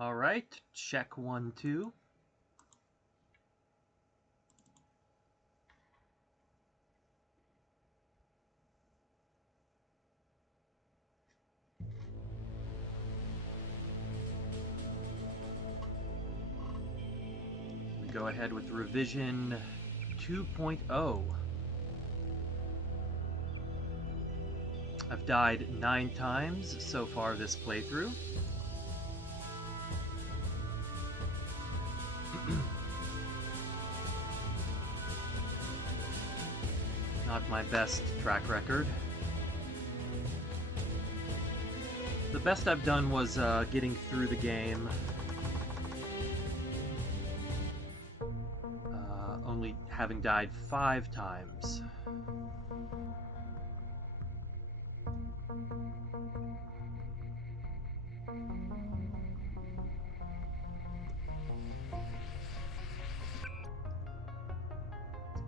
All right, check 1, 2. We go ahead with revision 2.0. I've died 9 times so far this playthrough. Not my best track record. The best I've done was getting through the game. Only having died 5 times.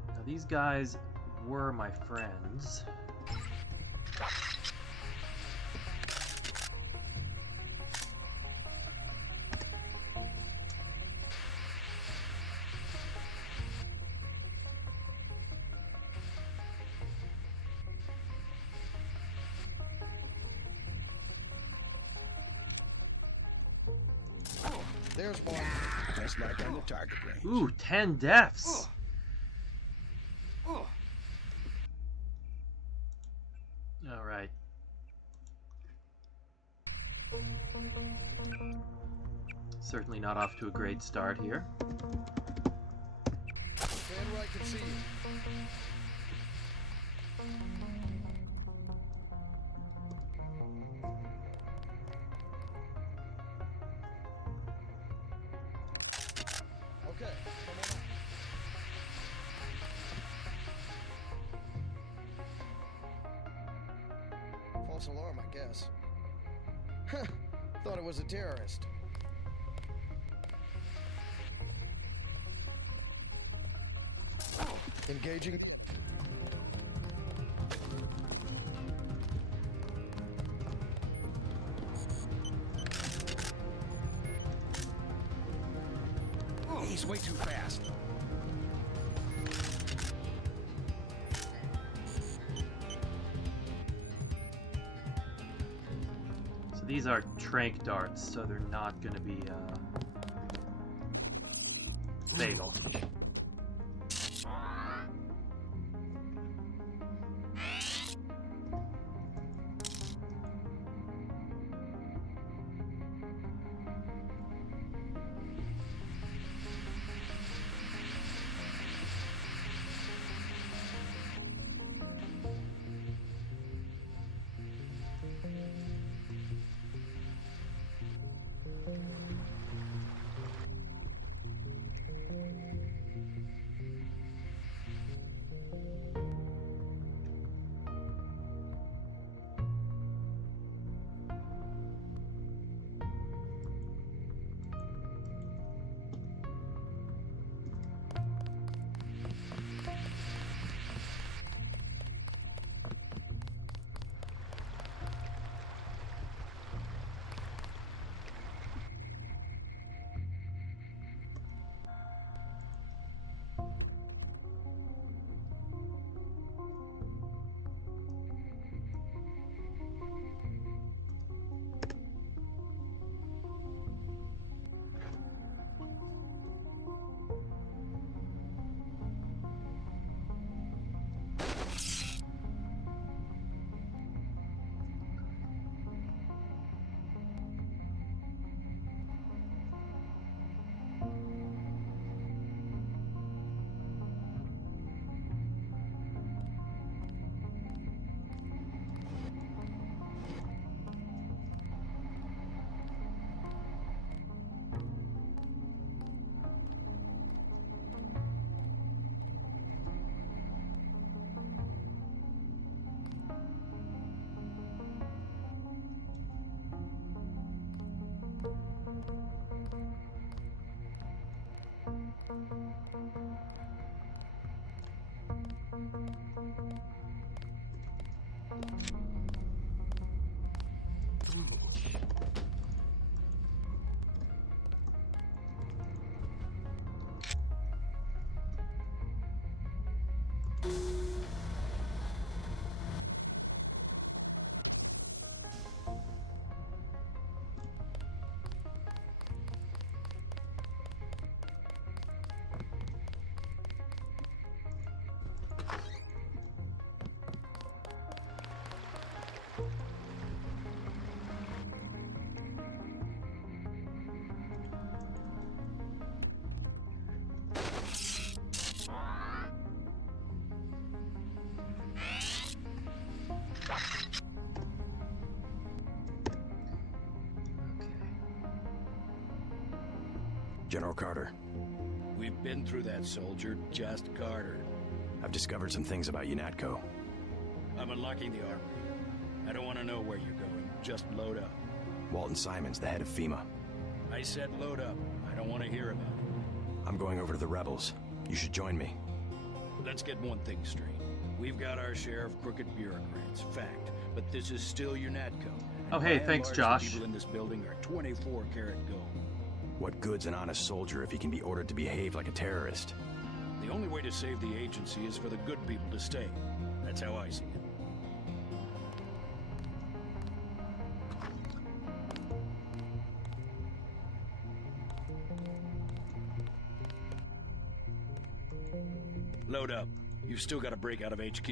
Now these guys were my friends. There's one. Just like on the target range. Ooh, 10 deaths! Alright. Certainly not off to a great start here. Stand where I can see you. Okay, come on out. False alarm, I guess. Huh, thought it was a terrorist. Engaging. He's way too fast. So these are tranq darts, so they're not going to be fatal. General Carter, We've been through that, soldier. Just Carter. I've discovered some things about UNATCO. I'm unlocking the armory. I don't want to know where you're going. Just load up. Walton Simon's the head of FEMA. I said load up. I don't want to hear about it. I'm going over to the rebels. You should join me. Let's get one thing straight. We've got our share of crooked bureaucrats, fact. But this is still UNATCO. Oh, hey, thanks, Josh. The people in this building are 24-karat gold. What good's an honest soldier if he can be ordered to behave like a terrorist? The only way to save the agency is for the good people to stay. That's how I see it. Load up. You've still got to break out of HQ.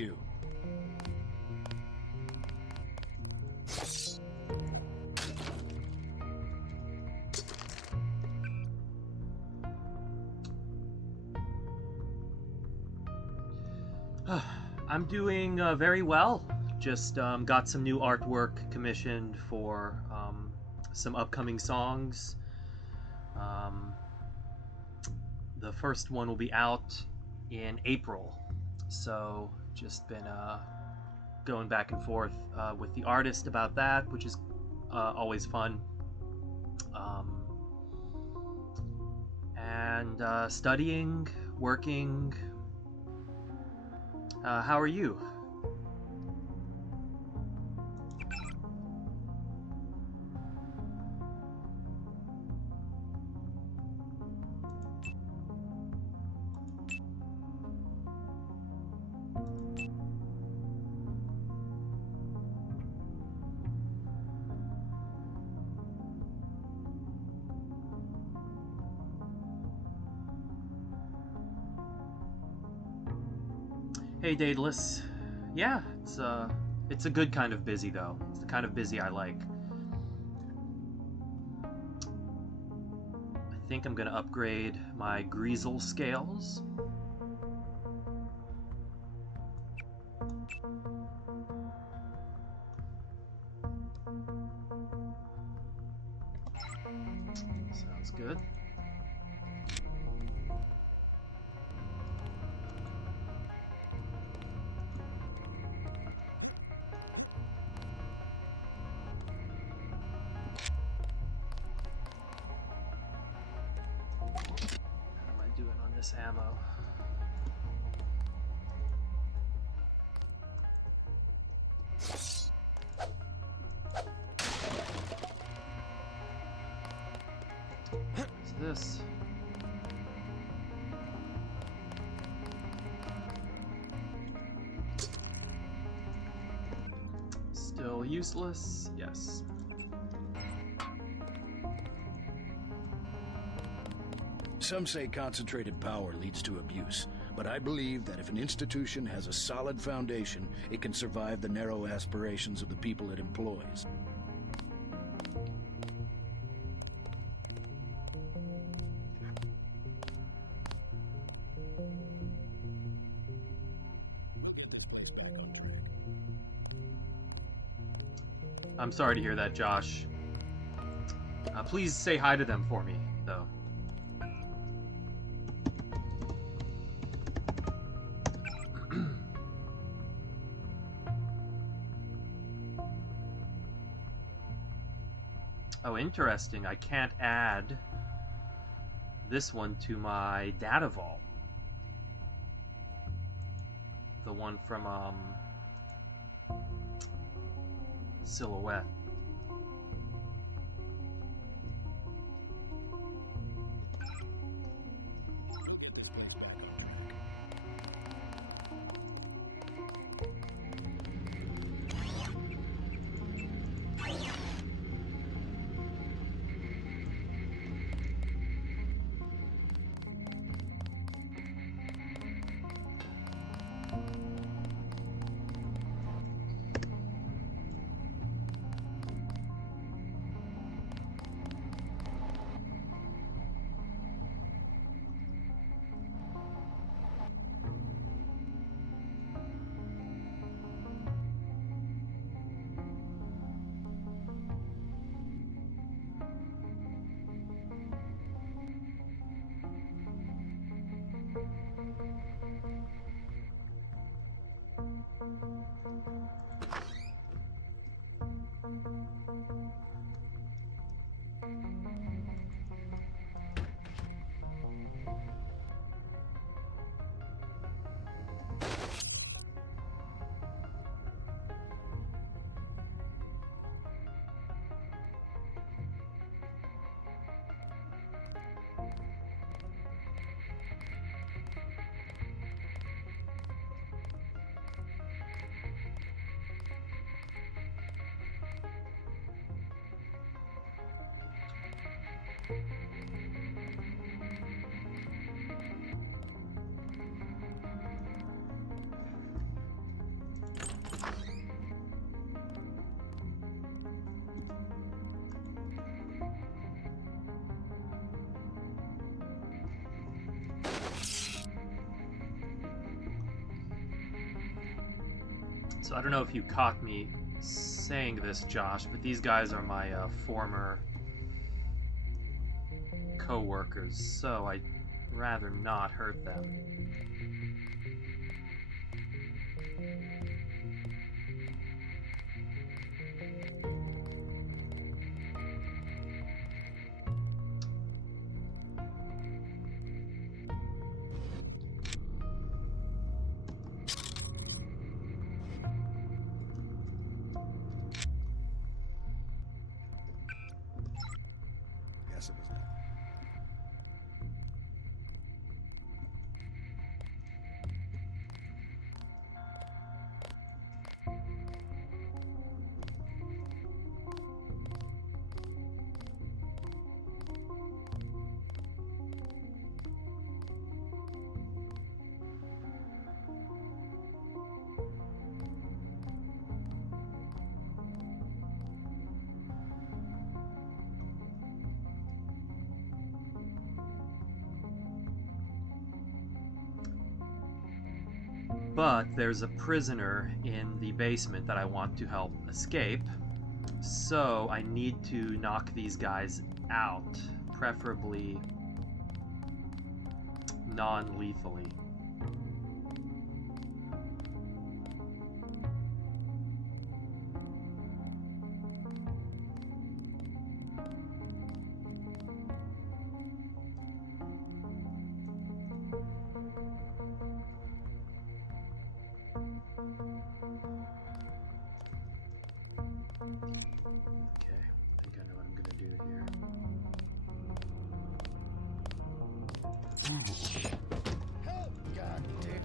I'm doing very well. Just got some new artwork commissioned for some upcoming songs. The first one will be out in April, so just been going back and forth with the artist about that, which is always fun. And studying, working. How are you? Hey, Daedalus. Yeah, it's a good kind of busy, though. It's the kind of busy I like. I think I'm gonna upgrade my Greasel scales. Sounds good. This ammo. What's this? Still useless? Yes. Some say concentrated power leads to abuse, but I believe that if an institution has a solid foundation, it can survive the narrow aspirations of the people it employs. I'm sorry to hear that, Josh. Please say hi to them for me, though. Oh, interesting. I can't add this one to my data vault. The one from Silhouette. So I don't know if you caught me saying this, Josh, but these guys are my former co-workers, so I'd rather not hurt them. Guess it was nothing. But there's a prisoner in the basement that I want to help escape, so I need to knock these guys out, preferably non-lethally. Okay, I think I know what I'm gonna do here. Help! God damn.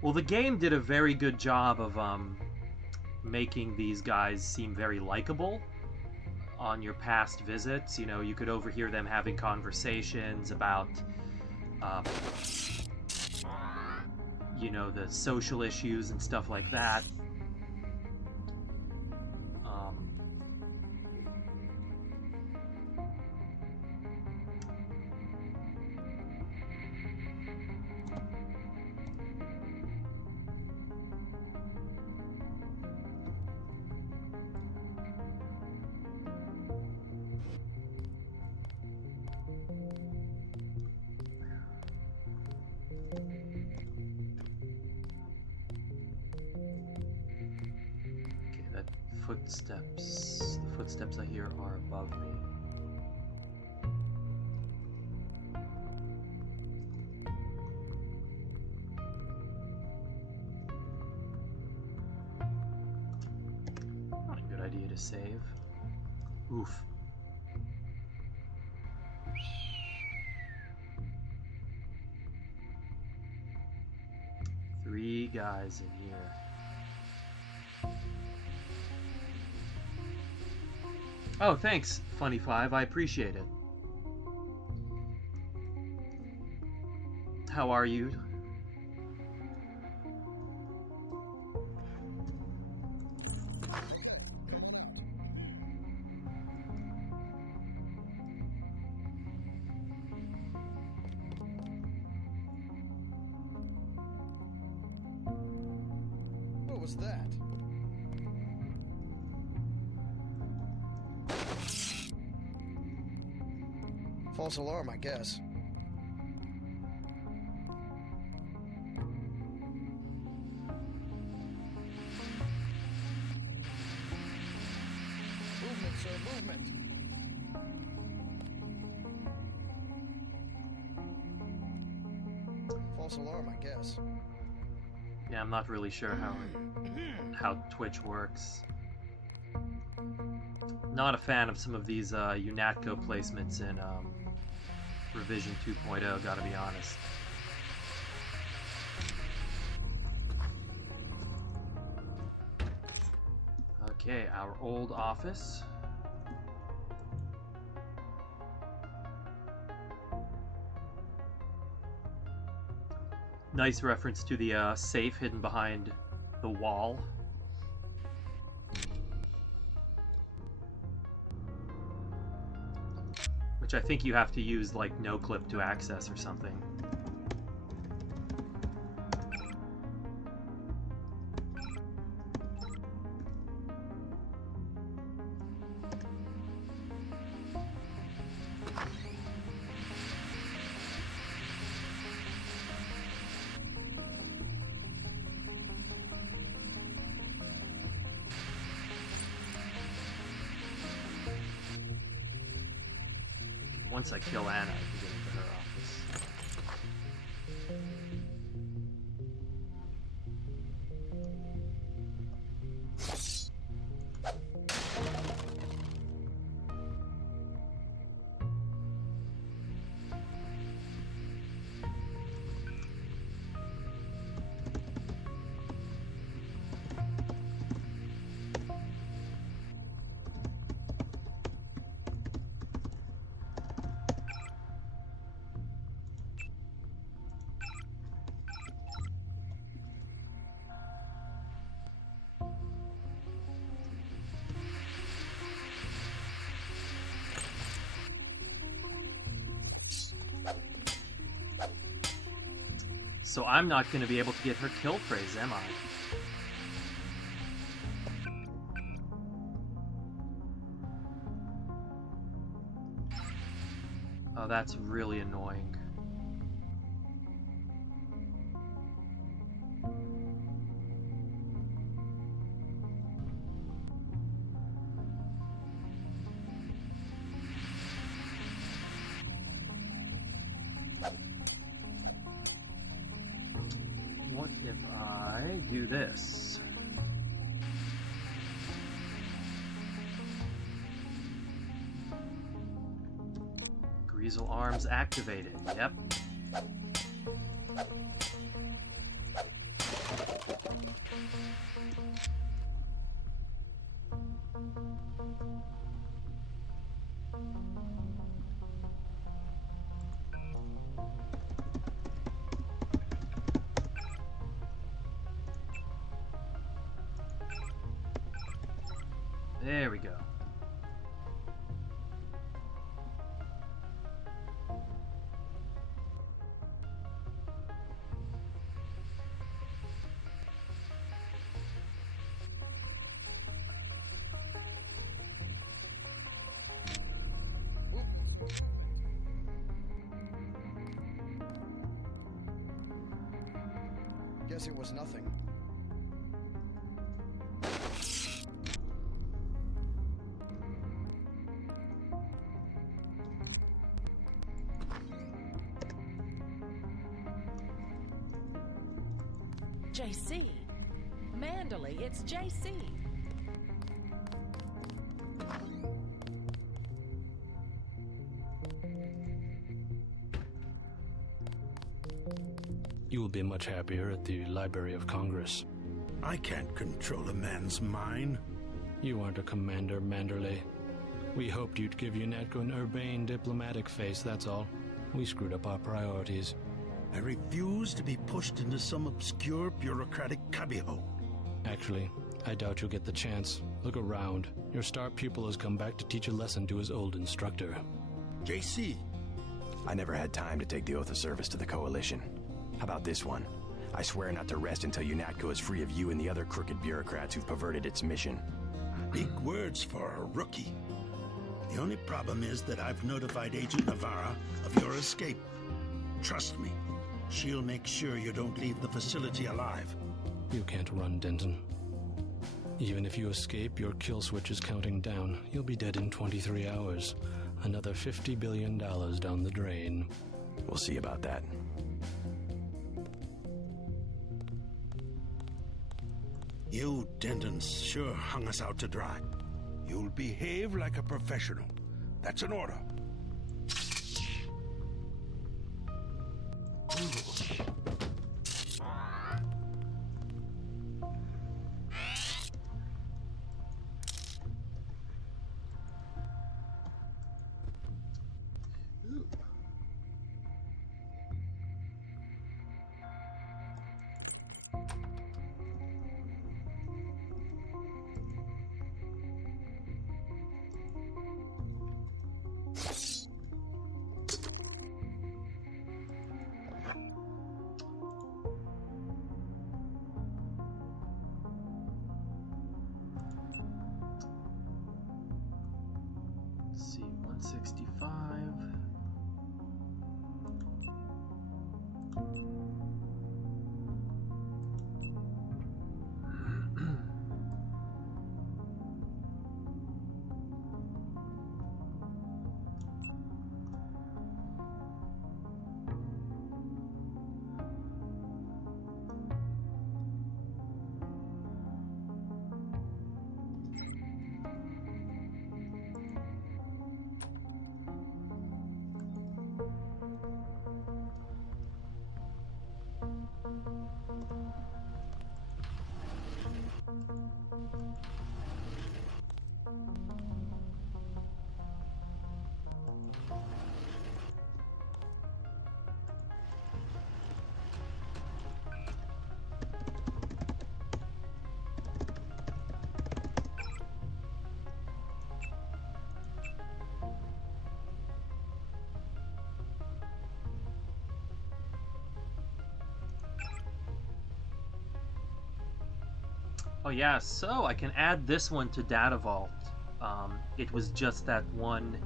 Well, the game did a very good job of making these guys seem very likable on your past visits. You know, you could overhear them having conversations about, um, you know, the social issues and stuff like that. Okay, the footsteps I hear are above me. Not a good idea to save. Oof. Three guys in here. Oh, thanks, Funny5. I appreciate it. How are you? What was that? False alarm, I guess. Movement, sir, movement. False alarm, I guess. Yeah, I'm not really sure how Twitch works. Not a fan of some of these UNATCO placements in Revision 2.0, gotta be honest. Okay, our old office. Nice reference to the safe hidden behind the wall. Which I think you have to use like no clip to access or something. Once I kill Anna, I can get into her office. So I'm not going to be able to get her kill phrase, am I? Oh, that's really annoying. What if I do this? Greasel arms activated, yep. There we go. Guess it was nothing. JC. Manderley, it's JC. You will be much happier at the Library of Congress. I can't control a man's mind. You aren't a commander, Manderley. We hoped you'd give UNATCO an urbane diplomatic face, that's all. We screwed up our priorities. I refuse to be pushed into some obscure bureaucratic cubbyhole. Actually, I doubt you'll get the chance. Look around. Your star pupil has come back to teach a lesson to his old instructor. JC. I never had time to take the oath of service to the Coalition. How about this one? I swear not to rest until UNATCO is free of you and the other crooked bureaucrats who've perverted its mission. Big words for a rookie. The only problem is that I've notified Agent Navarra of your escape. Trust me, she'll make sure you don't leave the facility alive. You can't run, Denton. Even if you escape, your kill switch is counting down. You'll be dead in 23 hours. Another $50 billion down the drain. We'll see about that. You Dentons sure hung us out to dry. You'll behave like a professional. That's an order. Let's see, 165. Oh yeah, so I can add this one to Data Vault. It was just that one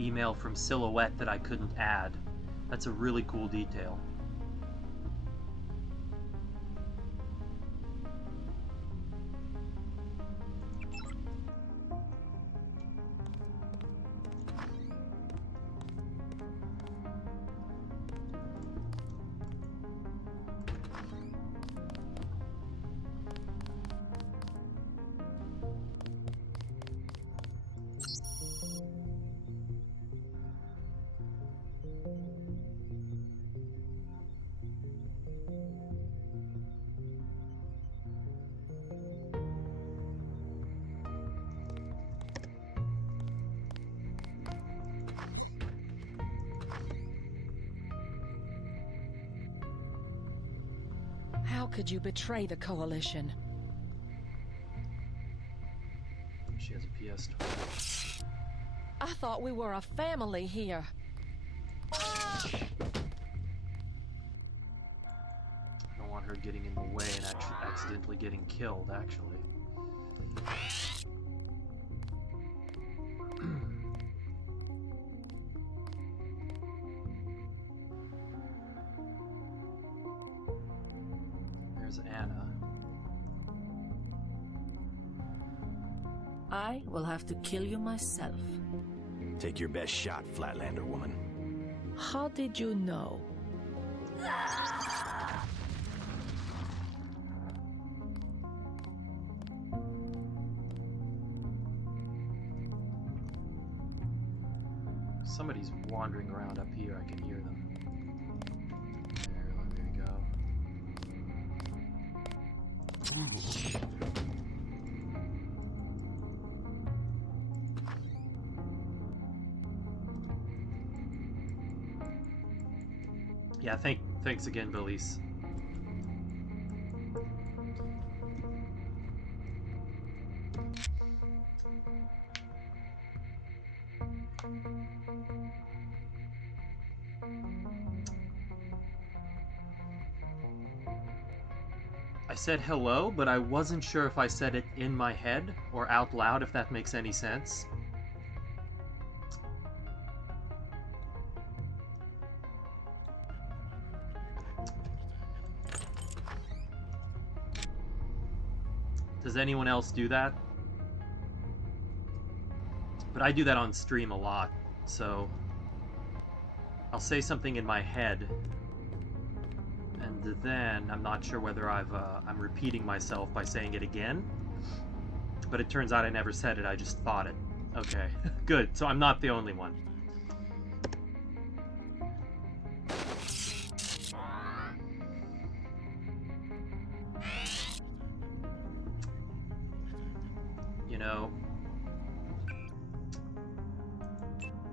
email from Silhouette that I couldn't add. That's a really cool detail. How could you betray the Coalition? She has a PS12. I thought we were a family here. I don't want her getting in the way and accidentally getting killed, actually. There's Anna. I will have to kill you myself. Take your best shot, Flatlander woman. How did you know? Somebody's wandering around up here. I can hear them. There you go. Yeah, thanks again, Belize. I said hello, but I wasn't sure if I said it in my head or out loud, if that makes any sense. Does anyone else do that? But I do that on stream a lot, so I'll say something in my head, and then I'm not sure whether I'm repeating myself by saying it again, but it turns out I never said it, I just thought it. Okay, good, so I'm not the only one. You know,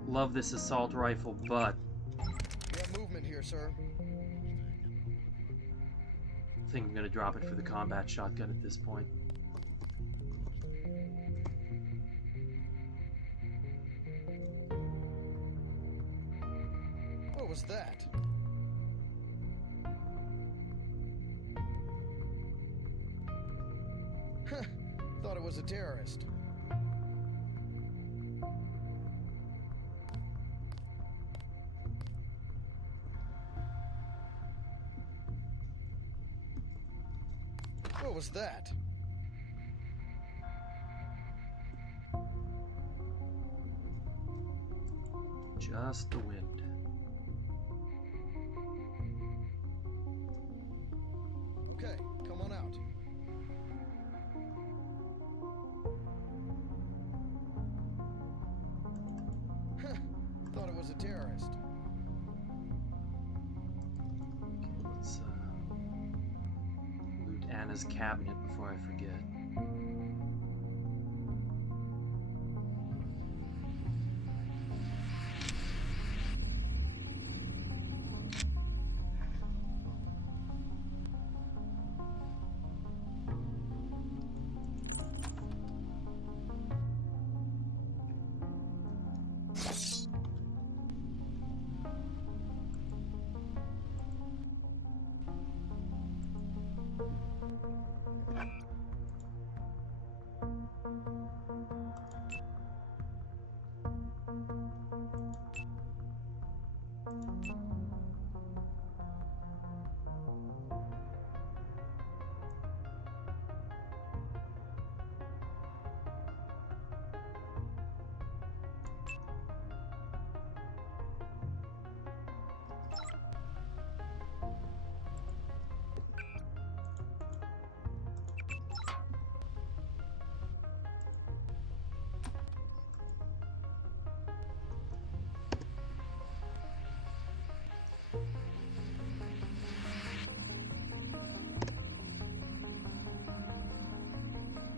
love this assault rifle, but We have movement here, sir. I think I'm gonna drop it for the combat shotgun at this point. What was that? Huh. Thought it was a terrorist. What was that? Just the wind. Okay, come on out. Huh. Thought it was a terrorist. Let's loot Anna's cabinet before I forget.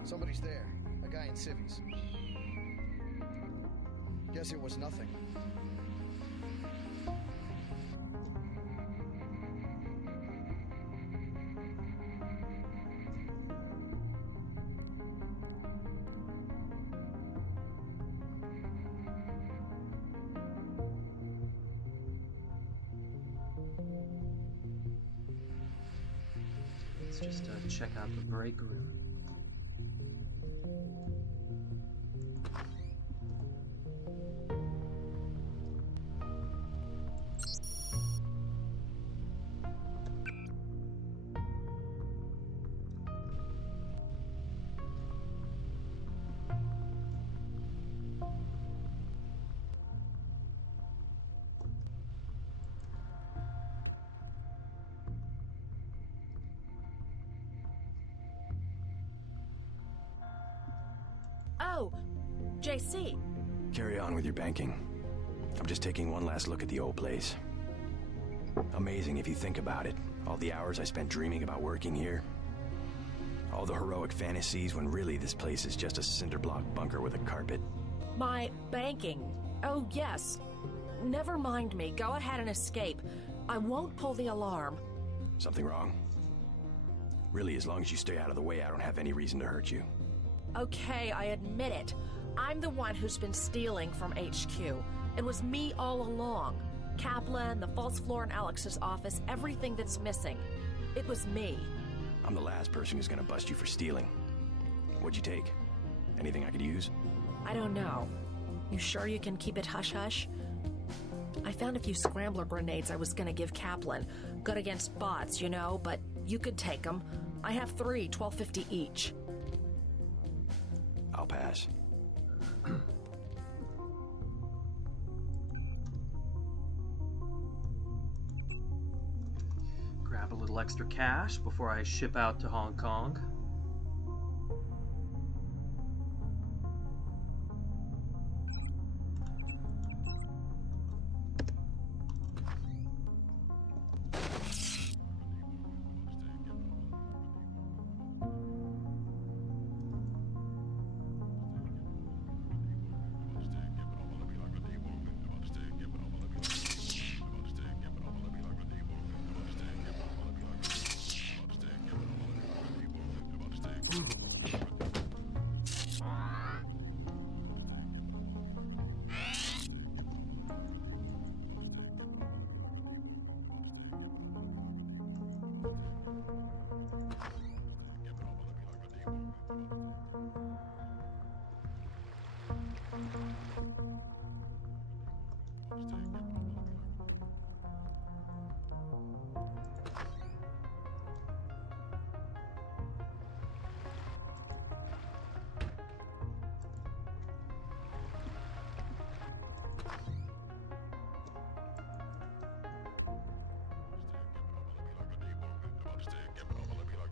Somebody's there. A guy in civvies. Guess it was nothing. Let's just check out the break room. Oh, JC. Carry on with your banking. I'm just taking one last look at the old place. Amazing if you think about it. All the hours I spent dreaming about working here. All the heroic fantasies when really this place is just a cinder block bunker with a carpet. My banking. Oh, yes. Never mind me. Go ahead and escape. I won't pull the alarm. Something wrong? Really, as long as you stay out of the way, I don't have any reason to hurt you. Okay, I admit it. I'm the one who's been stealing from HQ. It was me all along. Kaplan, the false floor in Alex's office, everything that's missing. It was me. I'm the last person who's gonna bust you for stealing. What'd you take? Anything I could use? I don't know. You sure you can keep it hush-hush? I found a few scrambler grenades I was gonna give Kaplan. Good against bots, you know, but you could take them. I have 3, $12.50 each. I'll pass. Grab a little extra cash before I ship out to Hong Kong.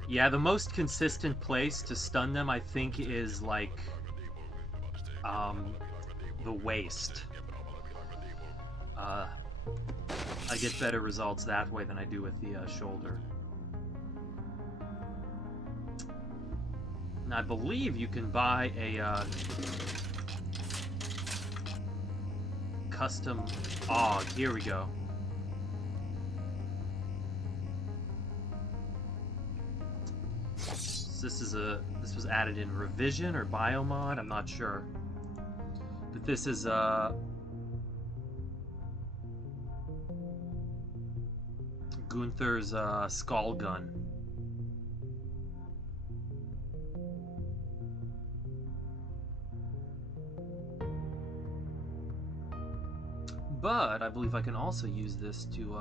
Yeah, the most consistent place to stun them, I think, is like the waist. I get better results that way than I do with the shoulder. And I believe you can buy a custom AUG. Here we go. This was added in revision or biomod, I'm not sure. But this is Gunther's skull gun. But I believe I can also use this to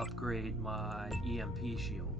upgrade my EMP shield.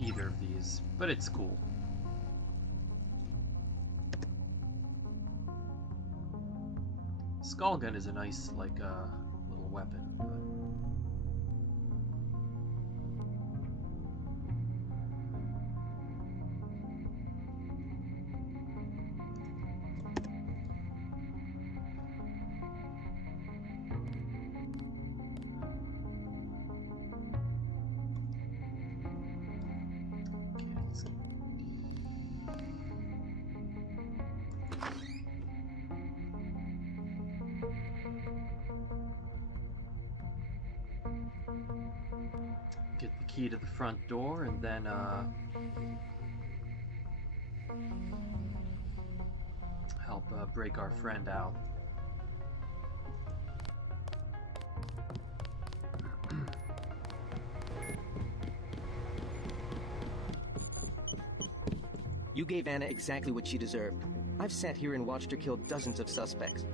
Either of these, but it's cool. Skull gun is a nice, like, little weapon. Get the key to the front door and then help break our friend out. You gave Anna exactly what she deserved. I've sat here and watched her kill dozens of suspects.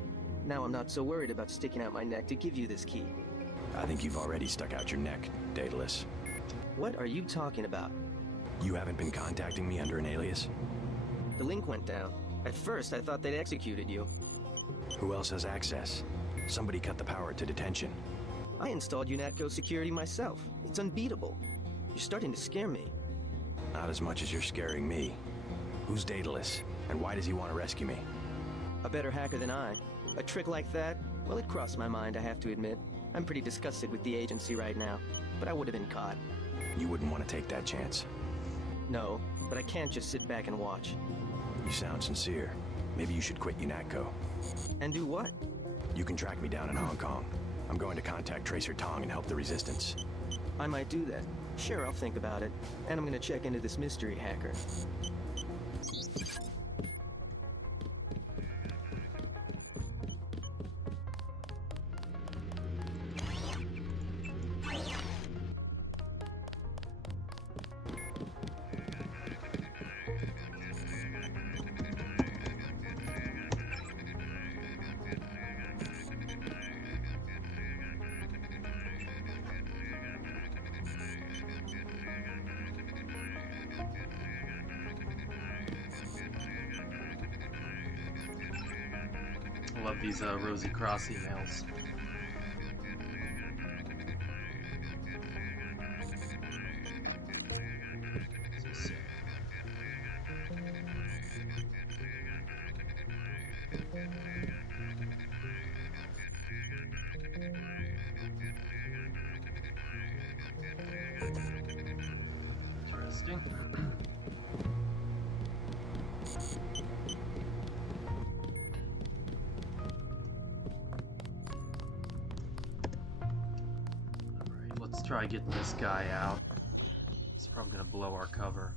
Now I'm not so worried about sticking out my neck to give you this key. I think you've already stuck out your neck, Daedalus. What are you talking about? You haven't been contacting me under an alias? The link went down. At first, I thought they'd executed you. Who else has access? Somebody cut the power to detention. I installed UNATCO security myself. It's unbeatable. You're starting to scare me. Not as much as you're scaring me. Who's Daedalus, and why does he want to rescue me? A better hacker than I. A trick like that? Well, it crossed my mind, I have to admit. I'm pretty disgusted with the agency right now, but I would have been caught. You wouldn't want to take that chance. No, but I can't just sit back and watch. You sound sincere. Maybe you should quit UNATCO. And do what? You can track me down in Hong Kong. I'm going to contact Tracer Tong and help the Resistance. I might do that. Sure, I'll think about it. And I'm gonna check into this mystery hacker. I love these Rosie Cross emails. Interesting. Let's try getting this guy out. It's probably gonna blow our cover.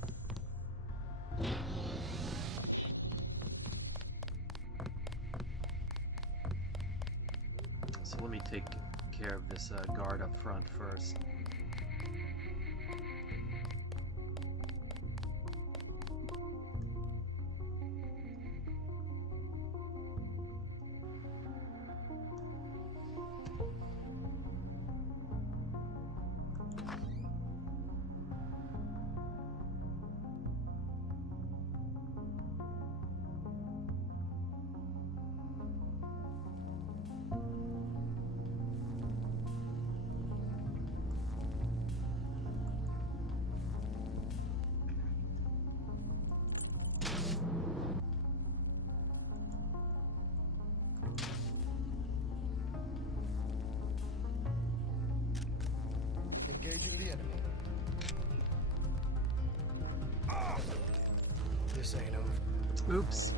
So let me take care of this guard up front first. Engaging the enemy. This ain't over. Oops.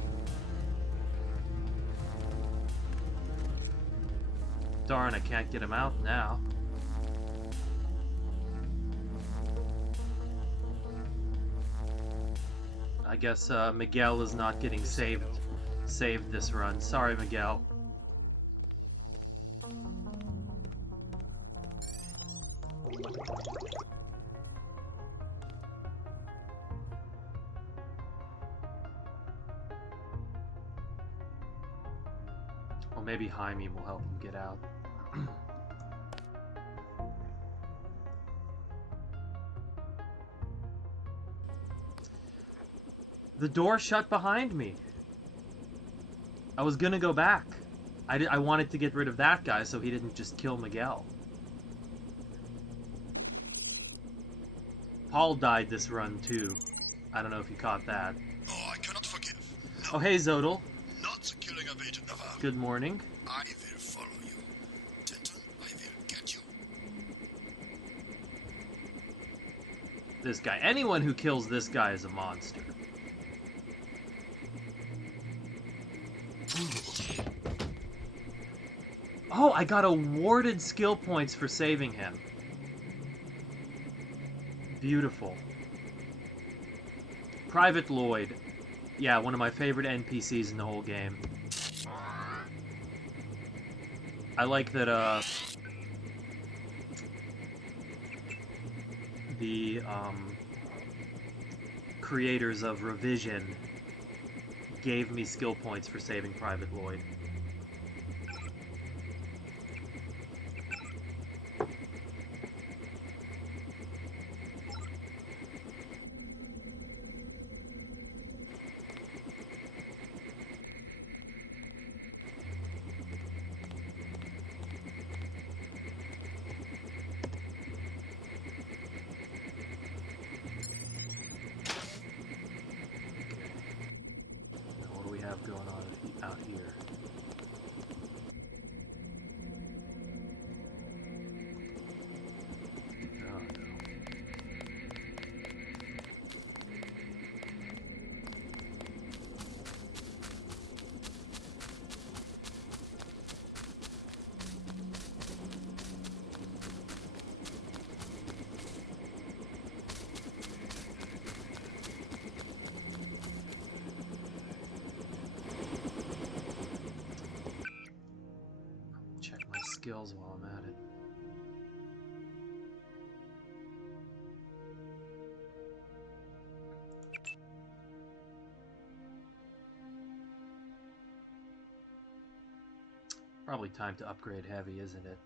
Darn, I can't get him out now. I guess Miguel is not getting saved this run. Sorry, Miguel. Well, maybe Jaime will help him get out. The door shut behind me. I was gonna go back. I wanted to get rid of that guy so he didn't just kill Miguel. Paul died this run too. I don't know if you caught that. Oh, I cannot forgive. No, Oh, hey, Zodal. not the killing of Agent Navarro. Good morning. I will follow you. Denton, I will get you. This guy. Anyone who kills this guy is a monster. Oh, I got awarded skill points for saving him. Beautiful. Private Lloyd. Yeah, one of my favorite NPCs in the whole game. I like that, the, creators of Revision gave me skill points for saving Private Lloyd. Going on out here. Oh, no. skills while I'm at it. Probably time to upgrade heavy, isn't it?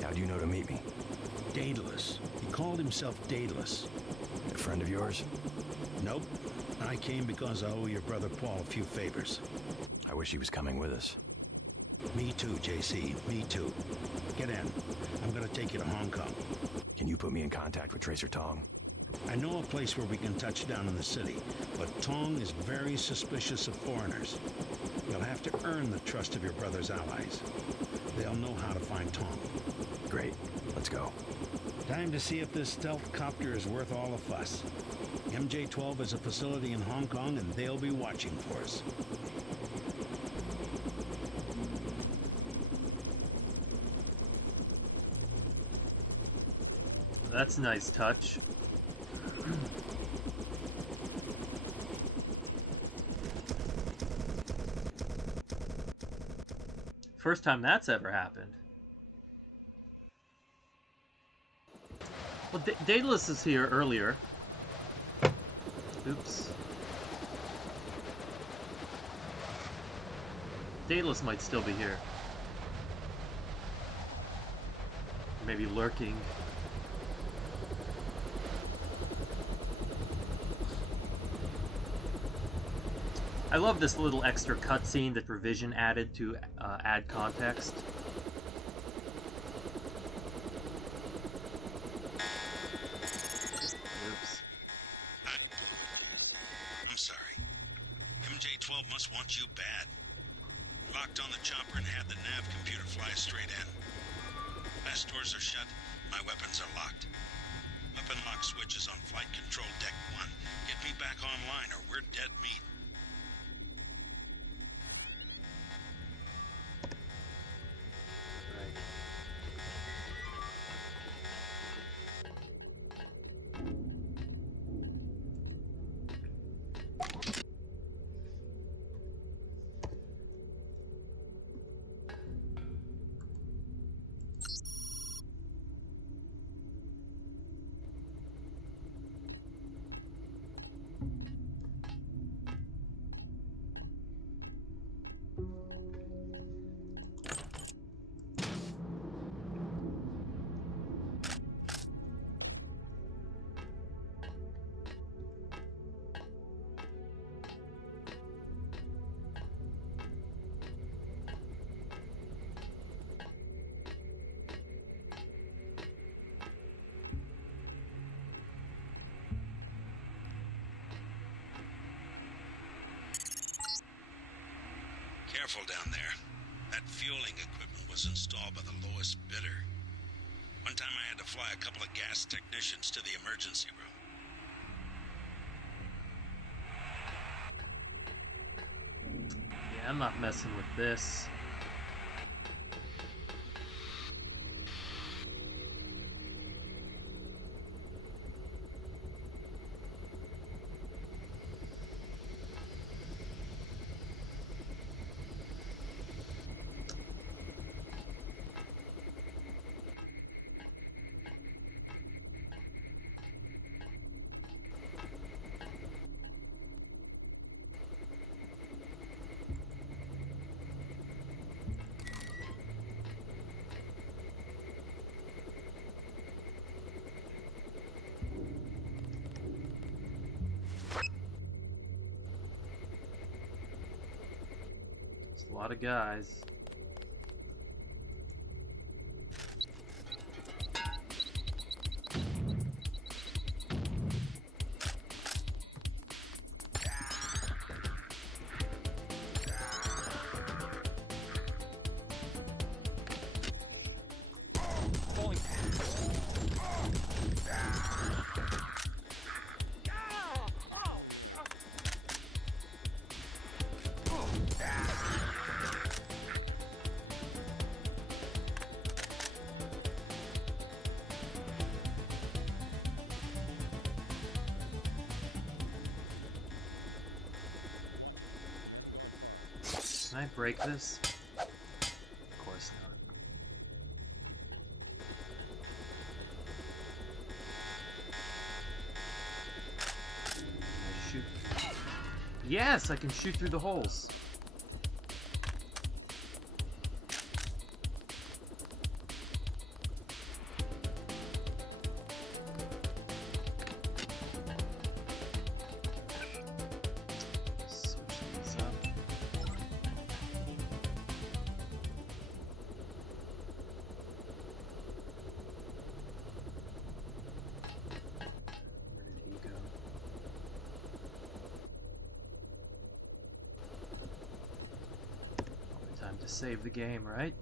How do you know to meet me? Daedalus. He called himself Daedalus. A friend of yours? Nope. I came because I owe your brother Paul a few favors. I wish he was coming with us. Me too, JC. Me too. Get in. I'm gonna take you to Hong Kong. Can you put me in contact with Tracer Tong? I know a place where we can touch down in the city, but Tong is very suspicious of foreigners. You'll have to earn the trust of your brother's allies. They'll know how to find Tong. Great. Let's go. Time to see if this stealth copter is worth all the fuss. MJ-12 has a facility in Hong Kong, and they'll be watching for us. That's a nice touch. First time that's ever happened. Well, Daedalus is here earlier. Oops. Daedalus might still be here. Maybe lurking. I love this little extra cutscene that Revision added to add context. Oops. I'm sorry. MJ-12 must want you bad. Locked on the chopper and had the nav computer fly straight in. Fast doors are shut. My weapons are locked. Weapon lock switch is on flight control deck 1. Get me back online or we're dead meat. Careful down there. That fueling equipment was installed by the lowest bidder. One time I had to fly a couple of gas technicians to the emergency room. Yeah, I'm not messing with this. A lot of guys. Can I break this? Of course not. Can I shoot? Yes, I can shoot through the holes. Switch these up. Where did he go? Probably time to save the game, right?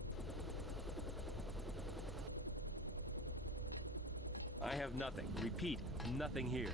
I have nothing. Repeat, nothing here.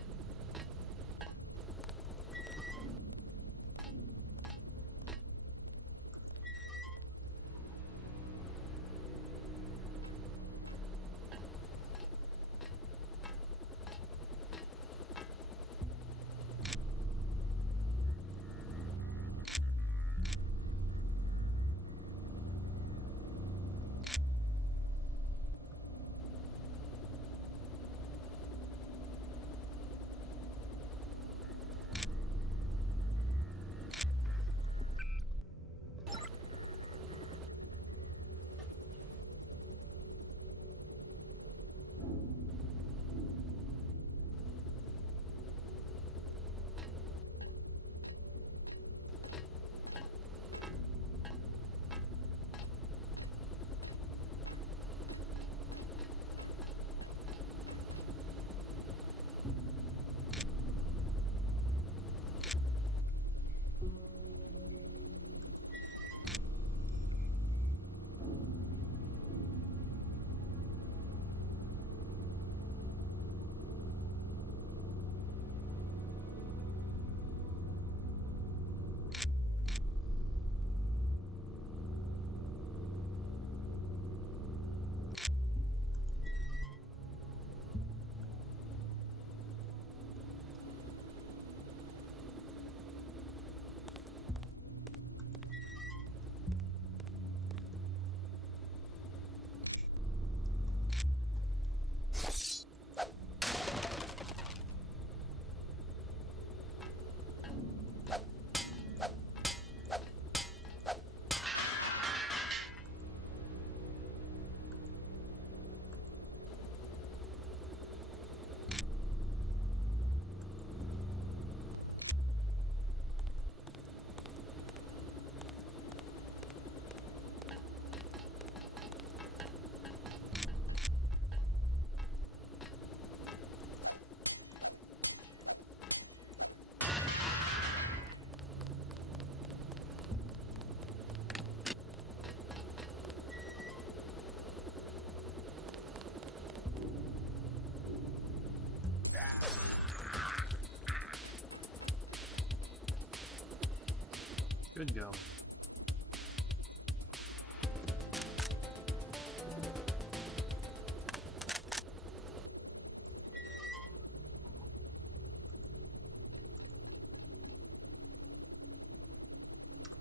Good go.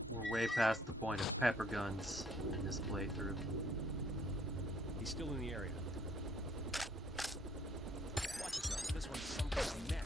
We're way past the point of pepper guns in this playthrough. He's still in the area. Watch yourself. This one's sunk in the neck.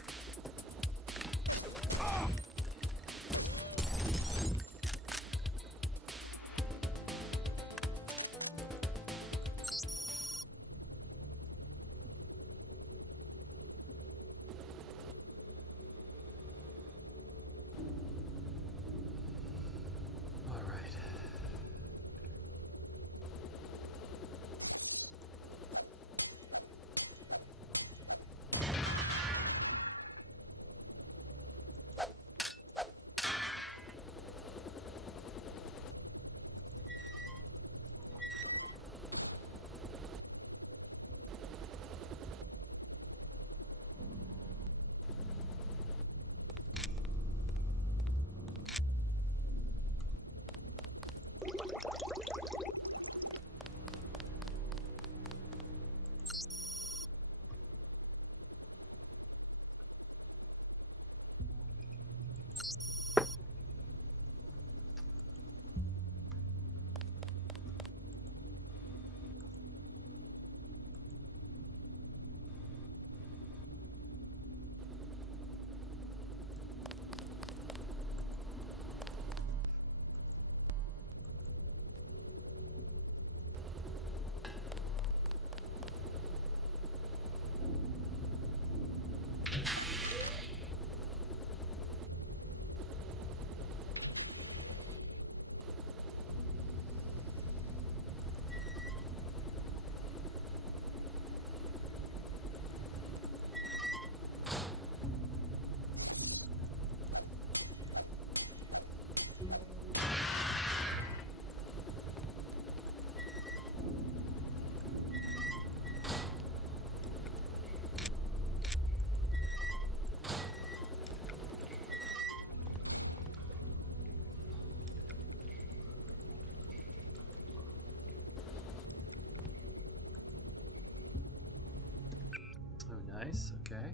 Nice, okay.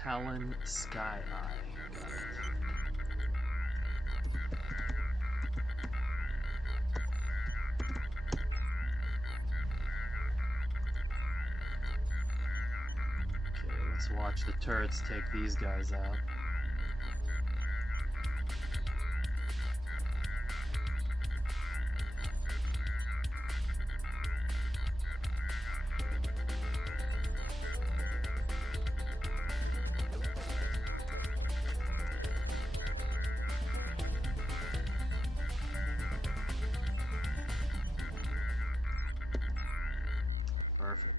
Talon Sky Eye. Got it. Okay, let's watch the turrets take these guys out. Perfect.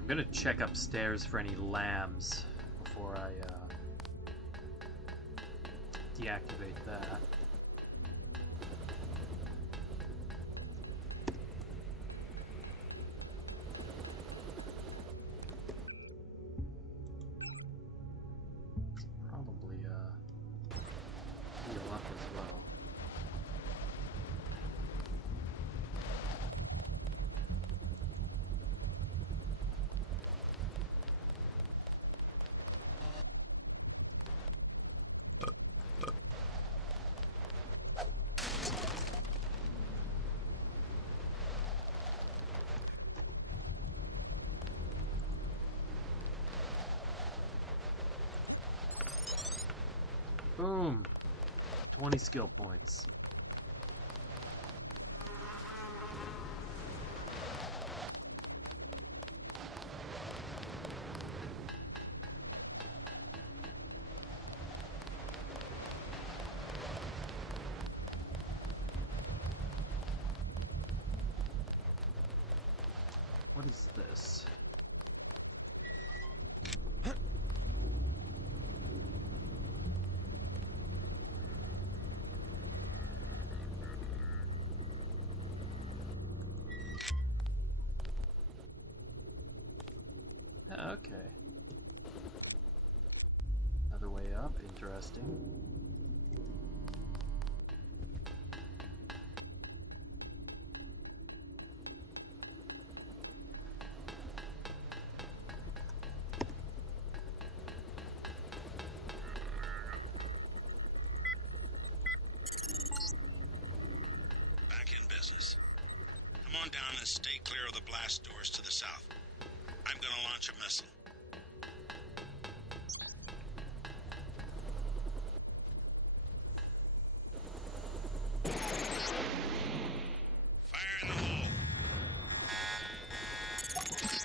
I'm gonna check upstairs for any lambs before I deactivate that. Probably heal up as well. Boom! 20 skill points. What is this? Okay. Another way up, interesting. Back in business. Come on down and stay clear of the blast doors to the south. I'm gonna launch a missile. Fire in the hole.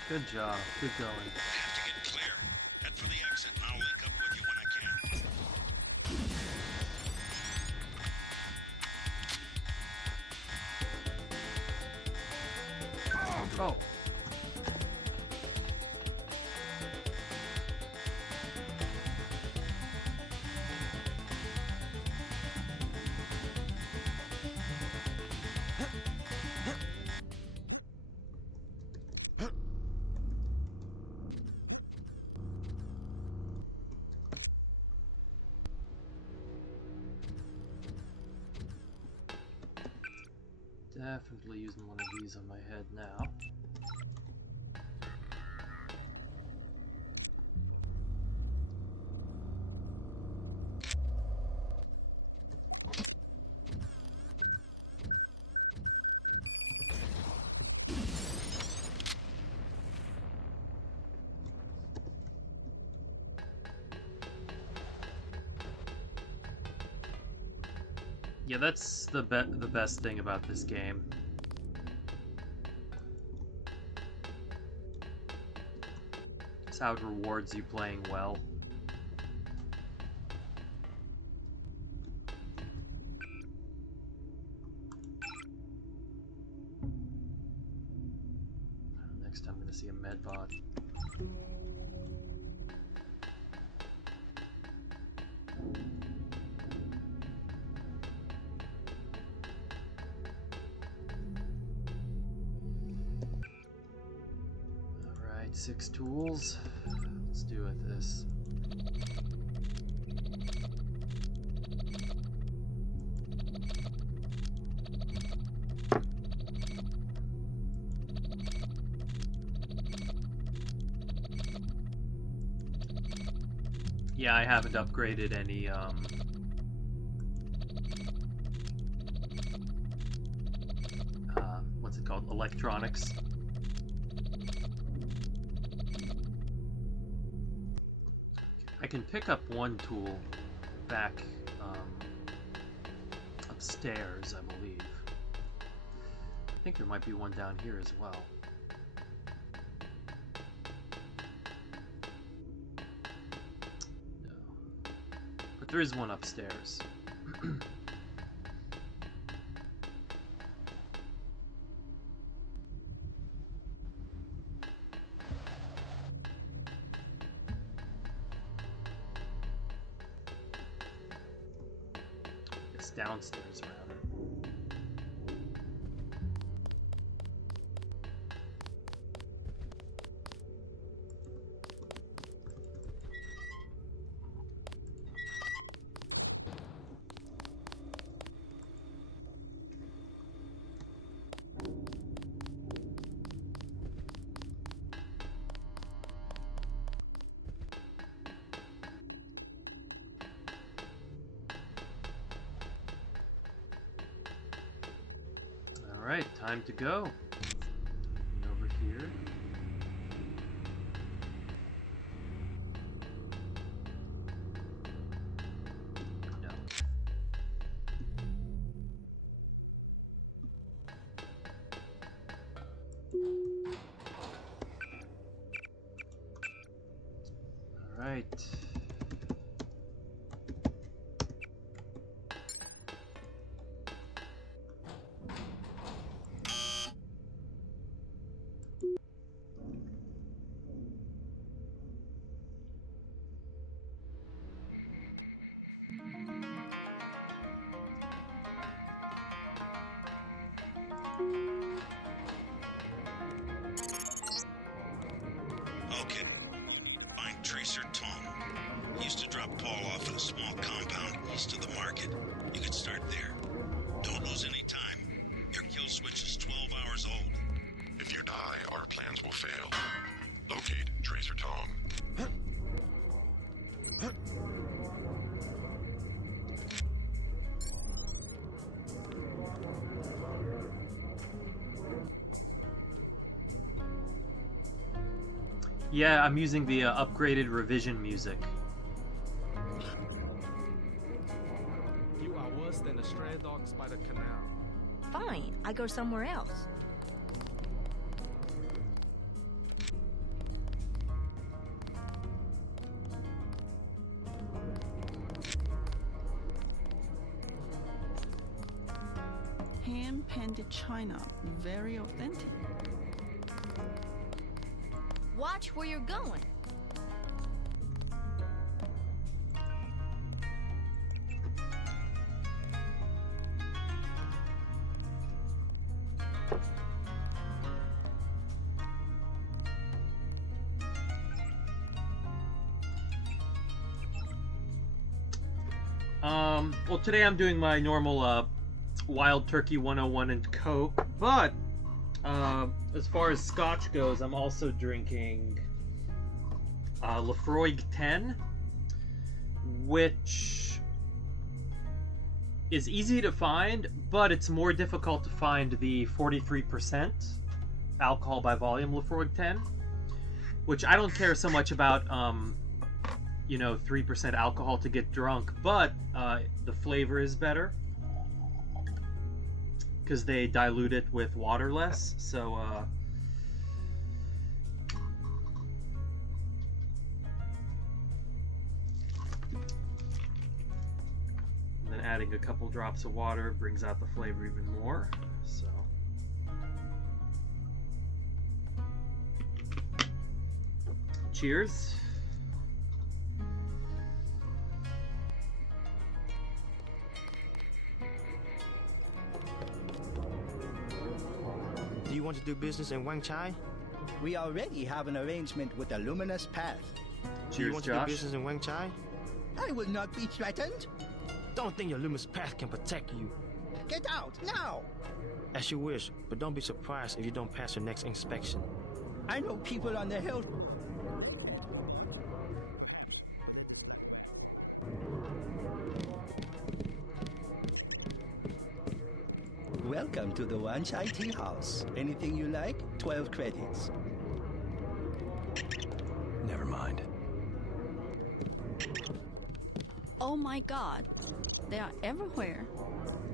Good job. Good going. Have to get clear. Head for the exit and I'll link up with you when I can. Oh. Definitely using one of these on my head now. Yeah, that's the best thing about this game. It's how it rewards you playing well. Next time I'm gonna see a medbot. Alright, 6 tools. Let's do with this. Yeah, I haven't upgraded any, what's it called? Electronics. I can pick up one tool back, upstairs, I believe. I think there might be one down here as well. There is one upstairs. It's downstairs, rather. Alright, time to go. Over here. No. Alright. Okay. will fail. Locate tracer tong. Yeah, I'm using the upgraded revision music. You are worse than the stray dogs by the canal. Fine, I go somewhere else. Hand-painted china, very authentic. Watch where you're going. Well, today I'm doing my normal Wild Turkey 101 and Coke, but as far as scotch goes, I'm also drinking Lafroig 10, which is easy to find, but it's more difficult to find the 43% alcohol by volume Lafroig 10, which I don't care so much about, 3% alcohol to get drunk, but the flavor is better because they dilute it with water less, so and then adding a couple drops of water brings out the flavor even more. So cheers. Do you want to do business in Wang Chai? We already have an arrangement with the Luminous Path. Do you want to do business in Wang Chai? I will not be threatened. Don't think your Luminous Path can protect you. Get out, now! As you wish, but don't be surprised if you don't pass your next inspection. I know people on the hill. Welcome to the Wan Chai Tea House. Anything you like, 12 credits. Never mind. Oh my god, they are everywhere.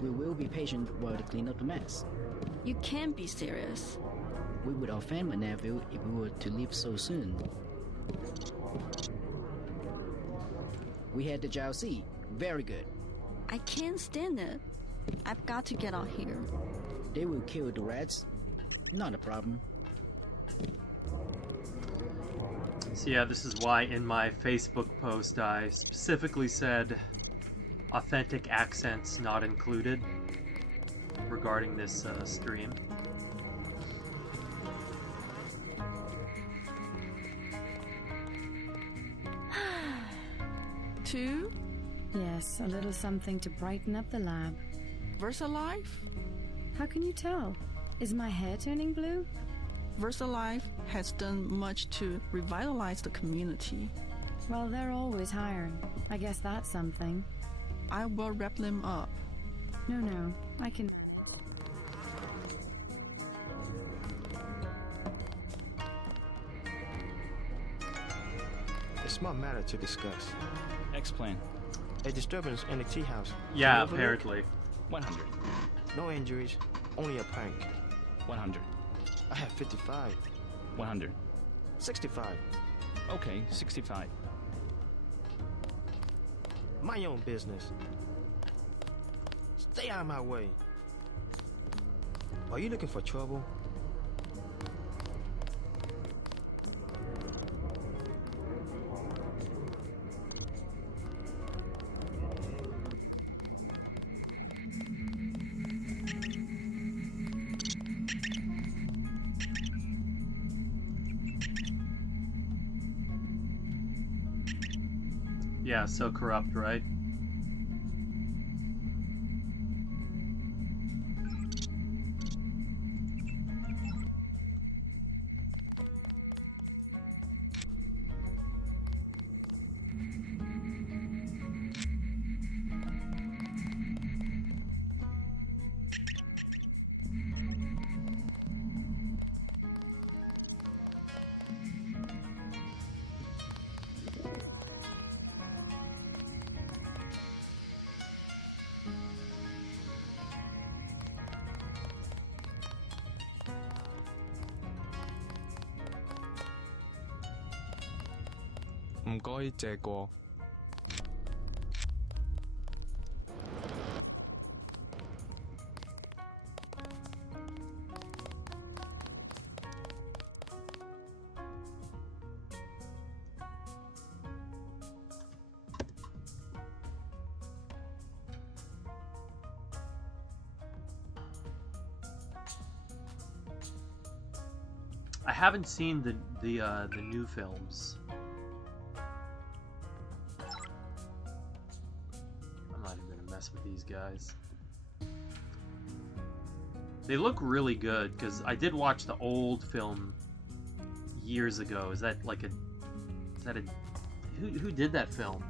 We will be patient while they clean up the mess. You can't be serious. We would offend my nephew if we were to leave so soon. We had the Jiaozi. Very good. I can't stand it. I've got to get out here. They will kill the rats. Not a problem. So yeah, this is why in my Facebook post I specifically said authentic accents not included regarding this stream. Two? Yes, a little something to brighten up the lab. VersaLife? How can you tell? Is my hair turning blue? VersaLife has done much to revitalize the community. Well, they're always hiring. I guess that's something. I will wrap them up. No, I can... A small matter to discuss. Explain. A disturbance in the tea house. Yeah, apparently. 100. No injuries, only a prank. 100. I have 55. 100. 65. Okay, 65. My own business. Stay out of my way. Are you looking for trouble? Yeah, so corrupt, right? 唔該借過。I haven't seen the new films. I'm not even gonna mess with these guys. They look really good because I did watch the old film years ago. Is that like a? Is that a? Who did that film?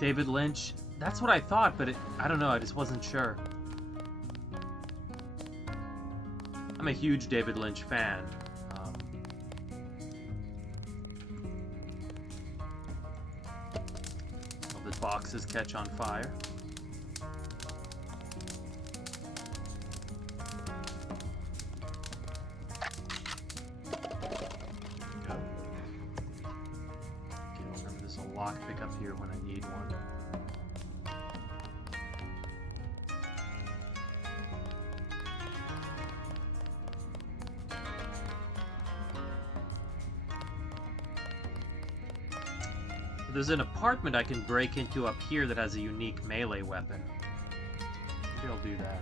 David Lynch. That's what I thought, but I don't know. I just wasn't sure. I'm a huge David Lynch fan. All the boxes catch on fire. Pick up here when I need one. There's an apartment I can break into up here that has a unique melee weapon. Maybe I'll do that.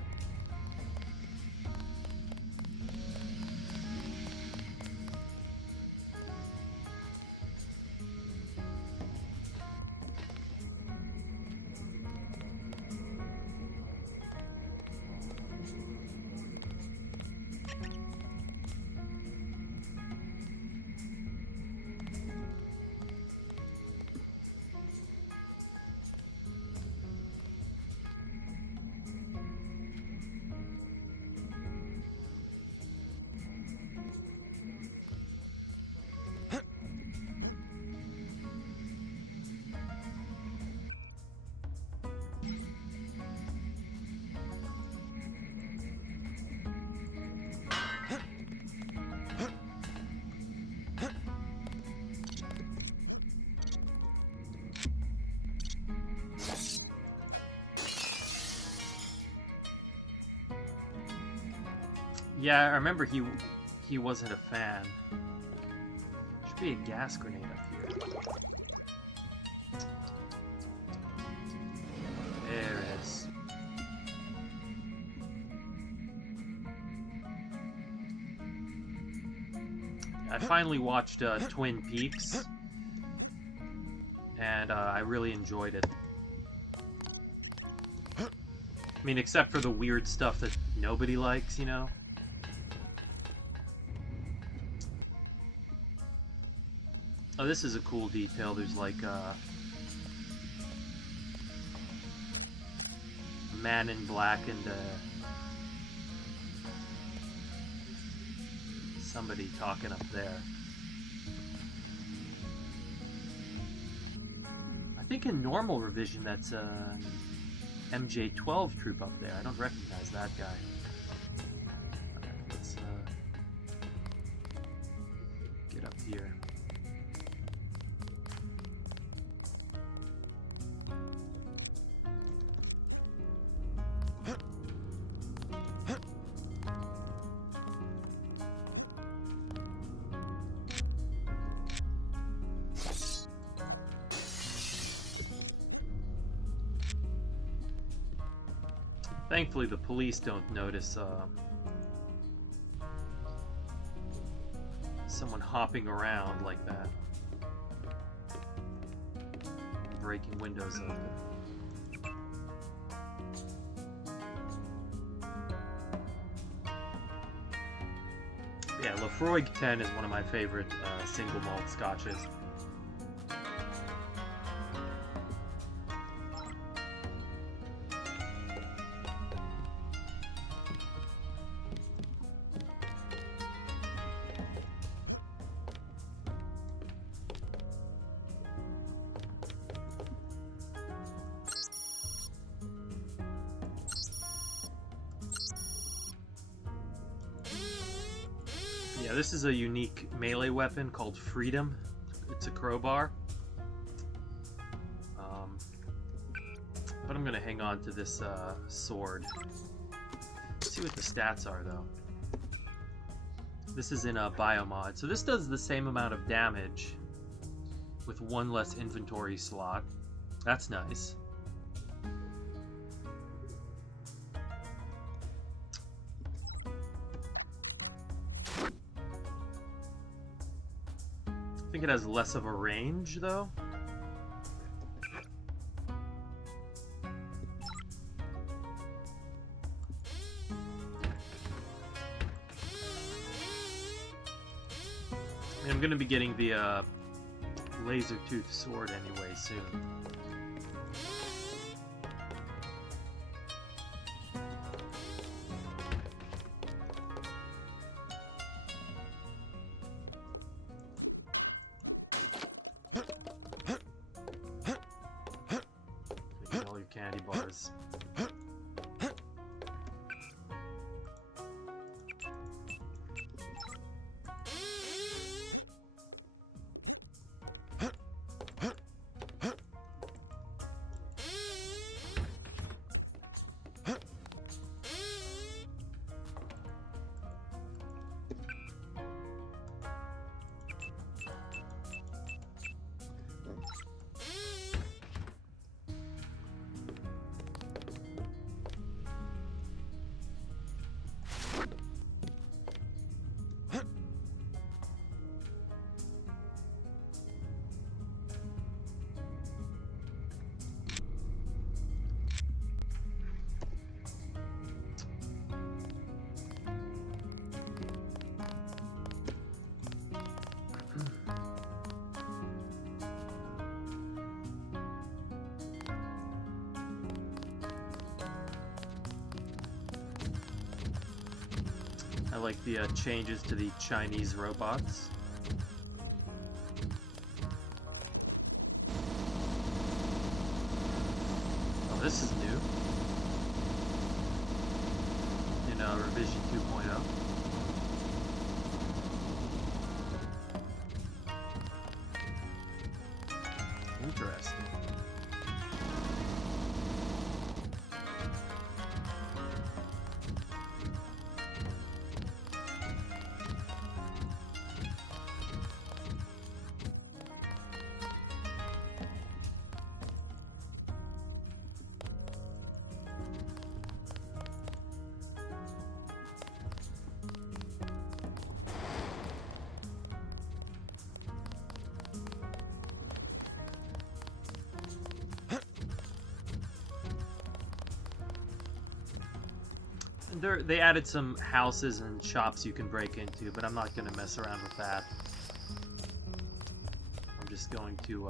Yeah, I remember he wasn't a fan. Should be a gas grenade up here. There it is. I finally watched Twin Peaks, and I really enjoyed it. I mean, except for the weird stuff that nobody likes, you know? Oh, this is a cool detail. There's like a man in black and somebody talking up there. I think in normal revision that's an MJ-12 troop up there. I don't recognize that guy. Okay, let's get up here. Thankfully, the police don't notice someone hopping around like that, breaking windows open. Yeah, Lefroy 10 is one of my favorite single malt scotches. Yeah, this is a unique melee weapon called Freedom. It's a crowbar. But I'm gonna hang on to this sword. Let's see what the stats are, though. This is in a biomod, so this does the same amount of damage with one less inventory slot. That's nice. I think it has less of a range, though. I'm going to be getting the laser tooth sword anyway soon. Taking all your candy bars. I like the changes to the Chinese robots. Oh, this is new. In revision 2.0. Interesting. They added some houses and shops you can break into, but I'm not going to mess around with that. I'm just going to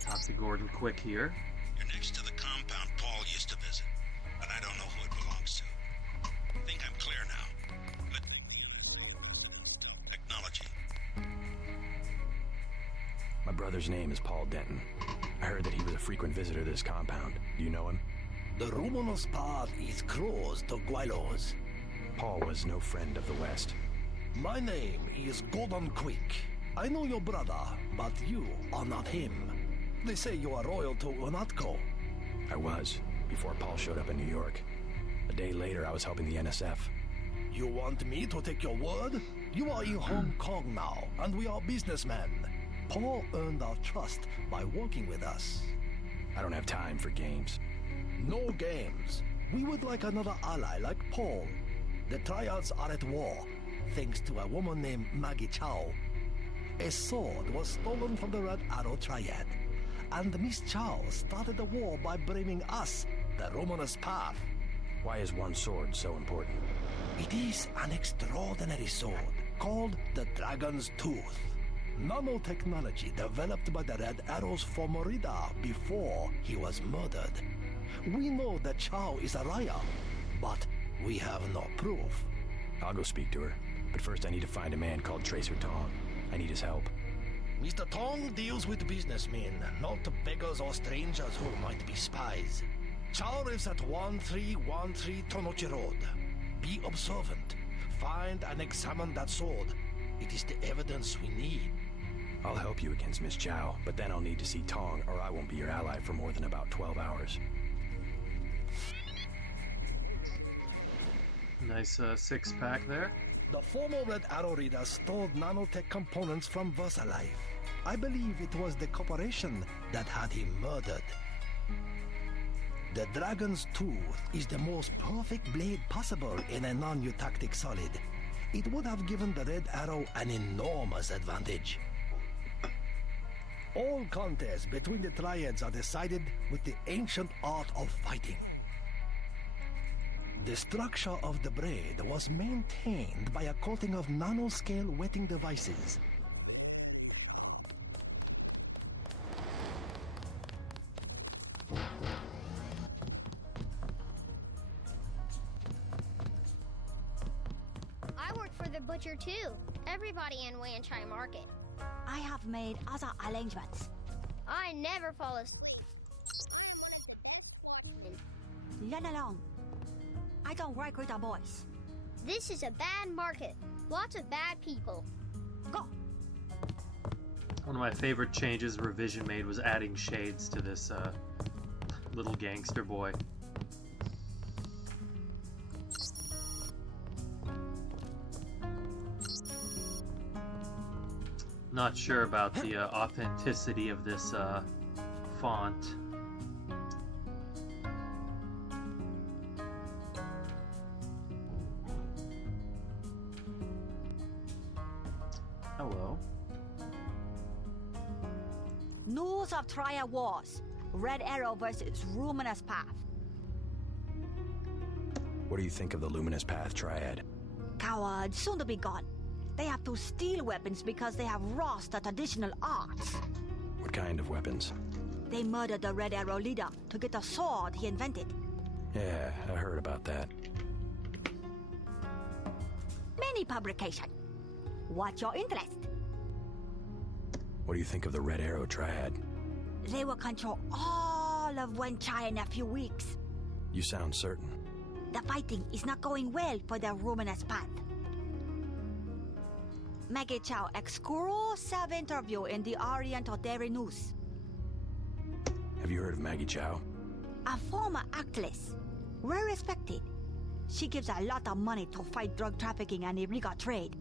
talk to Gordon quick here. You're next to the compound Paul used to visit, but I don't know who it belongs to. I think I'm clear now. Good. Technology. My brother's name is Paul Denton. I heard that he was a frequent visitor to this compound. Do you know him? The Romanos path is closed to Guilos. Paul was no friend of the West. My name is Gordon Quick. I know your brother, but you are not him. They say you are loyal to Unatco. I was, before Paul showed up in New York. A day later, I was helping the NSF. You want me to take your word? You are in Hong Kong now, and we are businessmen. Paul earned our trust by working with us. I don't have time for games. No games. We would like another ally like Paul. The Triads are at war, thanks to a woman named Maggie Chow. A sword was stolen from the Red Arrow Triad, and Miss Chow started the war by bringing us the Romanus path. Why is one sword so important? It is an extraordinary sword called the Dragon's Tooth. Nanotechnology developed by the Red Arrows for Morida before he was murdered. We know that Chow is a liar, but we have no proof. I'll go speak to her, but first I need to find a man called Tracer Tong. I need his help. Mr. Tong deals with businessmen, not beggars or strangers who might be spies. Chow lives at 1313 Tonochi Road. Be observant. Find and examine that sword. It is the evidence we need. I'll help you against Miss Chow, but then I'll need to see Tong, or I won't be your ally for more than about 12 hours. Nice six-pack there. The former Red Arrow Reader stole nanotech components from VersaLife. I believe it was the corporation that had him murdered. The Dragon's Tooth is the most perfect blade possible in a non-eutactic solid. It would have given the Red Arrow an enormous advantage. All contests between the Triads are decided with the ancient art of fighting. The structure of the braid was maintained by a coating of nanoscale wetting devices. I work for the butcher too. Everybody in Wanchai Market. I have made other arrangements. I never follow. Let alone. I don't recruit the boys. This is a bad market. Lots of bad people. Go. One of my favorite changes Revision made was adding shades to this little gangster boy. Not sure about the authenticity of this font. Hello. News of Triad Wars. Red Arrow versus Luminous Path. What do you think of the Luminous Path Triad? Cowards, soon to be gone. They have to steal weapons because they have lost the traditional arts. What kind of weapons? They murdered the Red Arrow leader to get the sword he invented. Yeah, I heard about that. Many publication. What's your interest? What do you think of the Red Arrow Triad? They will control all of Wanchai in a few weeks. You sound certain. The fighting is not going well for the Luminous Path. Maggie Chow exclusive interview in the Oriental Daily News. Have you heard of Maggie Chow? A former actress. Well respected. She gives a lot of money to fight drug trafficking and illegal trade.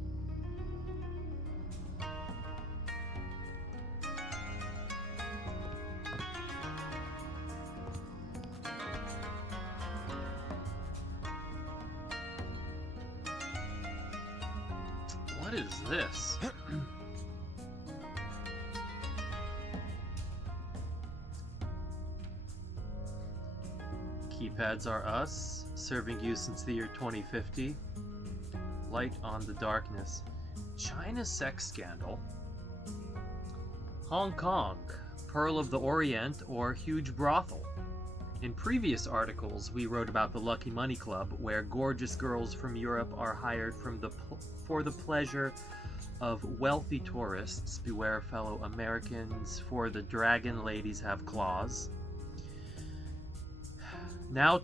What is this? Keypads are us, serving you since the year 2050. Light on the darkness. China sex scandal. Hong Kong, Pearl of the Orient, or huge brothel. In previous articles, we wrote about the Lucky Money Club, where gorgeous girls from Europe are hired for the pleasure of wealthy tourists. Beware, fellow Americans, for the dragon ladies have claws. Now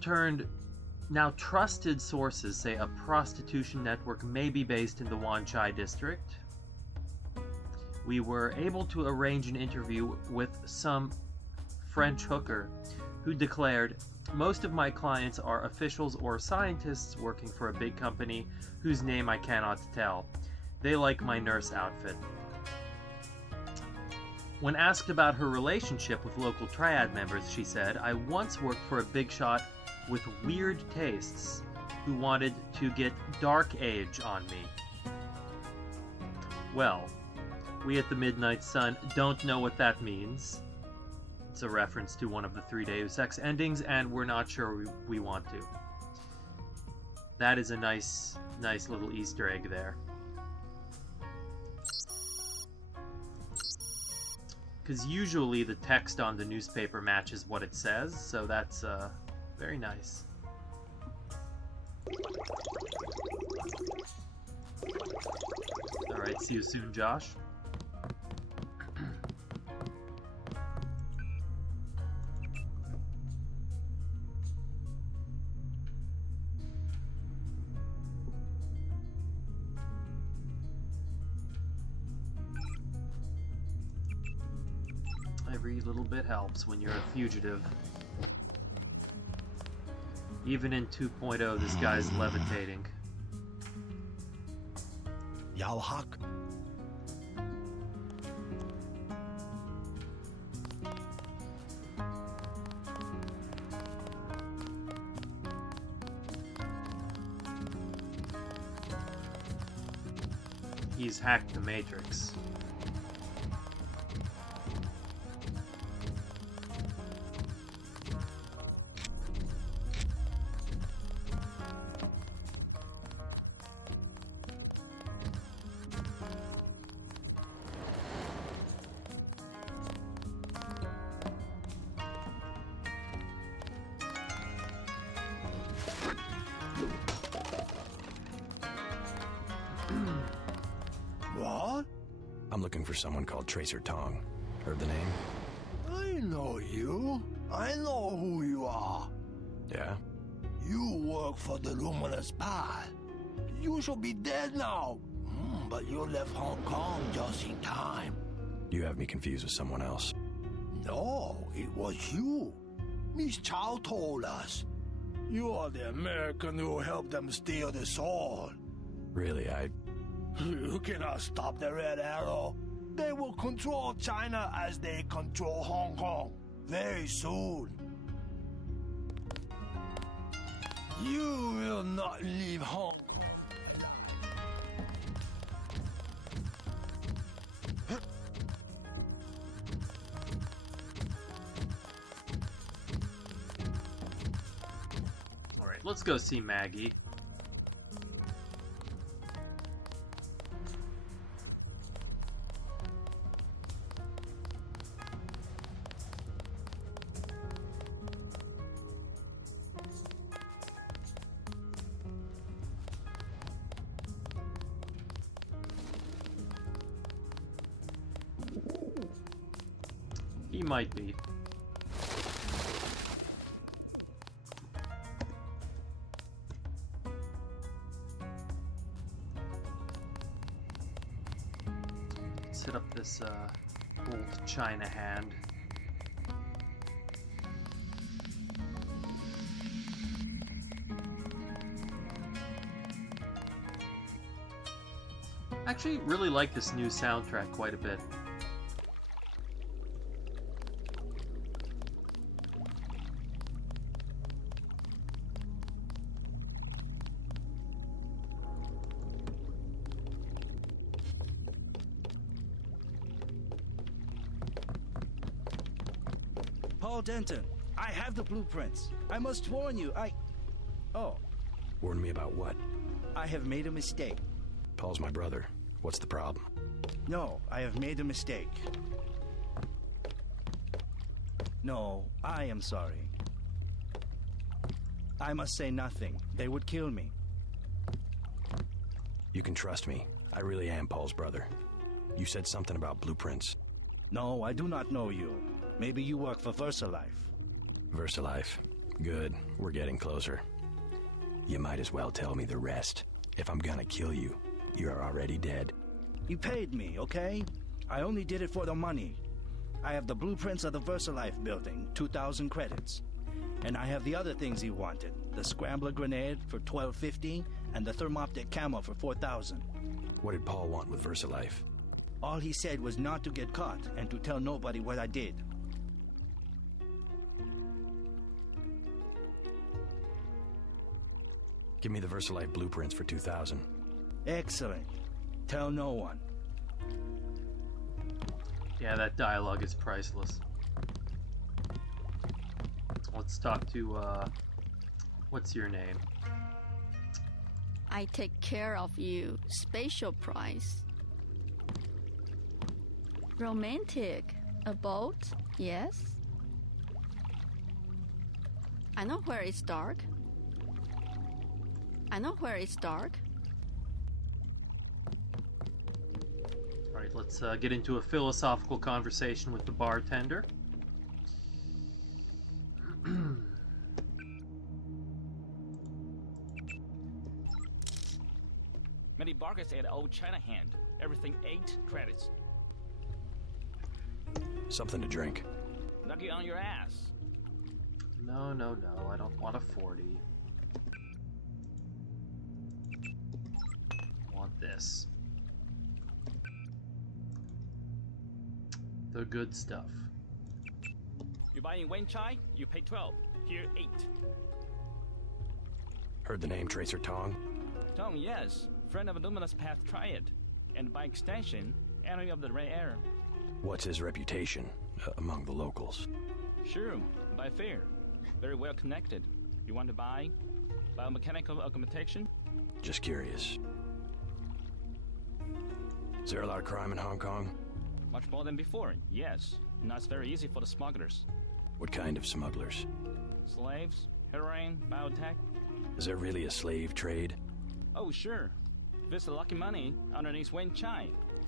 trusted sources say a prostitution network may be based in the Wanchai district. We were able to arrange an interview with some French hooker who declared, "Most of my clients are officials or scientists working for a big company whose name I cannot tell. They like my nurse outfit." When asked about her relationship with local triad members, she said, "I once worked for a big shot with weird tastes who wanted to get dark age on me." Well, we at the Midnight Sun don't know what that means. It's a reference to one of the 3 Deus Ex endings, and we're not sure we want to. That is a nice little Easter egg there. Because usually the text on the newspaper matches what it says, so that's very nice. Alright, see you soon, Josh. Every little bit helps when you're a fugitive. Even in 2.0, this guy's levitating. Yao Hak. He's hacked the Matrix. What? I'm looking for someone called Tracer Tong. Heard the name? I know you. I know who you are. Yeah? You work for the Luminous Path. You should be dead now. But you left Hong Kong just in time. You have me confused with someone else. No, it was you. Miss Chow told us. You are the American who helped them steal the sword. Really, You cannot stop the Red Arrow. They will control China as they control Hong Kong very soon. You will not leave home. Alright, let's go see Maggie. He might be. Let's hit up this old China hand. Actually, really like this new soundtrack quite a bit. Paul Denton, I have the blueprints. I must warn you, Oh. Warn me about what? I have made a mistake. Paul's my brother. What's the problem? No, I have made a mistake. No, I am sorry. I must say nothing. They would kill me. You can trust me. I really am Paul's brother. You said something about blueprints. No, I do not know you. Maybe you work for VersaLife. VersaLife. Good. We're getting closer. You might as well tell me the rest. If I'm gonna kill you, you are already dead. You paid me, okay? I only did it for the money. I have the blueprints of the VersaLife building, 2,000 credits. And I have the other things he wanted. The scrambler grenade for $12.50 and the thermoptic camo for $4,000. What did Paul want with VersaLife? All he said was not to get caught and to tell nobody what I did. Give me the VersaLife blueprints for 2,000. Excellent. Tell no one. Yeah, that dialogue is priceless. Let's talk to, what's your name? I take care of you. Special price. Romantic. A boat? Yes. I know where it's dark. I know where it's dark. Alright, let's get into a philosophical conversation with the bartender. Many bargains at Old China Hand. Everything 8 credits. Something to drink. Lucky on your ass. No, no, no. I don't want a 40. I want this. The good stuff. You buying Wen Chai? You pay 12. Here, 8. Heard the name Tracer Tong? Tong, yes. Friend of Luminous Path Triad. And by extension, enemy of the Red Air. What's his reputation among the locals? Sure, by fair. Very well connected. You want to buy biomechanical augmentation? Just curious. Is there a lot of crime in Hong Kong? Much more than before, yes. Now it's very easy for the smugglers. What kind of smugglers? Slaves, heroin, biotech. Is there really a slave trade? Oh, sure. Visit Lucky Money underneath Wen Chai,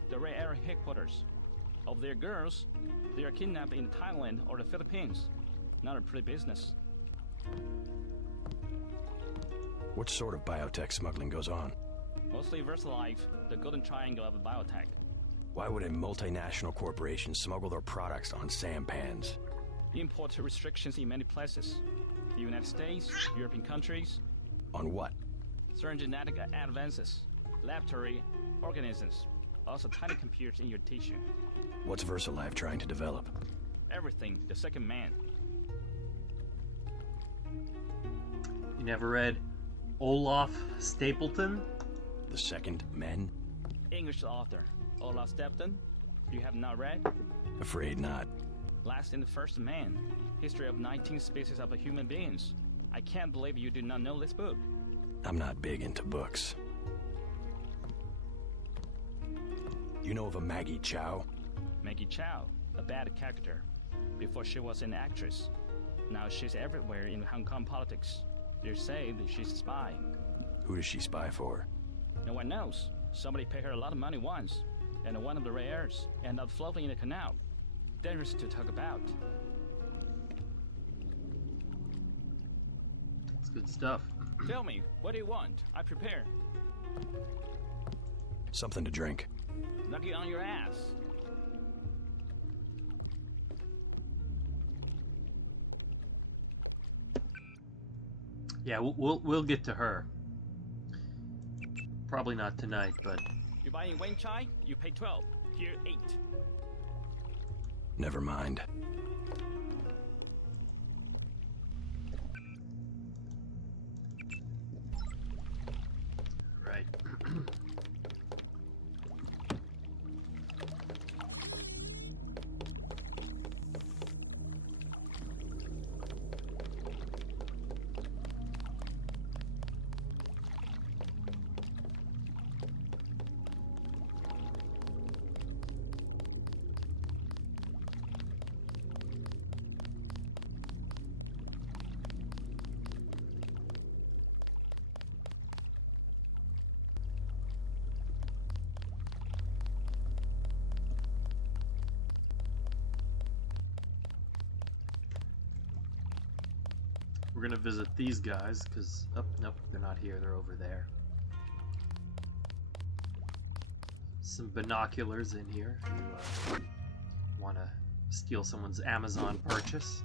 the Red Air headquarters. Of their girls, they are kidnapped in Thailand or the Philippines. Not a pretty business. What sort of biotech smuggling goes on? Mostly VersaLife, the golden triangle of biotech. Why would a multinational corporation smuggle their products on sampans? Import restrictions in many places. The United States, European countries. On what? Certain genetic advances, laboratory organisms, also tiny computers in your tissue. What's VersaLife trying to develop? Everything, the second man. You never read Olaf Stapleton? The Second Men? English author, Olaf Stapleton. You have not read? Afraid not. Last and First Man. History of 19 species of human beings. I can't believe you do not know this book. I'm not big into books. You know of a Maggie Chow? Maggie Chow, a bad character. Before she was an actress. Now she's everywhere in Hong Kong politics. They say that she's a spy. Who does she spy for? No one knows. Somebody paid her a lot of money once. And one of the rares ended up floating in the canal. Dangerous to talk about. That's good stuff. Tell me, what do you want? I prepare. Something to drink. Lucky on your ass. Yeah, we'll get to her. Probably not tonight, but You buying Wen Chai? You pay 12. Here, 8. Never mind. right. We're gonna visit these guys because nope, they're not here. They're over there. Some binoculars in here if you want to steal someone's Amazon purchase.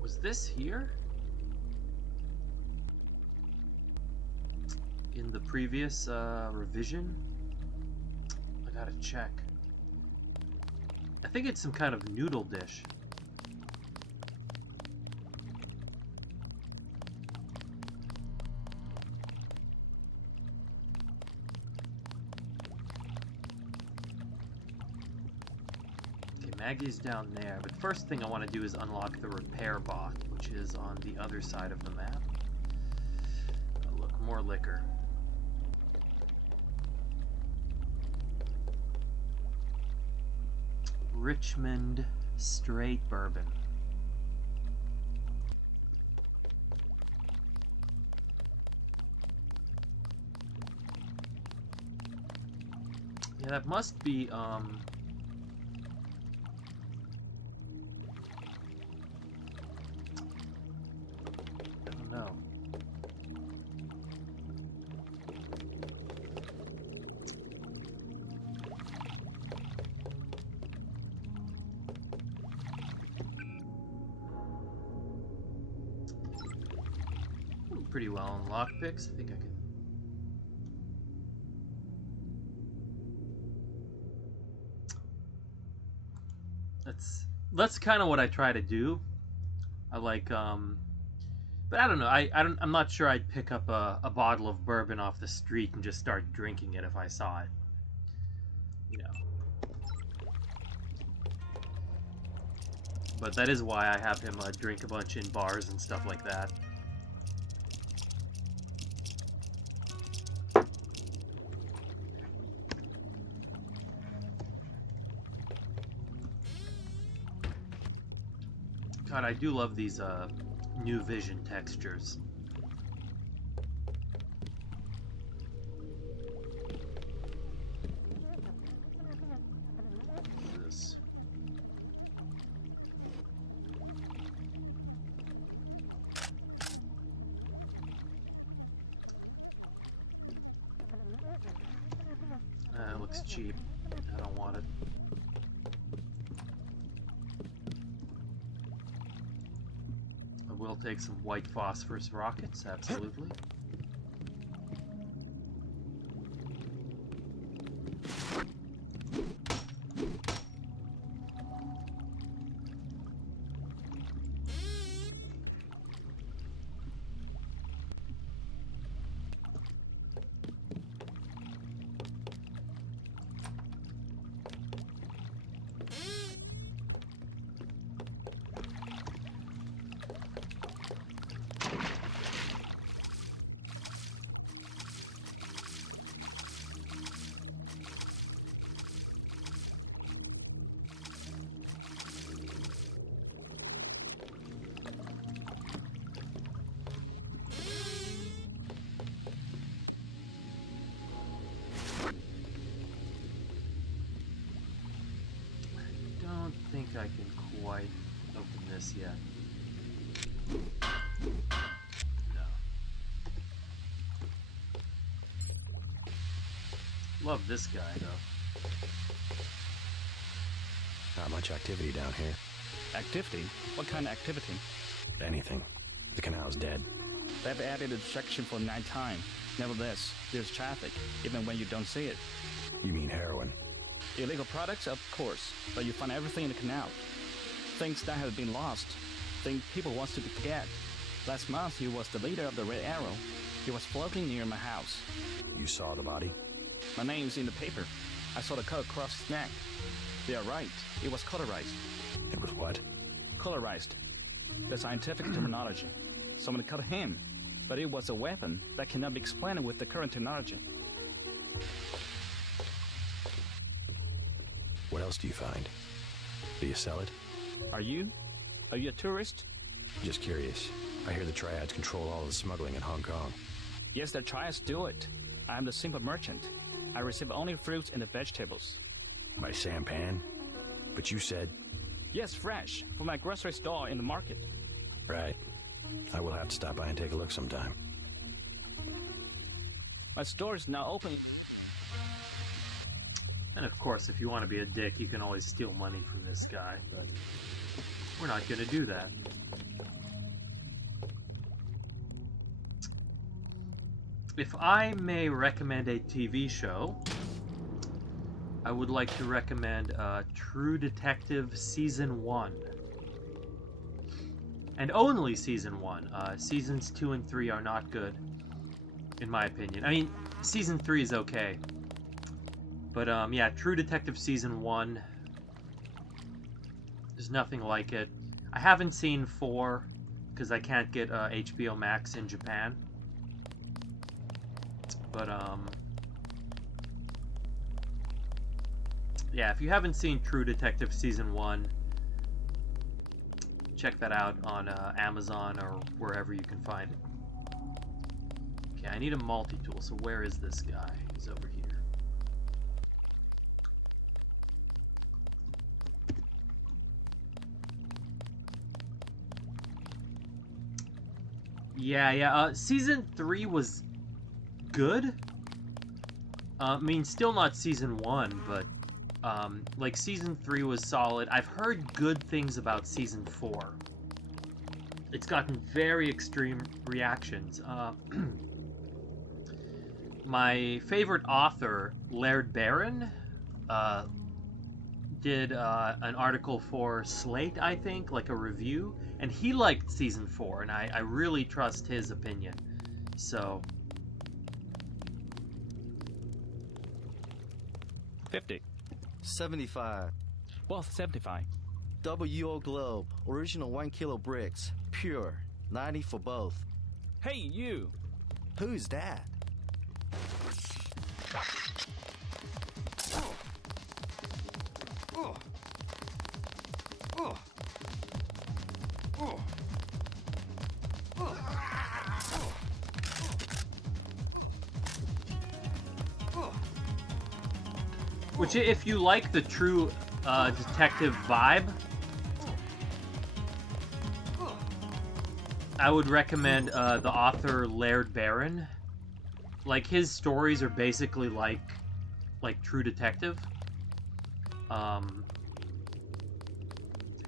Was this here? In the previous revision? I gotta check. I think it's some kind of noodle dish. Maggie's down there, but first thing I want to do is unlock the repair bot, which is on the other side of the map. Oh, look, more liquor. Richmond Straight Bourbon. Yeah, that must be, pretty well on lockpicks. I think I can. That's kind of what I try to do. I like but I don't know. I'm not sure I'd pick up a bottle of bourbon off the street and just start drinking it if I saw it. You know. But that is why I have him drink a bunch in bars and stuff like that. God, I do love these new vision textures. This. It looks cheap. I don't want it. We'll take some white phosphorus rockets, absolutely. I can quite open this yet. No. Love this guy, though. Not much activity down here. Activity? What kind of activity? Anything. The canal's dead. They've added a section for nighttime. Nevertheless, there's traffic, even when you don't see it. You mean heroin? Illegal products, of course, but you find everything in the canal. Things that have been lost, things people want to forget. Last month, he was the leader of the Red Arrow. He was floating near my house. You saw the body? My name's in the paper. I saw the cut across his neck. They are right. It was cauterized. It was what? Cauterized. The scientific terminology. Someone cut him, but it was a weapon that cannot be explained with the current technology. What else do you find? Do you sell it? Are you? Are you a tourist? Just curious. I hear the triads control all of the smuggling in Hong Kong. Yes, the triads do it. I am the simple merchant. I receive only fruits and vegetables. My sampan? But you said... Yes, fresh, from my grocery store in the market. Right. I will have to stop by and take a look sometime. My store is now open. And of course, if you want to be a dick, you can always steal money from this guy, but we're not going to do that. If I may recommend a TV show, I would like to recommend True Detective Season 1. And only Season 1. Seasons 2 and 3 are not good, in my opinion. I mean, Season 3 is okay. But, yeah, True Detective Season 1, there's nothing like it. I haven't seen 4, because I can't get HBO Max in Japan. But, yeah, if you haven't seen True Detective Season 1, check that out on Amazon or wherever you can find it. Okay, I need a multi-tool, so where is this guy? He's over here. Yeah, Season 3 was good. I mean, still not Season 1, but, like, Season 3 was solid. I've heard good things about Season 4. it's gotten very extreme reactions. My favorite author, Laird Barron, did an article for Slate, I think, like a review, and he liked season 4, and I really trust his opinion. So 50. 75. Both 75. Double UO globe, original 1 kilo bricks, pure, 90 for both. Hey, you! Who's that? Which, if you like the true detective vibe, I would recommend the author Laird Barron. Like, his stories are basically like True Detective.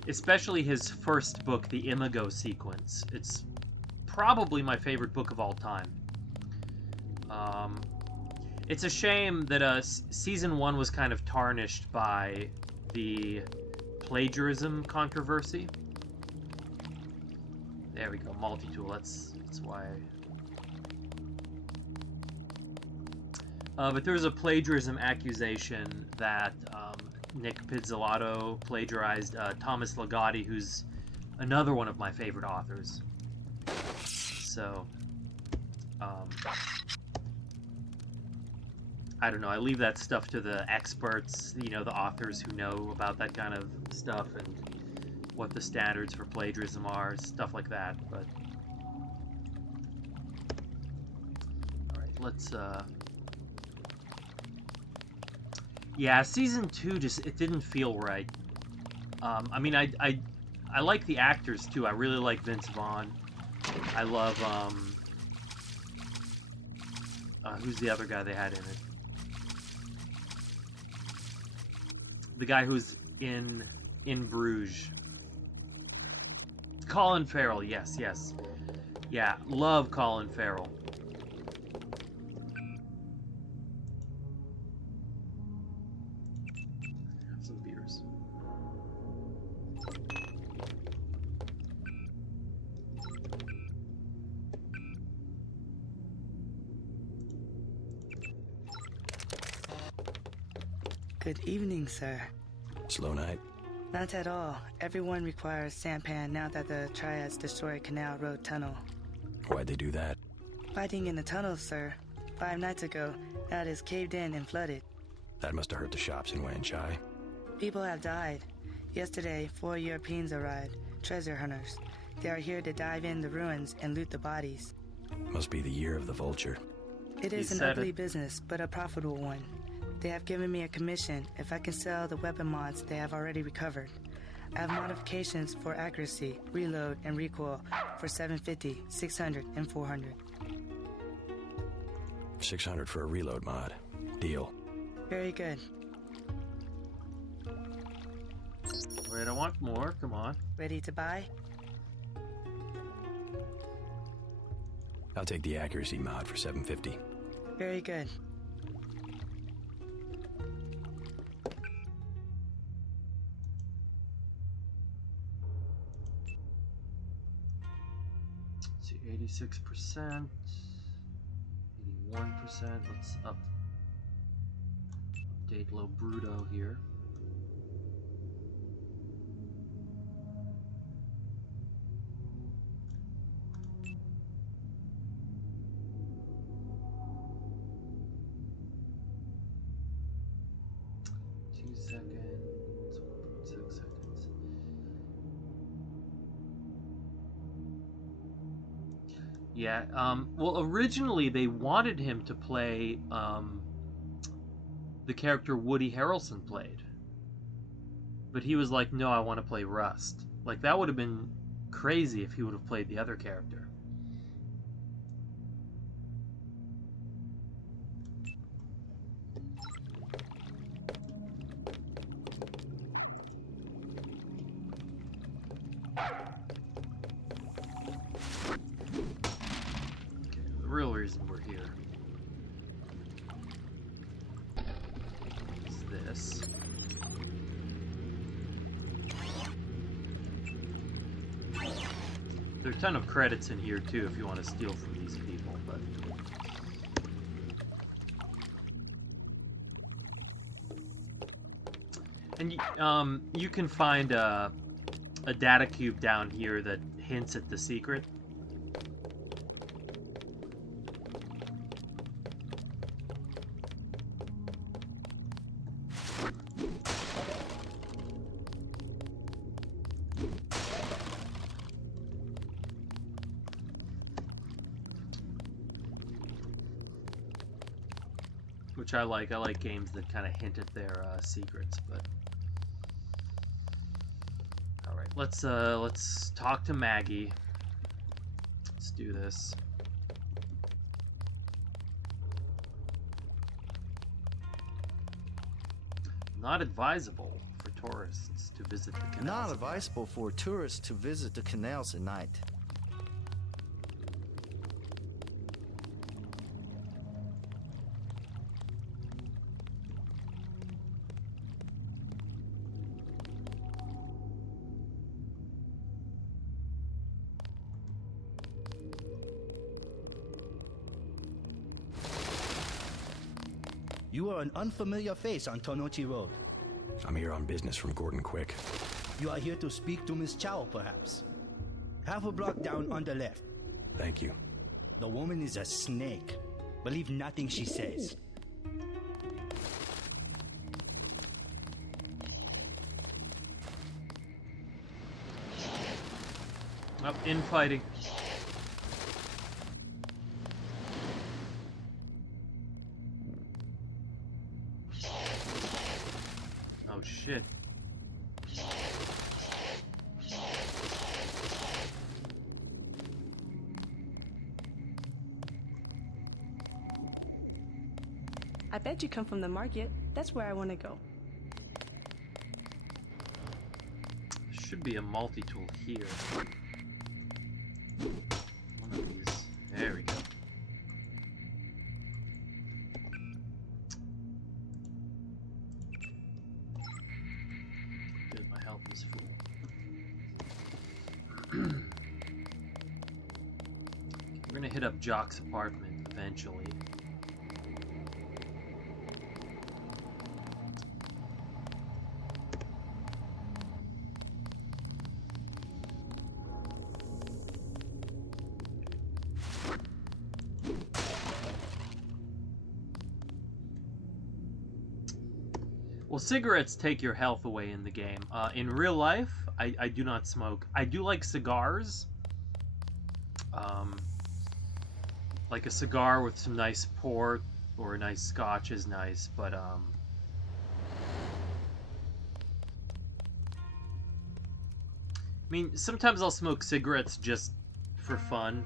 Especially his first book, The Imago Sequence. It's probably my favorite book of all time. It's a shame that season 1 was kind of tarnished by the plagiarism controversy. There we go, multi-tool, that's why. But there was a plagiarism accusation that Nick Pizzolatto plagiarized Thomas Ligotti, who's another one of my favorite authors. So, I don't know, I leave that stuff to the experts, you know, the authors who know about that kind of stuff and what the standards for plagiarism are, stuff like that, but... Alright, let's, Yeah, season 2 it didn't feel right. I mean, I like the actors, too. I really like Vince Vaughn. I love, who's the other guy they had in it? The guy who's in Bruges. Colin Farrell, yes. Yeah, love Colin Farrell. Have some beers. Good evening, sir. Slow night? Not at all. Everyone requires sampan now that the Triads destroyed Canal Road Tunnel. Why'd they do that? Fighting in the tunnels, sir. 5 nights ago, now it is caved in and flooded. That must have hurt the shops in Wan Chai. People have died. Yesterday, 4 Europeans arrived, treasure hunters. They are here to dive in the ruins and loot the bodies. Must be the year of the vulture. It is an ugly business, but a profitable one. They have given me a commission if I can sell the weapon mods they have already recovered. I have modifications for accuracy, reload, and recoil for 750, 600, and 400. 600 for a reload mod. Deal. Very good. Wait, I want more. Come on. Ready to buy? I'll take the accuracy mod for 750. Very good. Let's see, 86%, 81%. Let's update Lo Bruto here. Yeah, well, originally they wanted him to play the character Woody Harrelson played. But he was like, no, I want to play Rust. Like, that would have been crazy if he would have played the other character. reason we're here. What's this? There are a ton of credits in here too if you want to steal from these people, but and you can find a data cube down here that hints at the secret. Which I like. I like games that kind of hint at their secrets, but alright, let's talk to Maggie. Let's do this. Not advisable for tourists to visit the canals. Not advisable for tourists to visit the canals at night. You are an unfamiliar face on Tonochi Road. I'm here on business from Gordon Quick. You are here to speak to Miss Chow, perhaps. Half a block down on the left. Thank you. The woman is a snake. Believe nothing she says. Up, infighting. Oh shit. I bet you come from the market. That's where I want to go. Should be a multi-tool here. One of these. There we go. Good, my health is full. We're gonna hit up Jock's apartment eventually. Well, cigarettes take your health away in the game. In real life, I do not smoke. I do like cigars. Like a cigar with some nice port or a nice scotch is nice, but I mean, sometimes I'll smoke cigarettes just for fun,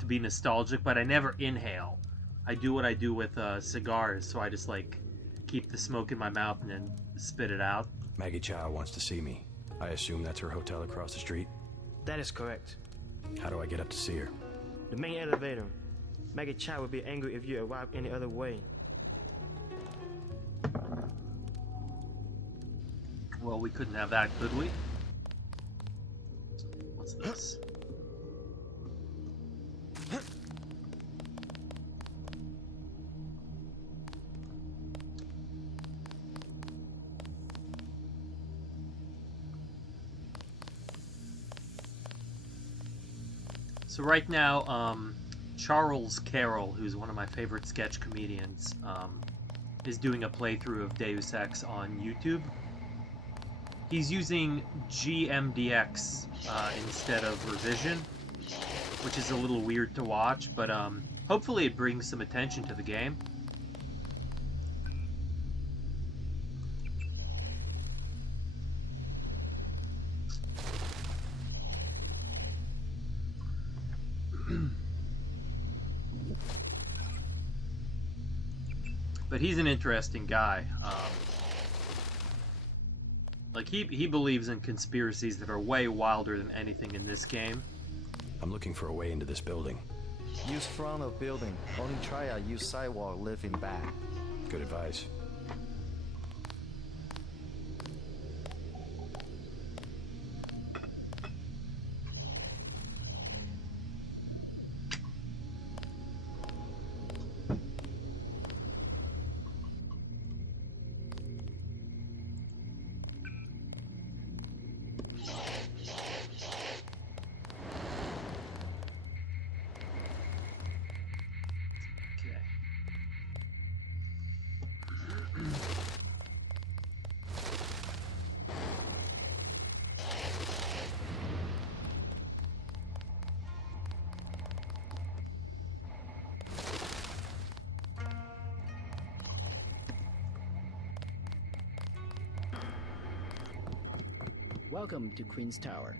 to be nostalgic, but I never inhale. I do what I do with cigars, so I just like keep the smoke in my mouth and then spit it out. Maggie Chow wants to see me. I assume that's her hotel across the street? That is correct. How do I get up to see her? The main elevator. Maggie Chow would be angry if you arrive any other way. Well, we couldn't have that, could we? What's this? So right now, Charles Carroll, who's one of my favorite sketch comedians, is doing a playthrough of Deus Ex on YouTube. He's using GMDX instead of Revision, which is a little weird to watch, but hopefully it brings some attention to the game. But he's an interesting guy. Like, he believes in conspiracies that are way wilder than anything in this game. I'm looking for a way into this building. Use front of building. Only triad use sidewalk, live in back. Good advice. Welcome to Queen's Tower.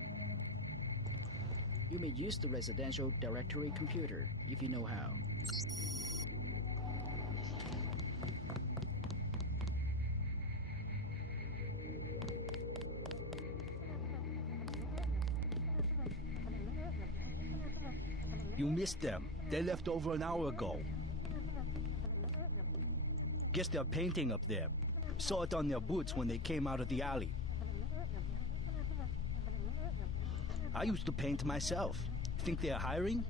You may use the residential directory computer if you know how. You missed them. They left over an hour ago. Guess they're painting up there. Saw it on their boots when they came out of the alley. I used to paint myself. Think they're hiring?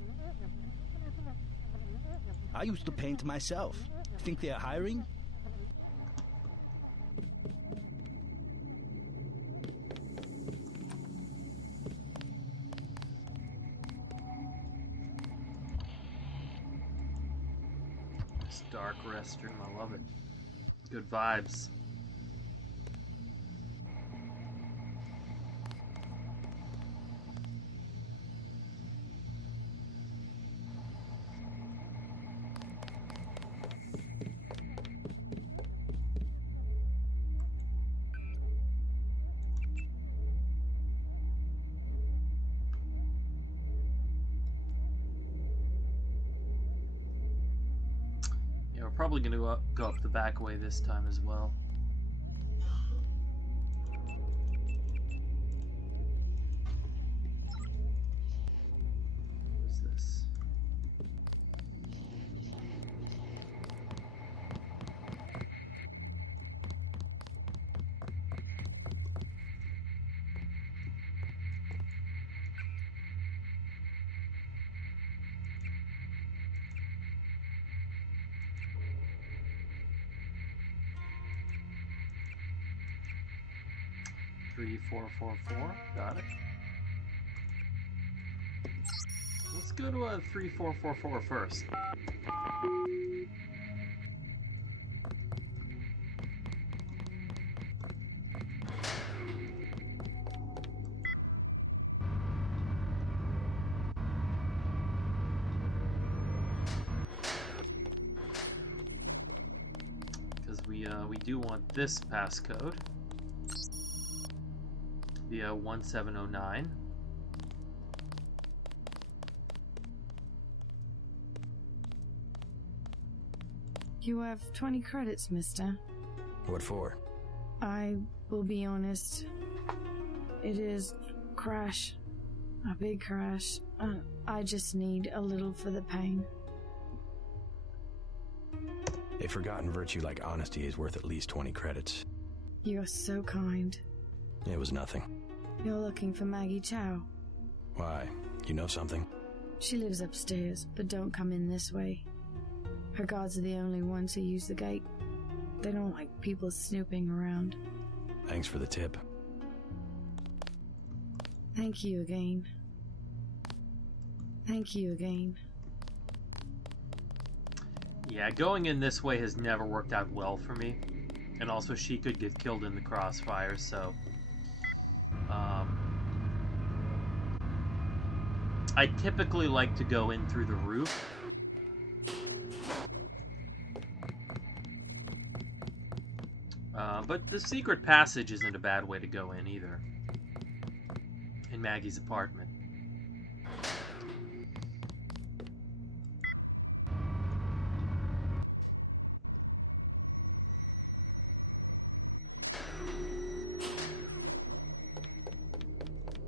I used to paint myself. Think they're hiring? This dark restroom, I love it. Good vibes. Probably going to go up the back way this time as well. What is this? Three, 4, 4, 4. Got it. Let's go to 3, 4, 4, 4 first. Because we do want this passcode. The 1709. You have 20 credits, mister. What for? I will be honest. It is crash. A big crash. I just need a little for the pain. A forgotten virtue like honesty is worth at least 20 credits. You're so kind. It was nothing. You're looking for Maggie Chow. Why? You know something? She lives upstairs, but don't come in this way. Her guards are the only ones who use the gate. They don't like people snooping around. Thanks for the tip. Thank you again. Thank you again. Yeah, going in this way has never worked out well for me. And also she could get killed in the crossfire, so... I typically like to go in through the roof. But the secret passage isn't a bad way to go in either. In Maggie's apartment.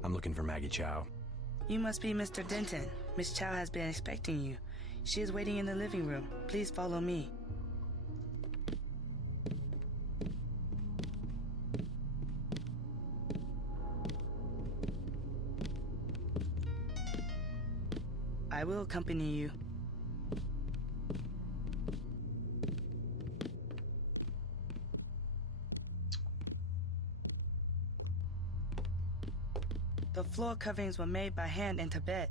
I'm looking for Maggie Chow. You must be Mr. Denton. Miss Chow has been expecting you. She is waiting in the living room. Please follow me. I will accompany you. The floor coverings were made by hand in Tibet.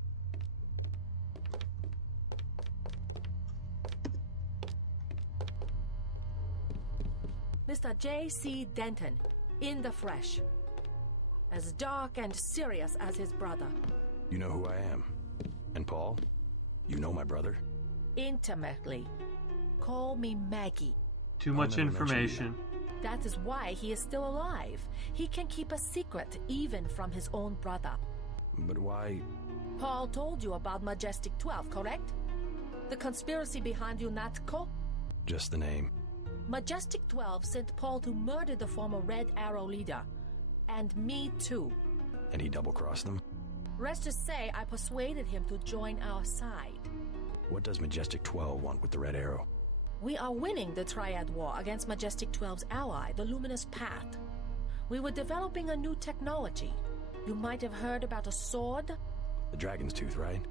Mr. J.C. Denton, in the flesh. As dark and serious as his brother. You know who I am. And Paul? You know my brother? Intimately. Call me Maggie. Too much information. That is why he is still alive. He can keep a secret even from his own brother. But why? Paul told you about Majestic 12, correct? The conspiracy behind UNATCO? Just the name. Majestic 12 sent Paul to murder the former Red Arrow leader. And me too. And he double-crossed them? Rest to say, I persuaded him to join our side. What does Majestic 12 want with the Red Arrow? We are winning the Triad War against Majestic 12's ally, the Luminous Path. We were developing a new technology. You might have heard about a sword? The Dragon's Tooth, right?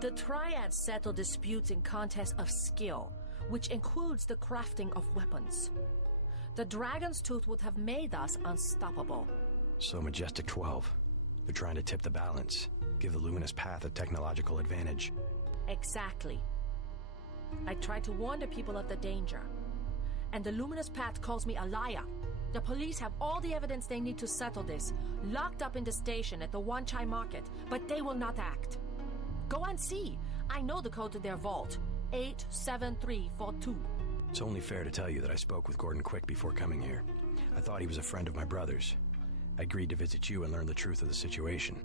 The Triads settle disputes in contests of skill, which includes the crafting of weapons. The Dragon's Tooth would have made us unstoppable. So Majestic 12. They're trying to tip the balance, give the Luminous Path a technological advantage. Exactly. I tried to warn the people of the danger. And the Luminous Path calls me a liar. The police have all the evidence they need to settle this, locked up in the station at the Wanchai Market, but they will not act. Go and see. I know the code to their vault. 87342. It's only fair to tell you that I spoke with Gordon Quick before coming here. I thought he was a friend of my brother's. I agreed to visit you and learn the truth of the situation.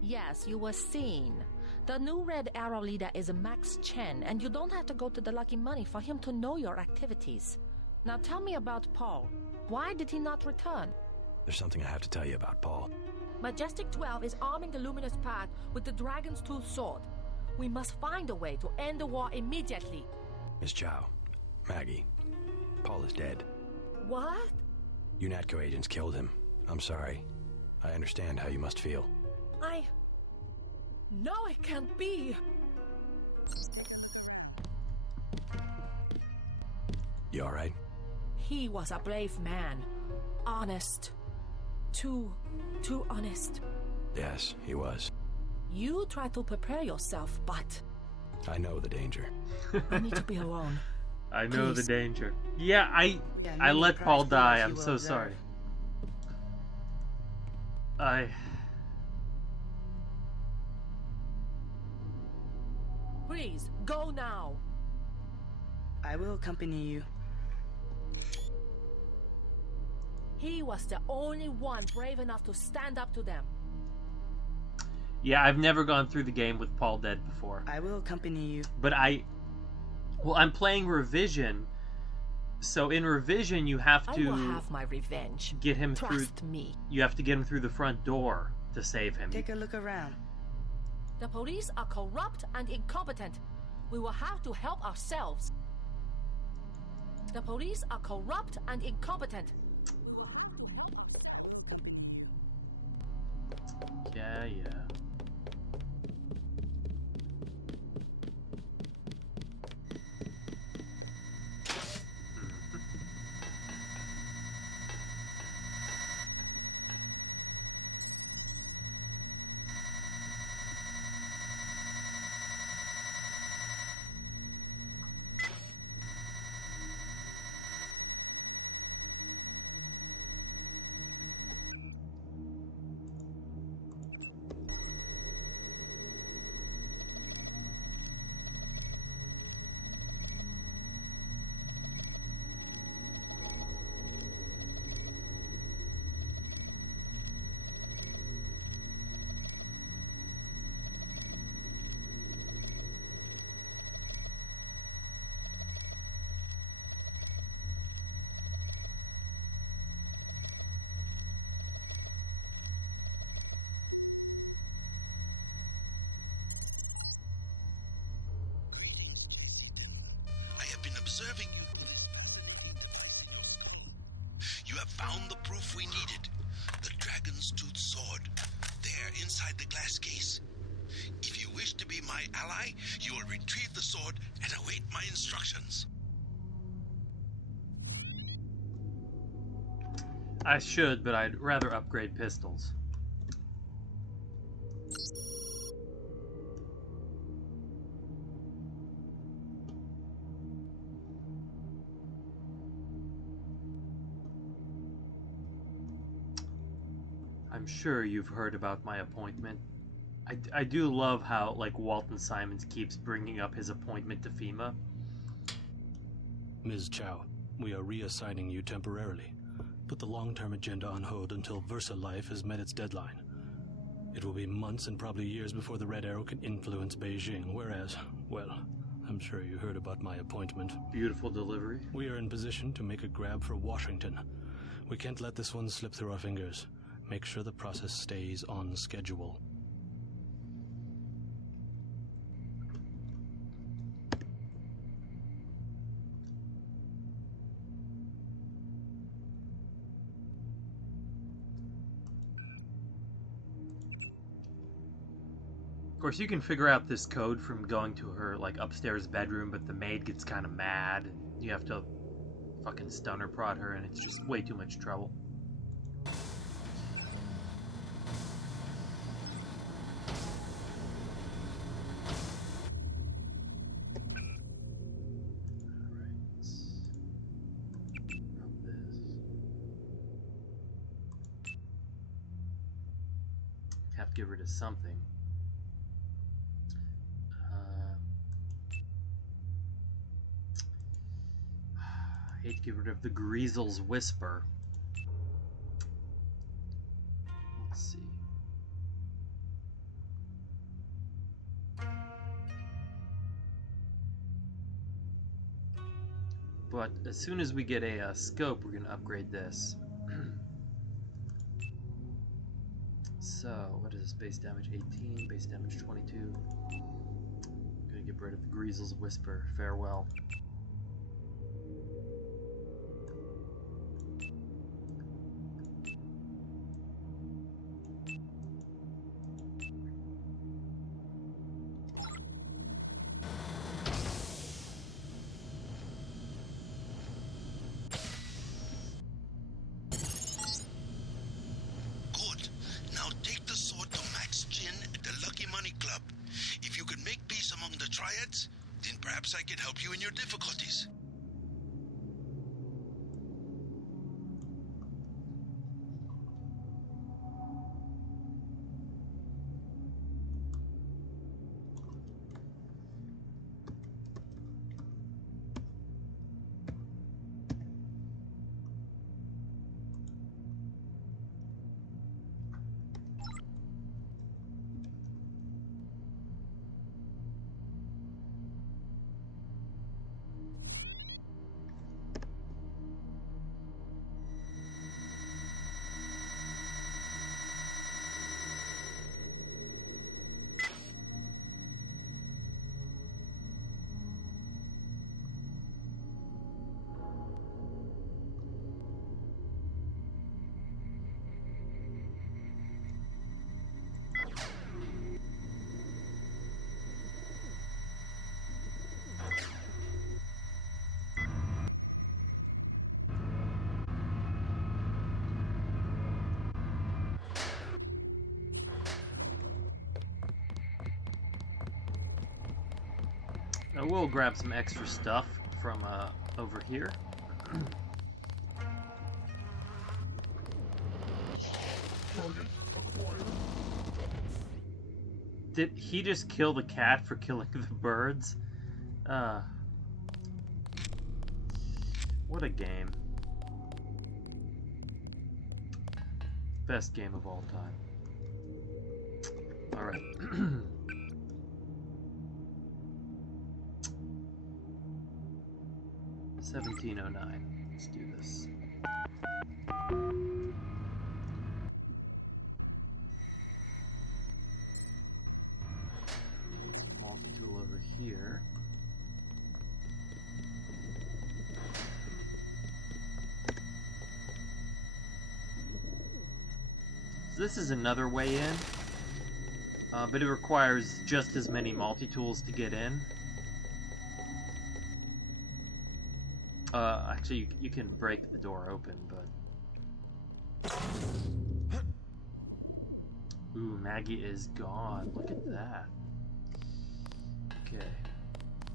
Yes, you were seen. The new Red Arrow leader is Max Chen, and you don't have to go to the Lucky Money for him to know your activities. Now tell me about Paul. Why did he not return? There's something I have to tell you about Paul. Majestic 12 is arming the Luminous Path with the Dragon's Tooth sword. We must find a way to end the war immediately. Miss Chow, Maggie, Paul is dead. What? UNATCO agents killed him. I'm sorry. I understand how you must feel. No, it can't be. You alright? He was a brave man. Honest. Too honest. Yes, he was. You try to prepare yourself, but... I know the danger. I need to be alone. I know Please. the danger. Yeah, I let Paul die. I'm so sorry. Please, go now. I will accompany you. He was the only one brave enough to stand up to them. Yeah, I've never gone through the game with Paul dead before. I will accompany you. But I'm playing Revision. So in Revision, you have to... I will have my revenge. Get him Trust through... me. You have to get him through the front door to save him. Take a look around. The police are corrupt and incompetent. We will have to help ourselves. The police are corrupt and incompetent. Yeah. have been observing. You have found the proof we needed. The dragon's tooth sword. There, inside the glass case. If you wish to be my ally, you will retrieve the sword and await my instructions. I should, but I'd rather upgrade pistols. I'm sure you've heard about my appointment. I do love how, like, Walton Simons keeps bringing up his appointment to FEMA. Ms. Chow, we are reassigning you temporarily. Put the long-term agenda on hold until VersaLife has met its deadline. It will be months and probably years before the Red Arrow can influence Beijing, whereas, well, I'm sure you heard about my appointment. Beautiful delivery. We are in position to make a grab for Washington. We can't let this one slip through our fingers. Make sure the process stays on schedule. Of course, you can figure out this code from going to her, like, upstairs bedroom, but the maid gets kind of mad, and you have to fucking stunner prod her, and it's just way too much trouble. Have to get rid of something. I hate to get rid of the Greasel's Whisper. Let's see. But as soon as we get a scope, we're going to upgrade this. So, what is this? Base damage 18, base damage 22. Gonna get rid of the Greasel's Whisper. Farewell. Perhaps I can help you in your difficulties. Now we'll grab some extra stuff from over here. Did he just kill the cat for killing the birds? What a game. Best game of all time. Alright. 1709. Let's do this. Multi-tool over here. So this is another way in, but it requires just as many multi-tools to get in. Actually, you can break the door open, but... Ooh, Maggie is gone. Look at that. Okay.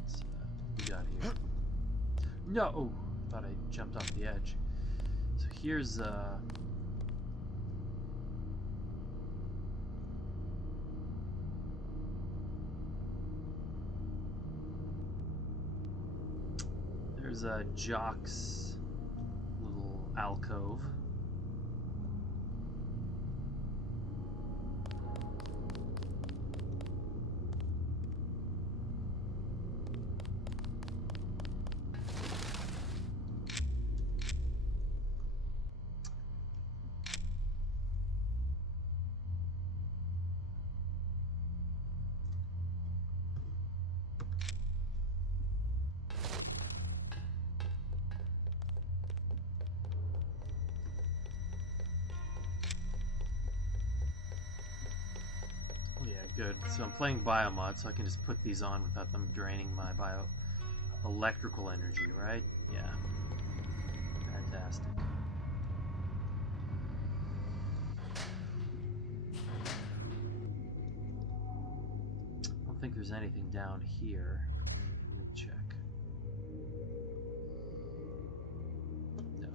So, what we got here? No! Oh, thought I jumped off the edge. So here's, there's a Jock's little alcove. Good. So I'm playing Biomod, so I can just put these on without them draining my electrical energy, right? Yeah. Fantastic. I don't think there's anything down here. Let me check. No.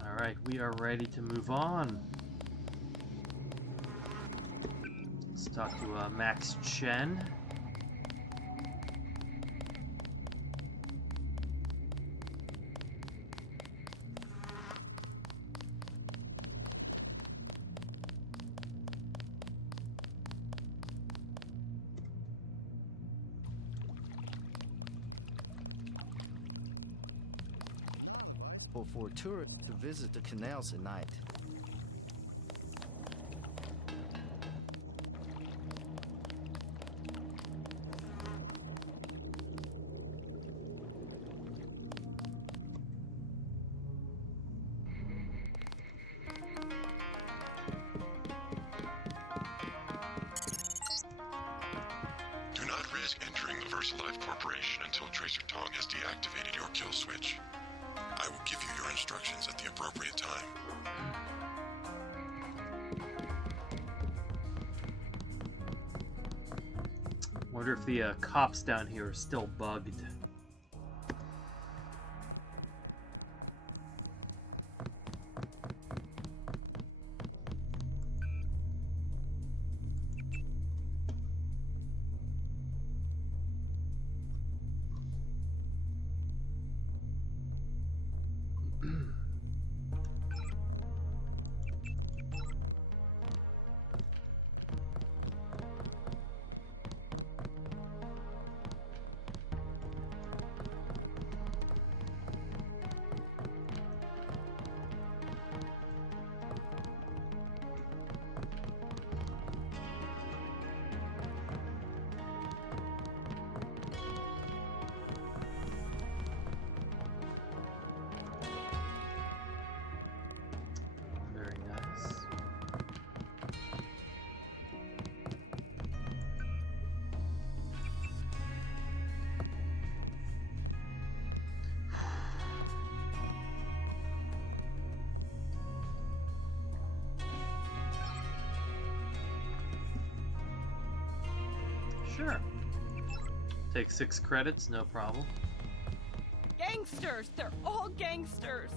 Alright, we are ready to move on. Let's talk to Max Chen. For tourists to visit the canals at night. Do not risk entering the VersaLife Corporation until Tracer Tong has deactivated your kill switch. I will give you your instructions at the appropriate time. Wonder if the cops down here are still bugged. Sure. Take 6 credits, no problem. Gangsters! They're all gangsters!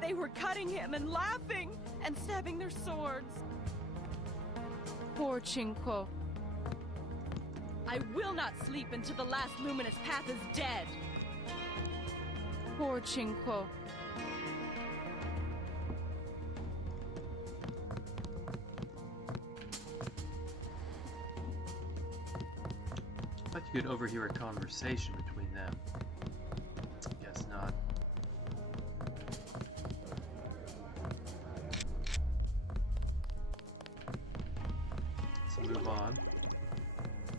They were cutting him and laughing and stabbing their swords. Poor Chinko. I will not sleep until the last luminous path is dead. Poor Chinko. You could overhear a conversation between them. Guess not. Let's move on.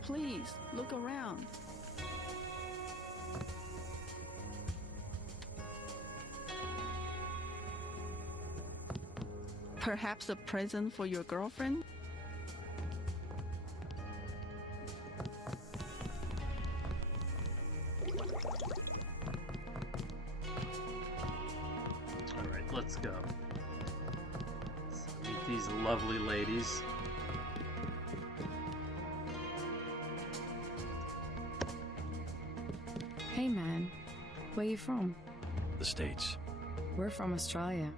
Please, look around. Perhaps a present for your girlfriend? Alright, let's go. Let's meet these lovely ladies. Hey man, where you from? The States. We're from Australia.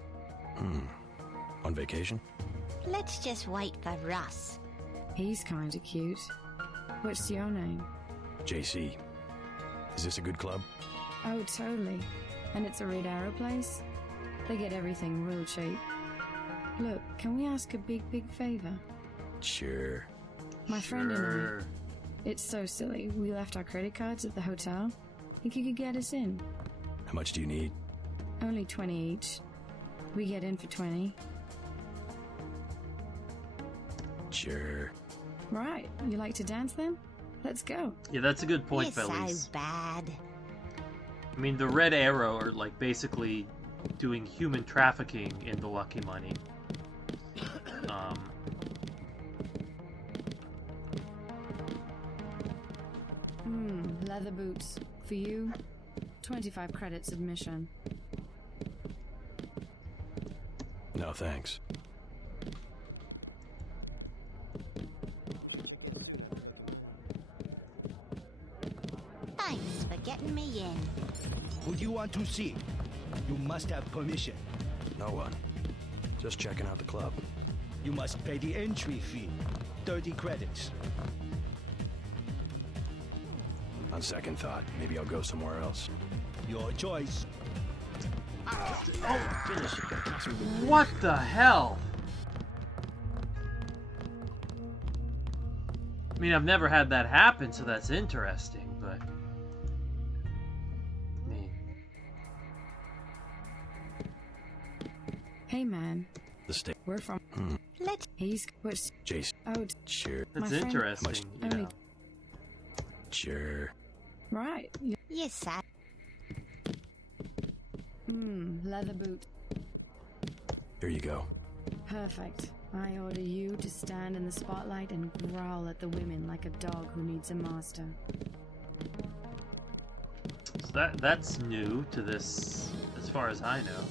On vacation? Let's just wait for Russ. He's kinda cute. What's your name? JC. Is this a good club? Oh, totally. And it's a Red Arrow place? They get everything real cheap. Look, can we ask a big favor? Sure. My friend and I. It's so silly. We left our credit cards at the hotel. Think you could get us in? How much do you need? Only 20 each. We get in for 20. Sure. Right. You like to dance then? Let's go. Yeah, that's a good point, You're Felice. so bad. I mean, the Red Arrow are like basically doing human trafficking in the Lucky Money. Leather boots. For you, 25 credits admission. No, thanks. Thanks for getting me in. Who do you want to see? You must have permission. No one. Just checking out the club. You must pay the entry fee. 30 credits. On second thought, maybe I'll go somewhere else. Your choice. Finish. What the hell? I mean, I've never had that happen, so that's interesting, but... I mean... Hey man. The state. We're from... Let's... He's... What's... Jason. Oh, Sure. That's my friend- interesting, you know. Sure. Right. Yes, sir. Leather boot. Here you go. Perfect. I order you to stand in the spotlight and growl at the women like a dog who needs a master. So that's new to this, as far as I know.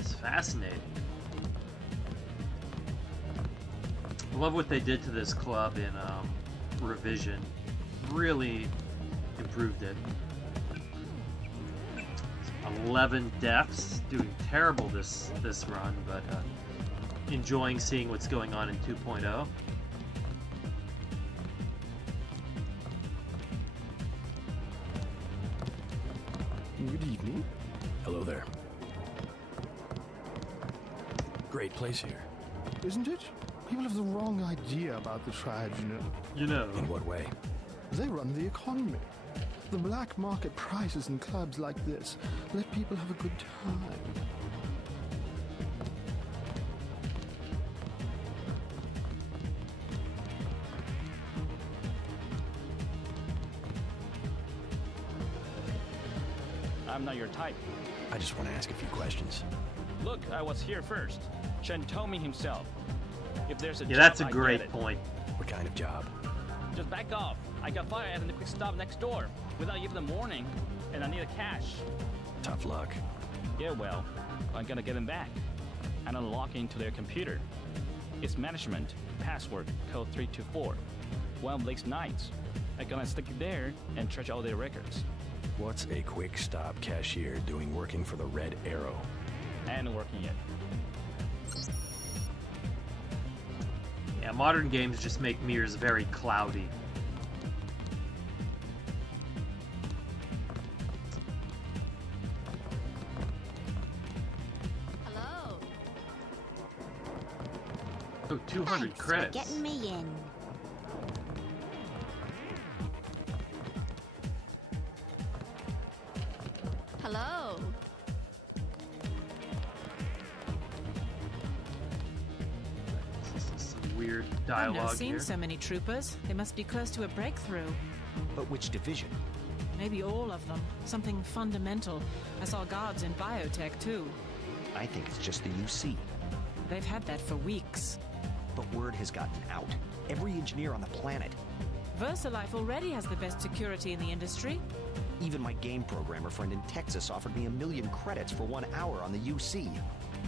It's fascinating. I love what they did to this club in Revision. Really improved it. 11 deaths, doing terrible this run, but enjoying seeing what's going on in 2.0. Good evening. Hello there. Great place here. Isn't it? People have the wrong idea about the tribes, you know. You know. In what way? They run the economy. The black market prices in clubs like this let people have a good time. I'm not your type. I just want to ask a few questions. Look, I was here first. Chen told me himself. If there's a Yeah, job, that's a I great get it. point. What kind of job? Just back off. I got fired at the quick stop next door without even a warning, and I need a cash. Tough luck. Yeah, well, I'm gonna get them back and unlock into their computer. It's management, password, code 324. One of Blake's nights. I'm gonna stick it there and trash all their records. What's a quick stop cashier doing working for the Red Arrow? And working it. Yeah, modern games just make mirrors very cloudy. Hello. Oh, 200 Thanks credits. for getting me in. Hello. Some weird I've dialogue never seen here. so many troopers. They must be close to a breakthrough. But which division? Maybe all of them. Something fundamental. I saw guards in biotech, too. I think it's just the UC. They've had that for weeks. But word has gotten out. Every engineer on the planet. VersaLife already has the best security in the industry. Even my game programmer friend in Texas offered me 1 million credits for 1 hour on the UC.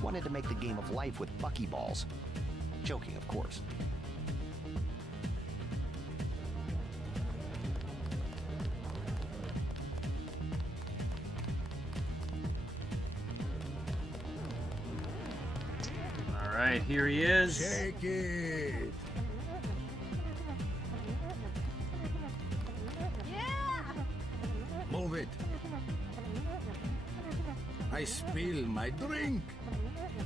Wanted to make the game of life with buckyballs. Joking, of course. All right, here he is. Shake it. Move it. I spill my drink.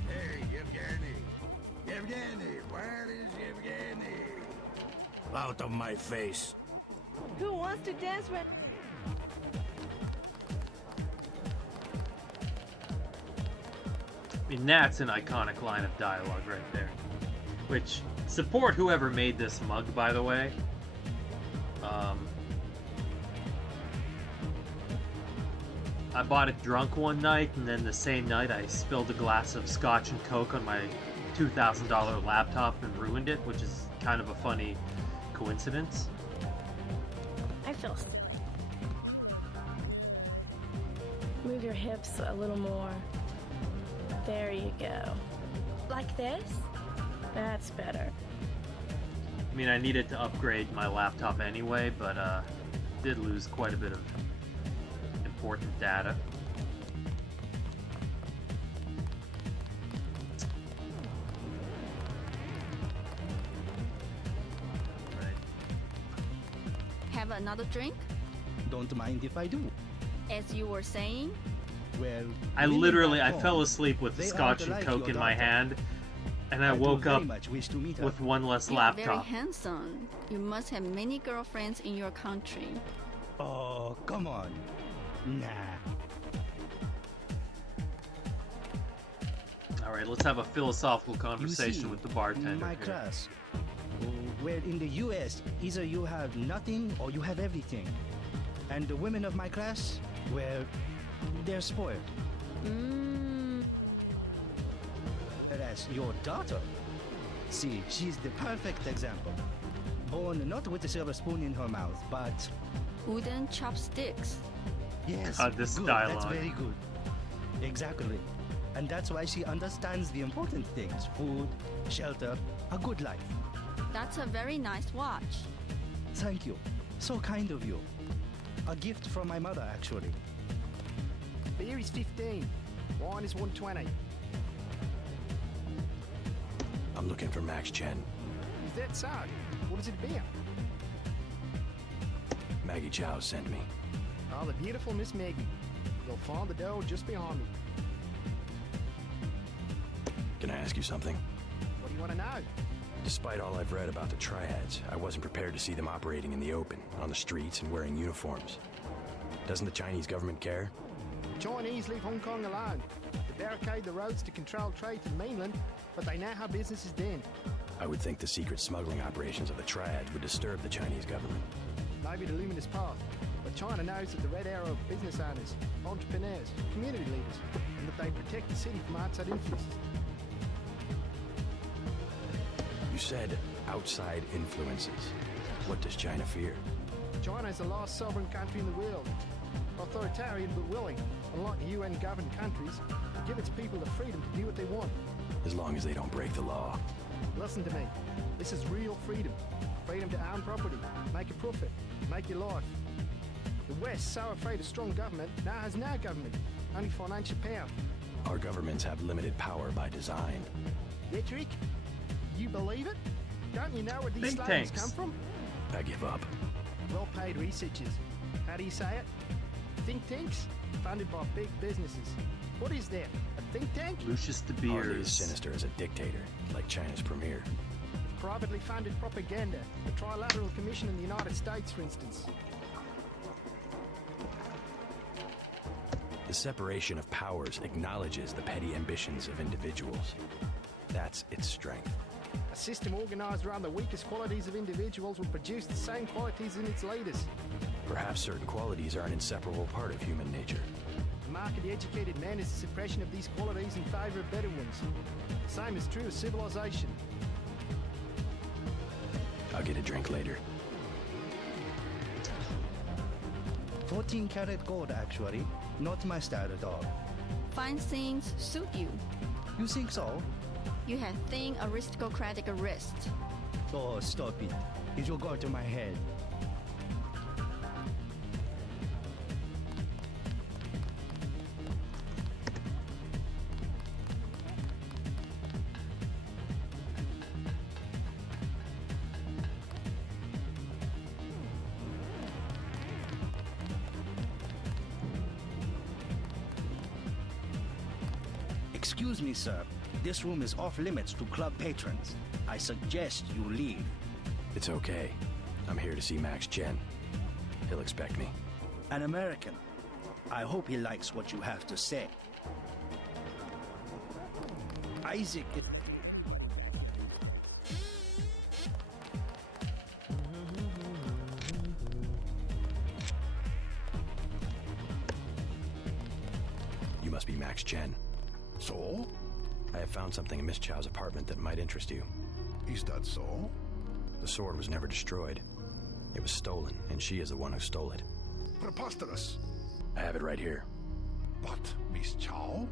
Hey, Yevgeny. Yevgeny, where is Yevgeny? Out of my face. Who wants to dance with... I mean, that's an iconic line of dialogue right there. Which, support whoever made this mug, by the way. I bought it drunk one night, and then the same night I spilled a glass of scotch and coke on my $2,000 laptop and ruined it, which is kind of a funny coincidence. I feel... Move your hips a little more. There you go. Like this? That's better. I mean, I needed to upgrade my laptop anyway, but did lose quite a bit of important data. Have another drink? Don't mind if I do. As you were saying? Well, I fell asleep with scotch and coke in my hand, and I woke up with one less You are very laptop. handsome. You must have many girlfriends in your country. Oh, come on. Nah. All right, let's have a philosophical conversation with the bartender. In my here. class, where in the US, either you have nothing or you have everything. And the women of my class, well, they're spoiled. Whereas your daughter, see, she's the perfect example. Born not with a silver spoon in her mouth, but... Wooden chopsticks. Yes, God, this good, dialogue. that's very good. Exactly. And that's why she understands the important things. Food, shelter, a good life. That's a very nice watch. Thank you. So kind of you. A gift from my mother, actually. Beer is 15. Wine is 120. I'm looking for Max Chen. Is that so? What is it about? Maggie Chow sent me. Oh, the beautiful Miss Maggie. You'll find the door just behind me. Can I ask you something? What do you want to know? Despite all I've read about the triads, I wasn't prepared to see them operating in the open, on the streets and wearing uniforms. Doesn't the Chinese government care? The Chinese leave Hong Kong alone. They barricade the roads to control trade to the mainland, but they know how business is done. I would think the secret smuggling operations of the triads would disturb the Chinese government. Maybe the luminous path, but China knows that the Red Arrow are business owners, entrepreneurs, community leaders, and that they protect the city from outside influences. You said outside influences. What does China fear? China is the last sovereign country in the world. Authoritarian but willing, unlike the UN-governed countries, to give its people the freedom to do what they want. As long as they don't break the law. Listen to me. This is real freedom. Freedom to own property, make a profit, make your life. The West, so afraid of strong government, now has no government, only financial power. Our governments have limited power by design. Rhetoric? You believe it? Don't you know where these Think slogans tanks. come from? I give up. Well-paid researchers. How do you say it? Think tanks? Funded by big businesses. What is that? A think tank? Lucius De Hardly as Beers. sinister as a dictator, like China's premier. Privately funded propaganda. The Trilateral Commission in the United States, for instance. The separation of powers acknowledges the petty ambitions of individuals. That's its strength. A system organized around the weakest qualities of individuals will produce the same qualities in its leaders. Perhaps certain qualities are an inseparable part of human nature. The mark of the educated man is the suppression of these qualities in favor of better ones. The same is true of civilization. I'll get a drink later. 14 karat gold, actually. Not my style at all. Fine things suit you. You think so? You have thin aristocratic wrist. Oh, stop it. It will go to my head. Excuse me, sir. This room is off limits to club patrons. I suggest you leave. It's okay. I'm here to see Max Chen. He'll expect me. An American. I hope he likes what you have to say. Isaac... You must be Max Chen. So? I have found something in Miss Chow's apartment that might interest you. Is that so? The sword was never destroyed. It was stolen, and she is the one who stole it. Preposterous. I have it right here. But Miss Chow?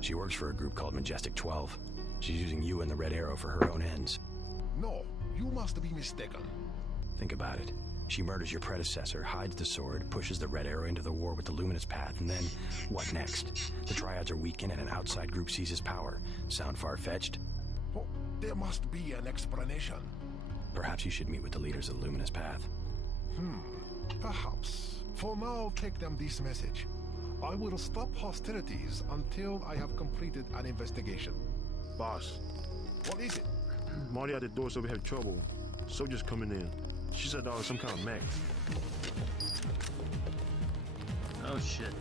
She works for a group called Majestic 12. She's using you and the Red Arrow for her own ends. No, you must be mistaken. Think about it. She murders your predecessor, hides the sword, pushes the Red Arrow into the war with the Luminous Path, and then, what next? The Triads are weakened and an outside group seizes power. Sound far-fetched? Oh, there must be an explanation. Perhaps you should meet with the leaders of the Luminous Path. Perhaps. For now, take them this message. I will stop hostilities until I have completed an investigation. Boss, What is it? Marty at the door said we have trouble. Soldiers coming in. She said that was some kind of mech. Oh shit.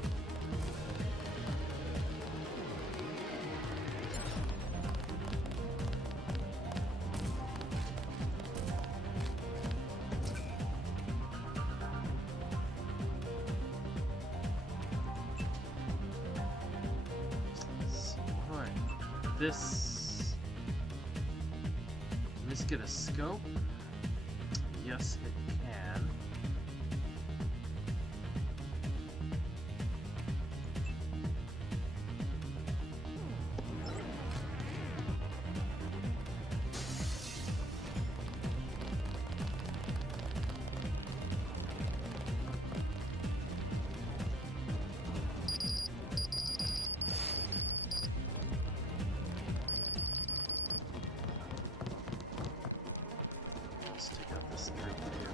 Alright. This. Can this get a scope? Yes, it can. Let's take out this group here.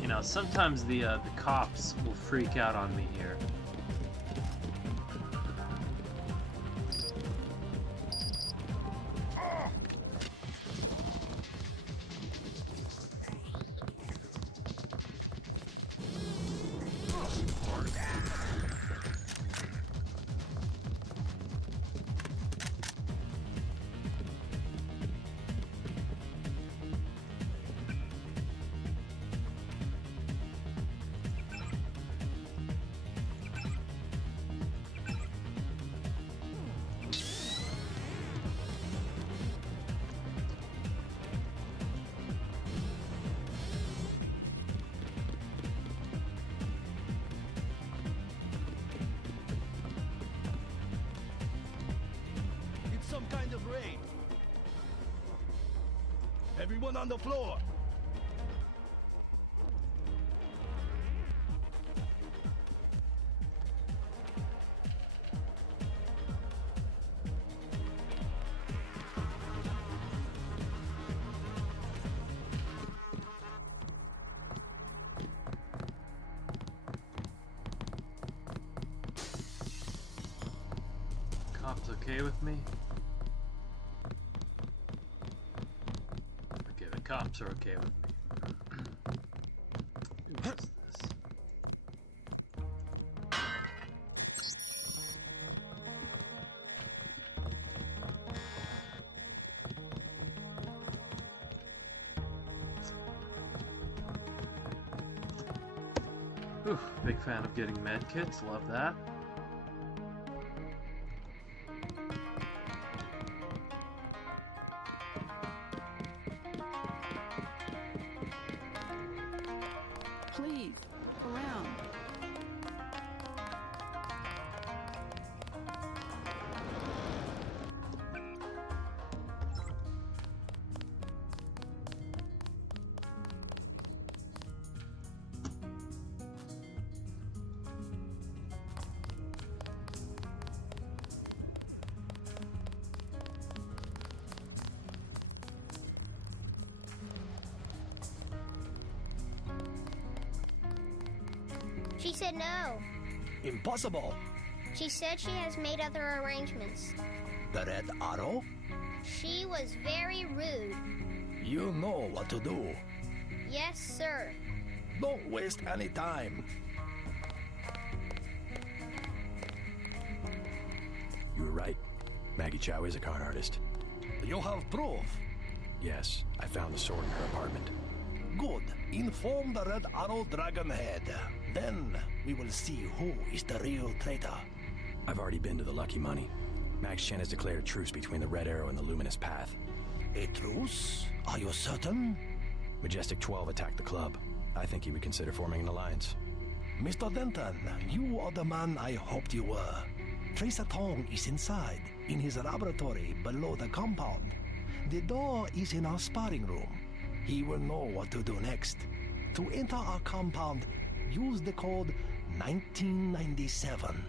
You know, sometimes the cops will freak out on me here. It's some kind of raid. Everyone on the floor. Cops okay with me? Okay, the cops are okay with me. Who is this? Whew, big fan of getting med kits, love that. Please, around. She said no. Impossible. She said she has made other arrangements. The Red Arrow? She was very rude. You know what to do. Yes, sir. Don't waste any time. You were right. Maggie Chow is a con artist. You have proof. Yes, I found the sword in her apartment. Good. Inform the Red Arrow Dragonhead. Then we will see who is the real traitor. I've already been to the Lucky Money. Max Chen has declared a truce between the Red Arrow and the Luminous Path. A truce? Are you certain? Majestic 12 attacked the club. I think he would consider forming an alliance. Mr. Denton, you are the man I hoped you were. Tracer Tong is inside, in his laboratory below the compound. The door is in our sparring room. He will know what to do next. To enter our compound, use the code 1997.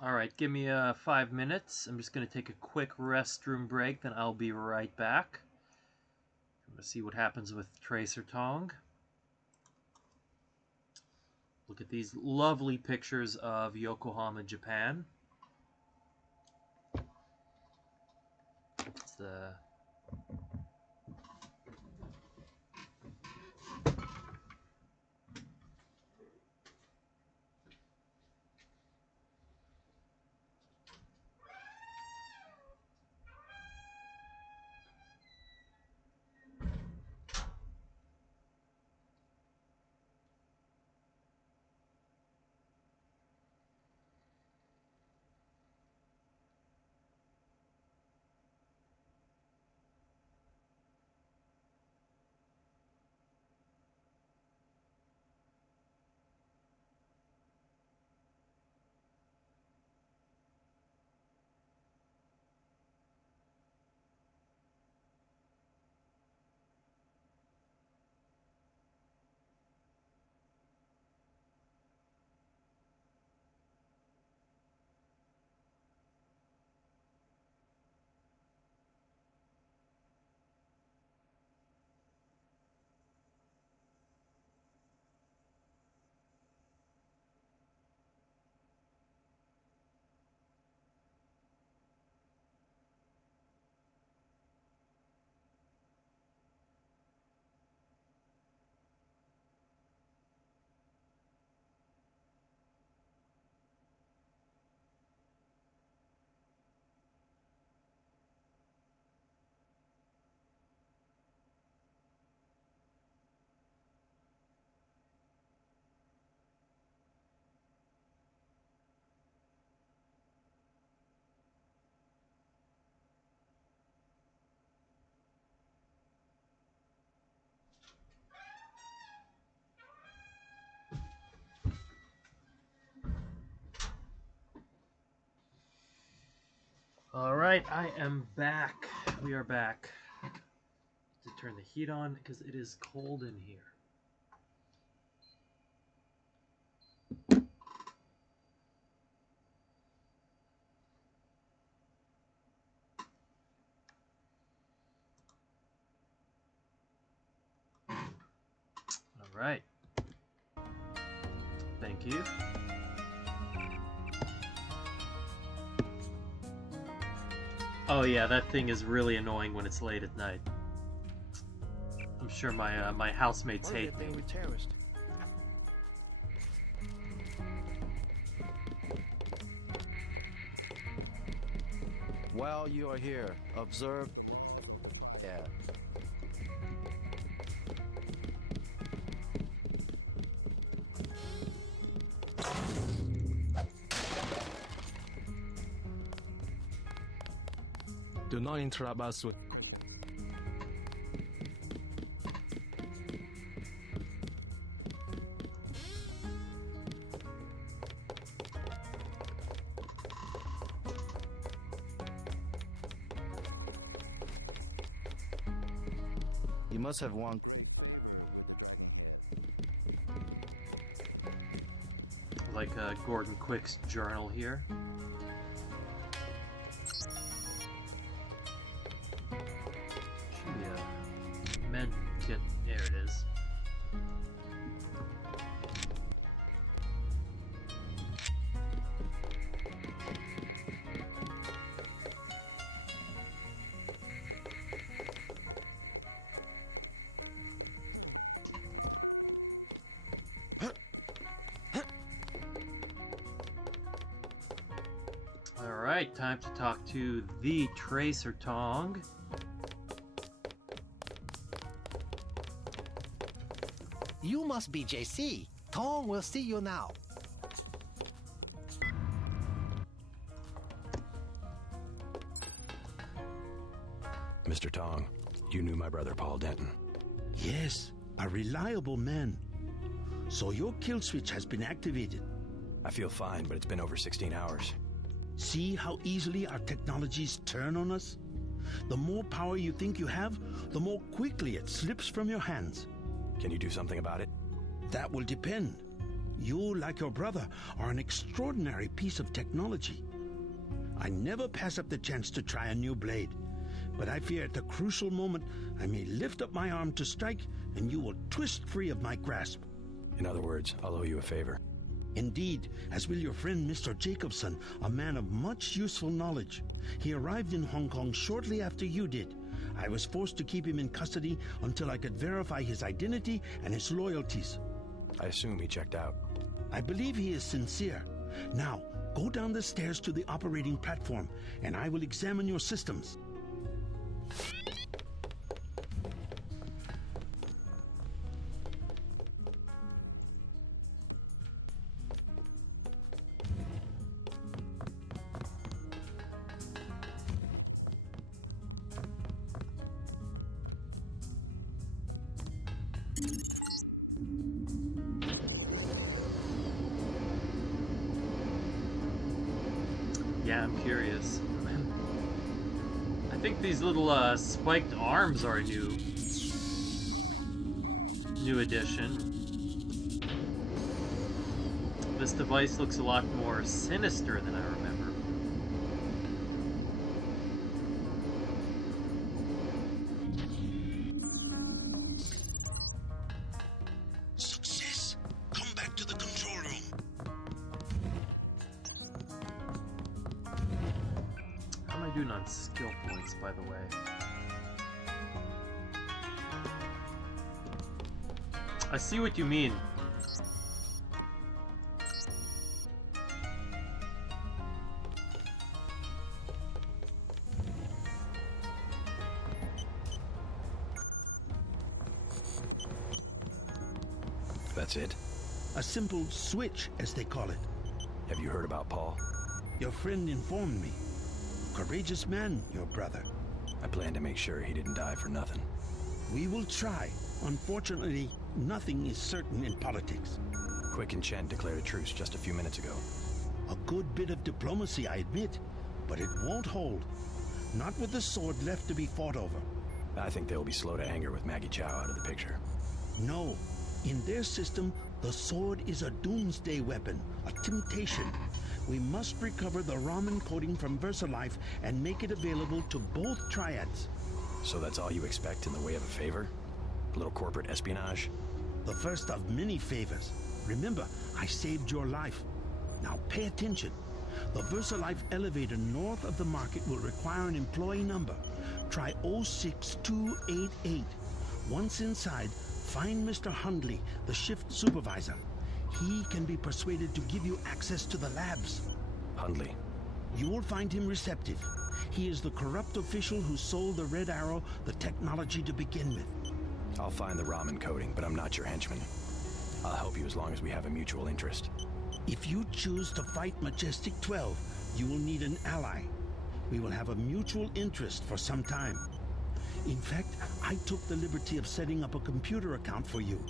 Alright, give me 5 minutes. I'm just going to take a quick restroom break, then I'll be right back. I'm going to see what happens with Tracer Tong. Look at these lovely pictures of Yokohama, Japan. It's the... Alright, I am back. We are back. To turn the heat on because it is cold in here. Alright. Thank you. Oh yeah, that thing is really annoying when it's late at night. I'm sure my my housemates hate me. While you are here, observe. Yeah. Do not interrupt us with... You must have one. Like Gordon Quick's journal here. Should be a med kit. There it is. Alright, time to talk to the Tracer Tong. You must be JC. Tom will see you now. Mr. Tong, you knew my brother Paul Denton. Yes, a reliable man. So your kill switch has been activated. I feel fine, but it's been over 16 hours. See how easily our technologies turn on us? The more power you think you have, the more quickly it slips from your hands. Can you do something about it? That will depend. You, like your brother, are an extraordinary piece of technology. I never pass up the chance to try a new blade, but I fear at the crucial moment I may lift up my arm to strike and you will twist free of my grasp. In other words, I'll owe you a favor. Indeed, as will your friend Mr. Jacobson, a man of much useful knowledge. He arrived in Hong Kong shortly after you did. I was forced to keep him in custody until I could verify his identity and his loyalties. I assume he checked out. I believe he is sincere. Now, go down the stairs to the operating platform, and I will examine your systems. Yeah, I'm curious. I think these little spiked arms are a new addition. This device looks a lot more sinister than I remember. Success! Come back to the control room. How am I doing on skill points, by the way? I see what you mean. That's it? A simple switch, as they call it. Have you heard about Paul? Your friend informed me. Courageous man, your brother. I plan to make sure he didn't die for nothing. We will try. Unfortunately, nothing is certain in politics. Quick and Chen declared a truce just a few minutes ago. A good bit of diplomacy, I admit. but it won't hold. Not with the sword left to be fought over. I think they'll be slow to anger with Maggie Chow out of the picture. No. In their system, the sword is a doomsday weapon, a temptation. We must recover the Raman coding from VersaLife and make it available to both triads. So that's all you expect in the way of a favor? A little corporate espionage? The first of many favors. Remember, I saved your life. Now pay attention. The VersaLife elevator north of the market will require an employee number. Try 06288. Once inside, find Mr. Hundley, the shift supervisor. He can be persuaded to give you access to the labs. Hundley. You will find him receptive. He is the corrupt official who sold the Red Arrow the technology to begin with. I'll find the Raman coding, but I'm not your henchman. I'll help you as long as we have a mutual interest. If you choose to fight Majestic 12, you will need an ally. We will have a mutual interest for some time. In fact, I took the liberty of setting up a computer account for you.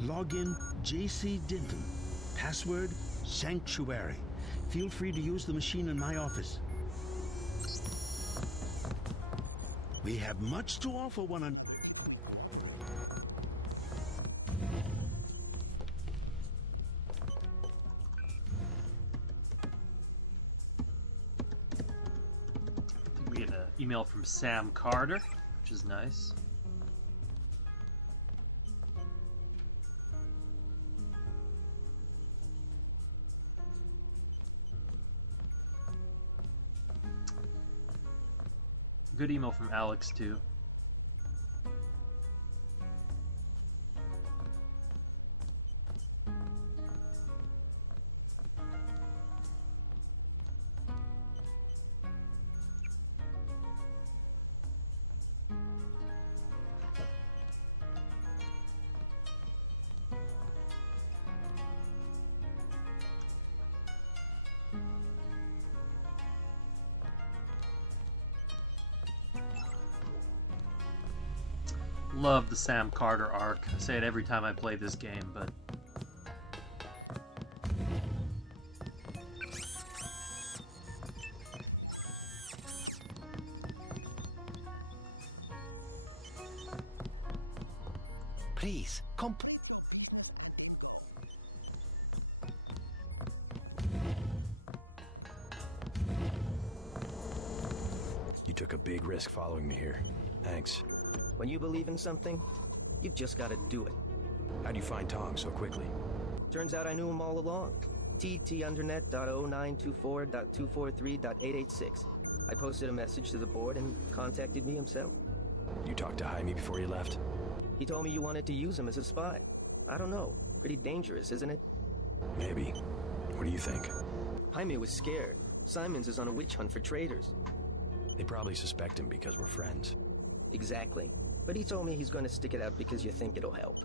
Login JC Denton. Password Sanctuary. Feel free to use the machine in my office. We have much to offer one another. We get an email from Sam Carter, which is nice. Good email from Alex, too. Love the Sam Carter arc. I say it every time I play this game, but Please, come. You took a big risk following me here. Thanks. When you believe in something, you've just got to do it. How'd you find Tong so quickly? Turns out I knew him all along. TTUndernet.0924.243.886. I posted a message to the board and contacted me himself. You talked to Jaime before you left? He told me you wanted to use him as a spy. I don't know. Pretty dangerous, isn't it? Maybe. What do you think? Jaime was scared. Simons is on a witch hunt for traitors. They probably suspect him because we're friends. Exactly. But he told me he's going to stick it out because you think it'll help.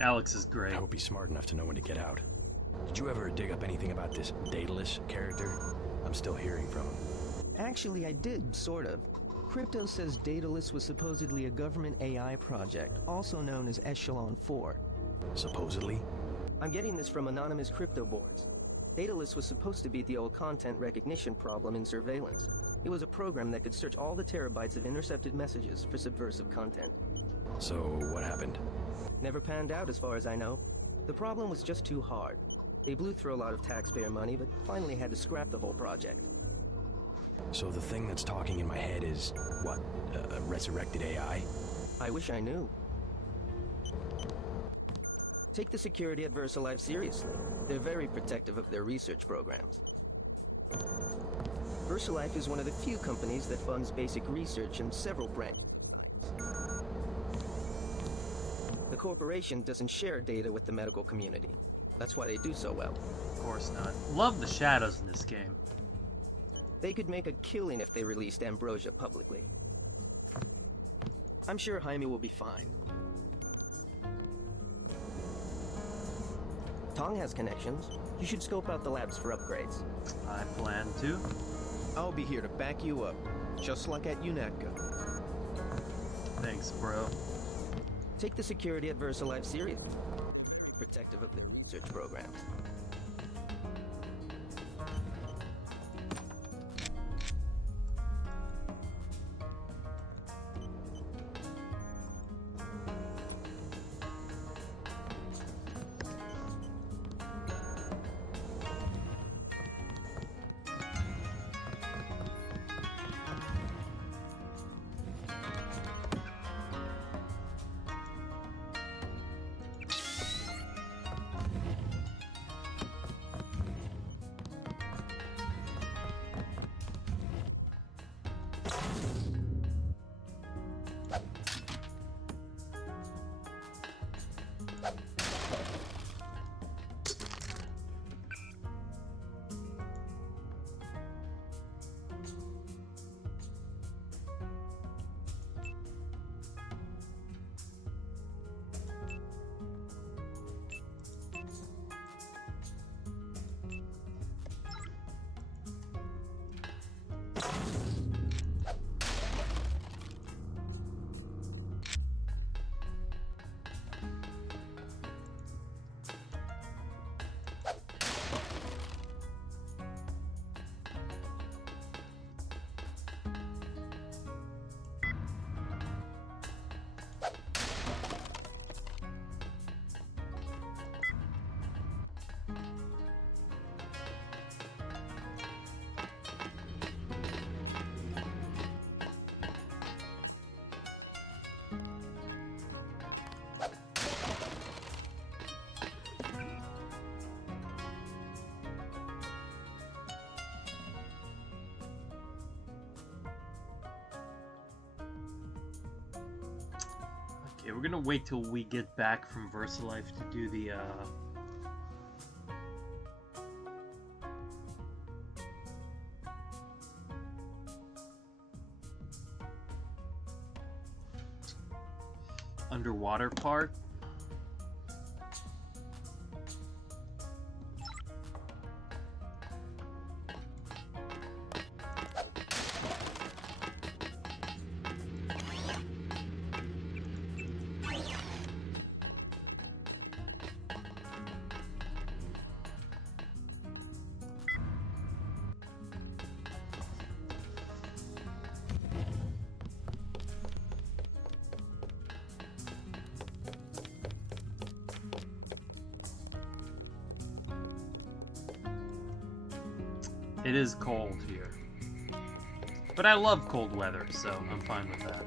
Alex is great. I hope he's smart enough to know when to get out. Did you ever dig up anything about this Daedalus character? I'm still hearing from him. Actually, I did, sort of. Crypto says Daedalus was supposedly a government AI project, also known as Echelon 4. Supposedly? I'm getting this from anonymous crypto boards. Daedalus was supposed to beat the old content recognition problem in surveillance. It was a program that could search all the terabytes of intercepted messages for subversive content. So, what happened? Never panned out as far as I know. The problem was just too hard. They blew through a lot of taxpayer money, but finally had to scrap the whole project. So the thing that's talking in my head is, what, a resurrected AI? I wish I knew. Take the security at VersaLife seriously. They're very protective of their research programs. VersaLife is one of the few companies that funds basic research in several branches. The corporation doesn't share data with the medical community. That's why they do so well. Of course not. Love the shadows in this game. They could make a killing if they released Ambrosia publicly. I'm sure Jaime will be fine. Tong has connections. You should scope out the labs for upgrades. I plan to. I'll be here to back you up, just like at UNATCA. Thanks, bro. Take the security at VersaLife seriously. Protective of the research programs. Okay, we're gonna wait till we get back from VersaLife to do the underwater part. It is cold here. But I love cold weather, so I'm fine with that.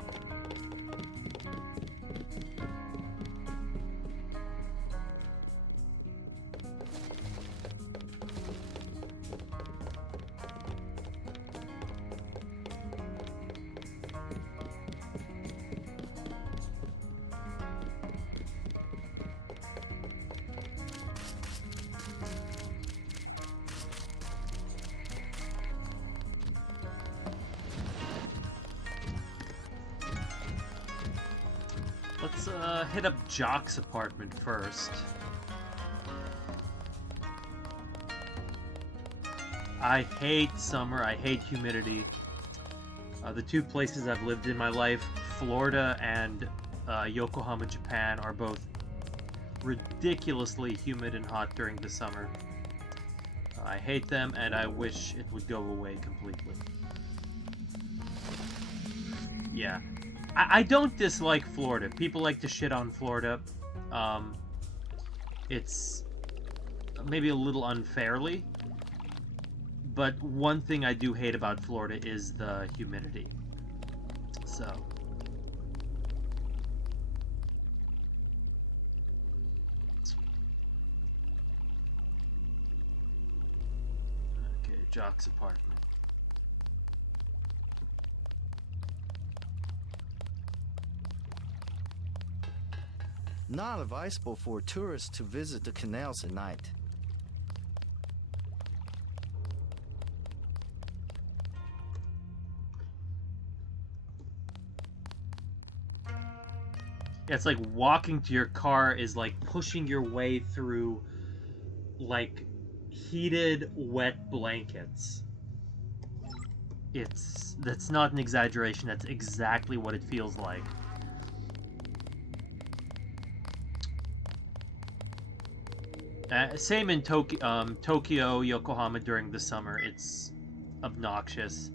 Let's hit up Jock's apartment first. I hate summer, I hate humidity. The two places I've lived in my life, Florida and Yokohama, Japan, are both ridiculously humid and hot during the summer. I hate them and I wish it would go away completely. Yeah. I don't dislike Florida. People like to shit on Florida. It's maybe a little unfairly. But one thing I do hate about Florida is the humidity. So. Okay, Jock's apartment. Not advisable for tourists to visit the canals at night. Yeah, it's like walking to your car is like pushing your way through like heated, wet blankets. That's not an exaggeration, that's exactly what it feels like. Same in Tokyo, Yokohama during the summer. It's obnoxious.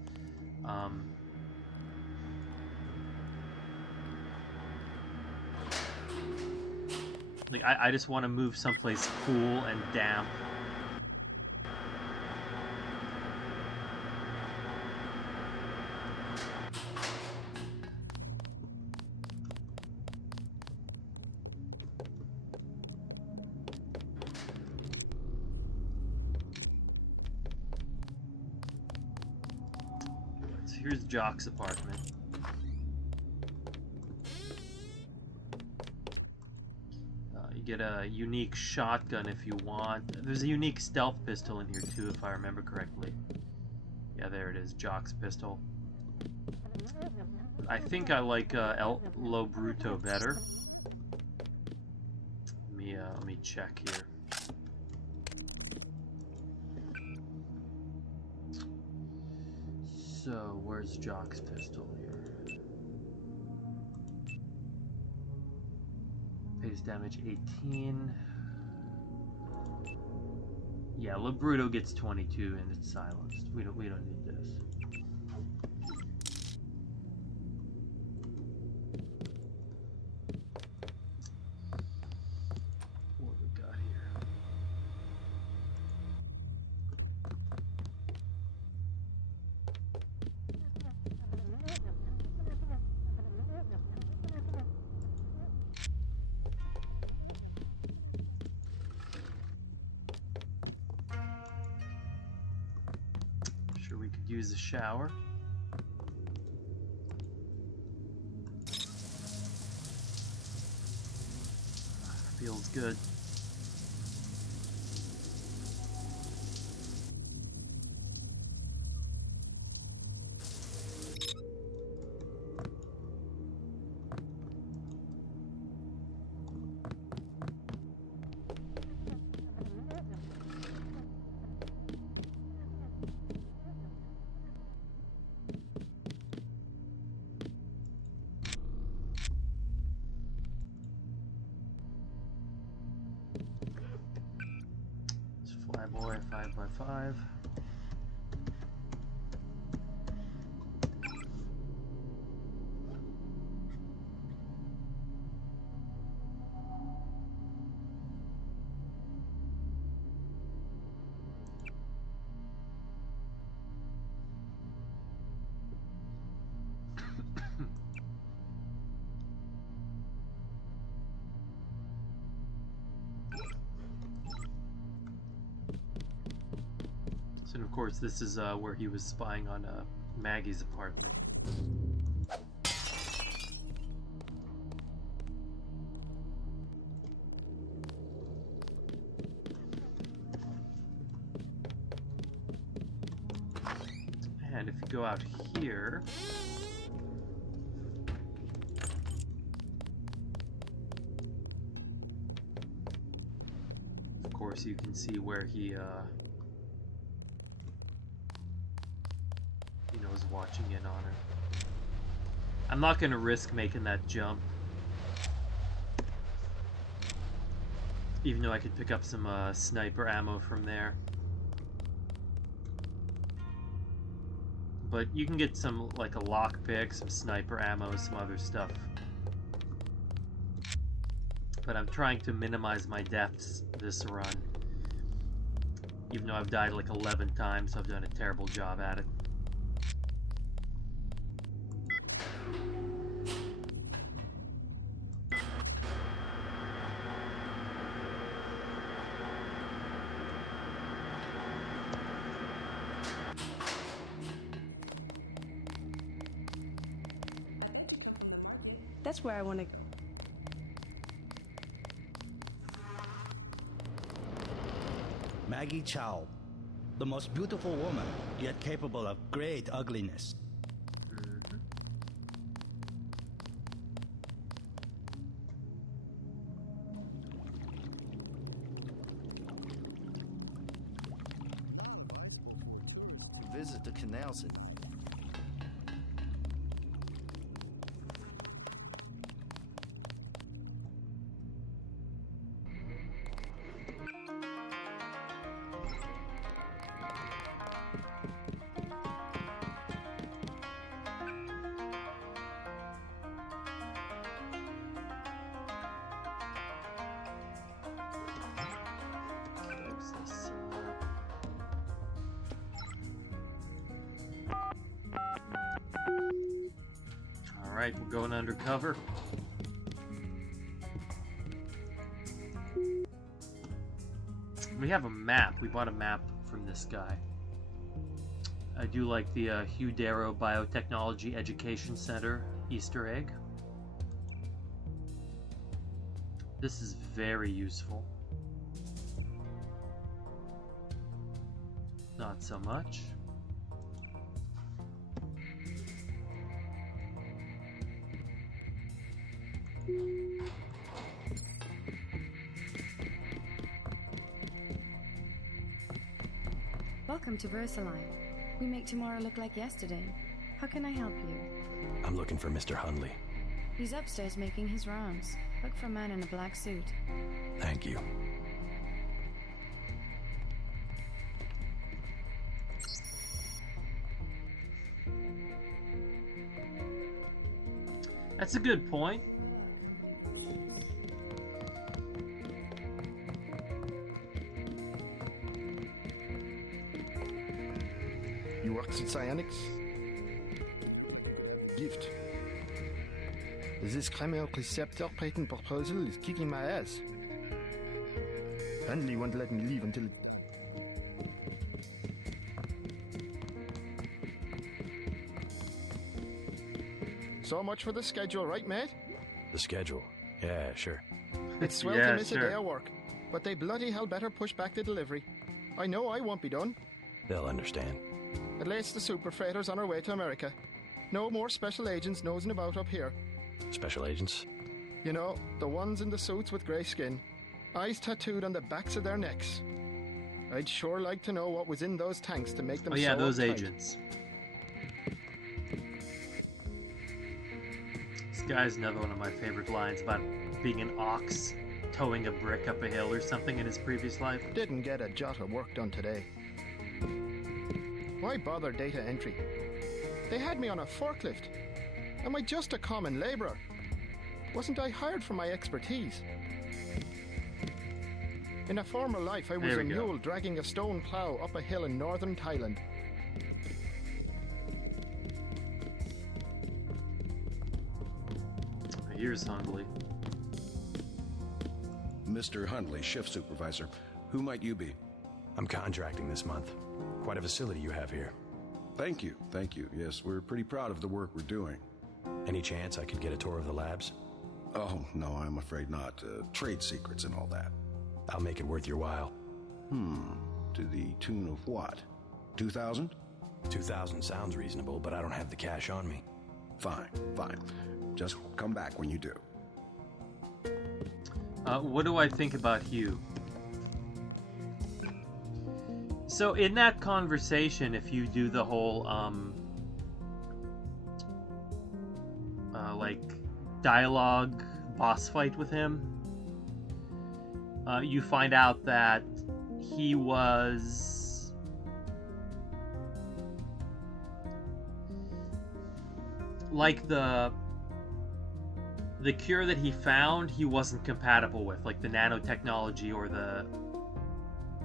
Like I just want to move someplace cool and damp. here's Jock's apartment. You get a unique shotgun if you want. There's a unique stealth pistol in here too, if I remember correctly. Yeah, there it is, Jock's pistol. I think I like Lo Bruto better. Let me check here. So, where's Jock's pistol here? Base damage 18. Yeah, Lo Bruto gets 22 and it's silenced. We don't need this. What we got here? Sure, we could use a shower. Feels good. Flyboy 5x5. So, of course, this is where he was spying on Maggie's apartment. And if you go out here... Of course, you can see where he was watching in on her. I'm not going to risk making that jump. Even though I could pick up some sniper ammo from there. But you can get some, like a lockpick, some sniper ammo, some other stuff. But I'm trying to minimize my deaths this run. Even though I've died like 11 times, I've done a terrible job at it. That's where I want to... Maggie Chow, the most beautiful woman, yet capable of great ugliness. Visit the canal city. Alright, we're going undercover. We have a map. We bought a map from this guy. I do like the Hugh Darrow Biotechnology Education Center Easter egg. This is very useful. Not so much. Welcome to Versailles. We make tomorrow look like yesterday. How can I help you? I'm looking for Mr. Hundley. He's upstairs making his rounds. Look for a man in a black suit. Thank you. That's a good point. You work with psionics? Gift. This Kramer receptor patent proposal is kicking my ass. Handley won't let me leave until it... So much for the schedule, right, mate? The schedule? Yeah, sure. It's swell to miss a day of work, but they bloody hell better push back the delivery. I know I won't be done. They'll understand. At least the super freighter's on our way to America. No more special agents nosing about up here. Special agents? You know, the ones in the suits with grey skin. Eyes tattooed on the backs of their necks. I'd sure like to know what was in those tanks to make them so yeah, those uptight. agents. This guy's another one of my favorite lines about being an ox towing a brick up a hill or something in his previous life. Didn't get a jot of work done today. Why bother data entry? They had me on a forklift. Am I just a common labourer? Wasn't I hired for my expertise? In a former life, I was a mule dragging a stone plough up a hill in northern Thailand. Here's Hundley. Mr. Hundley, shift supervisor. Who might you be? I'm contracting this month. Quite a facility you have here. Thank you, thank you. Yes, we're pretty proud of the work we're doing. Any chance I could get a tour of the labs? Oh, no, I'm afraid not. Trade secrets and all that. I'll make it worth your while. To the tune of what? 2,000? 2,000 sounds reasonable, but I don't have the cash on me. Fine, fine. Just come back when you do. What do I think about Hugh? So in that conversation, if you do the whole like dialogue boss fight with him, you find out that he was like the cure that he found, he wasn't compatible with, like the nanotechnology or the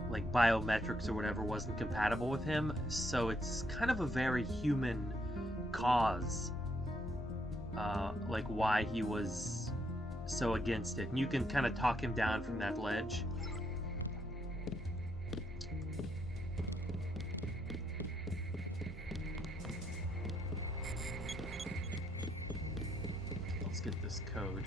like biometrics or whatever wasn't compatible with him. So it's kind of a very human cause, like why he was so against it. And you can kind of talk him down from that ledge. Let's get this code.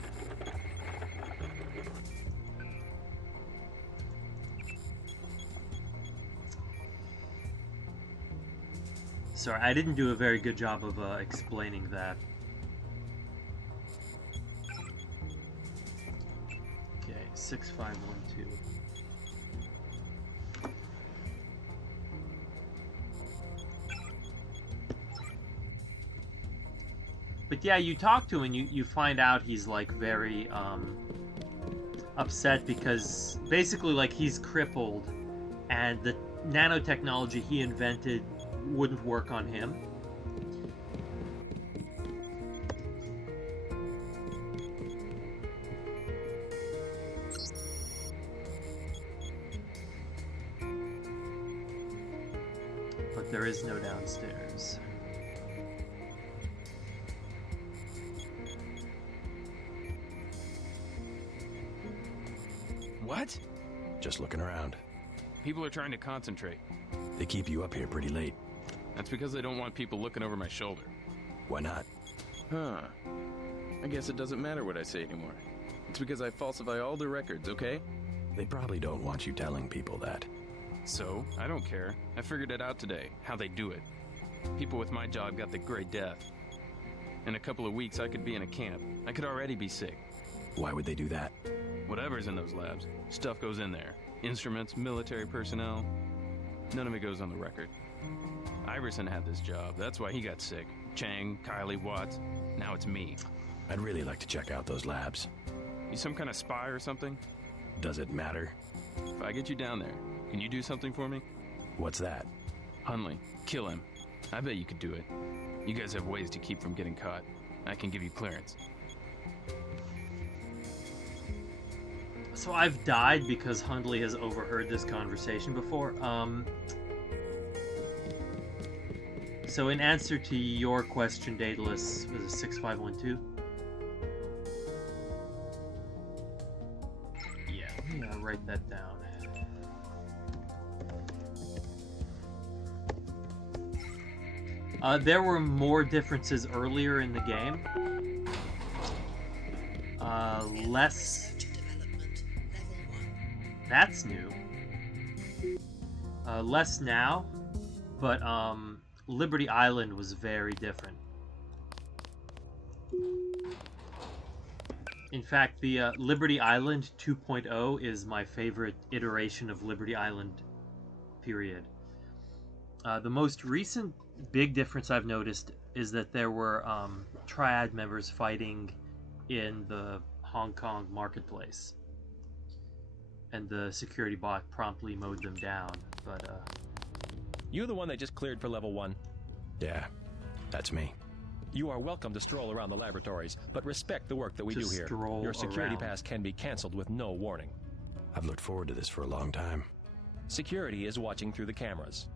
Sorry, I didn't do a very good job of explaining that. Okay, 6512. But yeah, you talk to him and you find out he's like very upset because basically like he's crippled and the nanotechnology he invented wouldn't work on him. But there is no downstairs. What? Just looking around. People are trying to concentrate. They keep you up here pretty late. That's because they don't want people looking over my shoulder. Why not? Huh. I guess it doesn't matter what I say anymore. It's because I falsify all the records, okay? They probably don't want you telling people that. So, I don't care. I figured it out today, how they do it. People with my job got the Great Death. In a couple of weeks, I could be in a camp. I could already be sick. Why would they do that? Whatever's in those labs, stuff goes in there. Instruments, military personnel. None of it goes on the record. Iverson had this job. That's why he got sick. Chang, Kylie, Watts. Now it's me. I'd really like to check out those labs. You some kind of spy or something? Does it matter? If I get you down there, can you do something for me? What's that? Hunley. Kill him. I bet you could do it. You guys have ways to keep from getting caught. I can give you clearance. So I've died because Hundley has overheard this conversation before. So in answer to your question, Daedalus, was it 6512? Yeah, let me write that down. There were more differences earlier in the game. Less... That's new. Less now, but Liberty Island was very different. In fact, the Liberty Island 2.0 is my favorite iteration of Liberty Island, period. The most recent big difference I've noticed is that there were triad members fighting in the Hong Kong marketplace. And the security bot promptly mowed them down, but You the one they just cleared for level 1? Yeah, that's me. You are welcome to stroll around the laboratories, but respect the work that we do here. Your security pass can be canceled with no warning. I've looked forward to this for a long time. Security is watching through the cameras.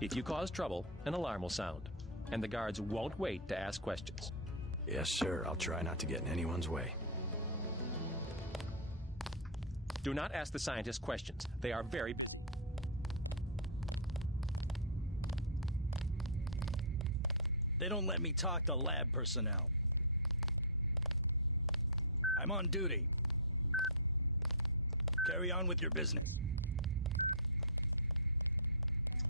If you cause trouble, an alarm will sound, and the guards won't wait to ask questions. Yes, sir. I'll try not to get in anyone's way. Do not ask the scientists questions. They are very... They don't let me talk to lab personnel. I'm on duty. Carry on with your business.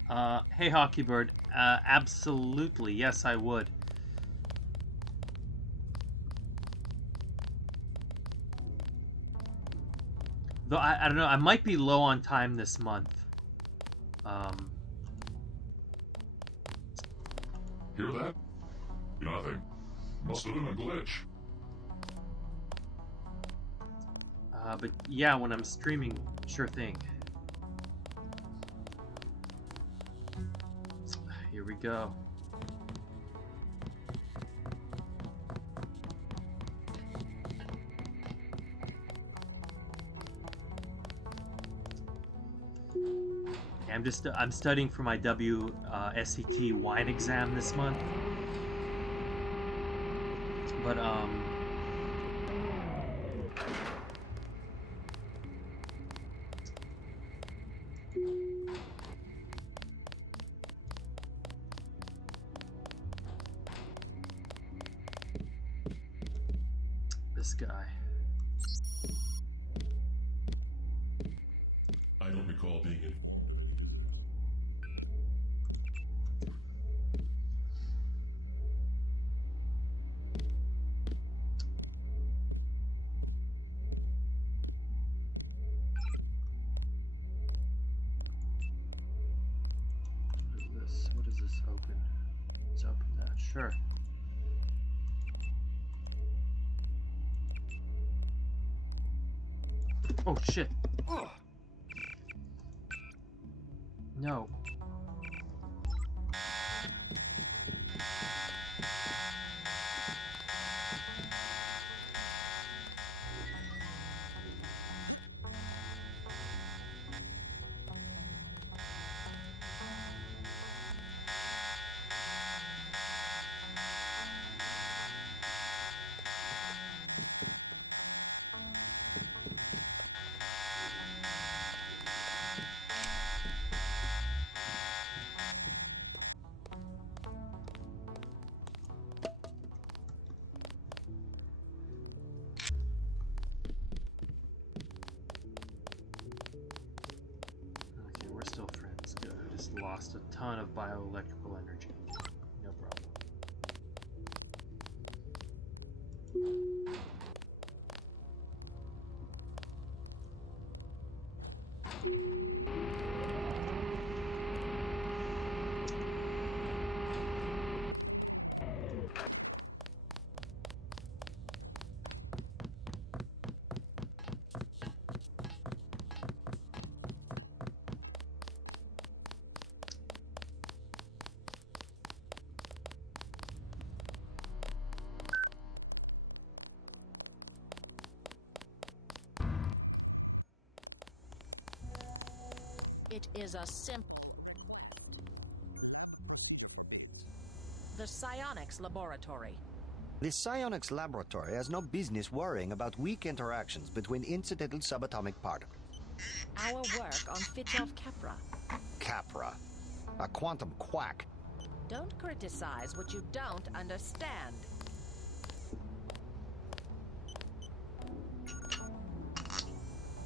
Hey, Hockeybird. Absolutely. Yes, I would. Though, I don't know. I might be low on time this month. Hear that? Nothing. Must have been a glitch. But yeah, when I'm streaming, sure thing. Here we go. I'm studying for my SET wine exam this month. But this guy. I don't recall being in. What is this open? Let's open that. Sure. Oh shit. Ugh. No. bioelectrical energy. No problem. It is a The psionics laboratory. The psionics laboratory has no business worrying about weak interactions between incidental subatomic particles. Our work on Fitjov Capra. Capra. A quantum quack. Don't criticize what you don't understand.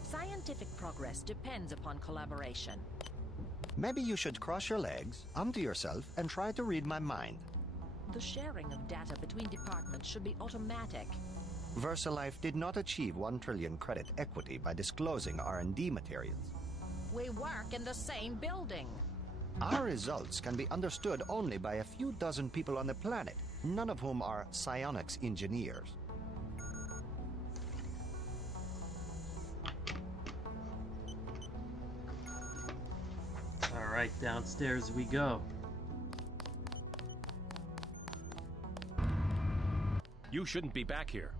Scientific progress depends upon collaboration. Maybe you should cross your legs, onto yourself, and try to read my mind. The sharing of data between departments should be automatic. VersaLife did not achieve 1 trillion credit equity by disclosing R&D materials. We work in the same building. Our results can be understood only by a few dozen people on the planet, none of whom are psionics engineers. All right, downstairs we go. You shouldn't be back here.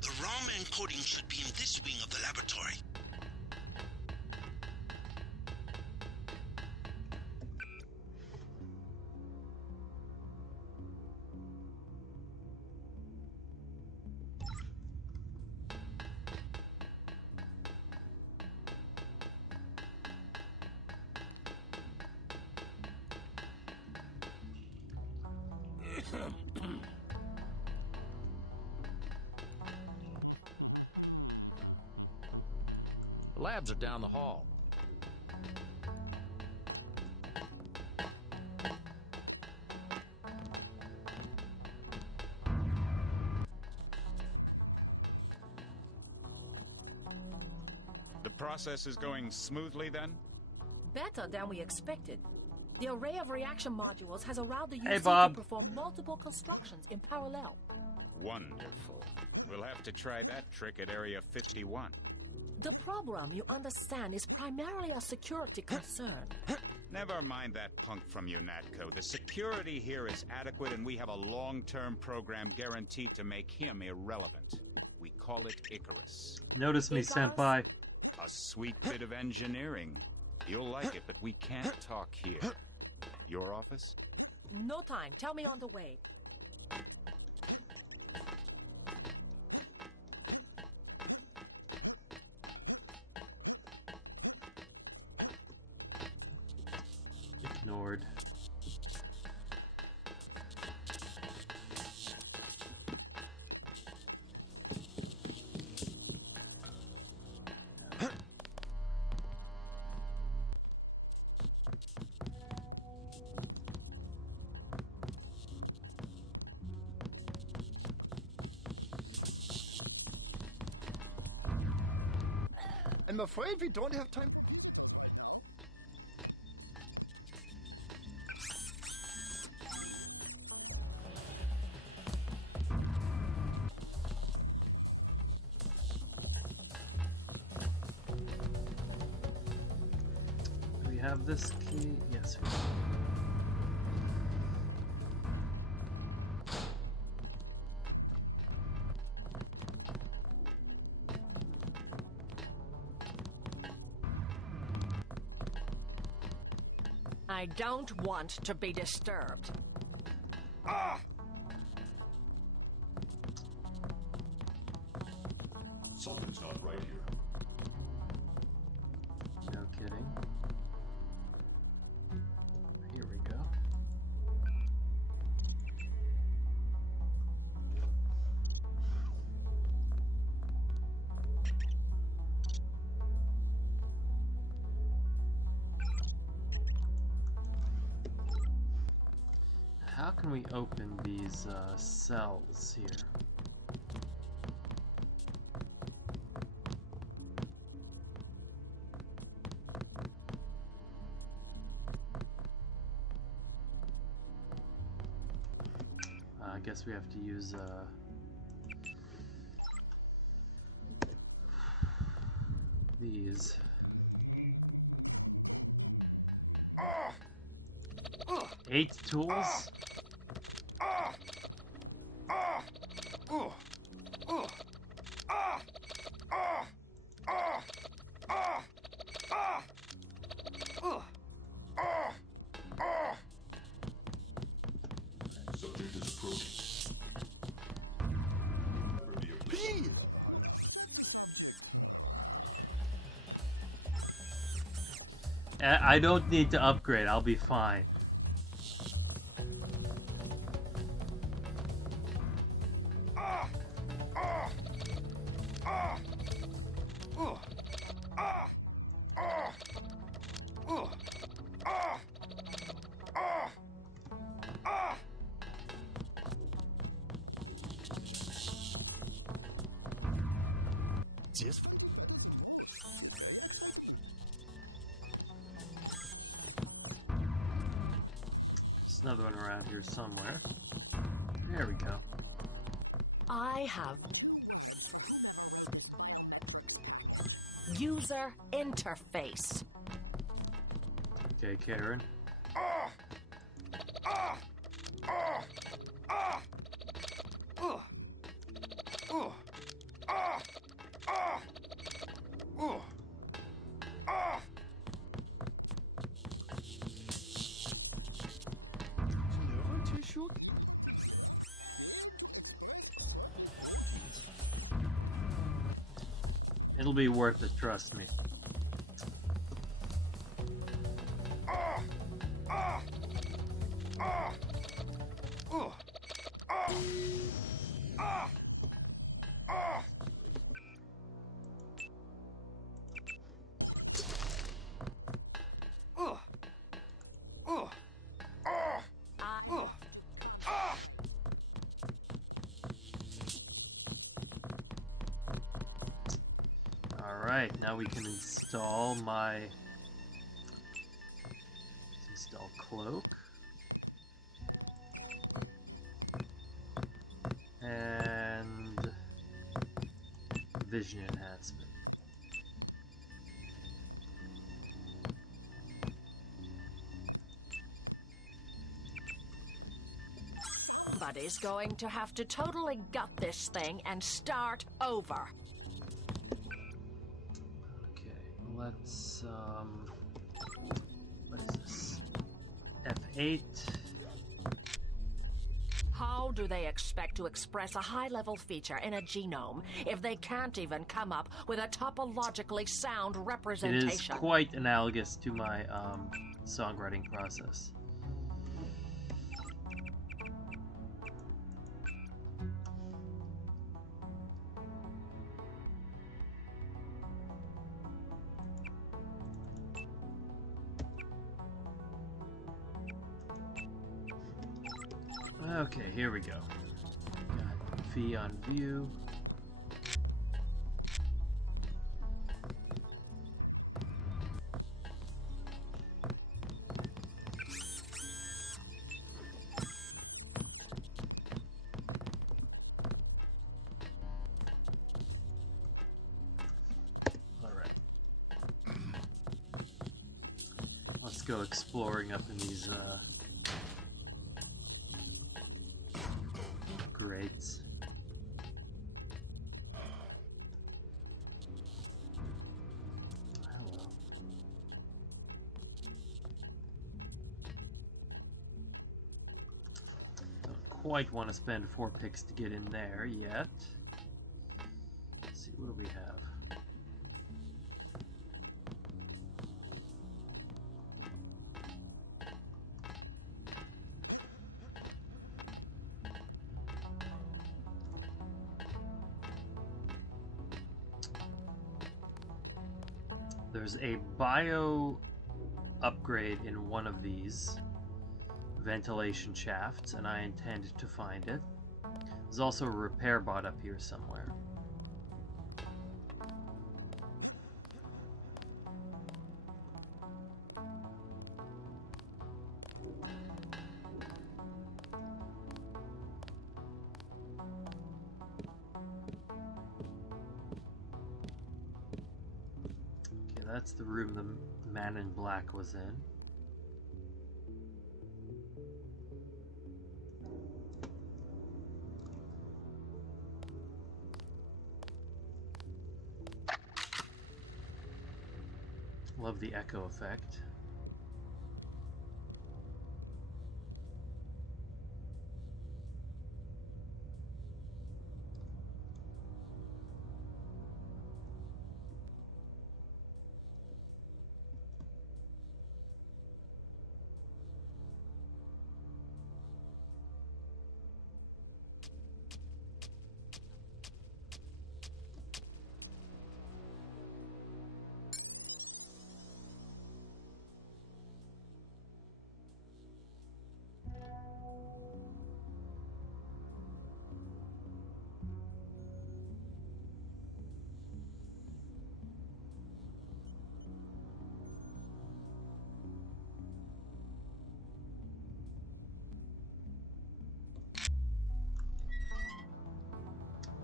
The ROM encoding should be in this wing of the laboratory. The labs are down the hall. The process is going smoothly then? Better than we expected. The array of reaction modules has allowed the Hey, UC Bob. to perform multiple constructions in parallel. Wonderful. We'll have to try that trick at Area 51. The problem, you understand, is primarily a security concern. Never mind that punk from UNATCO. The security here is adequate, and we have a long-term program guaranteed to make him irrelevant. We call it Icarus. Notice me, senpai. A sweet bit of engineering. You'll like it, but we can't talk here. Your office? No time. Tell me on the way. Ignored. I'm afraid we don't have time. Do we have this key? Yes, we do. I don't want to be disturbed. Something's not right here. No kidding. Here we go. How can we open these cells here? I guess we have to use these. Eight tools? Subject is approaching. Never be able to find out the highway. I don't need to upgrade, I'll be fine. Just There's another one around here somewhere. There we go. I have user interface. Okay, Karen. It'll be worth it, trust me. Alright, now we can install my... Let's install cloak. And... vision enhancement. Buddy's going to have to totally gut this thing and start over. Let's, what is this? F8. How do they expect to express a high-level feature in a genome if they can't even come up with a topologically sound It representation? is quite analogous to my, songwriting process. Okay, here we go. Got V on view. All right. Let's go exploring up in these grates. Hello. Don't quite want to spend 4 picks to get in there yet. Let's see, what do we have? There's a bio upgrade in one of these ventilation shafts, and I intend to find it. There's also a repair bot up here somewhere. Okay, that's the room the man in black was in. Love the echo effect.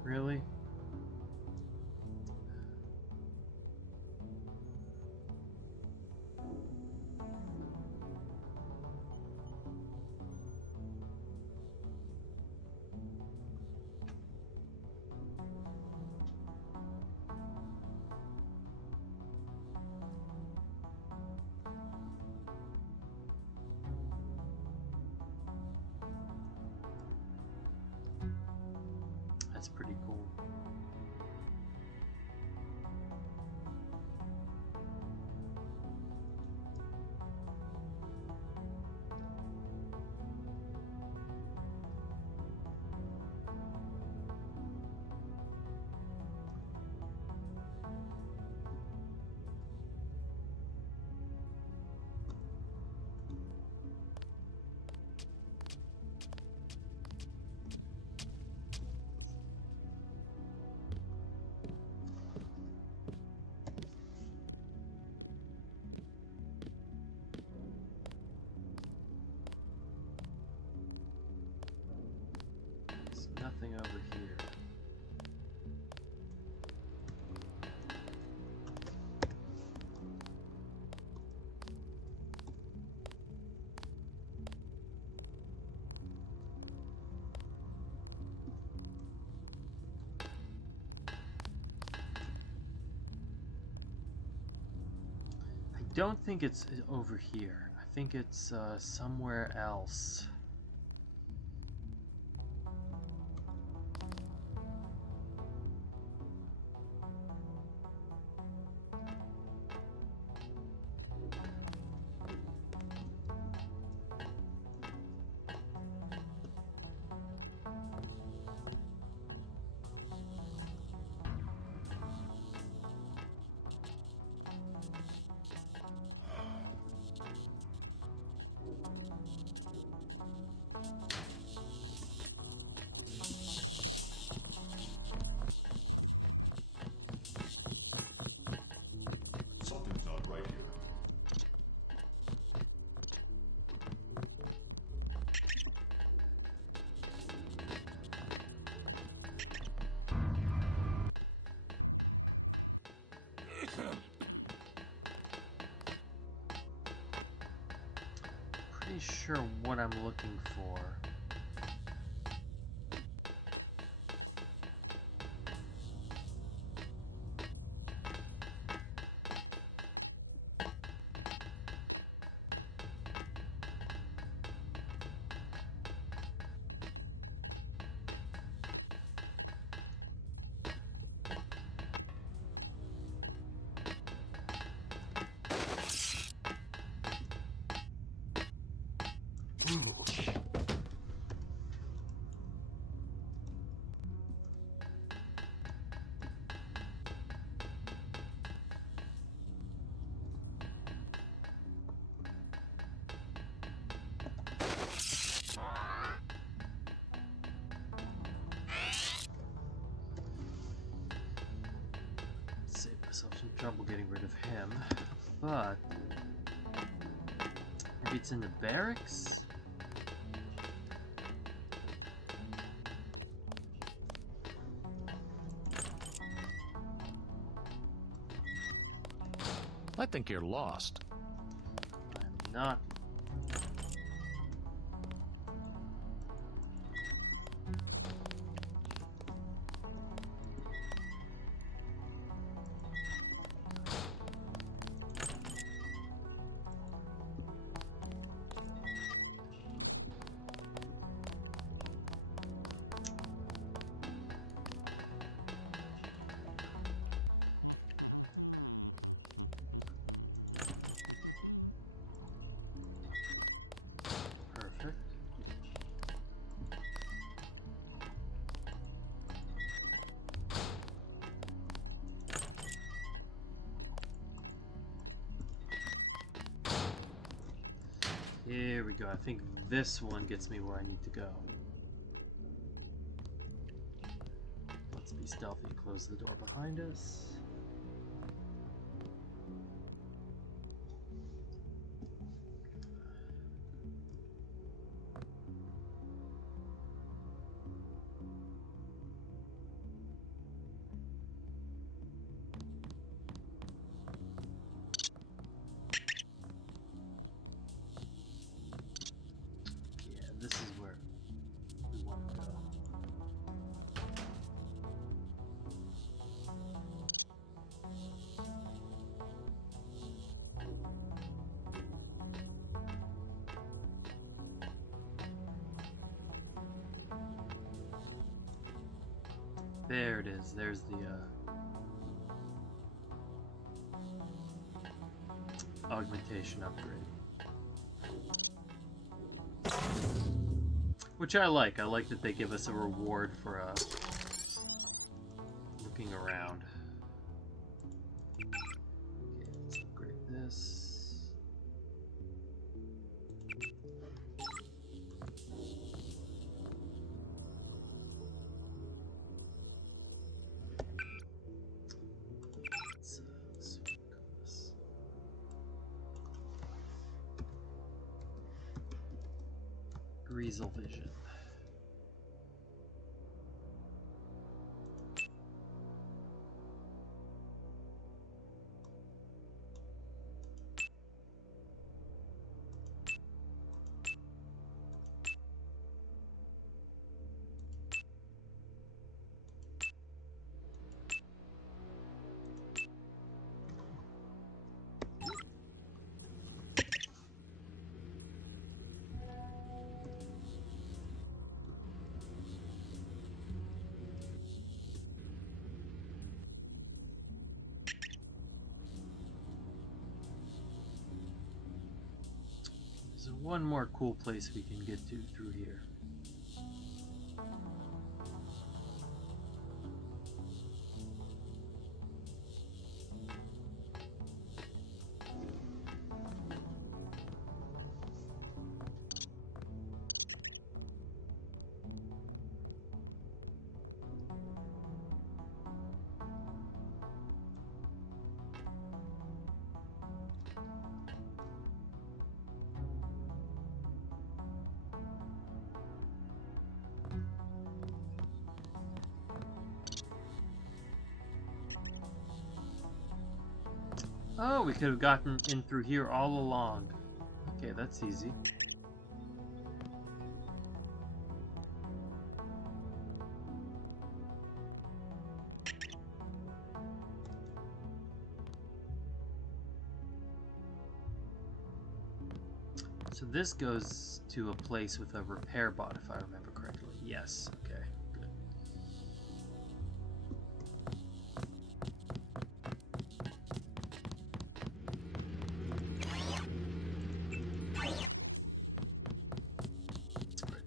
Really? That's pretty cool. There's nothing over here. I don't think it's over here. I think it's somewhere else. Something's not right here. Pretty sure what I'm looking for. myself some trouble getting rid of him, but maybe it's in the barracks? I think you're lost. I'm not. Here we go. I think this one gets me where I need to go. Let's be stealthy. Close the door behind us. This is where we want to go. There it is. There's the augmentation upgrade. Which I like. I like that they give us a reward for looking around. Okay, let's upgrade this. Let's call this. Greasel vision. There's one more cool place we can get to through here. Oh, we could have gotten in through here all along. Okay, that's easy. So this goes to a place with a repair bot, if I remember correctly. Yes, okay, good.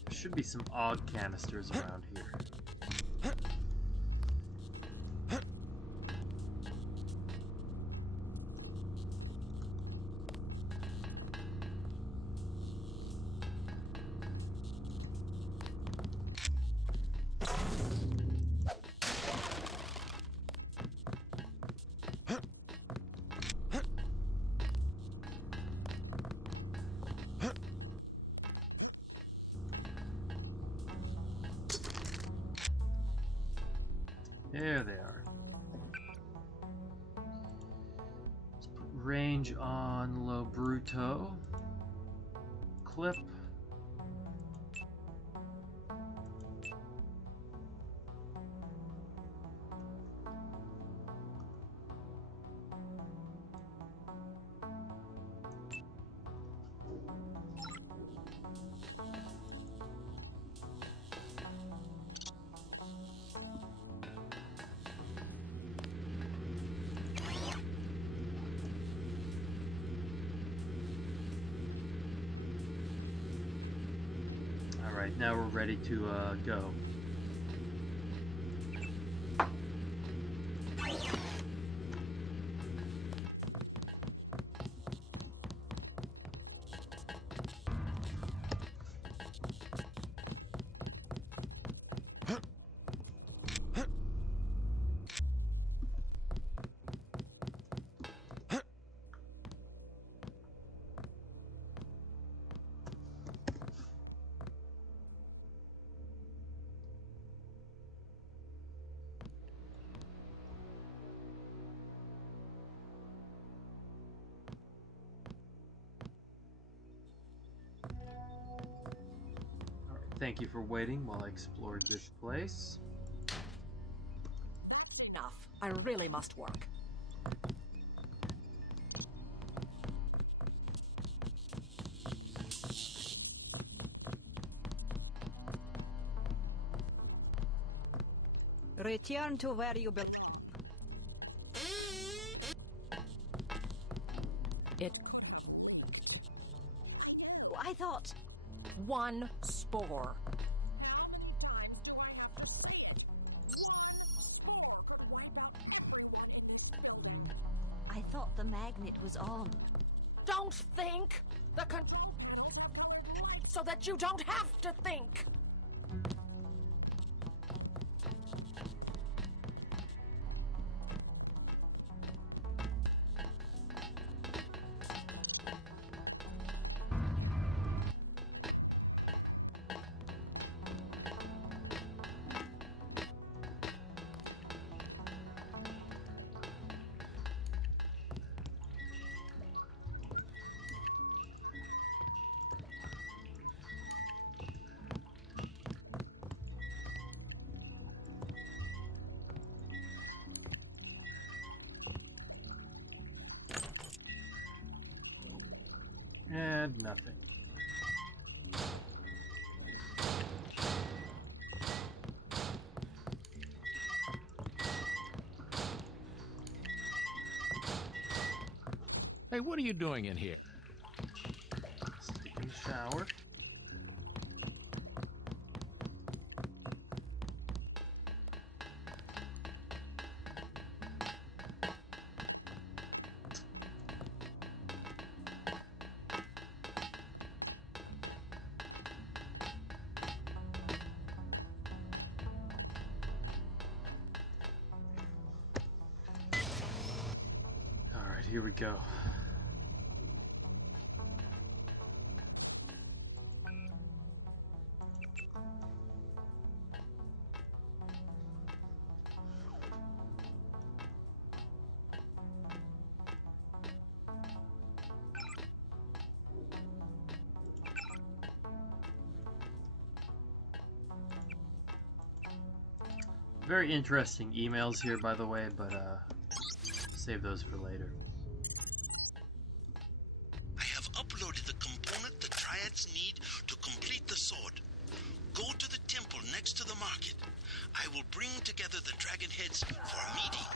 There should be some AUG canisters around here. There they are. Let's put range on low bruto. Clip. Alright, now we're ready to go. Thank you for waiting while I explored this place. Enough. I really must work. Return to where you belong. I thought... One spore. I thought the magnet was on. Don't think! So that you don't have to think! And nothing. Hey, what are you doing in here? Just taking a shower. Alright, here we go. Very interesting emails here, by the way, but save those for later. I have uploaded the component the Triads need to complete the sword. Go to the temple next to the market. I will bring together the dragon heads for a meeting.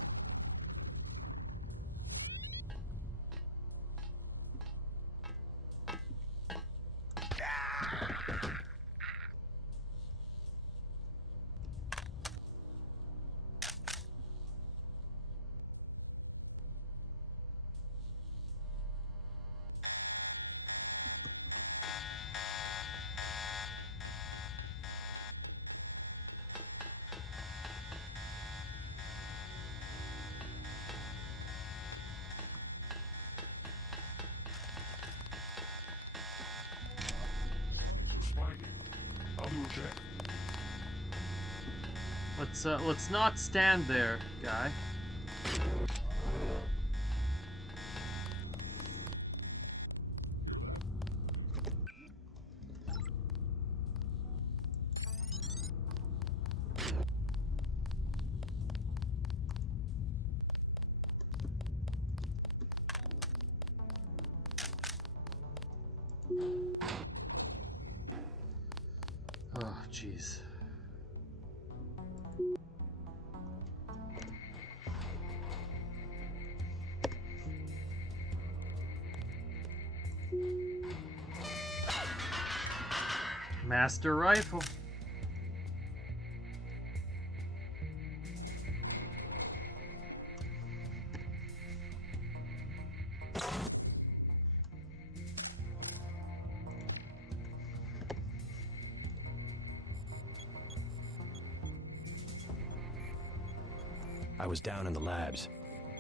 Spiking. I'll do a check. Let's not stand there, guy. Oh, jeez. Master rifle. I was down in the labs.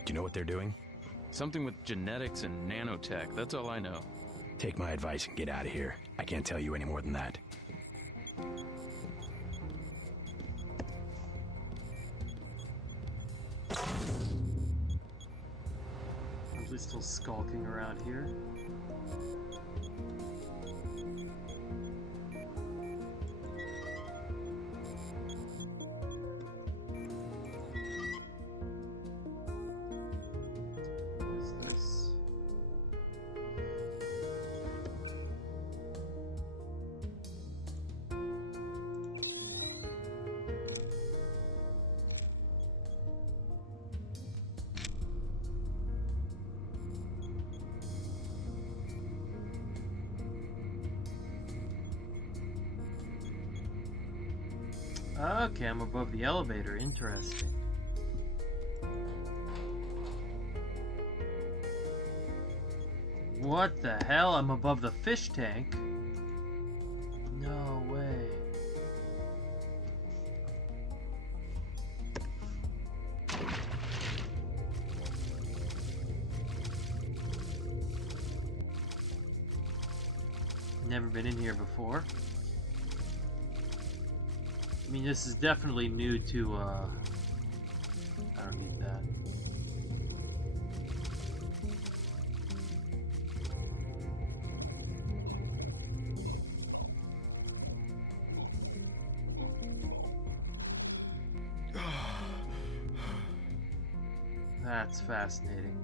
Do you know what they're doing? Something with genetics and nanotech, that's all I know. Take my advice and get out of here. I can't tell you any more than that. Are we still skulking around here? Okay, I'm above the elevator. Interesting. What the hell? I'm above the fish tank? No way. Never been in here before. I mean, this is definitely new to, I don't need that. That's fascinating.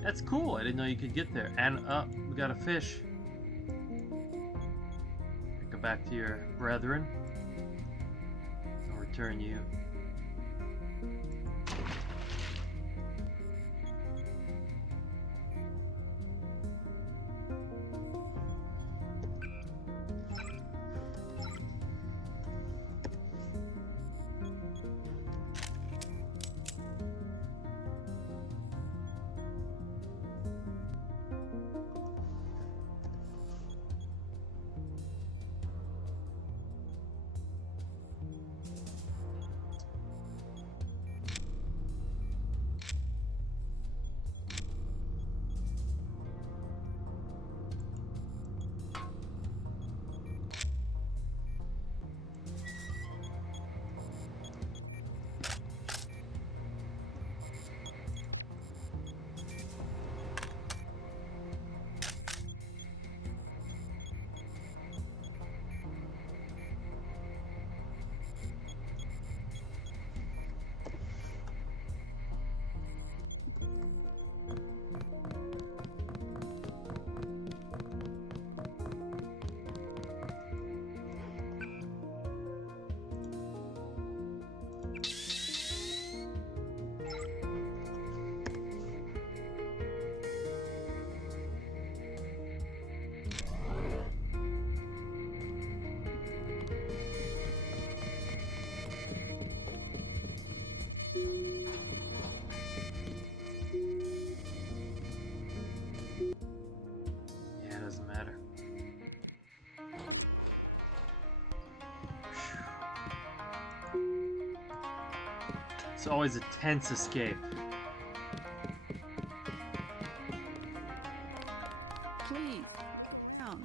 That's cool. I didn't know you could get there. And, we got a fish. Go back to your brethren. I'll return you. It's always a tense escape. Please. Down.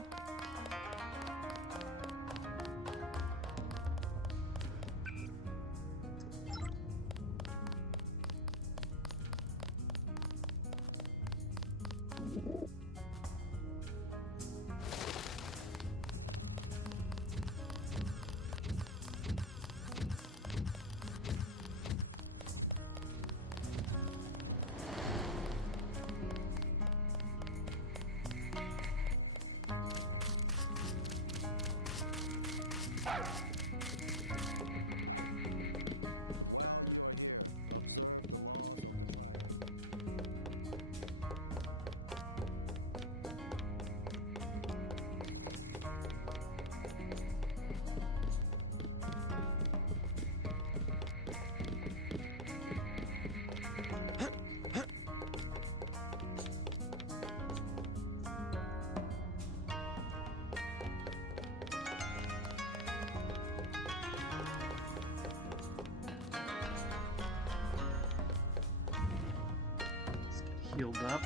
Healed up.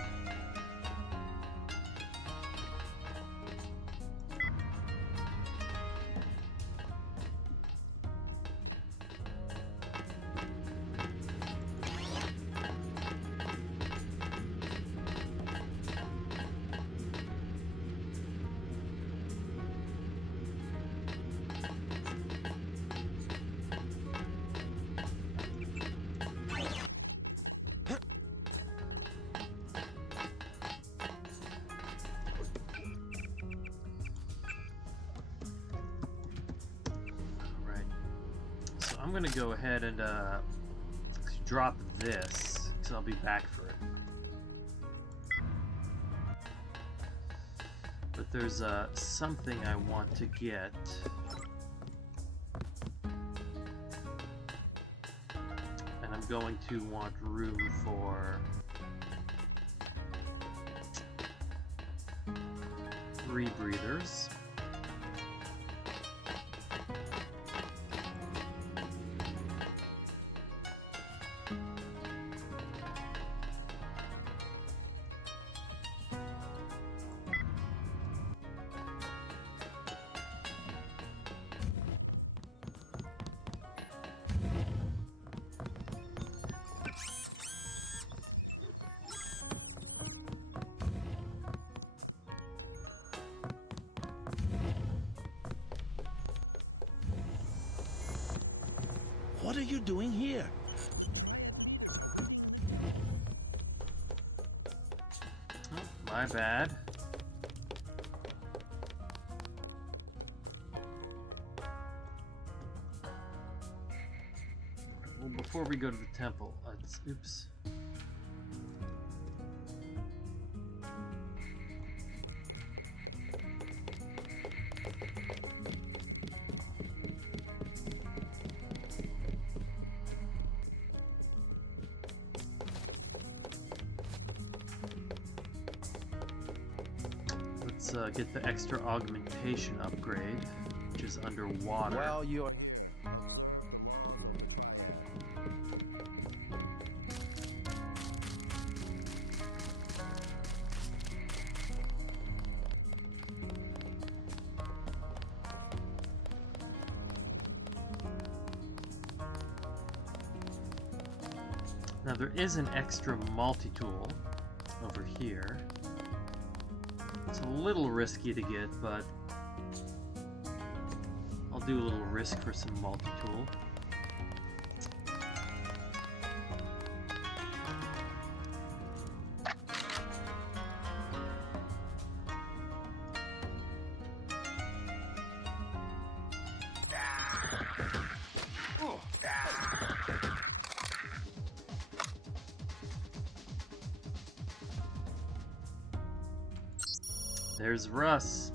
I'm gonna go ahead and drop this, because I'll be back for it. But there's something I want to get. And I'm going to want room for 3 breathers. What are you doing here? Oh, my bad. Well, before we go to the temple, let's... Oops. Get the extra augmentation upgrade, which is underwater. Well, you're... Now there is an extra multi-tool over here. It's a little risky to get, but I'll do a little risk for some multi-tool. There's Russ.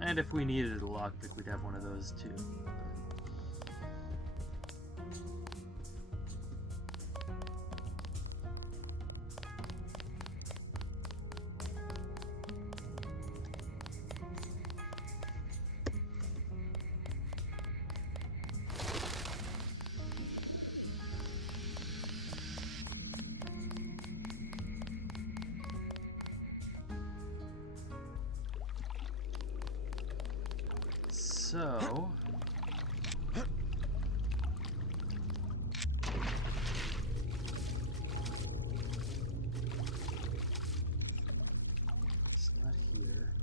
And if we needed a lockpick, we'd have one of those too. So... it's not here.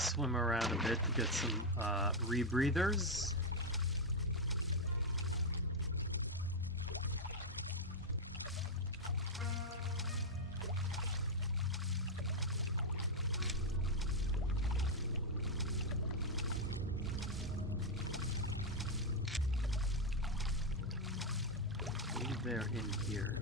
swim around a bit to get some rebreathers. Maybe they're in here.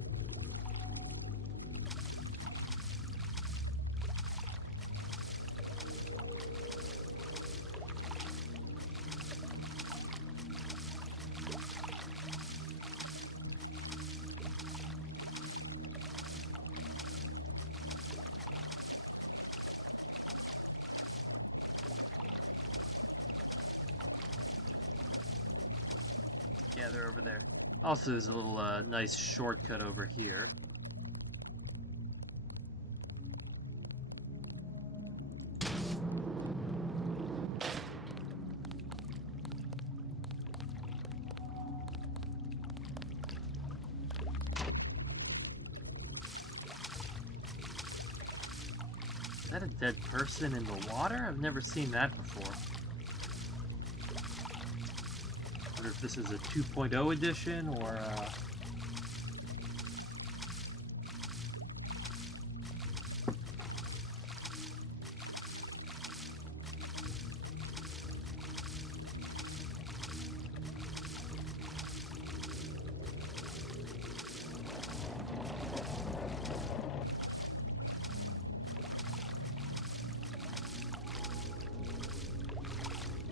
Yeah, they're over there. Also, there's a little nice shortcut over here. Is that a dead person in the water? I've never seen that before. I wonder if this is a 2.0 edition or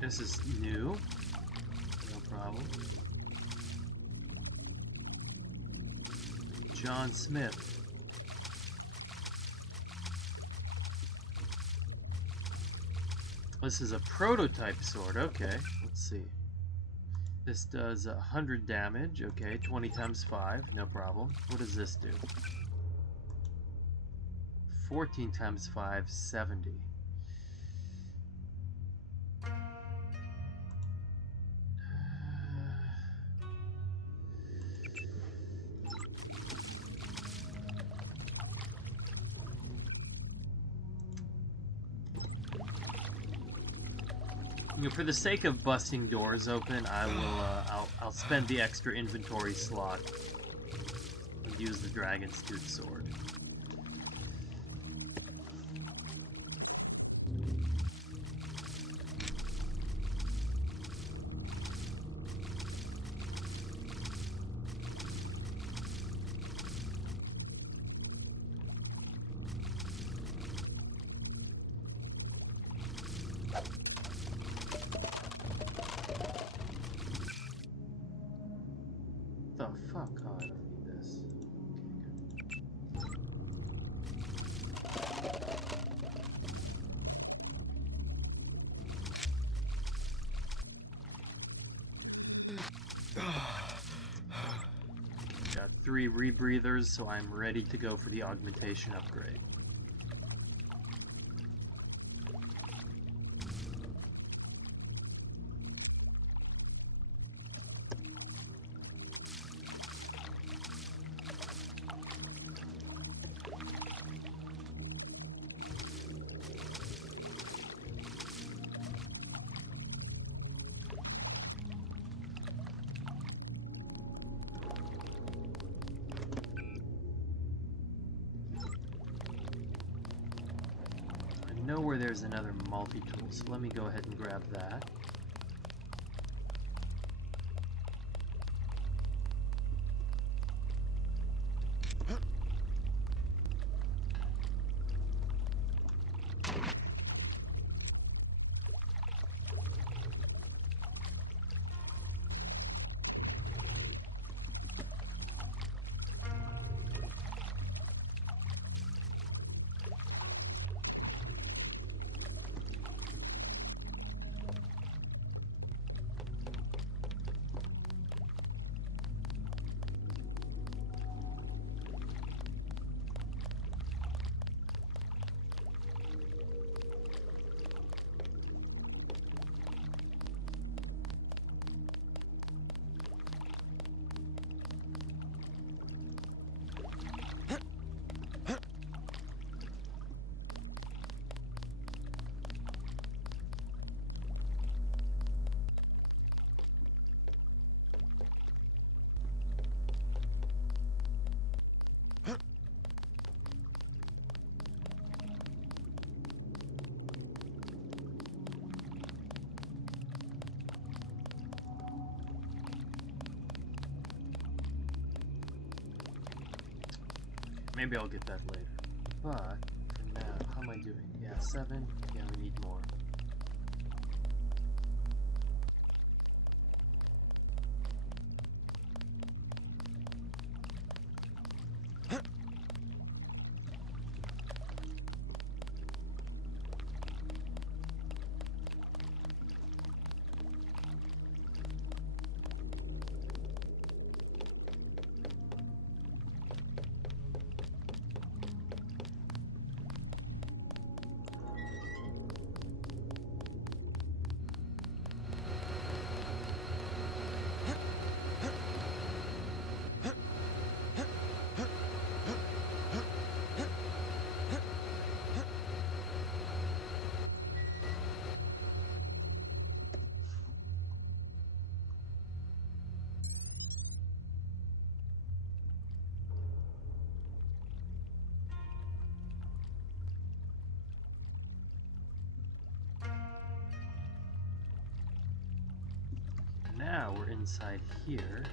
this is new. No problem. John Smith. This is a prototype sword. Okay, let's see. This does 100 damage. Okay, 20 times 5. No problem. What does this do? 14 times 5, 70. You know, for the sake of busting doors open, I will. I'll spend the extra inventory slot and use the Dragon's Tooth sword. The fuck? Oh, I don't need this. Got 3 rebreathers, so I'm ready to go for the augmentation upgrade. I know where there's another multi-tool, so let me go ahead and grab that. maybe I'll get that later. But for now, how am I doing? Yeah, 7. Yeah, we need more. Now we're inside here.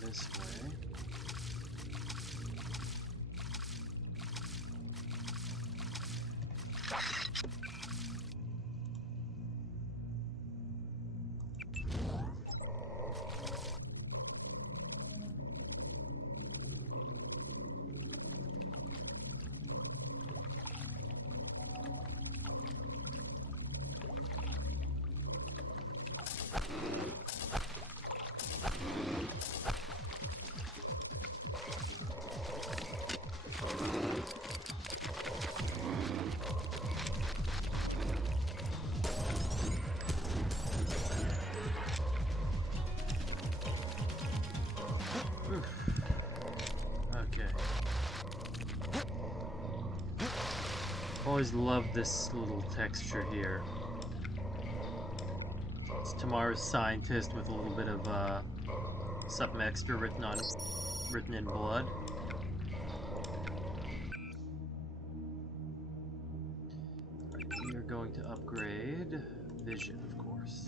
This way. Always love this little texture here. It's tomorrow's scientist with a little bit of something extra written in blood. Right, we are going to upgrade vision, of course.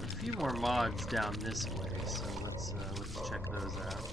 A few more mods down this way, so let's check those out.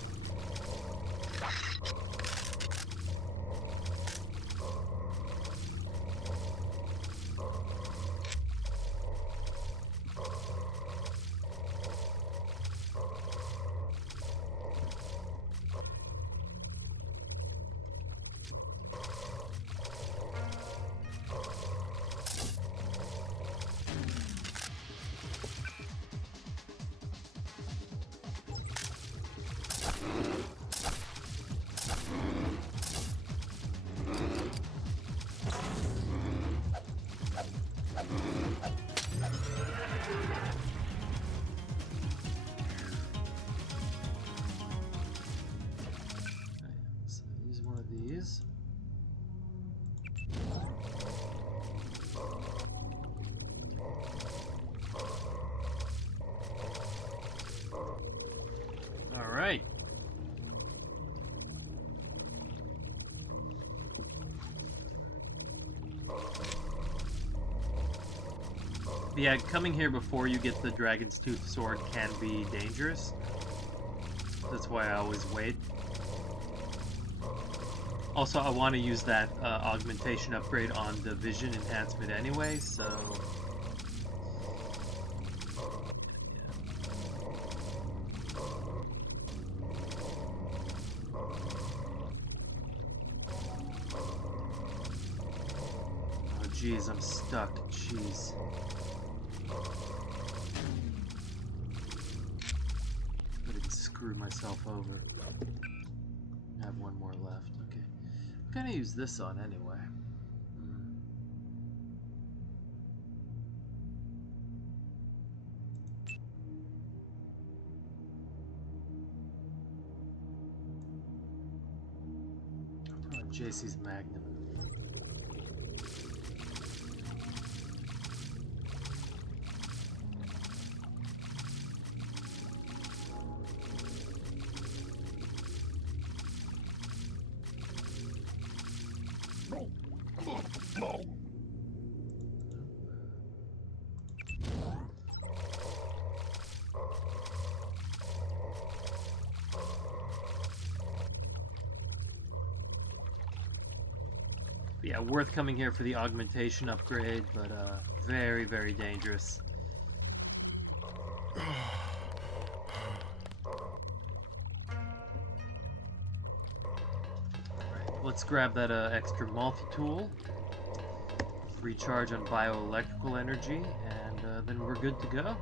Alright. Yeah, coming here before you get the Dragon's Tooth sword can be dangerous. That's why I always wait. Also, I want to use that augmentation upgrade on the vision enhancement anyway, so... Jeez, I'm stuck. Jeez. I didn't screw myself over. I have one more left. Okay. I'm gonna use this on anyway. JC's Magnum. Yeah, worth coming here for the augmentation upgrade, but very, very dangerous. Alright, let's grab that extra multi-tool, recharge on bioelectrical energy, and then we're good to go.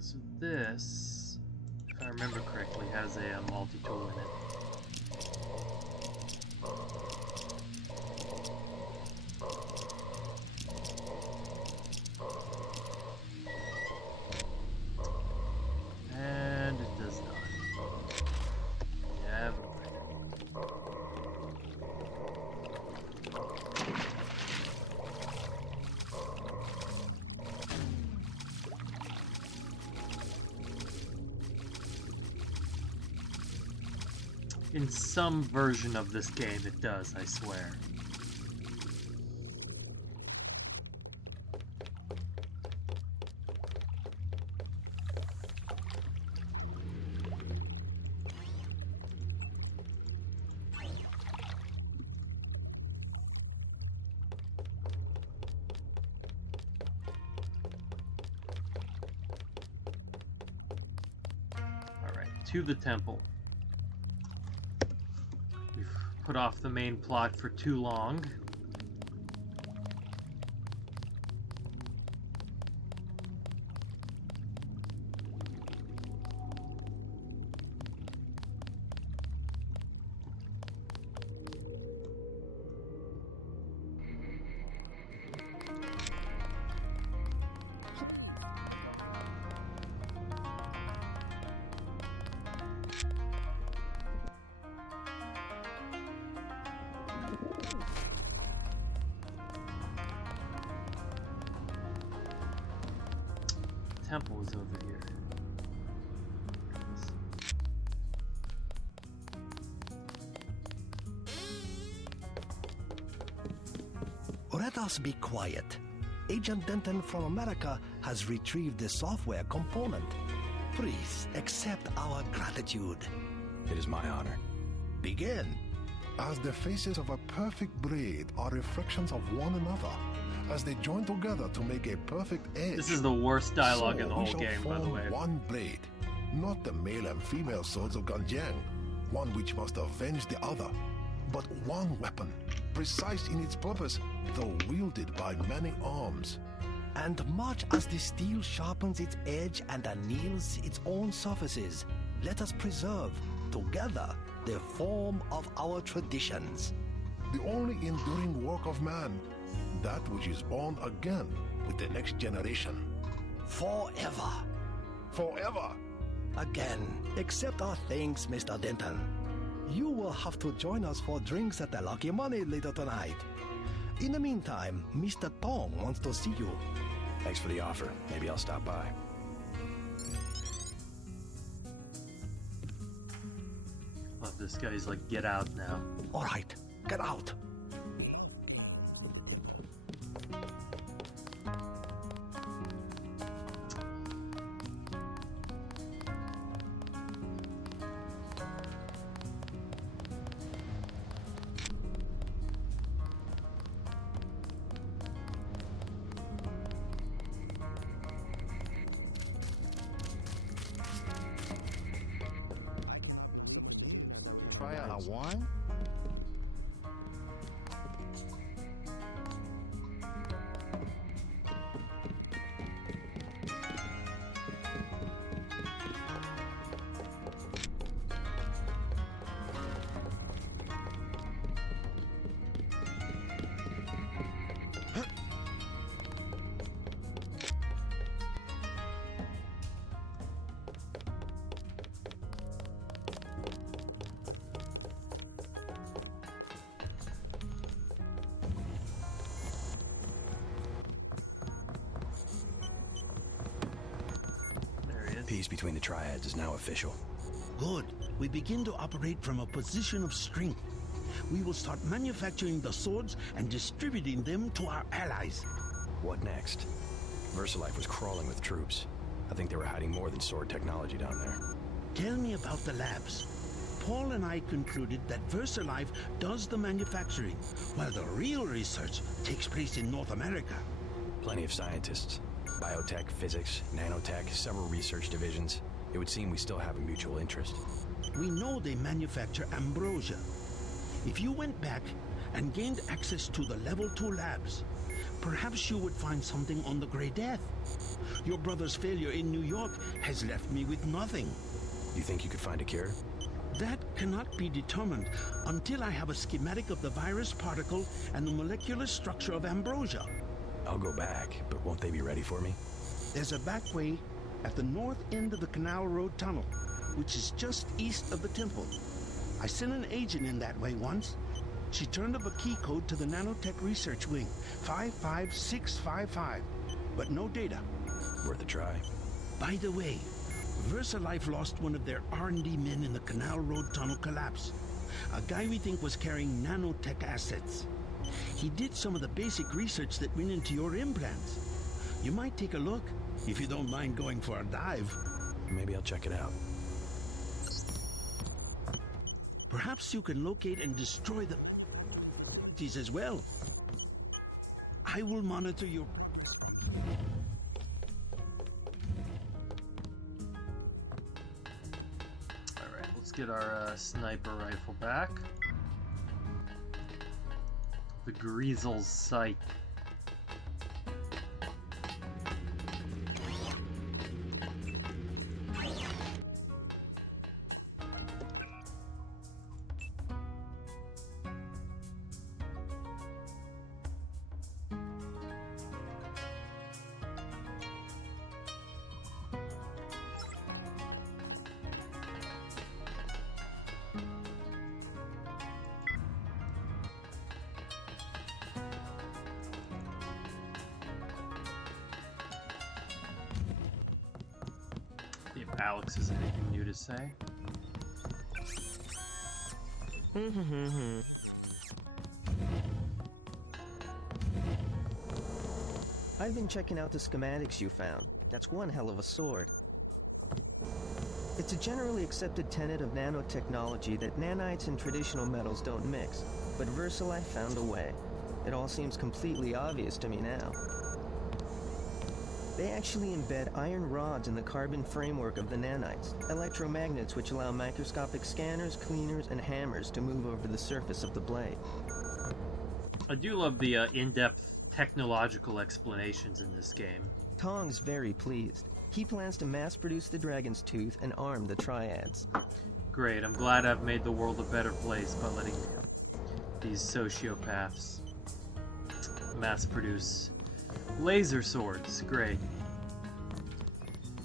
So this, if I remember correctly, has a multi-tool in it. And it does not. Never mind. In some version of this game, it does, I swear. Alright, to the temple. Put off the main plot for too long. Temple is over here. Let us be quiet. Agent Denton from America has retrieved the software component. Please accept our gratitude. It is my honor. Begin. As the faces of a perfect blade are reflections of one another, as they join together to make a perfect edge. This is the worst dialogue so in the we whole shall game, by the form way. one blade, not the male and female swords of Ganjiang, one which must avenge the other, but one weapon, precise in its purpose, though wielded by many arms. And much as the steel sharpens its edge and anneals its own surfaces, let us preserve, together, the form of our traditions. The only enduring work of man, that which is born again with the next generation. Forever. Forever. Again, accept our thanks, Mr. Denton. You will have to join us for drinks at the Lucky Money later tonight. In the meantime, Mr. Tong wants to see you. Thanks for the offer. Maybe I'll stop by. Love this guy. He's like, get out now. All right, get out. wine? Peace between the triads is now official. Good. We begin to operate from a position of strength. We will start manufacturing the swords and distributing them to our allies. What next? VersaLife was crawling with troops. I think they were hiding more than sword technology down there. Tell me about the labs. Paul and I concluded that VersaLife does the manufacturing, while the real research takes place in North America. Plenty of scientists. Biotech, physics, nanotech, several research divisions. It would seem we still have a mutual interest. We know they manufacture ambrosia. If you went back and gained access to the Level 2 labs, perhaps you would find something on the Grey Death. Your brother's failure in New York has left me with nothing. You think you could find a cure? That cannot be determined until I have a schematic of the virus particle and the molecular structure of ambrosia. I'll go back, but won't they be ready for me? There's a back way at the north end of the Canal Road Tunnel, which is just east of the temple. I sent an agent in that way once. She turned up a key code to the Nanotech Research Wing, 55655, but no data. Worth a try. By the way, VersaLife lost one of their R&D men in the Canal Road Tunnel collapse. A guy we think was carrying nanotech assets. He did some of the basic research that went into your implants. You might take a look, if you don't mind going for a dive. Maybe I'll check it out. Perhaps you can locate and destroy the these as well. I will monitor your... Alright, let's get our sniper rifle back. The Griezel's sight. If Alex has anything new to say. I've been checking out the schematics you found. That's one hell of a sword. It's a generally accepted tenet of nanotechnology that nanites and traditional metals don't mix, but VersaLife found a way. It all seems completely obvious to me now. They actually embed iron rods in the carbon framework of the nanites, electromagnets which allow microscopic scanners, cleaners, and hammers to move over the surface of the blade. I do love the in-depth technological explanations in this game. Tong's very pleased. He plans to mass-produce the Dragon's Tooth and arm the Triads. Great, I'm glad I've made the world a better place by letting these sociopaths mass-produce laser swords. Great.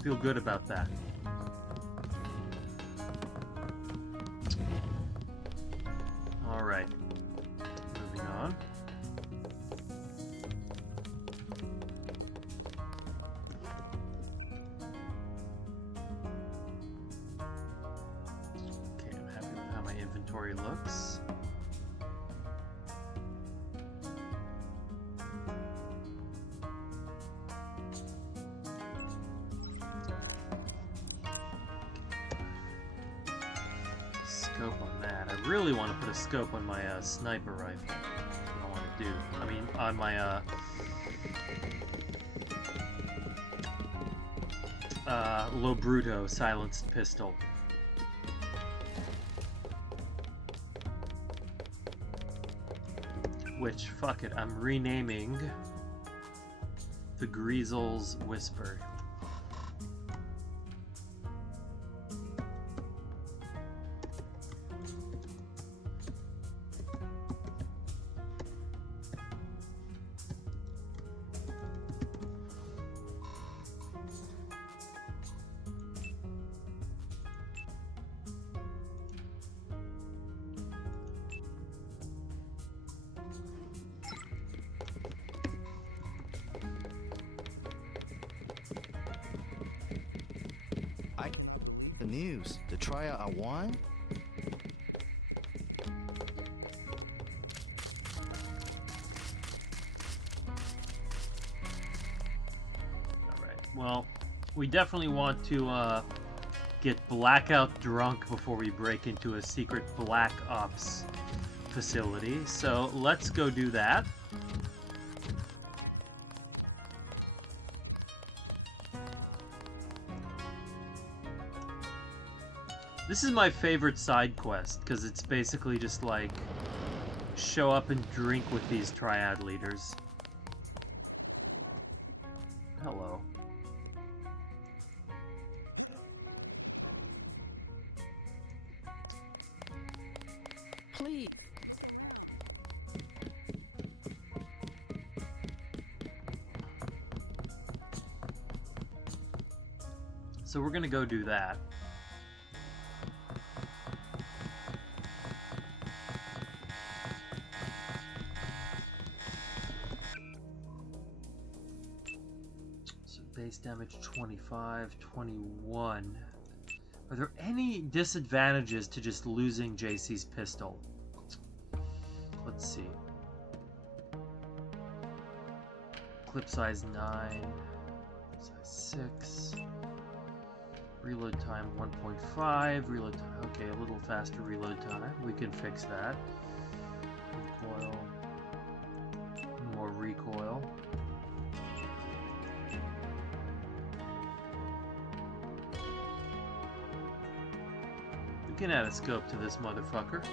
Feel good about that. Alright. Moving on. Okay, I'm happy with how my inventory looks. Scope on that. I really want to put a scope on my sniper rifle. That's what I want to do. I mean, on my Lo Bruto silenced pistol. Which, fuck it, I'm renaming the Griezel's Whisper. The news. The trial are won? Alright, well, we definitely want to get blackout drunk before we break into a secret Black Ops facility, so let's go do that. This is my favorite side quest, because it's basically just like, show up and drink with these triad leaders. Hello. Please. So we're gonna go do that. Base damage 25, 21. Are there any disadvantages to just losing JC's pistol? Let's see. Clip size 9, size 6. Reload time 1.5. Reload time, okay, a little faster reload time. We can fix that. Recoil. More recoil. We can add a scope to this motherfucker.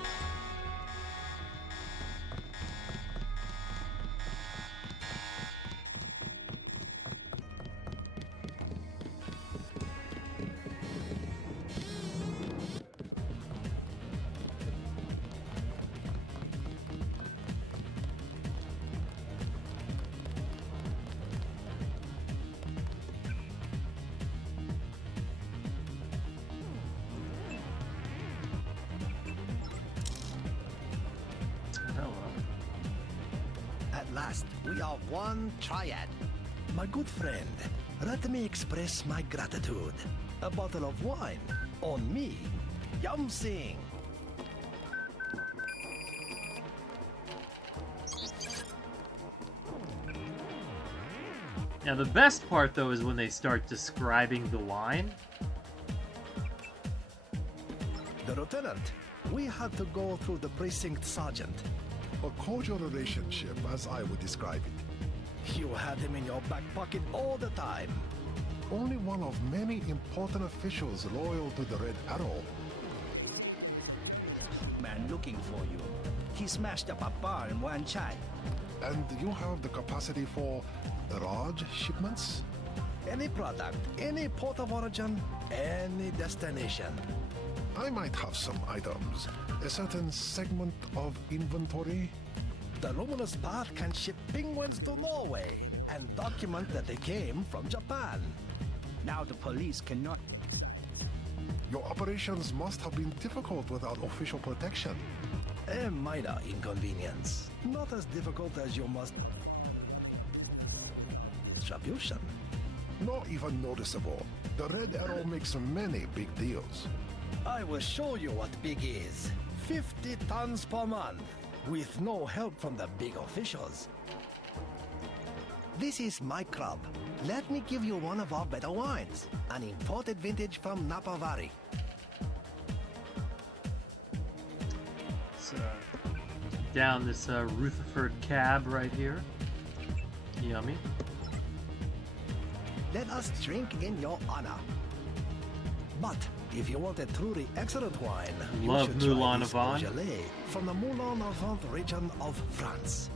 We are one triad. My good friend, let me express my gratitude. A bottle of wine on me. Yum Sing. Now the best part though is when they start describing the wine. The lieutenant, we had to go through the precinct sergeant. A cordial relationship, as I would describe it. You had him in your back pocket all the time. Only one of many important officials loyal to the Red Arrow. Man looking for you. He smashed up a bar in one shot. And you have the capacity for large shipments? Any product, any port of origin, any destination. I might have some items. A certain segment of inventory. The luminous path can ship penguins to Norway and document that they came from Japan. Now the police cannot. Your operations must have been difficult without official protection. A minor inconvenience. Not as difficult as your must. Distribution. Not even noticeable. The Red Arrow makes many big deals. I will show you what big is. 50 tons per month, with no help from the big officials. This is my club. Let me give you one of our better wines. An imported vintage from Napa Valley. Down this Rutherford cab right here. Yummy. Let us drink in your honor. But if you want a truly excellent wine, Love you should Moulin try this Avant. Beaujolais from the Moulin Avant region of France.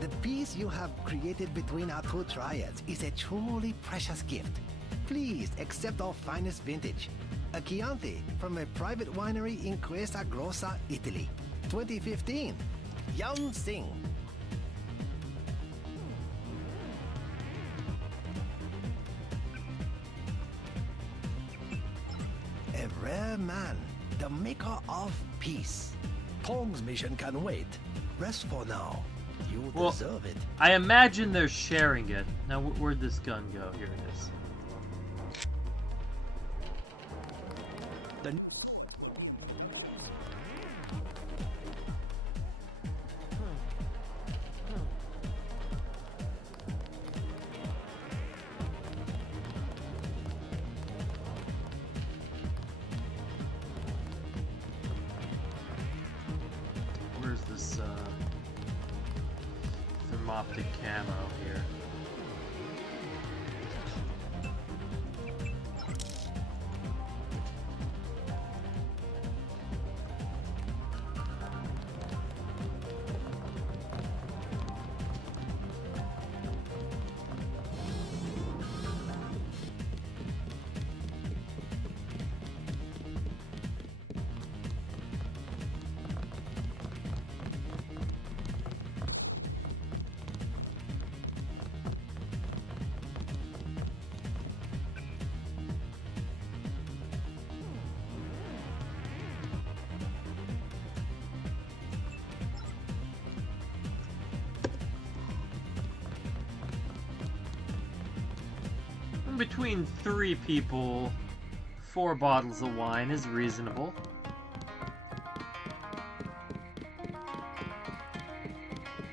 The peace you have created between our two triads is a truly precious gift. Please accept our finest vintage. A Chianti from a private winery in Questa Grossa, Italy. 2015. Young Sing. A rare man, the maker of peace. Tong's mission can wait. Rest for now. You deserve it. I imagine they're sharing it. Now, where'd this gun go? Here it is. Where's this thermoptic camo here? Between 3 people, 4 bottles of wine is reasonable.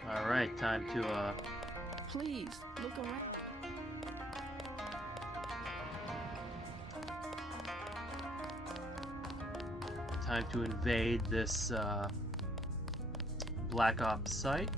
Alright, time to Please, look around. time to invade this Black Ops site.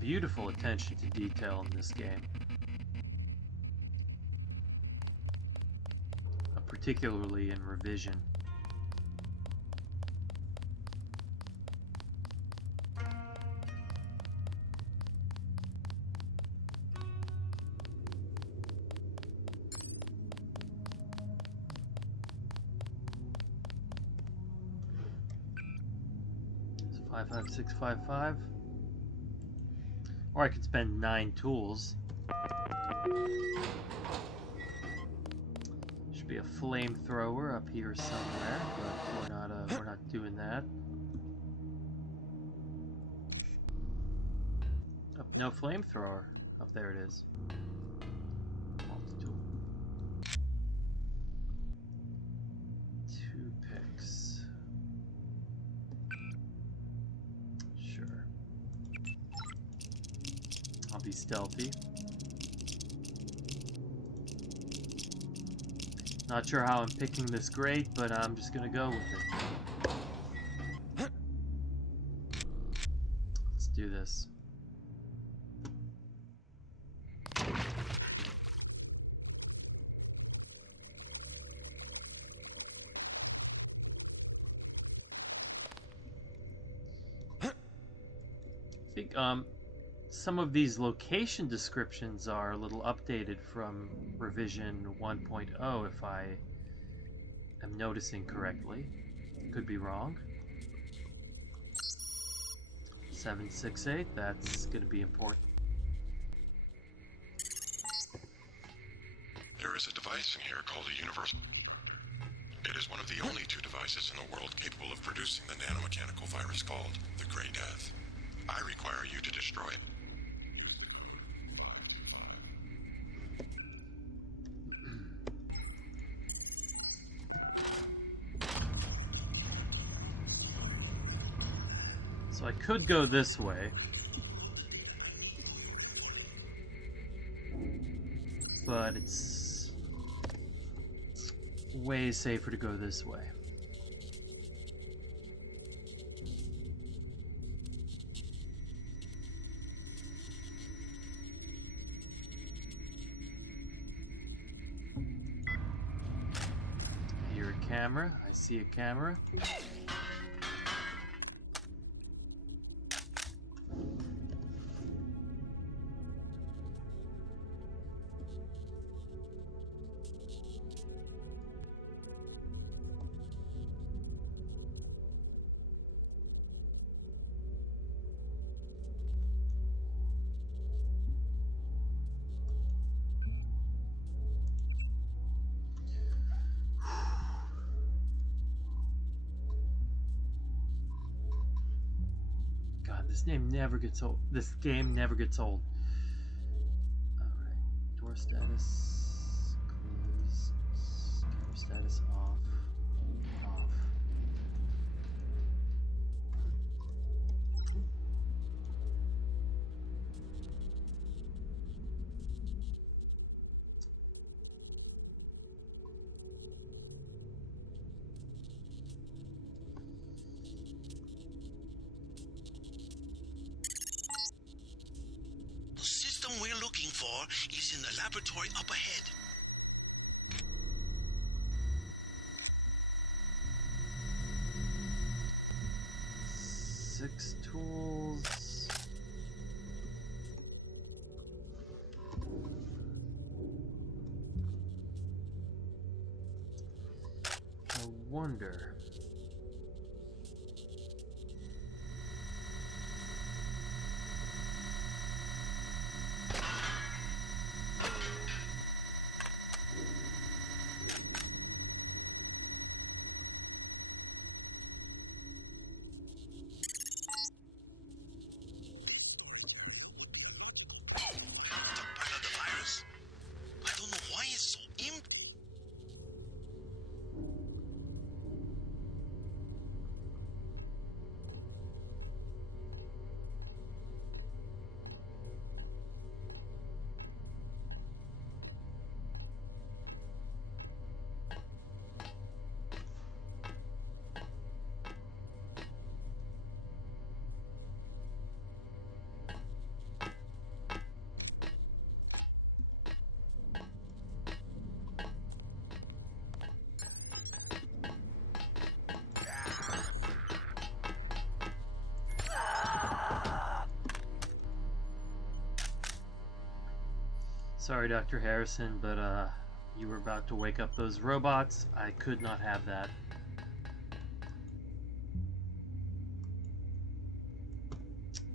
Beautiful attention to detail in this game. Particularly in Revision. It's 55655. Or I could spend 9 tools. Should be a flamethrower up here somewhere, but we're not doing that. Oh, no flamethrower. Oh, there it is. Multi-tool. 2 picks. Sure. I'll be stealthy. Not sure how I'm picking this great, but I'm just gonna go with it. Let's do this. I think some of these location descriptions are a little updated from revision 1.0 if I am noticing correctly. Could be wrong. 768, that's going to be important. There is a device in here called a universal. It is one of the only two devices in the world capable of producing the nanomechanical virus called the Grey Death. I require you to destroy it. So I could go this way. But it's way safer to go this way. I hear a camera. I see a camera. This name never gets old. This game never gets old. Alright. Door status. Close. Camera status off. Off. We're looking for is in the laboratory up ahead. Six tools. I wonder. Sorry, Dr. Harrison, but you were about to wake up those robots. I could not have that.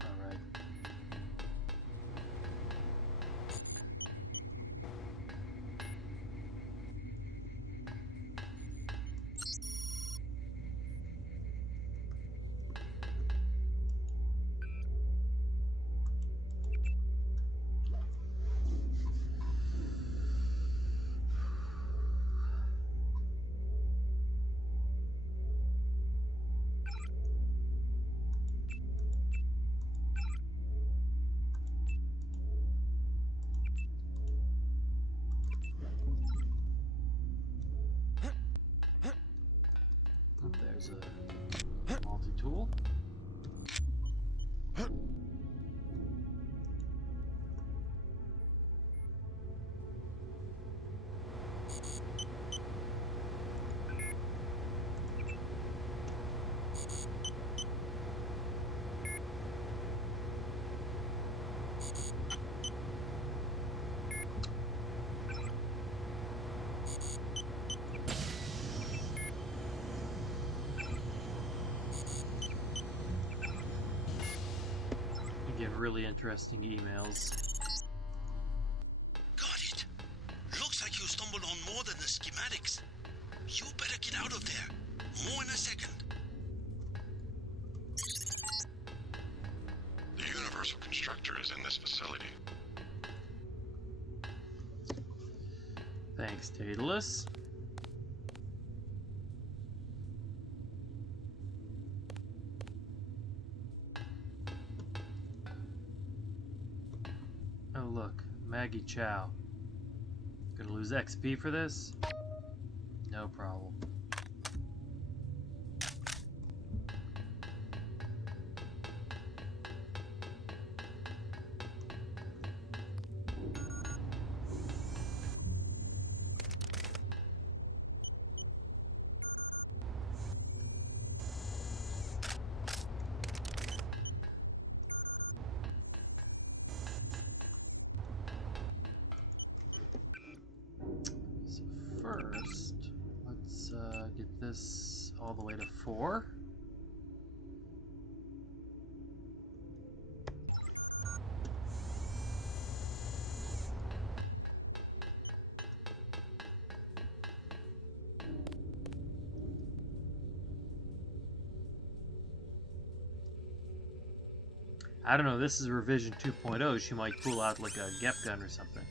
Alright. There's a multi-tool. Get really interesting emails. Got it. Looks like you stumbled You better get out of there. More in a second. The Universal Constructor is in this facility. Thanks, Daedalus. Oh look, Maggie Chow. Gonna lose XP for this? No problem. First, let's get this all the way to 4. I don't know, this is revision 2.0. She might pull out like a Gep gun or something.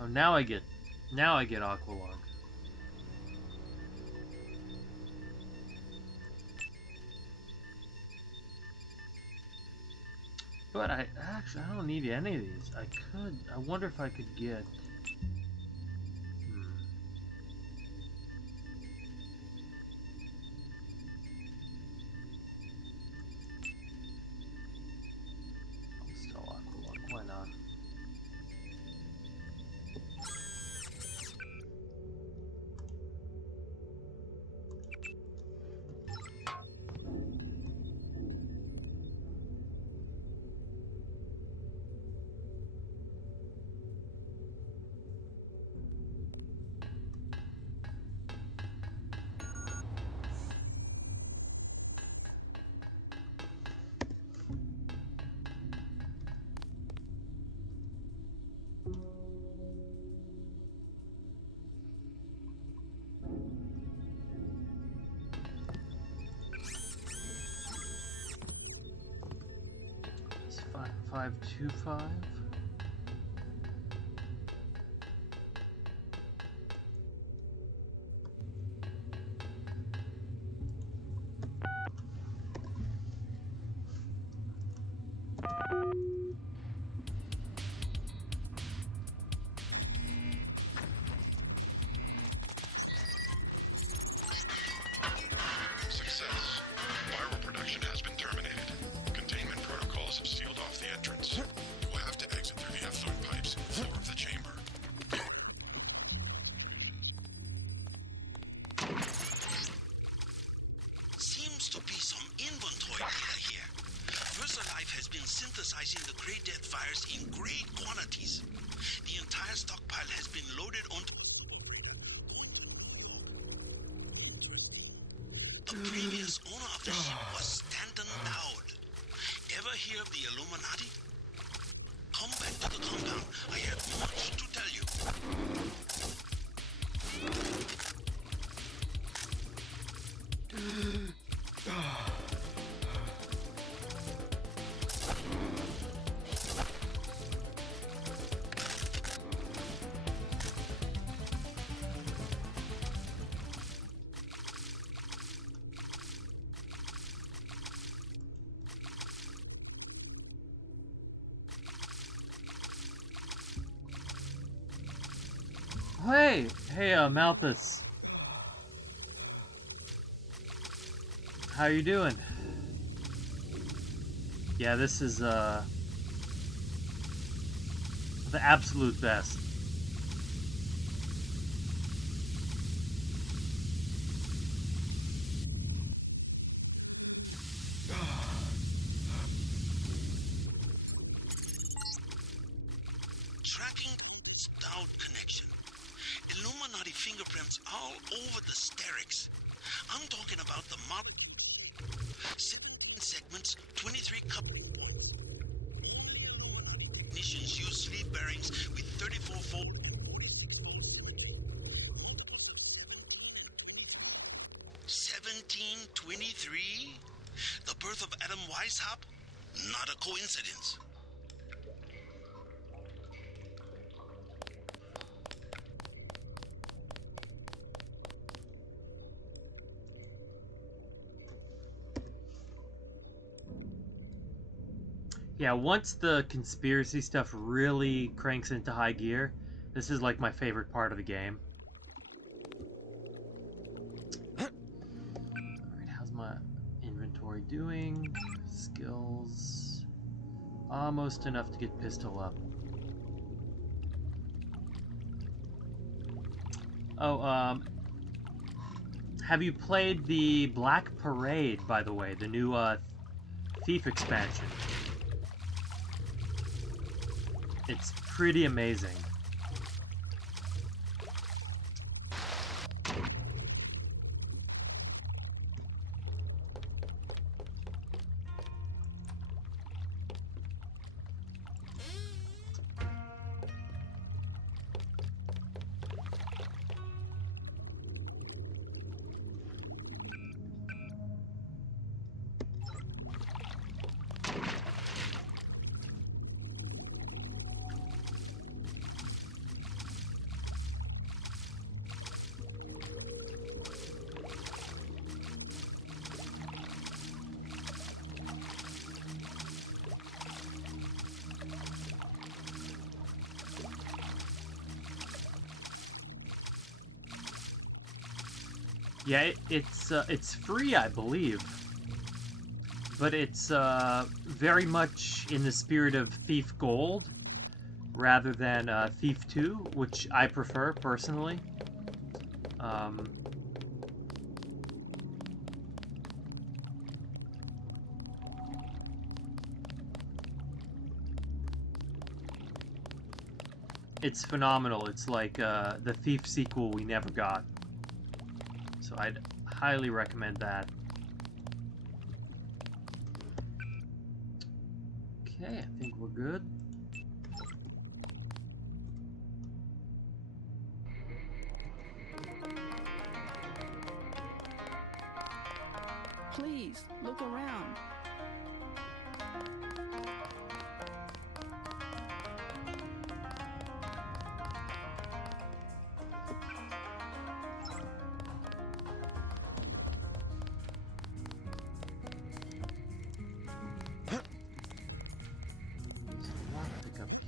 Oh, now I get Aqualung. But I don't need any of these. I wonder if I could get. Still Aqualung. Why not? It's 525. Success. Viral production has been terminated. Containment protocols have sealed off the entrance. You will have to exit through the effluent pipes in the floor of the chamber. Seems to be some inventory data here. VersaLife has been synthesizing the Grey Death virus in great quantities. The entire stockpile has been loaded onto the previous owner of the ship was Stanton Dowd. Ever hear of the Illuminati? Come back to the compound. I have much to tell you. Hey, Malthus. How you doing? Yeah, this is the absolute best. fingerprints all over the sterics. I'm talking about the model. 7 segments, 23 ignitions use sleeve bearings with 34 fold. 1723? The birth of Adam Weishaupt? Not a coincidence. Yeah, once the conspiracy stuff really cranks into high gear, this is like my favorite part of the game. Alright, how's my inventory doing? Skills. Almost enough to get pistol up. Oh, have you played the Black Parade, by the way? The new, Thief expansion. It's pretty amazing. Yeah, it's free, I believe, but it's very much in the spirit of Thief Gold rather than Thief 2, which I prefer personally. It's phenomenal. It's like the Thief sequel we never got. So I'd highly recommend that. Okay, I think we're good. Please, look around.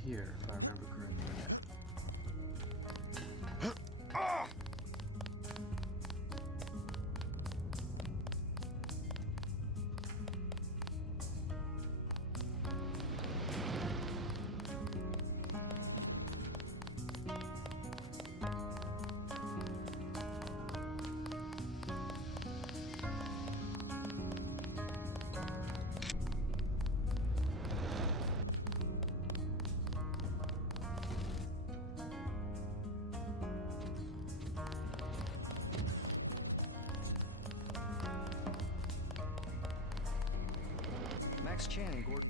Here, if I remember correctly. Max Channing, Gordon.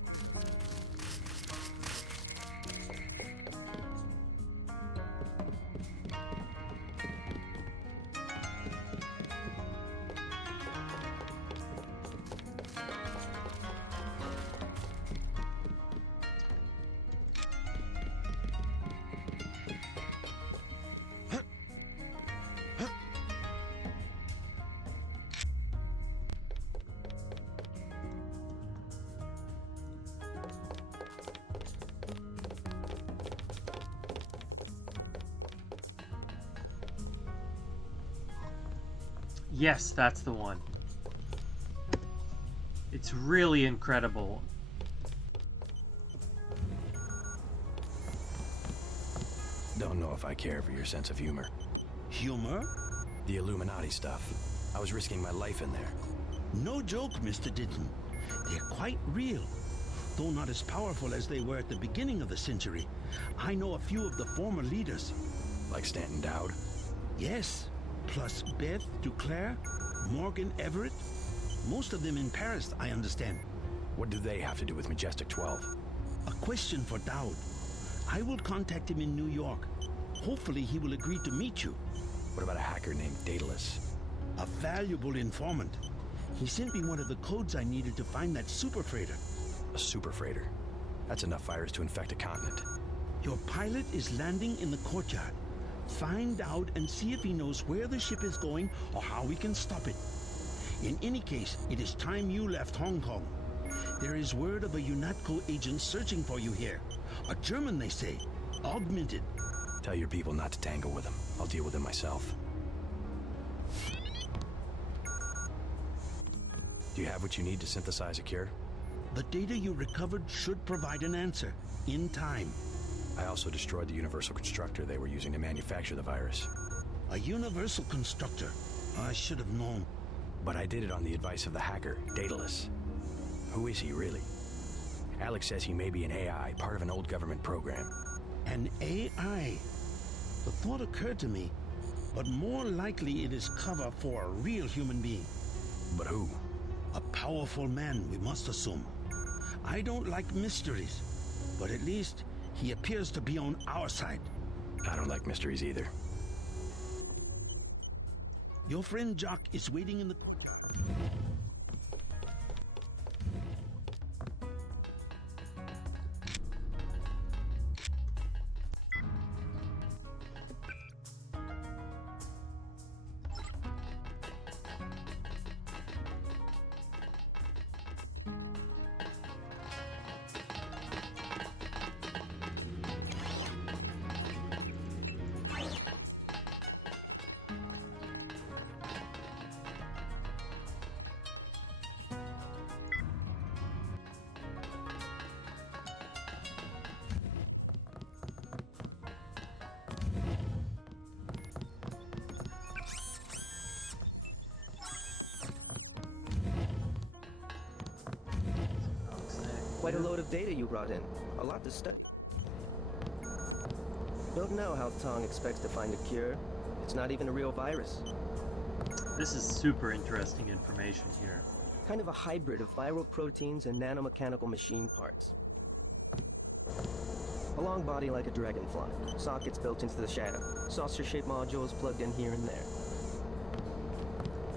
Yes, that's the one. It's really incredible. Don't know if I care for your sense of humor. Humor? The Illuminati stuff. I was risking my life in there. No joke, Mr. Ditton. They're quite real, though not as powerful as they were at the beginning of the century. I know a few of the former leaders. Like Stanton Dowd? Yes, plus Beth Duclair, Morgan Everett. Most of them in Paris, I understand. What do they have to do with Majestic 12? A question for Dowd. I will contact him in New York. Hopefully he will agree to meet you. What about a hacker named Daedalus? A valuable informant. He sent me one of the codes I needed to find that super freighter. A super freighter? That's enough virus to infect a continent. Your pilot is landing in the courtyard. Find out and see if he knows where the ship is going or how we can stop it. In any case, it is time you left Hong Kong. There is word of a UNATCO agent searching for you here. A German, they say. Augmented. Tell your people not to tangle with him. I'll deal with him myself. Do you have what you need to synthesize a cure? The data you recovered should provide an answer, in time. I also destroyed the universal constructor they were using to manufacture the virus. A universal constructor? I should have known. But I did it on the advice of the hacker, Daedalus. Who is he, really? Alex says he may be an AI, part of an old government program. An AI? The thought occurred to me, but more likely it is cover for a real human being. But who? A powerful man, we must assume. I don't like mysteries, but at least he appears to be on our side. I don't like mysteries either. Your friend Jock is waiting in the... Quite a load of data you brought in. A lot to study. Don't know how Tong expects to find a cure. It's not even a real virus. This is super interesting information here. Kind of a hybrid of viral proteins and nanomechanical machine parts. A long body like a dragonfly. Sockets built into the shadow. Saucer-shaped modules plugged in here and there.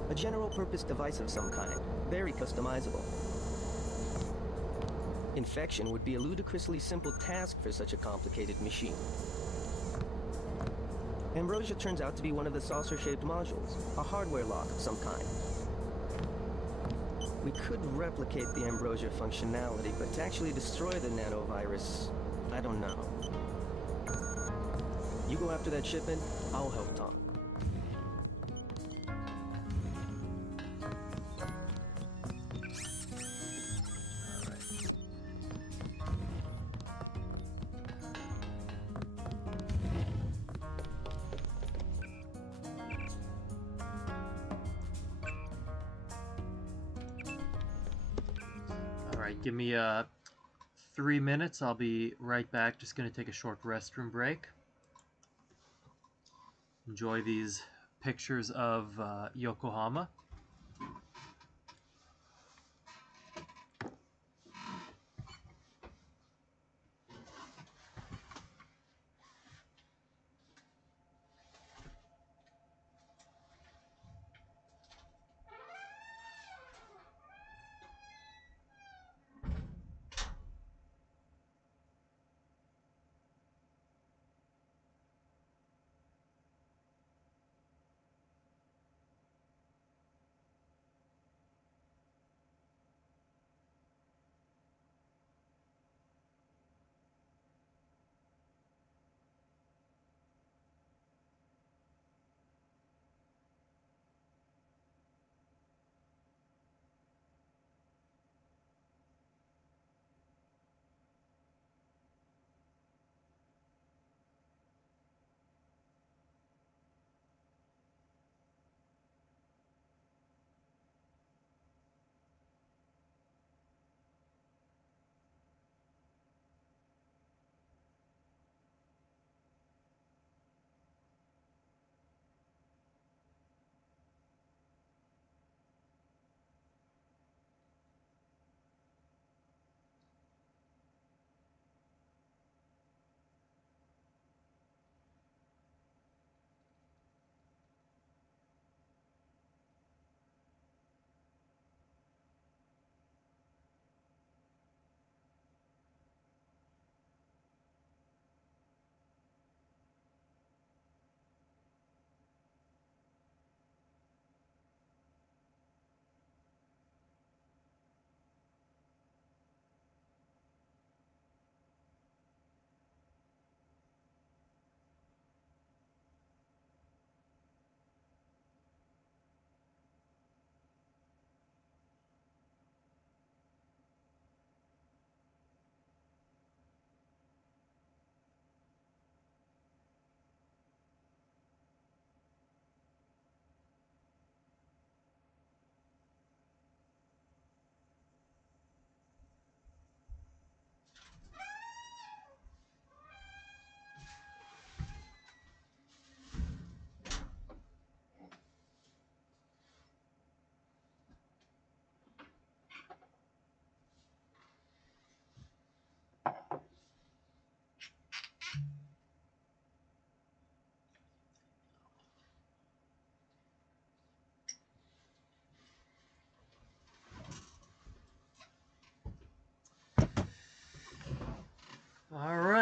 A general-purpose device of some kind. Very customizable. Infection would be a ludicrously simple task for such a complicated machine. Ambrosia turns out to be one of the saucer-shaped modules, a hardware lock of some kind. We could replicate the Ambrosia functionality, but to actually destroy the nanovirus, I don't know. You go after that shipment, I'll help Tom. Give me 3 minutes. I'll be right back. Just going to take a short restroom break. Enjoy these pictures of Yokohama.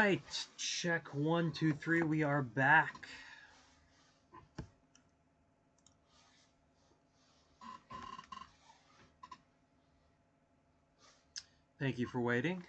right, check 1, 2, 3. We are back. Thank you for waiting.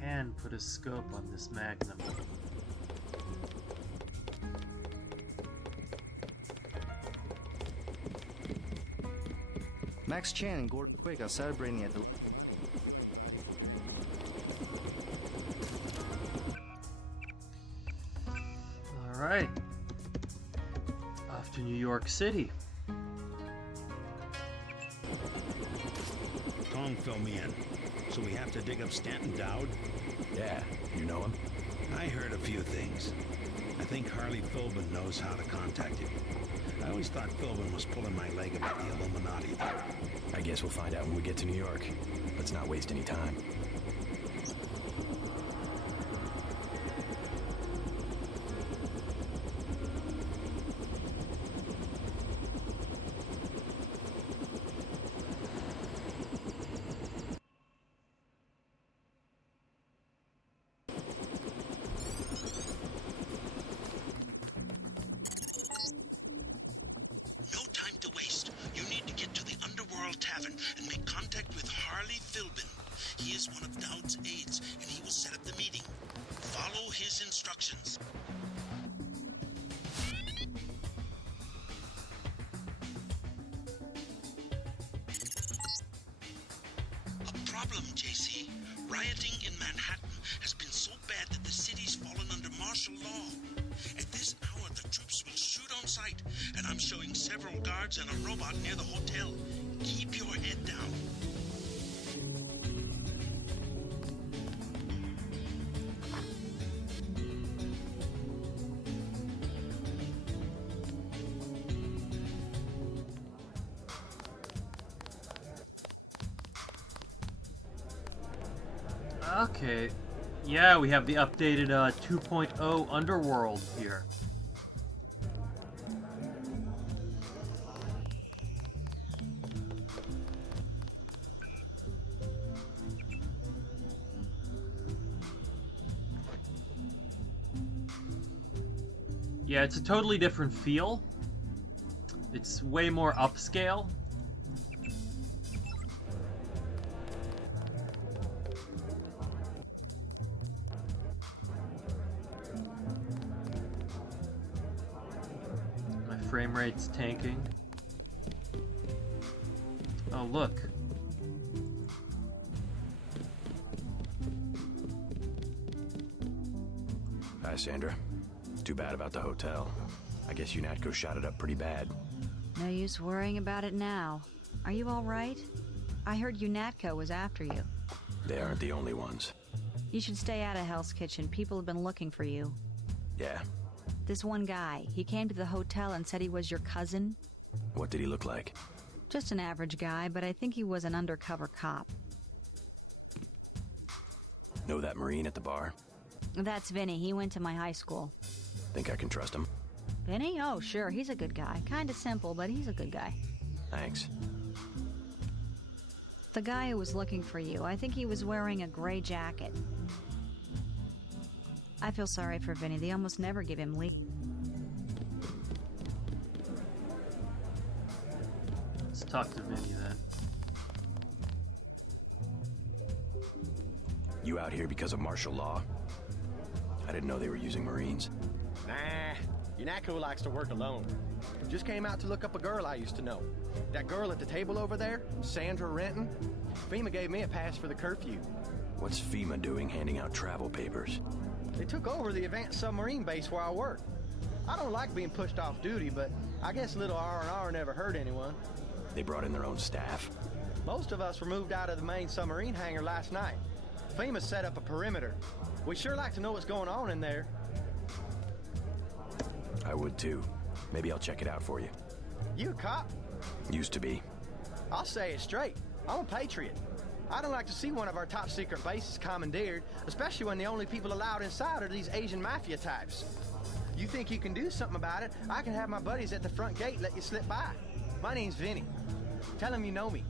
Can put a scope on this Magnum. Max Chen and Gordon Quick are celebrating at the... Alright. Off to New York City. Kong filled me in. So we have to dig up Stanton Dowd? Yeah, you know him? I heard a few things. I think Harley Philbin knows how to contact him. I always thought Philbin was pulling my leg about the Illuminati. I guess we'll find out when we get to New York. Let's not waste any time. And make contact with Harley Philbin. He is one of Dowd's aides, and he will set up the meeting. Follow his instructions. A problem, JC. Rioting in Manhattan has been so bad that the city's fallen under martial law. At this hour, the troops will shoot on sight, and I'm showing several guards and a robot near the hotel. Keep your head down. Okay. Yeah, we have the updated 2.0 Underworld here. Yeah, it's a totally different feel. It's way more upscale. My frame rate's tanking. Oh, look. Hi, Sandra. Too bad about the hotel. I guess UNATCO shot it up pretty bad. No use worrying about it now. Are you all right? I heard UNATCO was after you. They aren't the only ones. You should stay out of Hell's Kitchen. People have been looking for you. Yeah. This one guy, he came to the hotel and said he was your cousin. What did he look like? Just an average guy, but I think he was an undercover cop. Know that Marine at the bar? That's Vinny. He went to my high school. Think I can trust him? Vinny? Oh, sure. He's a good guy. Kinda simple, but he's a good guy. Thanks. The guy who was looking for you, I think he was wearing a gray jacket. I feel sorry for Vinny. They almost never give him leave. Let's talk to Vinny then. You out here because of martial law? I didn't know they were using Marines. Nah, UNATCO likes to work alone. Just came out to look up a girl I used to know. That girl at the table over there, Sandra Renton. FEMA gave me a pass for the curfew. What's FEMA doing handing out travel papers? They took over the advanced submarine base where I work. I don't like being pushed off duty, but I guess little R&R never hurt anyone. They brought in their own staff. Most of us were moved out of the main submarine hangar last night. FEMA set up a perimeter. We'd sure like to know what's going on in there. I would too. Maybe I'll check it out for you. You a cop? Used to be. I'll say it straight. I'm a patriot. I don't like to see one of our top secret bases commandeered, especially when the only people allowed inside are these Asian mafia types. You think you can do something about it, I can have my buddies at the front gate let you slip by. My name's Vinny. Tell them you know me.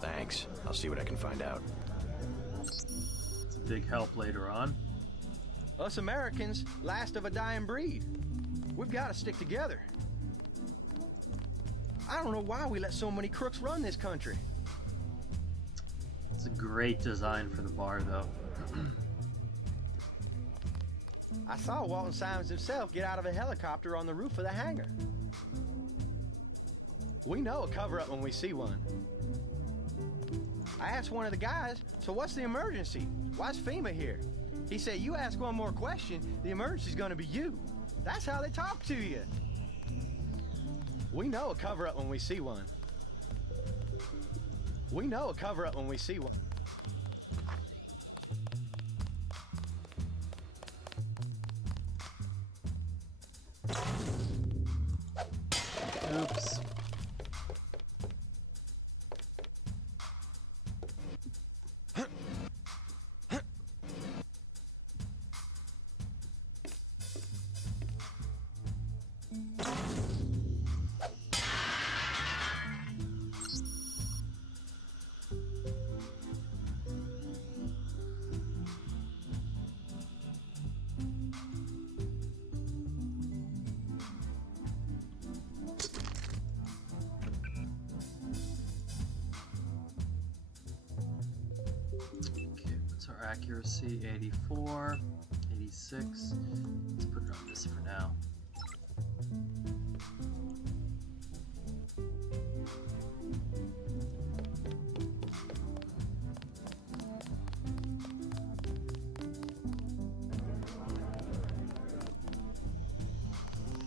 Thanks. I'll see what I can find out. It's a big help later on. Us Americans, last of a dying breed. We've got to stick together. I don't know why we let so many crooks run this country. It's a great design for the bar, though. I saw Walton Simons himself get out of a helicopter on the roof of the hangar. We know a cover-up when we see one. I asked one of the guys, so what's the emergency? Why's FEMA here? He said, you ask one more question, the emergency's gonna be you. That's how they talk to you. We know a cover-up when we see one. We know a cover-up when we see one. Oops. Accuracy 84, 86. Let's put it on this for now.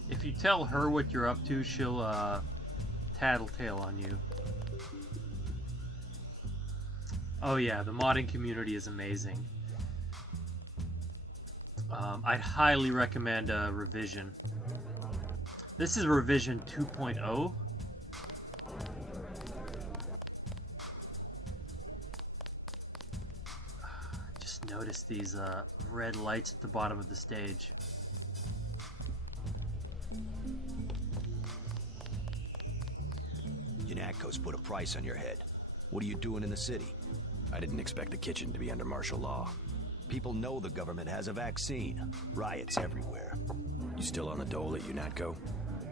If you tell her what you're up to, she'll tattletale on you. Oh yeah, the modding community is amazing. I'd highly recommend a revision. This is revision 2.0. Just noticed these red lights at the bottom of the stage. UNATCO's put a price on your head. What are you doing in the city? I didn't expect the kitchen to be under martial law. People know the government has a vaccine. Riots everywhere. You still on the dole at UNATCO?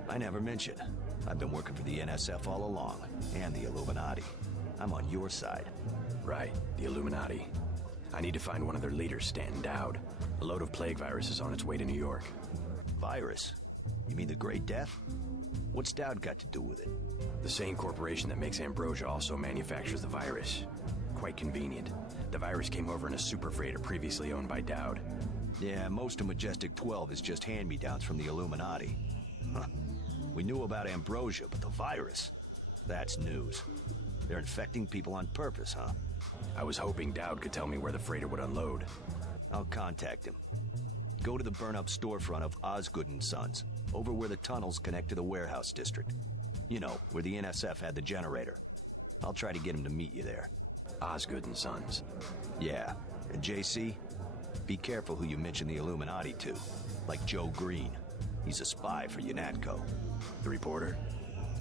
I never mentioned. I've been working for the NSF all along, and the Illuminati. I'm on your side. Right, the Illuminati. I need to find one of their leaders, Stanton Dowd. A load of plague virus is on its way to New York. Virus? You mean the Great Death? What's Dowd got to do with it? The same corporation that makes ambrosia also manufactures the virus. Quite convenient. The virus came over in a super freighter previously owned by Dowd. Yeah, most of Majestic 12 is just hand-me-downs from the Illuminati. Huh. We knew about ambrosia, but the virus? That's news. They're infecting people on purpose, huh? I was hoping Dowd could tell me where the freighter would unload. I'll contact him. Go to the burn-up storefront of Osgood & Sons, over where the tunnels connect to the warehouse district. You know, where the NSF had the generator. I'll try to get him to meet you there. Osgood & Sons. Yeah, and JC, be careful who you mention the Illuminati to. Like Joe Green. He's a spy for UNATCO. The reporter?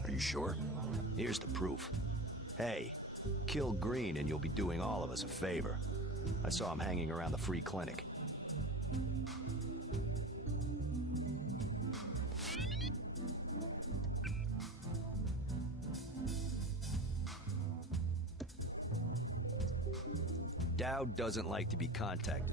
Are you sure? Here's the proof. Hey, kill Green and you'll be doing all of us a favor. I saw him hanging around the free clinic. Dowd doesn't like to be contacted.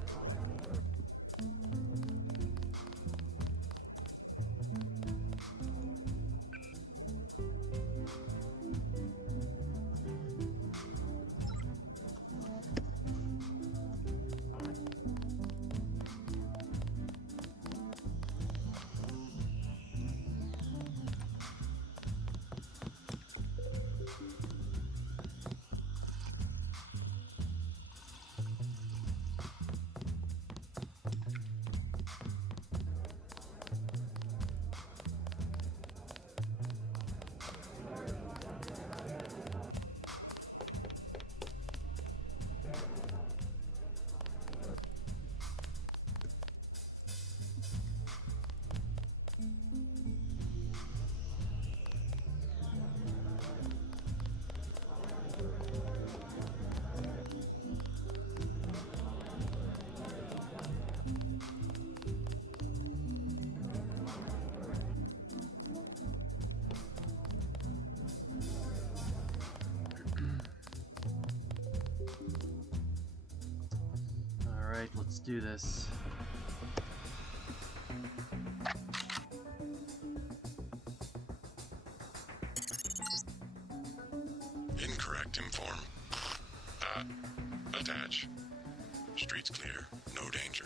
Alright, let's do this. Incorrect inform. Attach. Streets clear. No danger.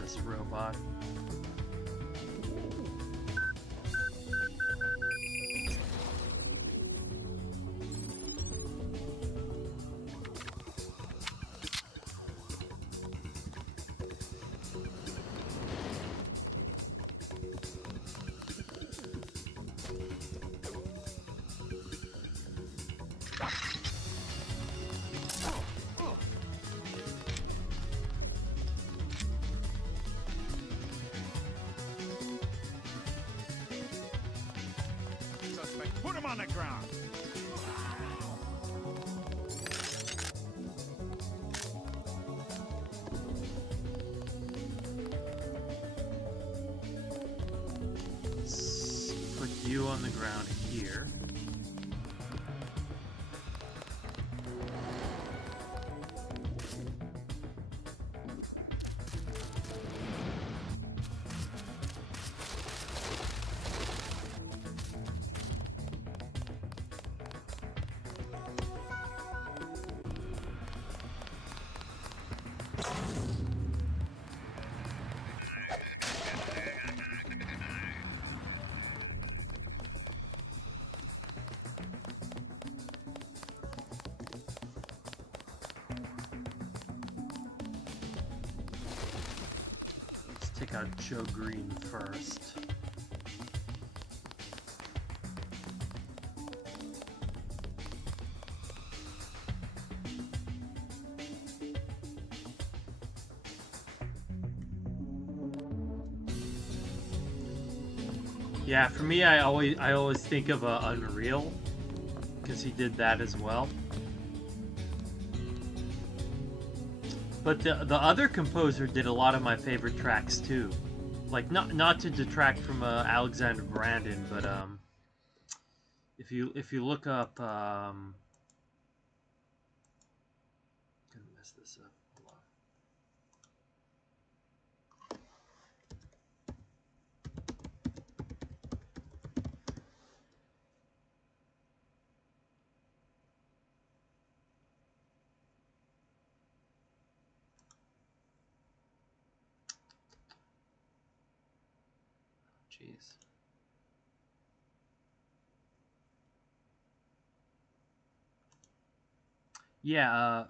This robot. Put him on the ground. Let's put you on the ground here. Take out Joe Green first. Yeah, for me, I always think of Unreal, because he did that as well. But the other composer did a lot of my favorite tracks too. Like not to detract from Alexander Brandon, but if you look up gonna mess this up. Hold on. Jeez. Yeah,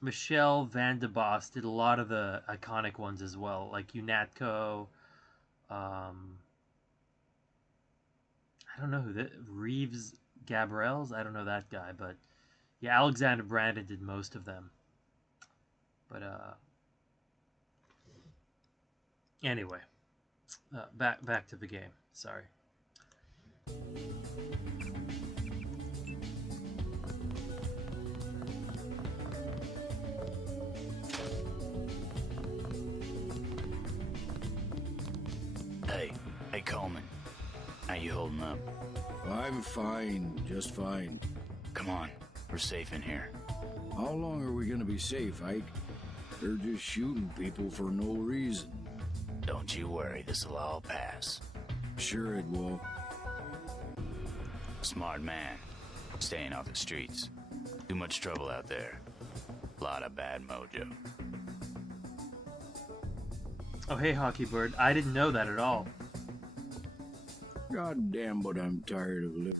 Michelle Van de Bos did a lot of the iconic ones as well, like UNATCO. I don't know who that Reeves Gabriels. I don't know that guy, but yeah, Alexander Brandon did most of them. But anyway, back to the game. Sorry. How you holding up? I'm fine, just fine. Come on, we're safe in here. How long are we gonna be safe, Ike? They're just shooting people for no reason. Don't you worry, this'll all pass. Sure it will. Smart man. Staying off the streets. Too much trouble out there. Lot of bad mojo. Oh, hey, Hockey Bird. I didn't know that at all. God damn, but I'm tired of living.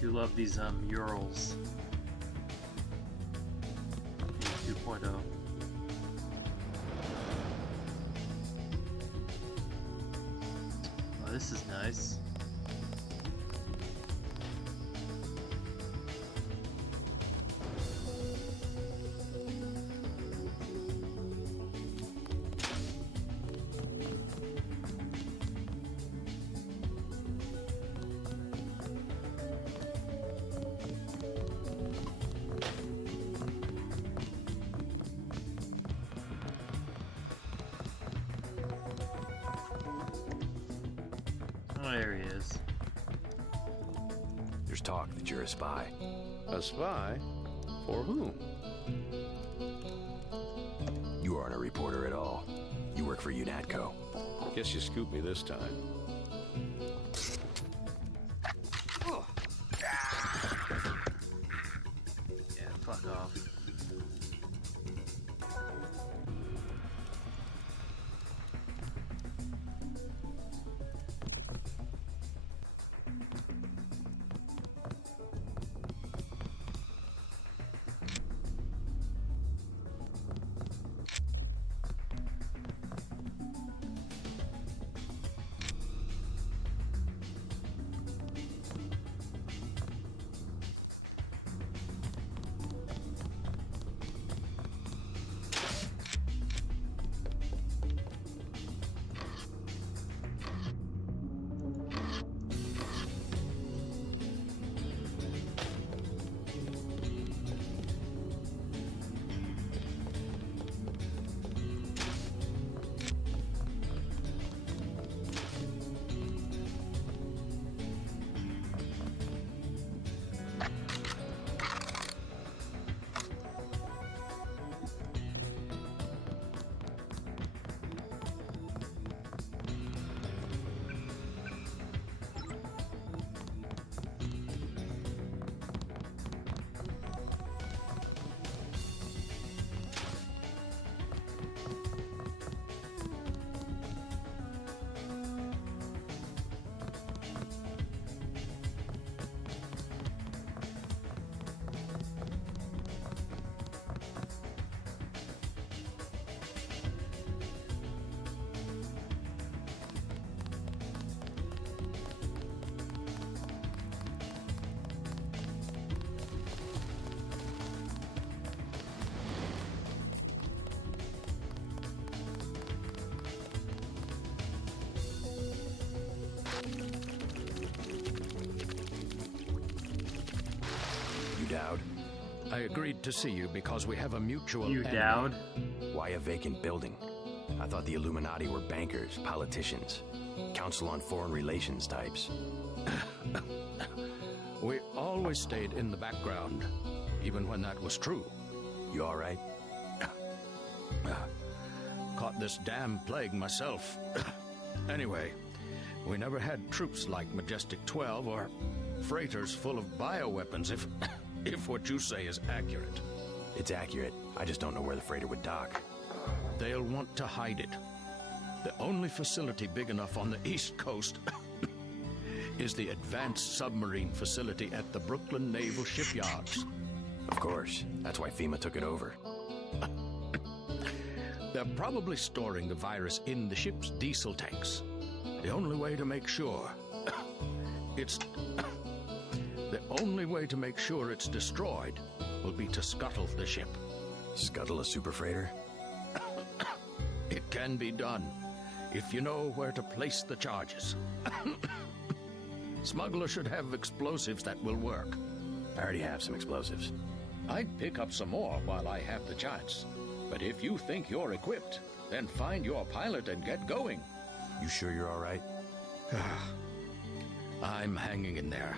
Do love these murals in 2.0. Oh, this is nice. Oh, there he is. There's talk that you're a spy. A spy? For whom? You aren't a reporter at all. You work for UNATCO. Guess you scooped me this time. Yeah, fuck off. Dowd? I agreed to see you because we have a mutual You enemy. Dowd? Why a vacant building? I thought the Illuminati were bankers, politicians. Council on Foreign Relations types. We always stayed in the background, even when that was true. You all right? Caught this damn plague myself. Anyway, we never had troops like Majestic 12 or freighters full of bioweapons, if what you say is accurate. It's accurate. I just don't know where the freighter would dock. They'll want to hide it. The only facility big enough on the East Coast is the Advanced Submarine Facility at the Brooklyn Naval Shipyards. Of course. That's why FEMA took it over. They're probably storing the virus in the ship's diesel tanks. The only way to make sure it's destroyed will be to scuttle the ship. Scuttle a super freighter? It can be done if you know where to place the charges. Smuggler should have explosives that will work. I already have some explosives. I'd pick up some more while I have the chance. But if you think you're equipped, then find your pilot and get going. You sure you're all right? I'm hanging in there.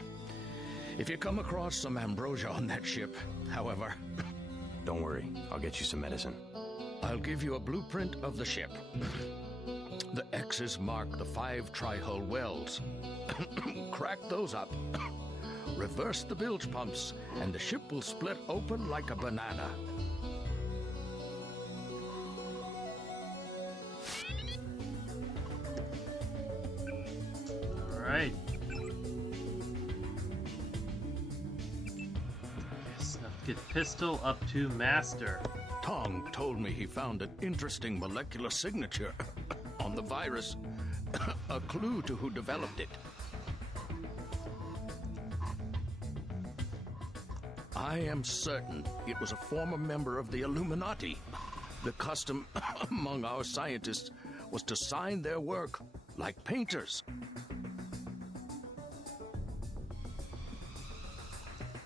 If you come across some ambrosia on that ship, however... Don't worry, I'll get you some medicine. I'll give you a blueprint of the ship. The X's mark the 5 tri-hull wells. Crack those up. Reverse the bilge pumps, and the ship will split open like a banana. All right. Snuff get pistol up to master. Tong told me he found an interesting molecular signature on the virus, a clue to who developed it. I am certain it was a former member of the Illuminati. The custom among our scientists was to sign their work like painters.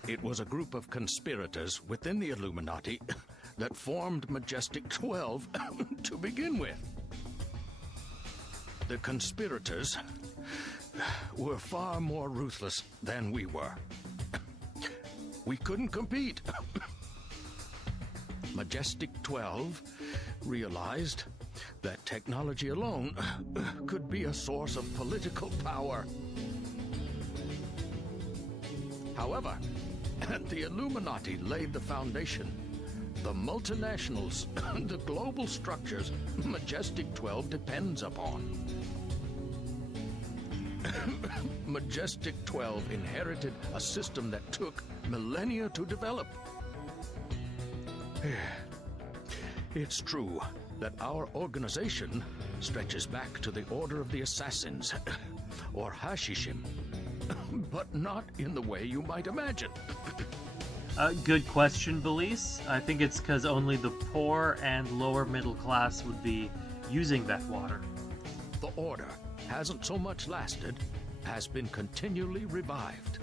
It was a group of conspirators within the Illuminati that formed Majestic 12 to begin with. The conspirators were far more ruthless than we were. We couldn't compete. Majestic 12 realized that technology alone could be a source of political power. However, the Illuminati laid the foundation. The multinationals, the global structures Majestic 12 depends upon. Majestic 12 inherited a system that took millennia to develop. It's true that our organization stretches back to the Order of the Assassins, or Hashishim, but not in the way you might imagine. Good question, Belize. I think it's because only the poor and lower middle class would be using that water. The Order hasn't so much lasted, has been continually revived.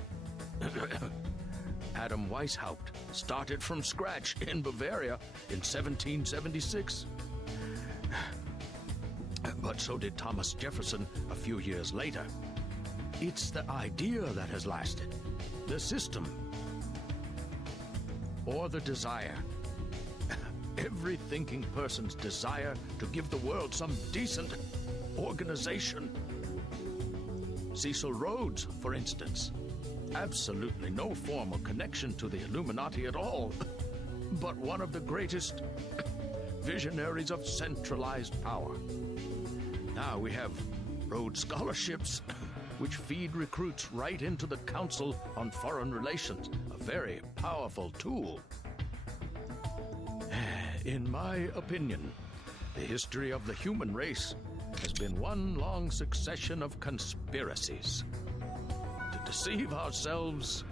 Adam Weishaupt started from scratch in Bavaria in 1776. But so did Thomas Jefferson a few years later. It's the idea that has lasted, the system, or the desire. Every thinking person's desire to give the world some decent organization. Cecil Rhodes, for instance. Absolutely no formal connection to the Illuminati at all, but one of the greatest visionaries of centralized power. Now we have Rhodes Scholarships, which feed recruits right into the Council on Foreign Relations, a very powerful tool. In my opinion, the history of the human race has been one long succession of conspiracies. To deceive ourselves,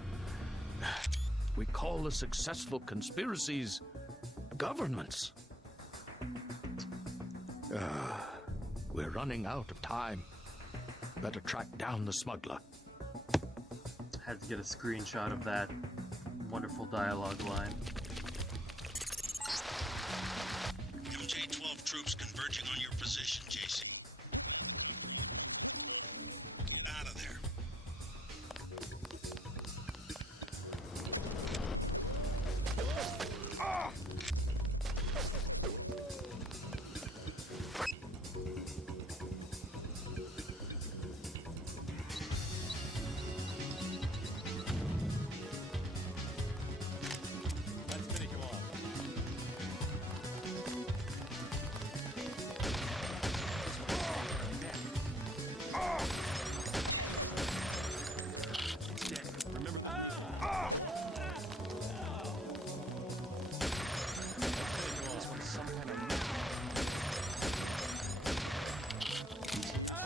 we call the successful conspiracies governments. We're running out of time. Better track down the smuggler. Had to get a screenshot of that wonderful dialogue line. MJ-12 troops converging on your position, JC.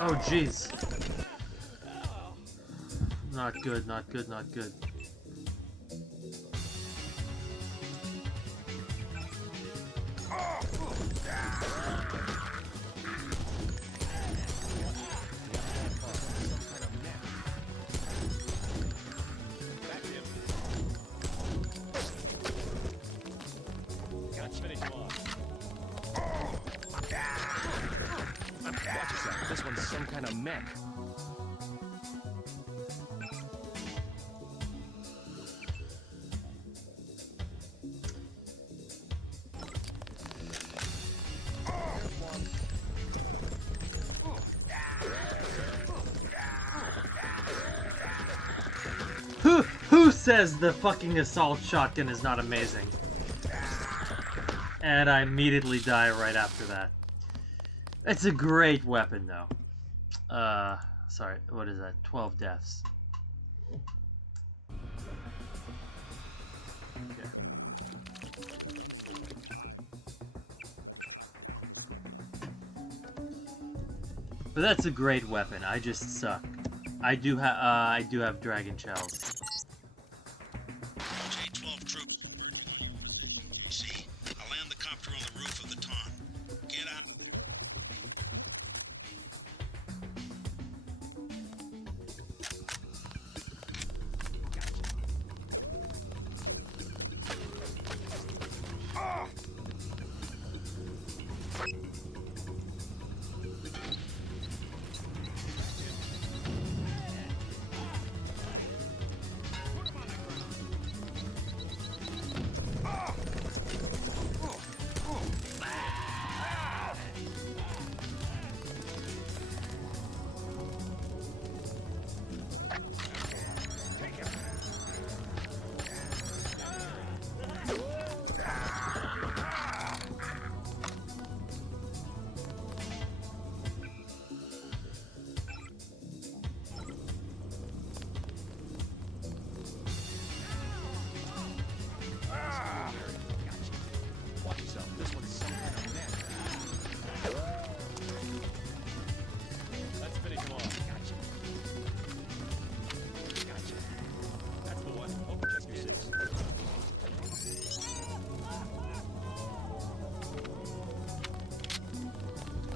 Oh, jeez. Not good, not good, not good. Watch yourself. This one's some kind of mech. Who says the fucking assault shotgun is not amazing? And I immediately die right after that. It's a great weapon, though. Sorry, what is that? 12 deaths. Okay. But that's a great weapon. I just suck. I do have dragon shells. J-12 troops. See, I'll land the copter on the roof of the Taun. Get out.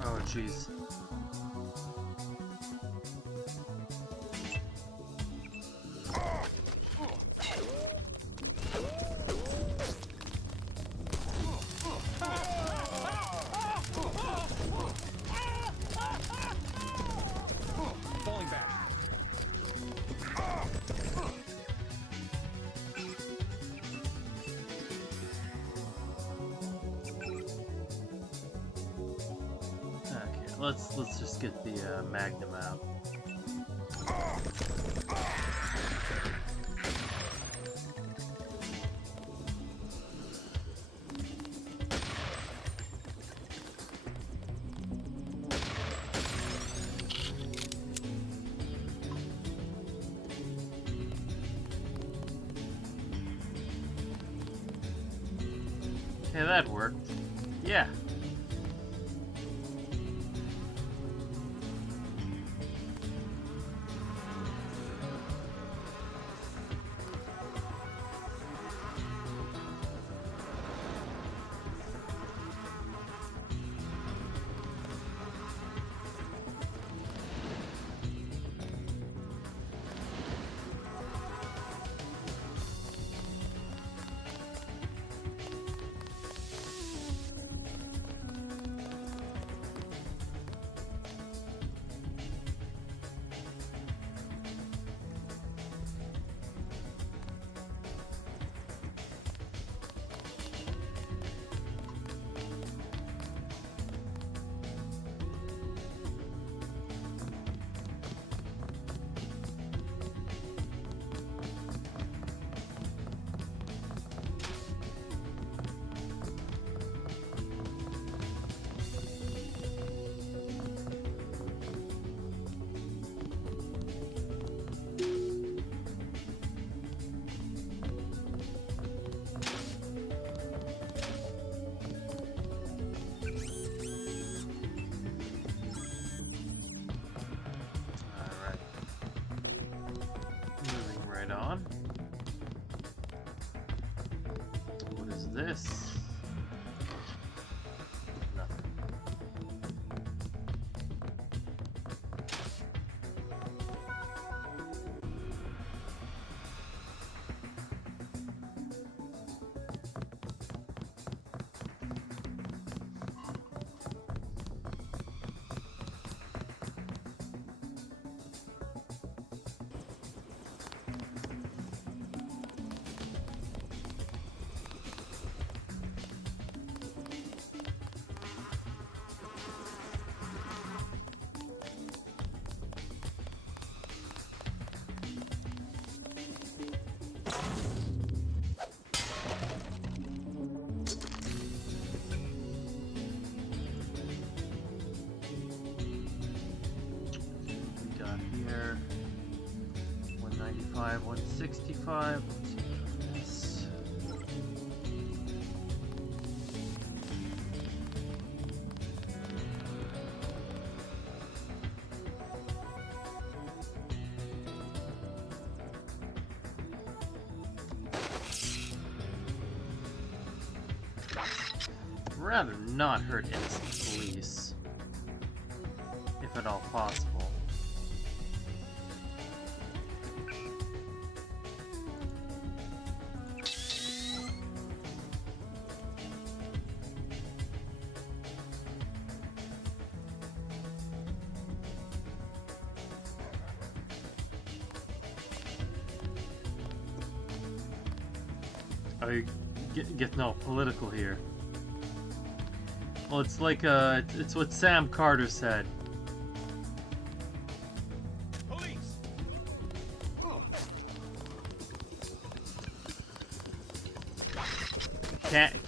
Oh, jeez. Falling back. Okay, let's just get the Magnum out. Yeah, that worked. Yeah. Right on. What is this? Nothing. Got here 195, 165. Let's see this. Rather not hurt innocent police, if at all possible. Oh, you getting all political here. Well, it's like, it's what Sam Carter said. Police!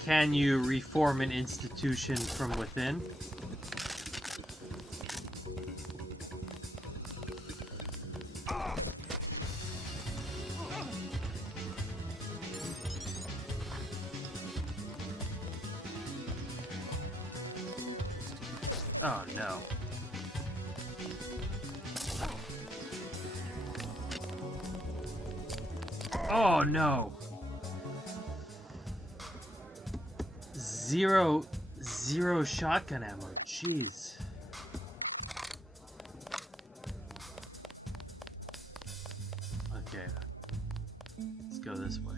Can you reform an institution from within? Oh no. Oh no. Zero shotgun ammo. Jeez. Okay. Let's go this way.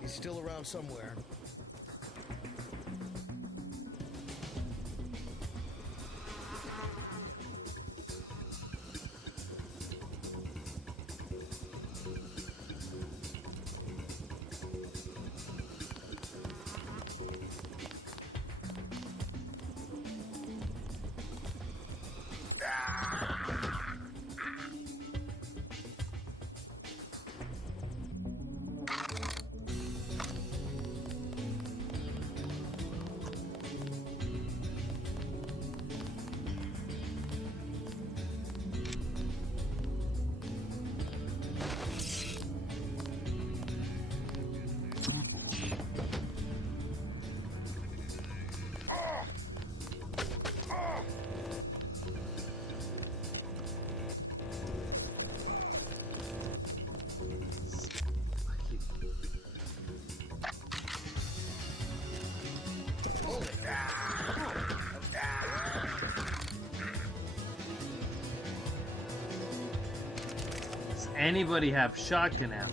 He's still around somewhere. Does anybody have shotgun ammo?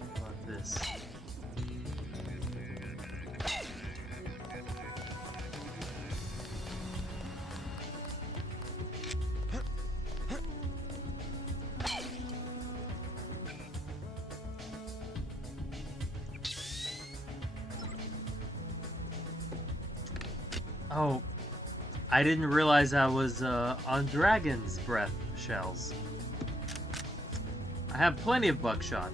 How about this? Oh, I didn't realize I was on Dragon's Breath shells. I have plenty of buckshot.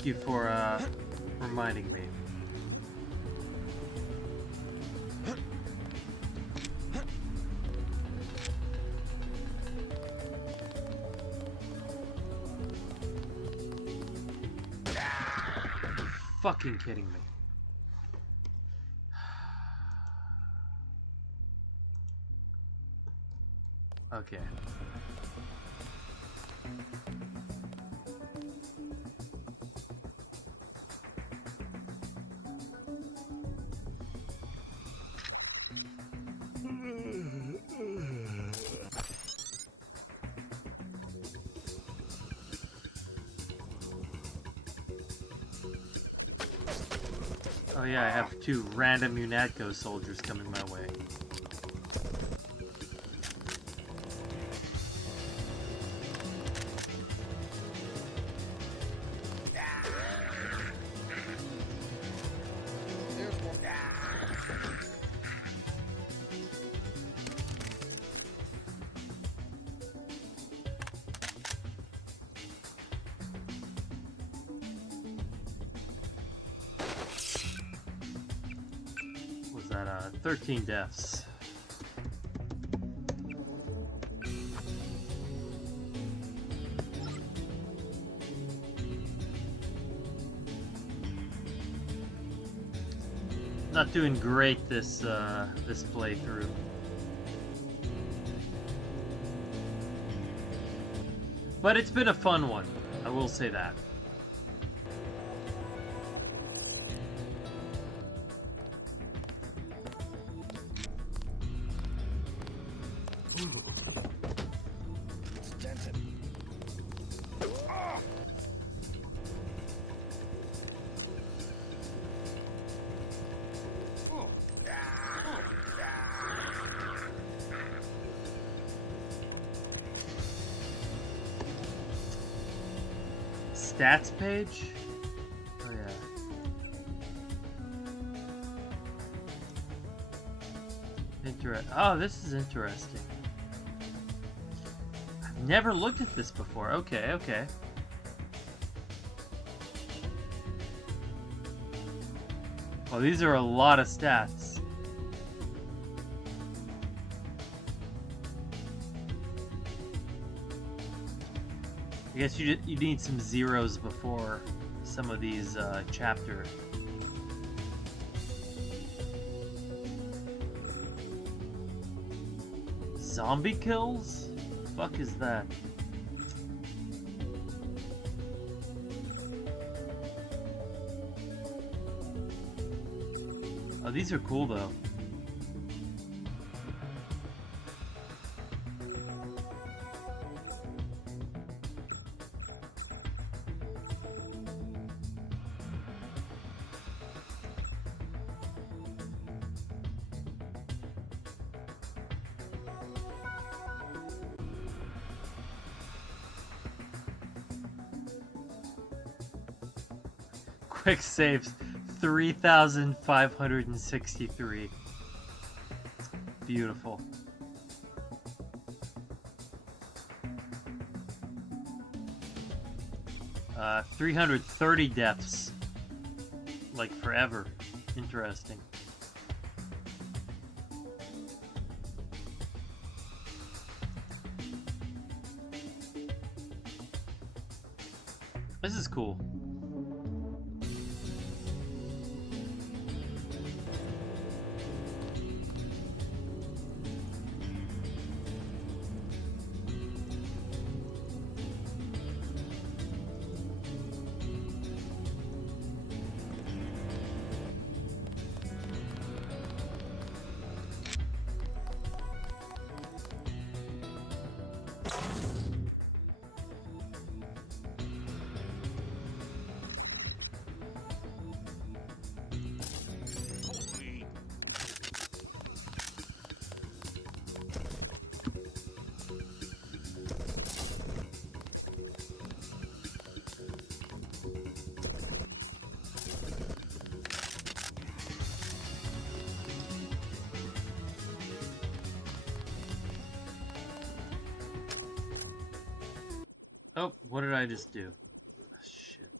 Thank you for reminding me. Fucking kidding me. Okay. Oh yeah, I have 2 random UNATCO soldiers coming my way. Was that 13 deaths? Not doing great this this playthrough. But it's been a fun one, I will say that. Stats page? Oh yeah. Oh, this is interesting. I've never looked at this before. Okay, okay. Well, these are a lot of stats. I guess you need some zeros before some of these chapter. Zombie kills? The fuck is that? Oh, these are cool though. Quick saves, 3,563. Beautiful. Uh, 330 deaths. Like forever. Interesting. This is cool. Oh, what did I just do? Shit.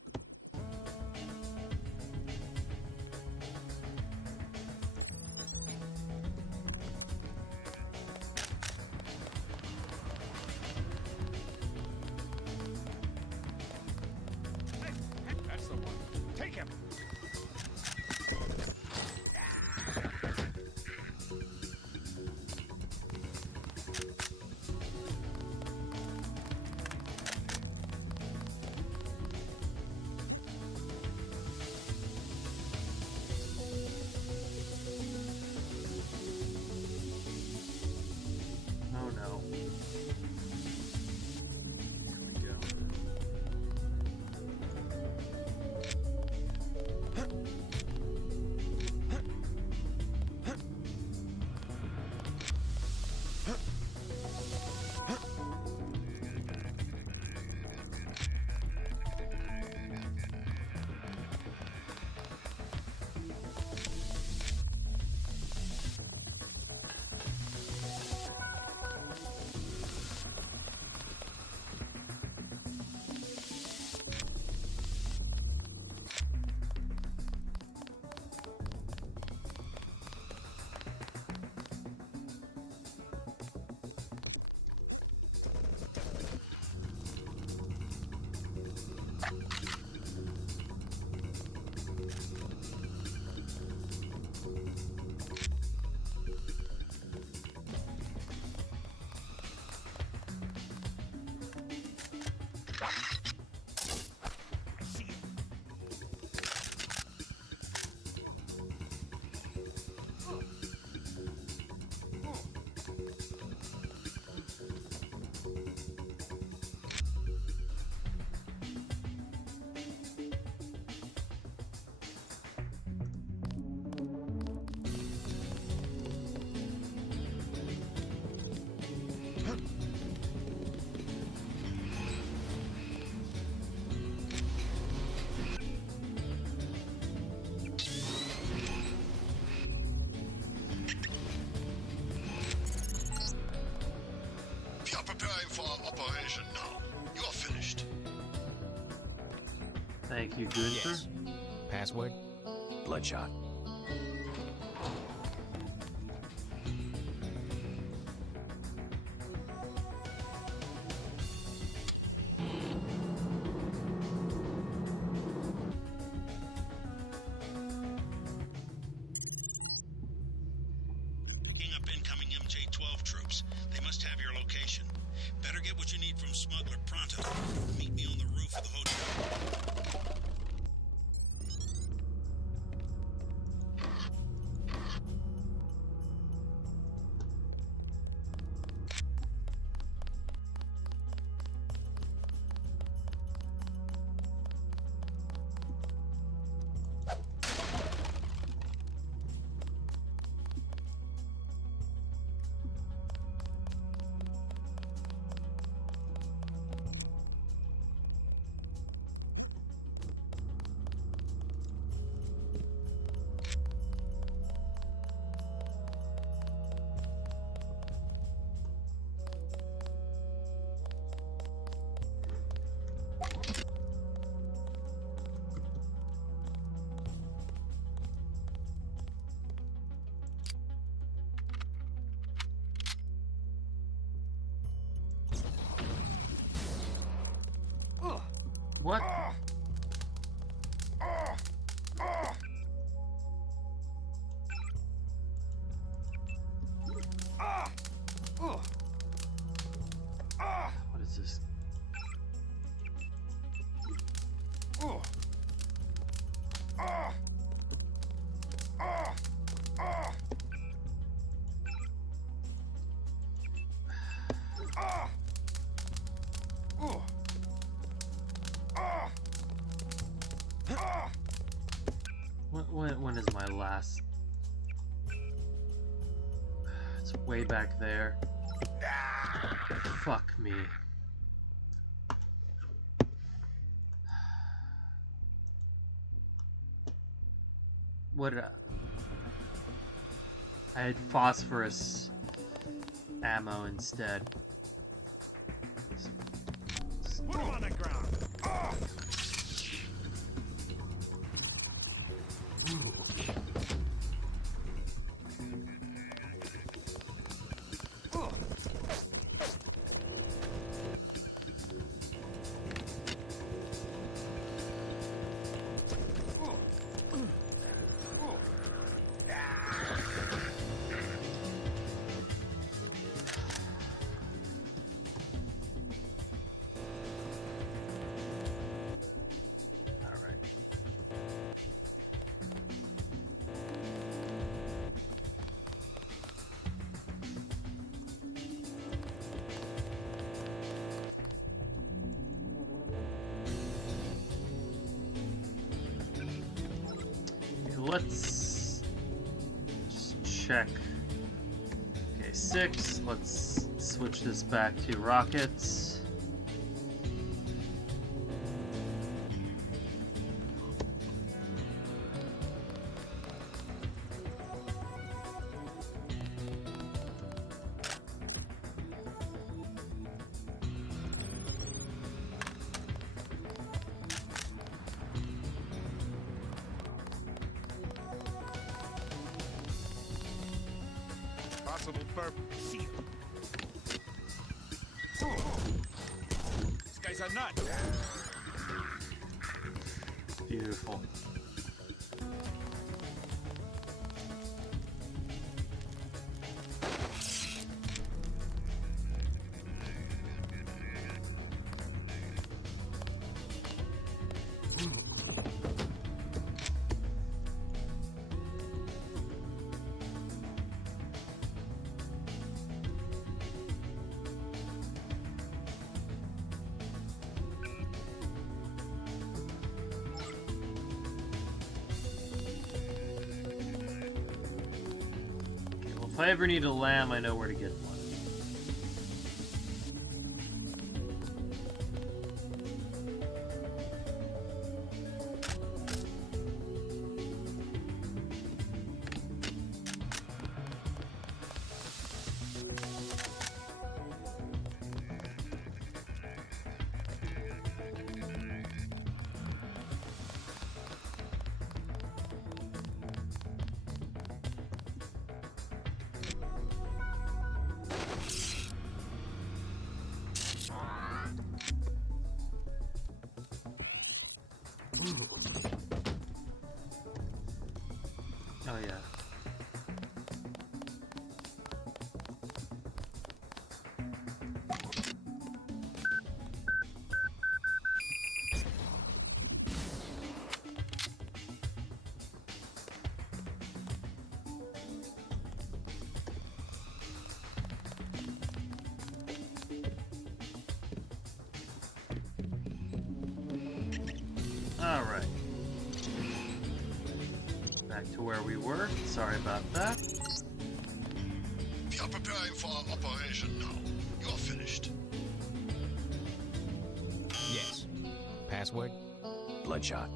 supervision now. You are finished. Thank you, Gunther. Yes. Password? Bloodshot. Picking up incoming MJ-12 troops. They must have your location. Better get what you need from Smuggler pronto. Meet me on the roof of the hotel. What? What is this? When is my last? It's way back there. Fuck me. What did I had phosphorus ammo instead. Put him on the ground. Let's just check. Okay, 6. Let's switch this back to rockets. Possible burp. See it. This guy's a nut. Beautiful. If I ever need a lamb, I know where to get one. Back to where we were. Sorry about that. We are preparing for our operation now. You're finished. Yes. Password? Bloodshot.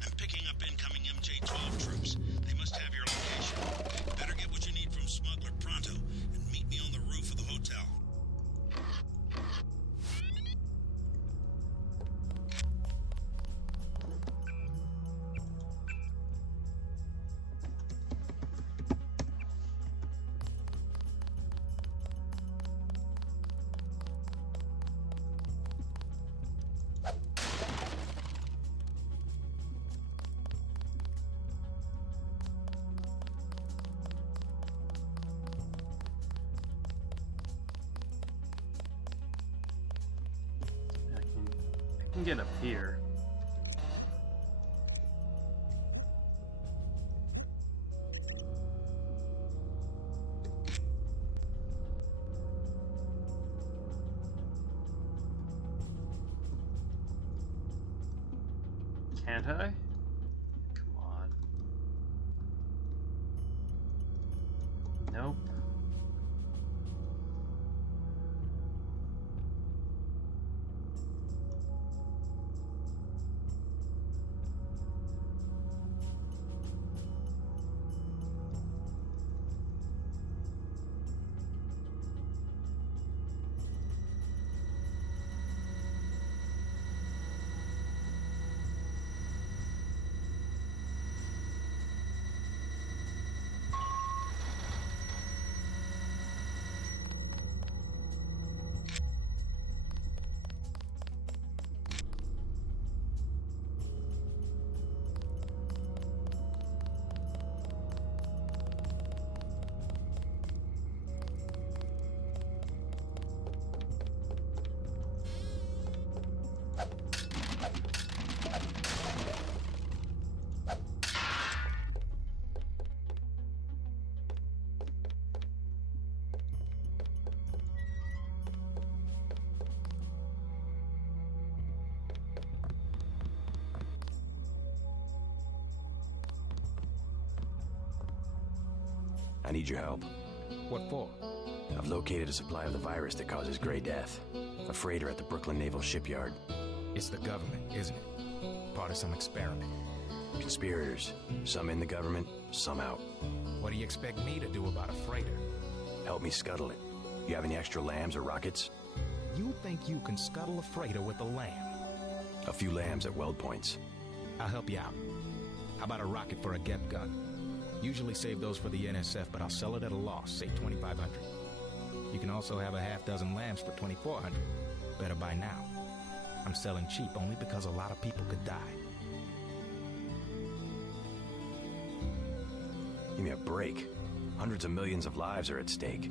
I'm picking up incoming MJ-12 troops. They must have your location. Better get what you need from Smuggler pronto and meet me on the roof of the hotel. I can get up here. Can't I? Come on. Nope. I need your help. What for? I've located a supply of the virus that causes Grey Death. A freighter at the Brooklyn Naval Shipyard. It's the government, isn't it? Part of some experiment. Conspirators. Some in the government, some out. What do you expect me to do about a freighter? Help me scuttle it. You have any extra lambs or rockets? You think you can scuttle a freighter with a lamb? A few lambs at weld points. I'll help you out. How about a rocket for a GEP gun? Usually save those for the NSF, but I'll sell it at a loss, say 2,500. You can also have a half dozen lambs for 2,400. Better buy now. I'm selling cheap only because a lot of people could die. Give me a break. Hundreds of millions of lives are at stake.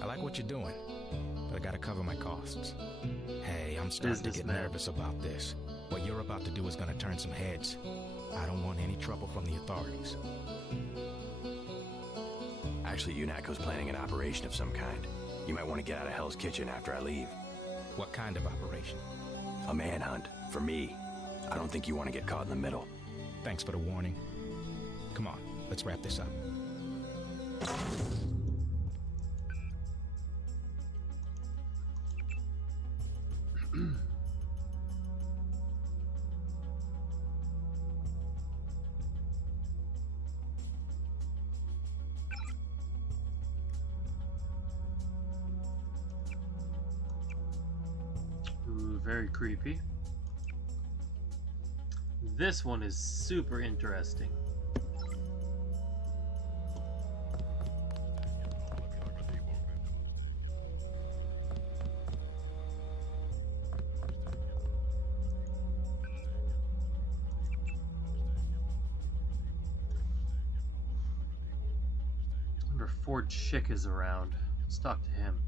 I like what you're doing, but I gotta cover my costs. Hey, I'm starting to get nervous about this. What you're about to do is gonna turn some heads. I don't want any trouble from the authorities. Actually, UNATCO's planning an operation of some kind. You might want to get out of Hell's Kitchen after I leave. What kind of operation? A manhunt. For me. I don't think you want to get caught in the middle. Thanks for the warning. Come on, let's wrap this up. Ooh, very creepy. This one is super interesting. I wonder if Ford Chick is around. Let's talk to him.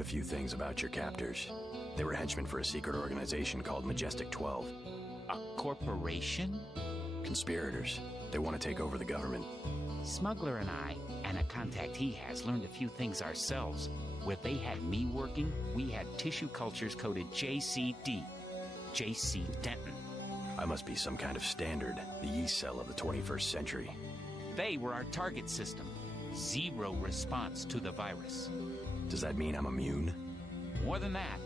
learned a few things about your captors. They were henchmen for a secret organization called Majestic 12. A corporation? Conspirators. They want to take over the government. Smuggler and I, and a contact he has, learned a few things ourselves. Where they had me working, we had tissue cultures coded JCD. J.C. Denton. I must be some kind of standard, the yeast cell of the 21st century. They were our target system. Zero response to the virus. Does that mean I'm immune? More than that,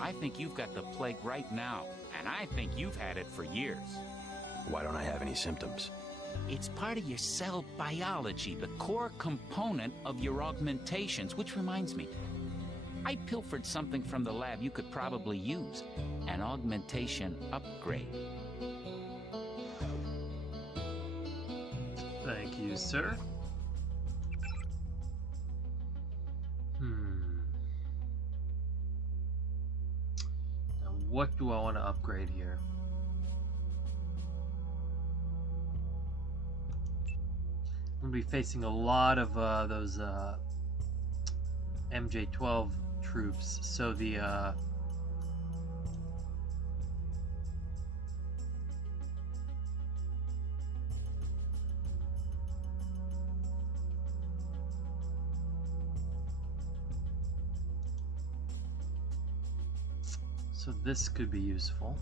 I think you've got the plague right now, and I think you've had it for years. Why don't I have any symptoms? It's part of your cell biology, the core component of your augmentations, which reminds me, I pilfered something from the lab you could probably use, an augmentation upgrade. Thank you, sir. Now, what do I want to upgrade here? I'm going to be facing a lot of those MJ-12 troops, so the so this could be useful.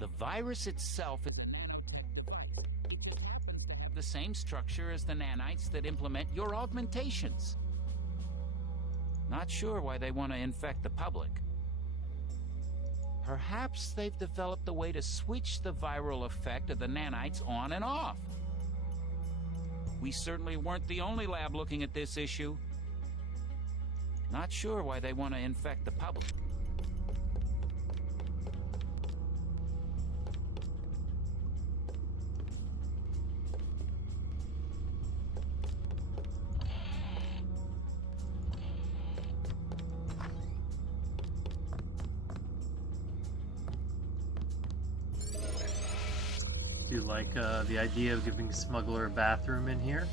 The virus itself is the same structure as the nanites that implement your augmentations. Not sure why they want to infect the public. Perhaps they've developed a way to switch the viral effect of the nanites on and off. We certainly weren't the only lab looking at this issue. Not sure why they want to infect the public. Do you like the idea of giving Smuggler a bathroom in here?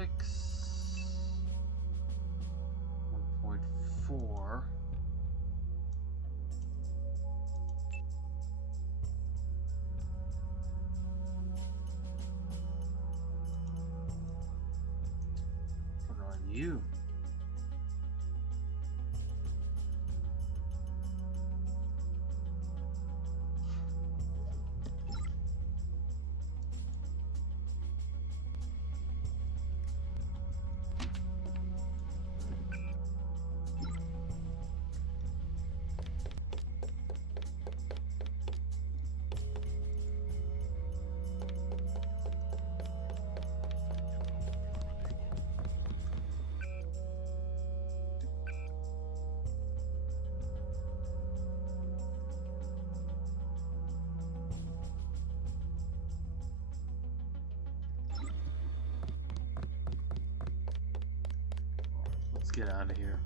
Six, 1.4. Put it on you. get out of here.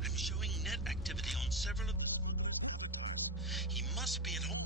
I'm showing net activity on several of... He must be at home.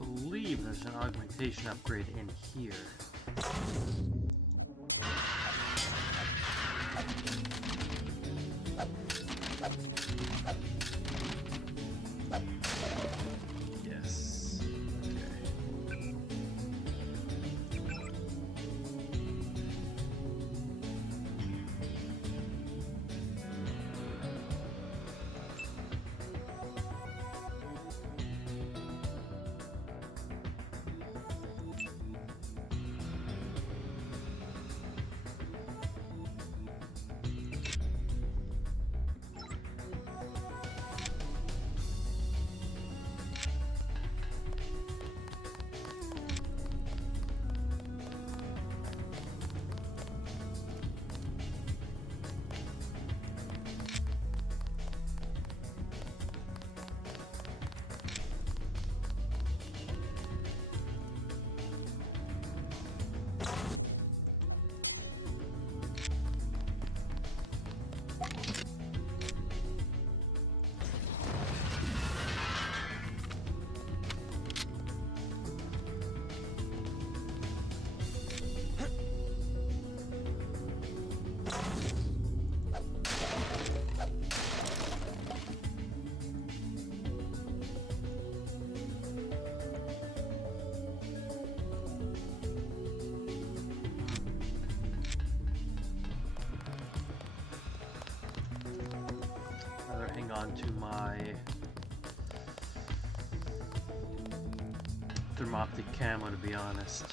I believe there's an augmentation upgrade in here. Yes. Okay. Rather hang on to my thermoptic camo, to be honest.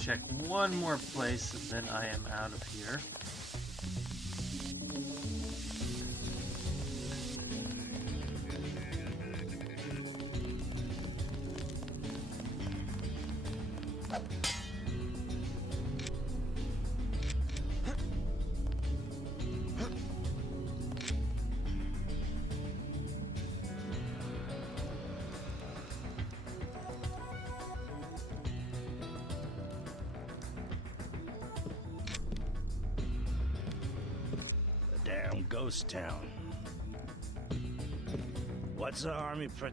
Check one more place, and then I am out of here. Damn ghost town. What's the army for?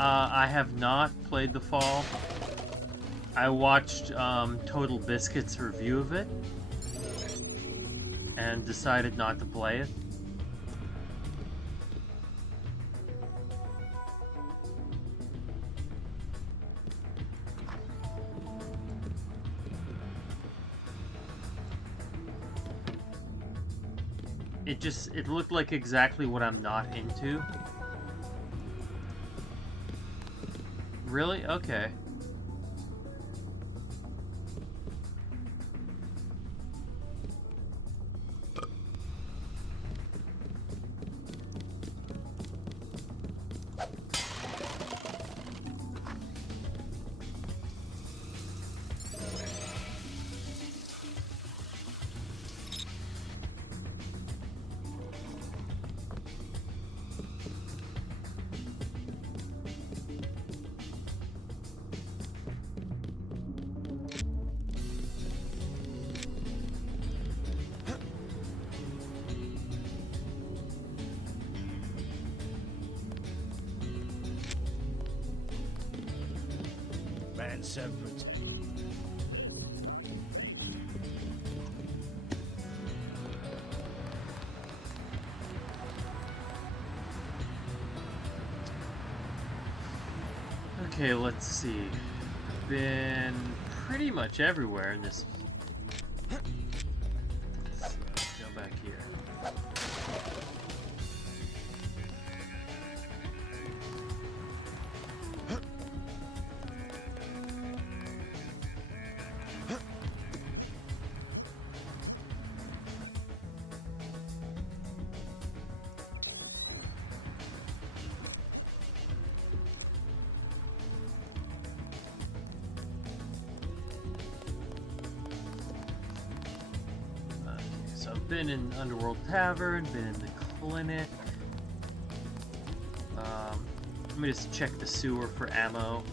I have not played The Fall. I watched Total Biscuit's review of it and decided not to play it. It looked like exactly what I'm not into. Really? Okay. Man Severance. Okay, let's see. Been pretty much everywhere in this. Let's go back here. So I've been in Underworld Tavern, been in the clinic. Let me just check the sewer for ammo.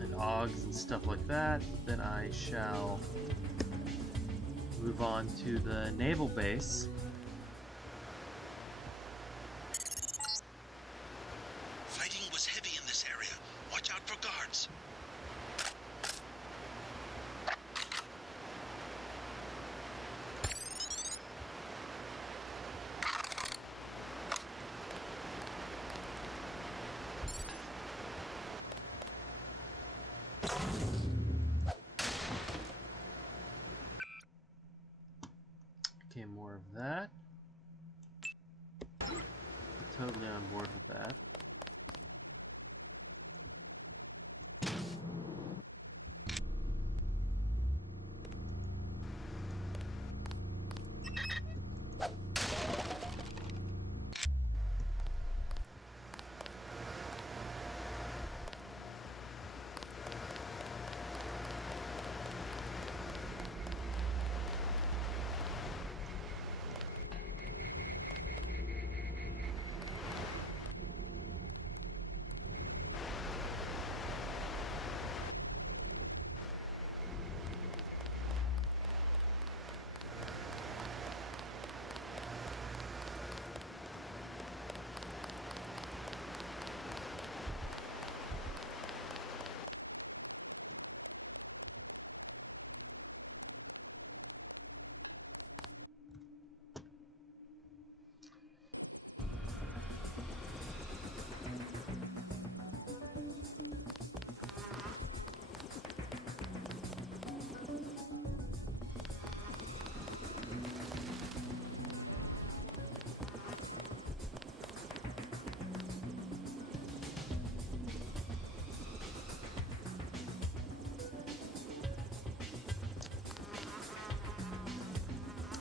And augs and stuff like that. Then I shall move on to the naval base. Fighting was heavy in this area. Watch out for guards. Okay, more of that. Totally on board with that.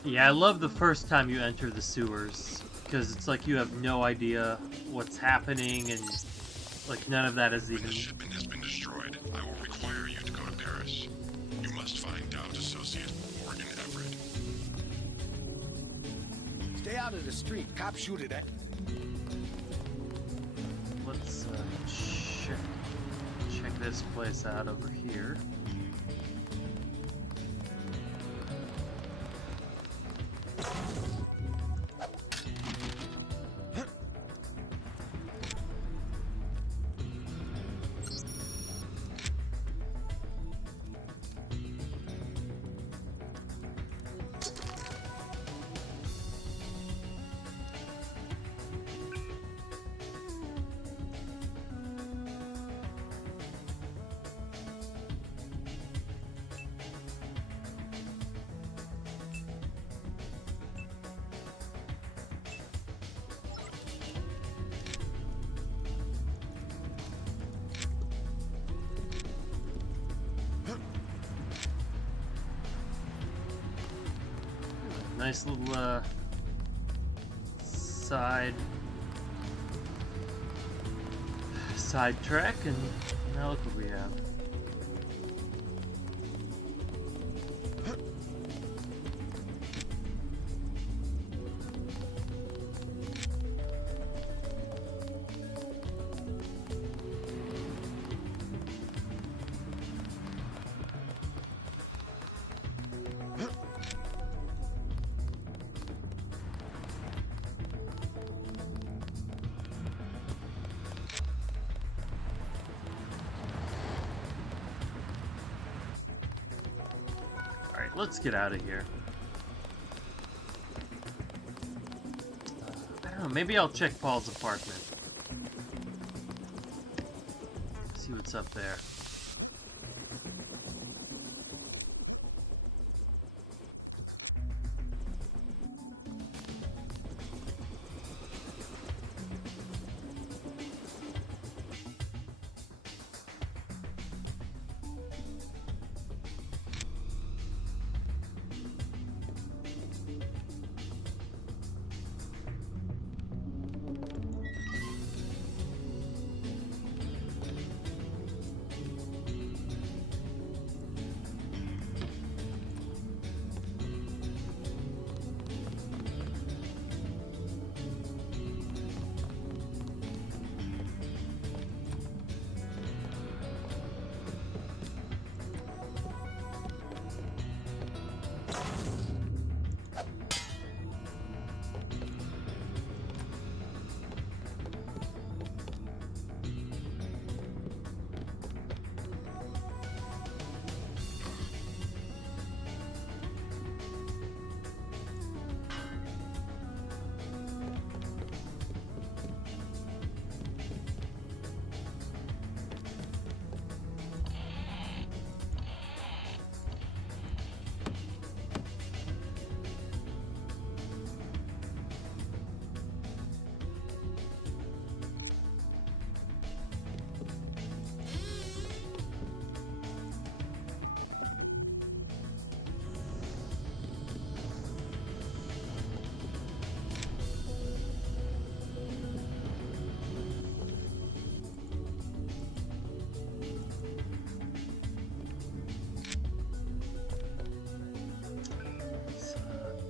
Yeah, I love the first time you enter the sewers, because it's like you have no idea what's happening, and like none of that is even... When the shipment has been destroyed, I will require you to go to Paris. You must find Dowd's associate, Morgan Everett. Stay out of the street. Cops shoot it at. Let's check this place out over here. nice little side track, and now look what we have. Alright, let's get out of here. I don't know, maybe I'll check Paul's apartment. See what's up there.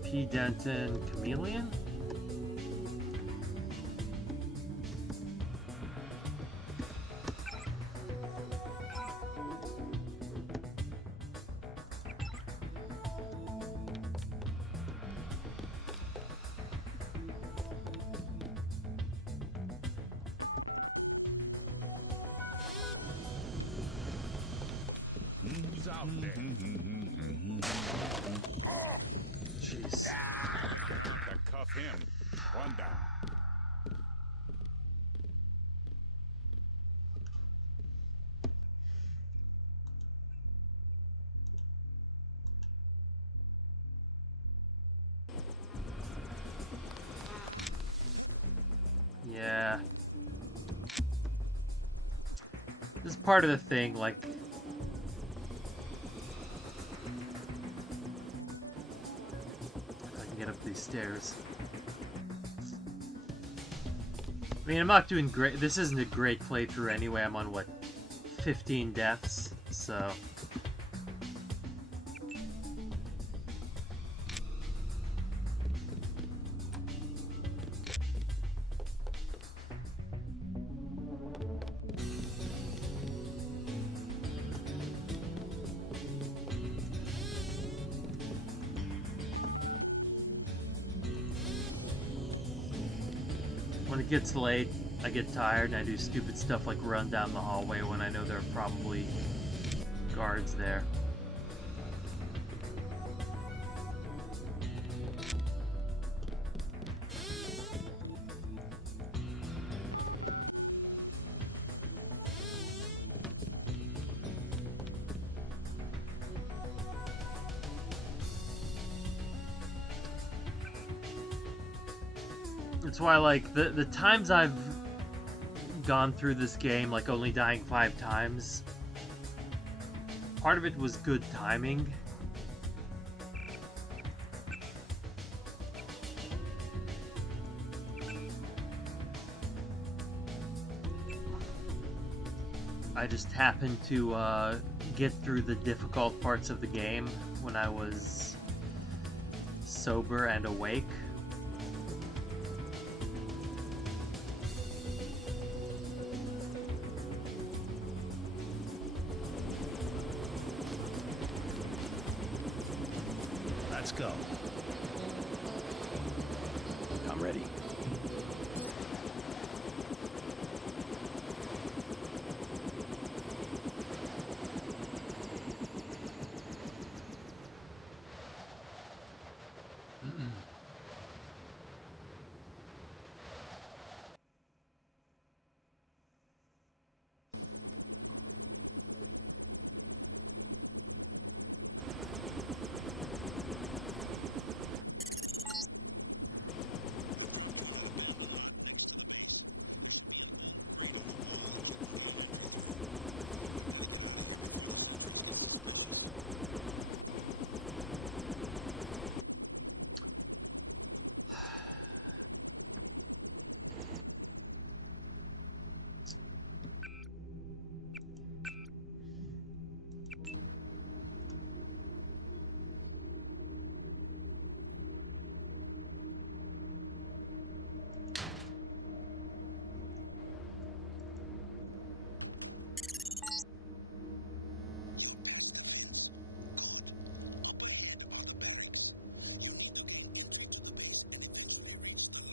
P. Denton Chameleon? Who's out there? Jeez. Cuff him. One down. Yeah. This is part of the thing, like... If I can get up these stairs. I mean, I'm not doing great. This isn't a great playthrough anyway. I'm on, what, 15 deaths, so... When it gets late, I get tired and I do stupid stuff like run down the hallway when I know there are probably guards there. That's why, like, the times I've gone through this game, like, only dying 5 times, part of it was good timing. I just happened to get through the difficult parts of the game when I was sober and awake. Let's go. I'm ready.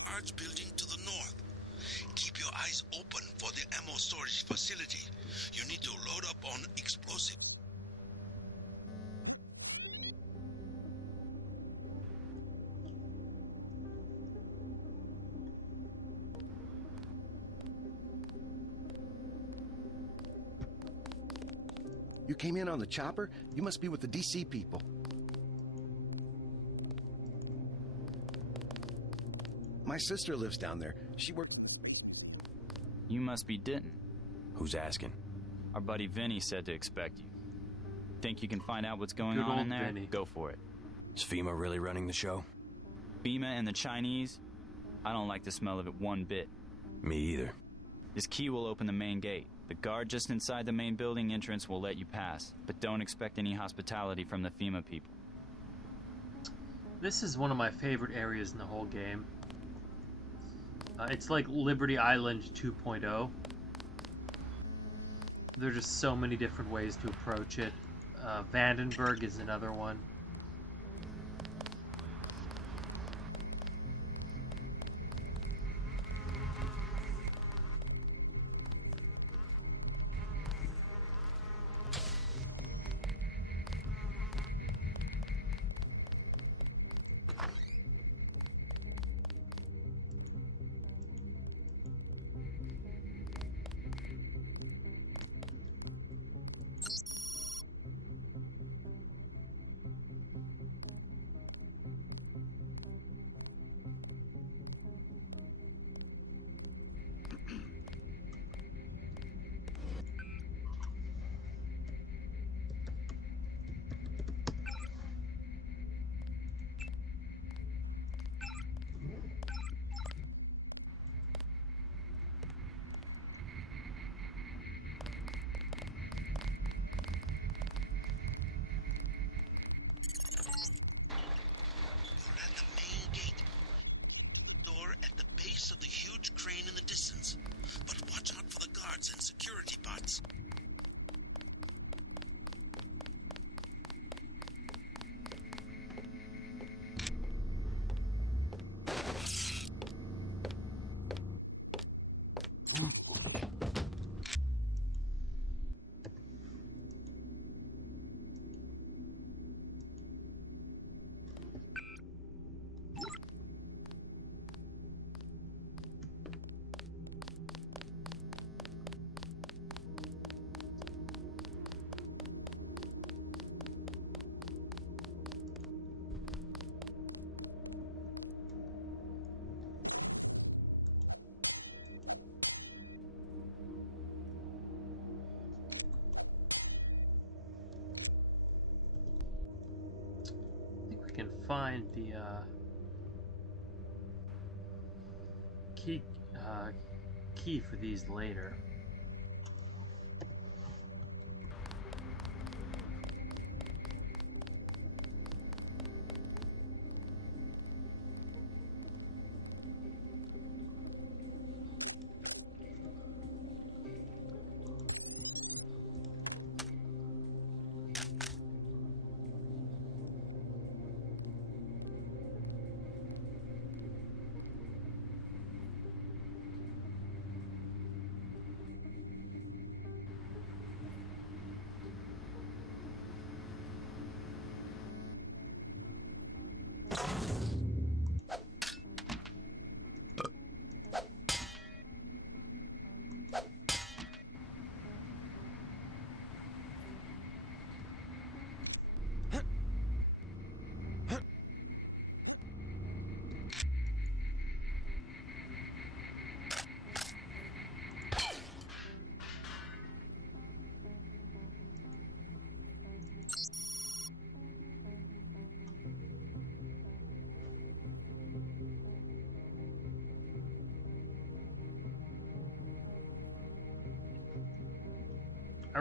Large building to the north. Keep your eyes open for the ammo storage facility. You need to load up on explosive. You came in on the chopper? You must be with the DC people. My sister lives down there. She worked... You must be Denton. Who's asking? Our buddy Vinny said to expect you. Think you can find out what's going Good on old in there? Vinny. Go for it. Is FEMA really running the show? FEMA and the Chinese? I don't like the smell of it one bit. Me either. This key will open the main gate. The guard just inside the main building entrance will let you pass, but don't expect any hospitality from the FEMA people. This is one of my favorite areas in the whole game. It's like Liberty Island 2.0. There are just so many different ways to approach it. Vandenberg is another one. And security bots. Can find the key for these later.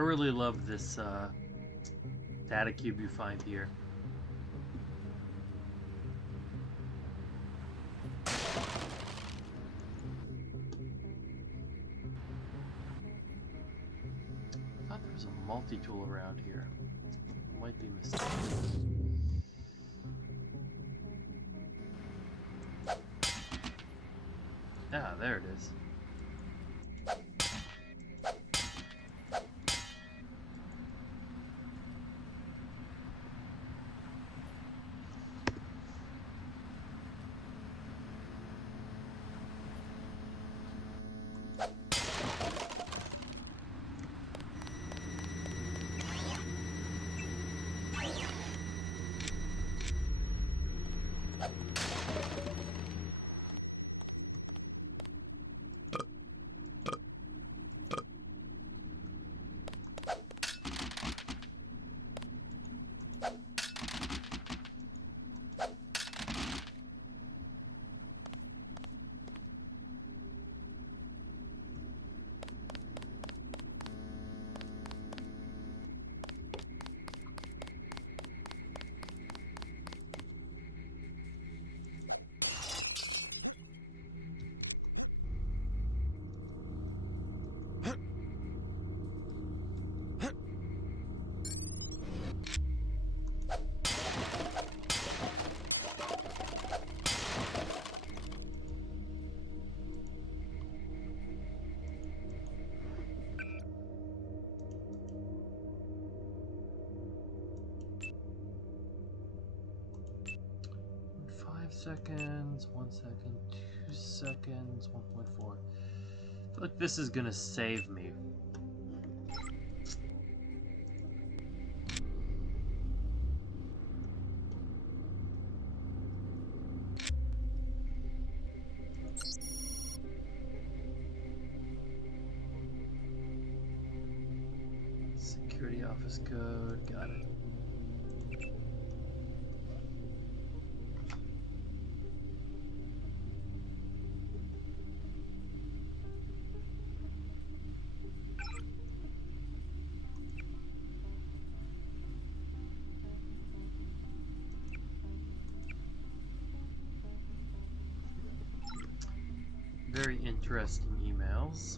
really love this data cube you find here. I thought there was a multi-tool around here. Might be mistaken. Ah, there it is. Seconds, 1 second, 2 seconds, 1.4. I feel like this is gonna save me. Security office code, got it. Very interesting emails.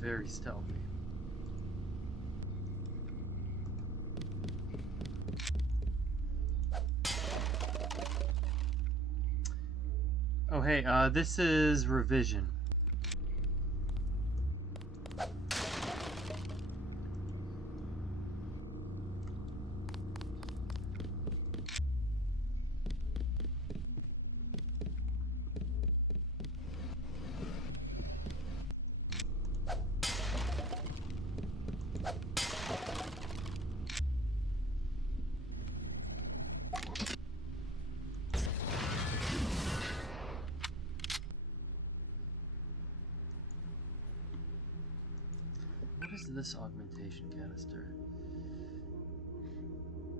Very stealthy. Oh hey, this is revision. This augmentation canister.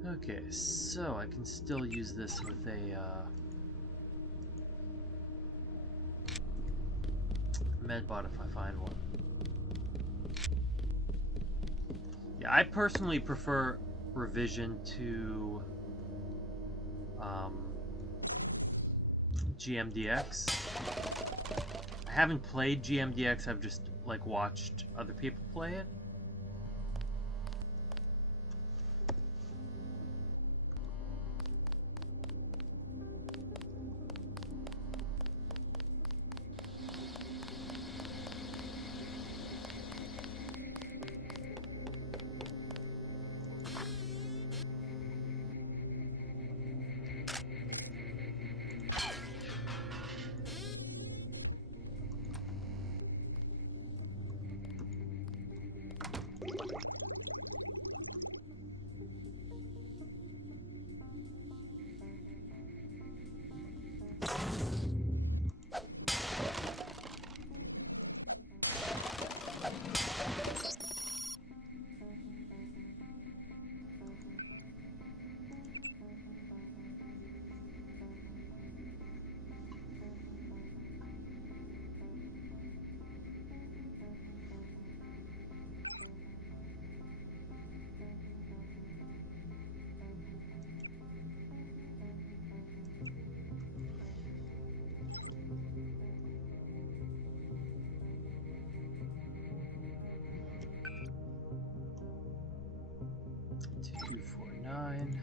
Okay, so I can still use this with a medbot if I find one. Yeah, I personally prefer revision to GMDX. I haven't played GMDX, I've just like watched other people play it. Nine.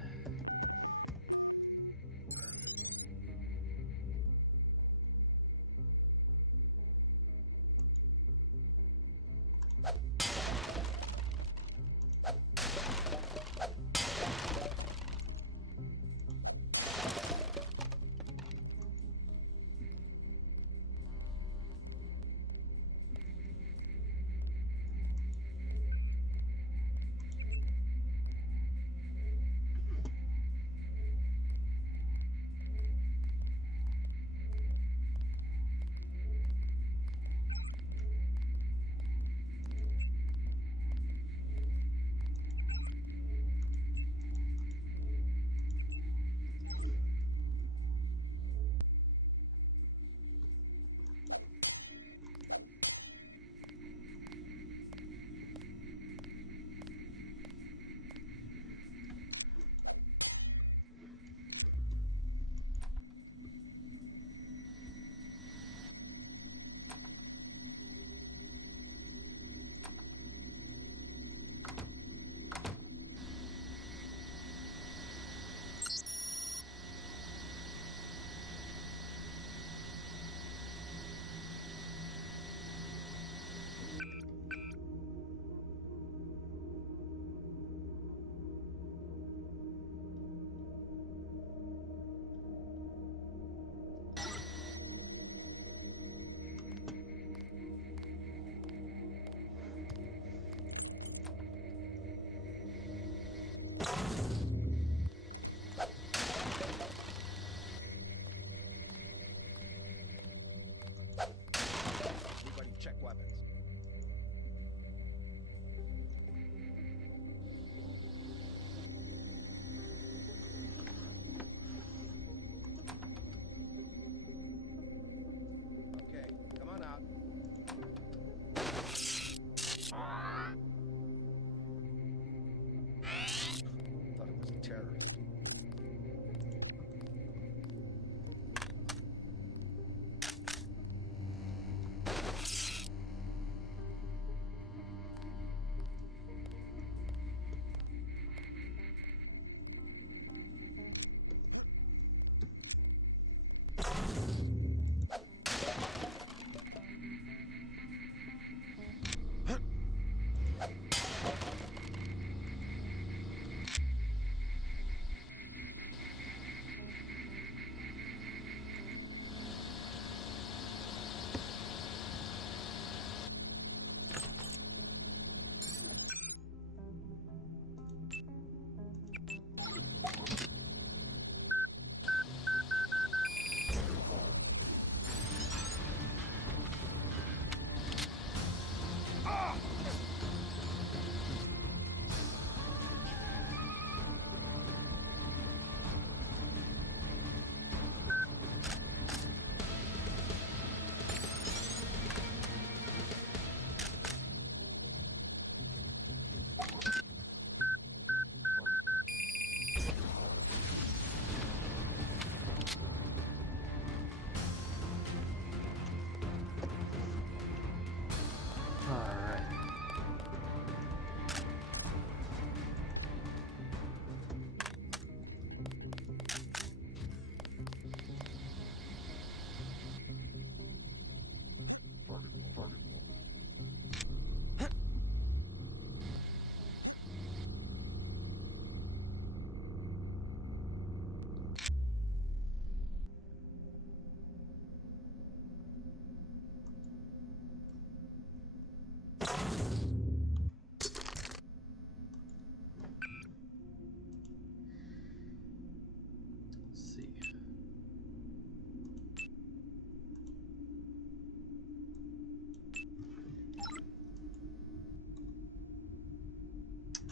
see.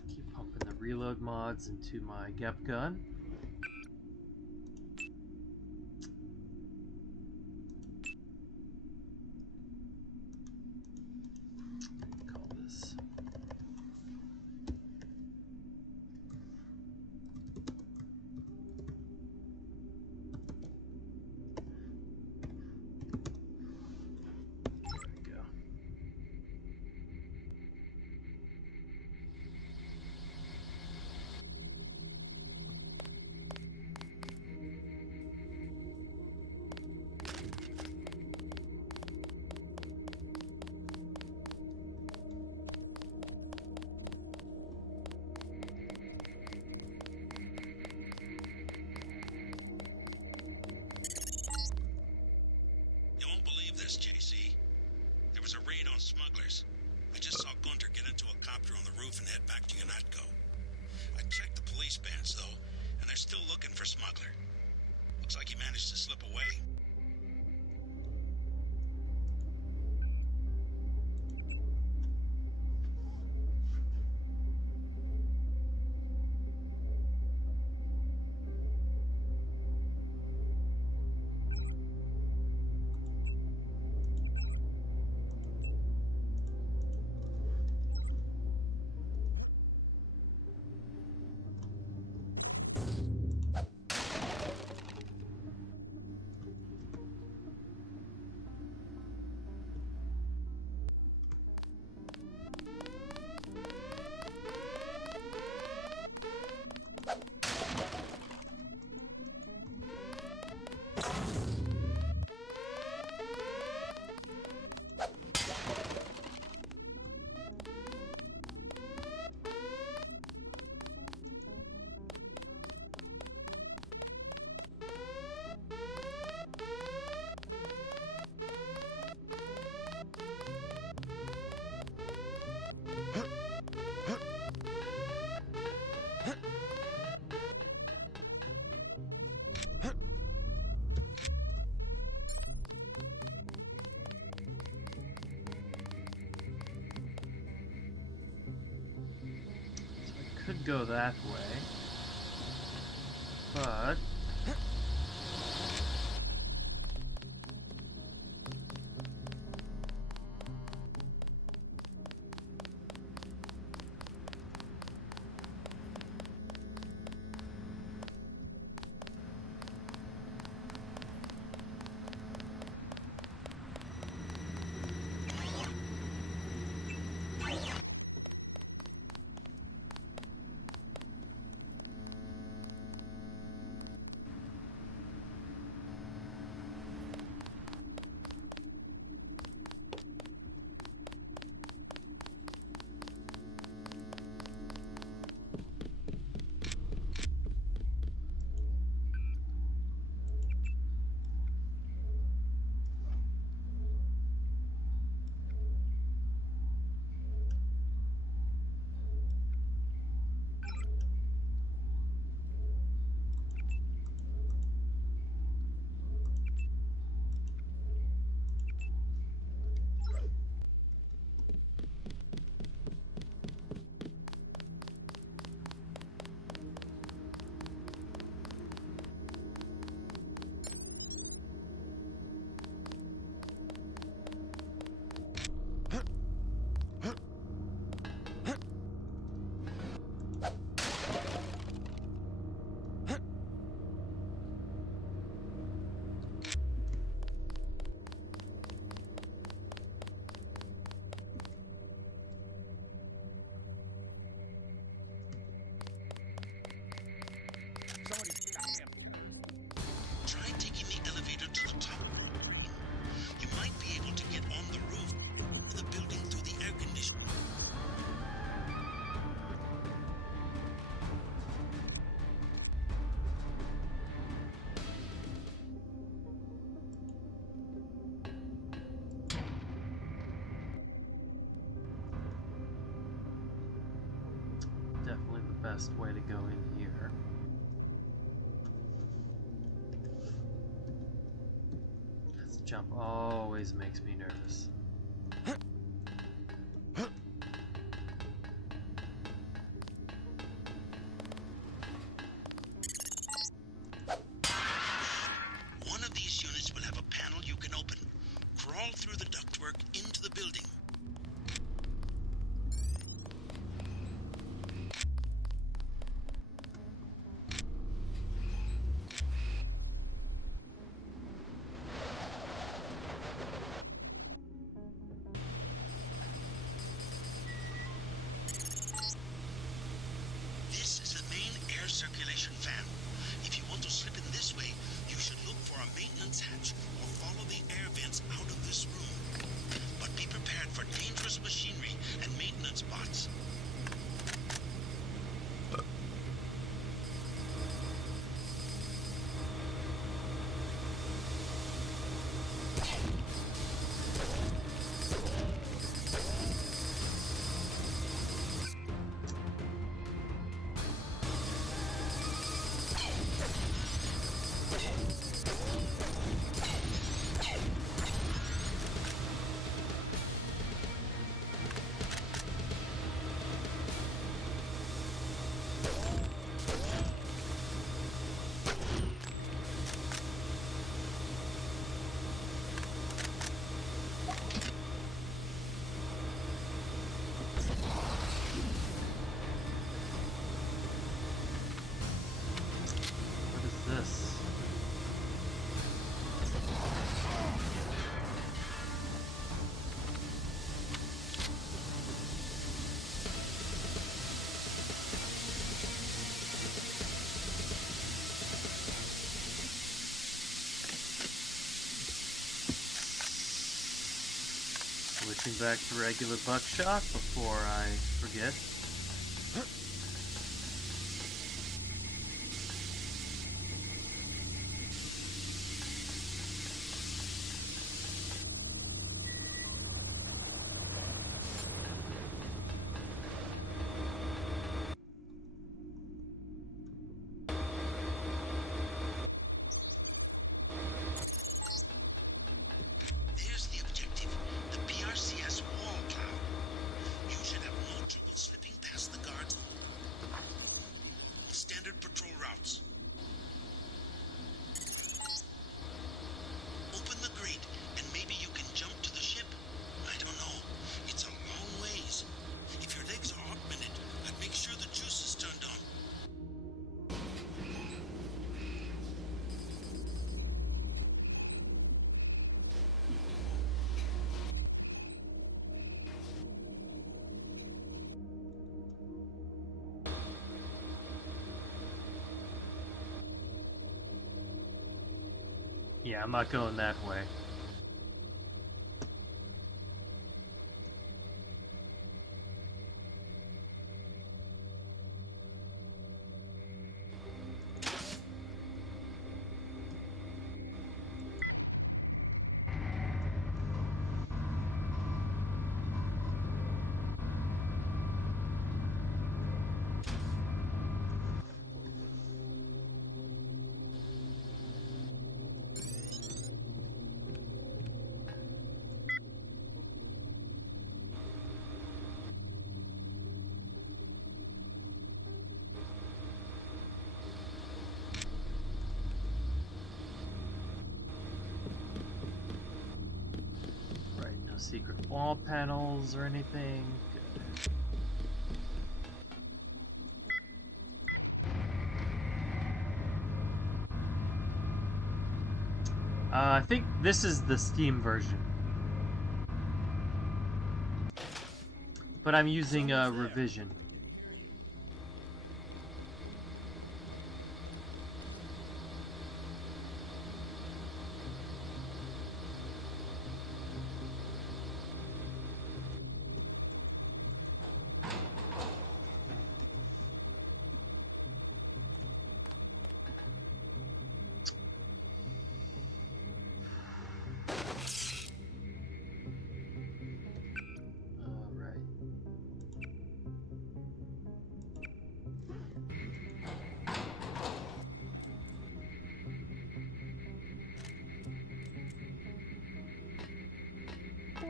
Keep pumping the reload mods into my Gep gun. Call this. There we go. You won't believe this, JC. There was a raid on smugglers. I just saw Gunter get into a copter on the roof and head back to Unatco. I checked the police bands, though, and they're still looking for Smuggler. Looks like he managed to slip away. Could go that way, but best way to go in here. This jump always makes me nervous. One of these units will have a panel you can open. Crawl through the ductwork into the building. This is the main air circulation fan. If you want to slip in this way, you should look for a maintenance hatch or follow the air vents out of this room. But be prepared for dangerous machinery and maintenance bots. This. Switching back to regular buckshot before I forget. There's the objective, the PRCS wall cloud. You should have no trouble slipping past the guards. Standard patrol routes. Open the grate, and maybe you can jump to the ship. I don't know. It's a long ways. If your legs are augmented, I'd make sure the juice is turned on. Yeah, I'm not going that way. No secret wall panels or anything. Good. I think this is the Steam version. But I'm using Revision.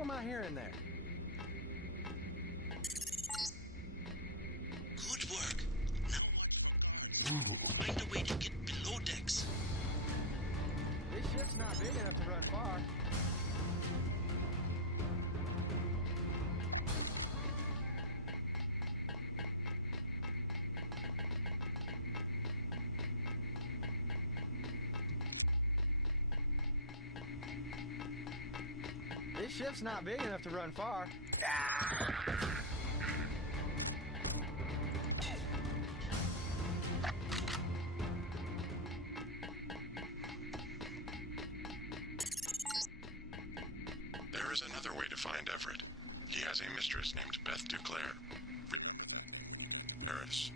am I hearing there? Good work. Now, find a way to get below decks. This ship's not big enough to run far. This ship's not big enough to run far. There is another way to find Everett. He has a mistress named Beth Duclair. Paris.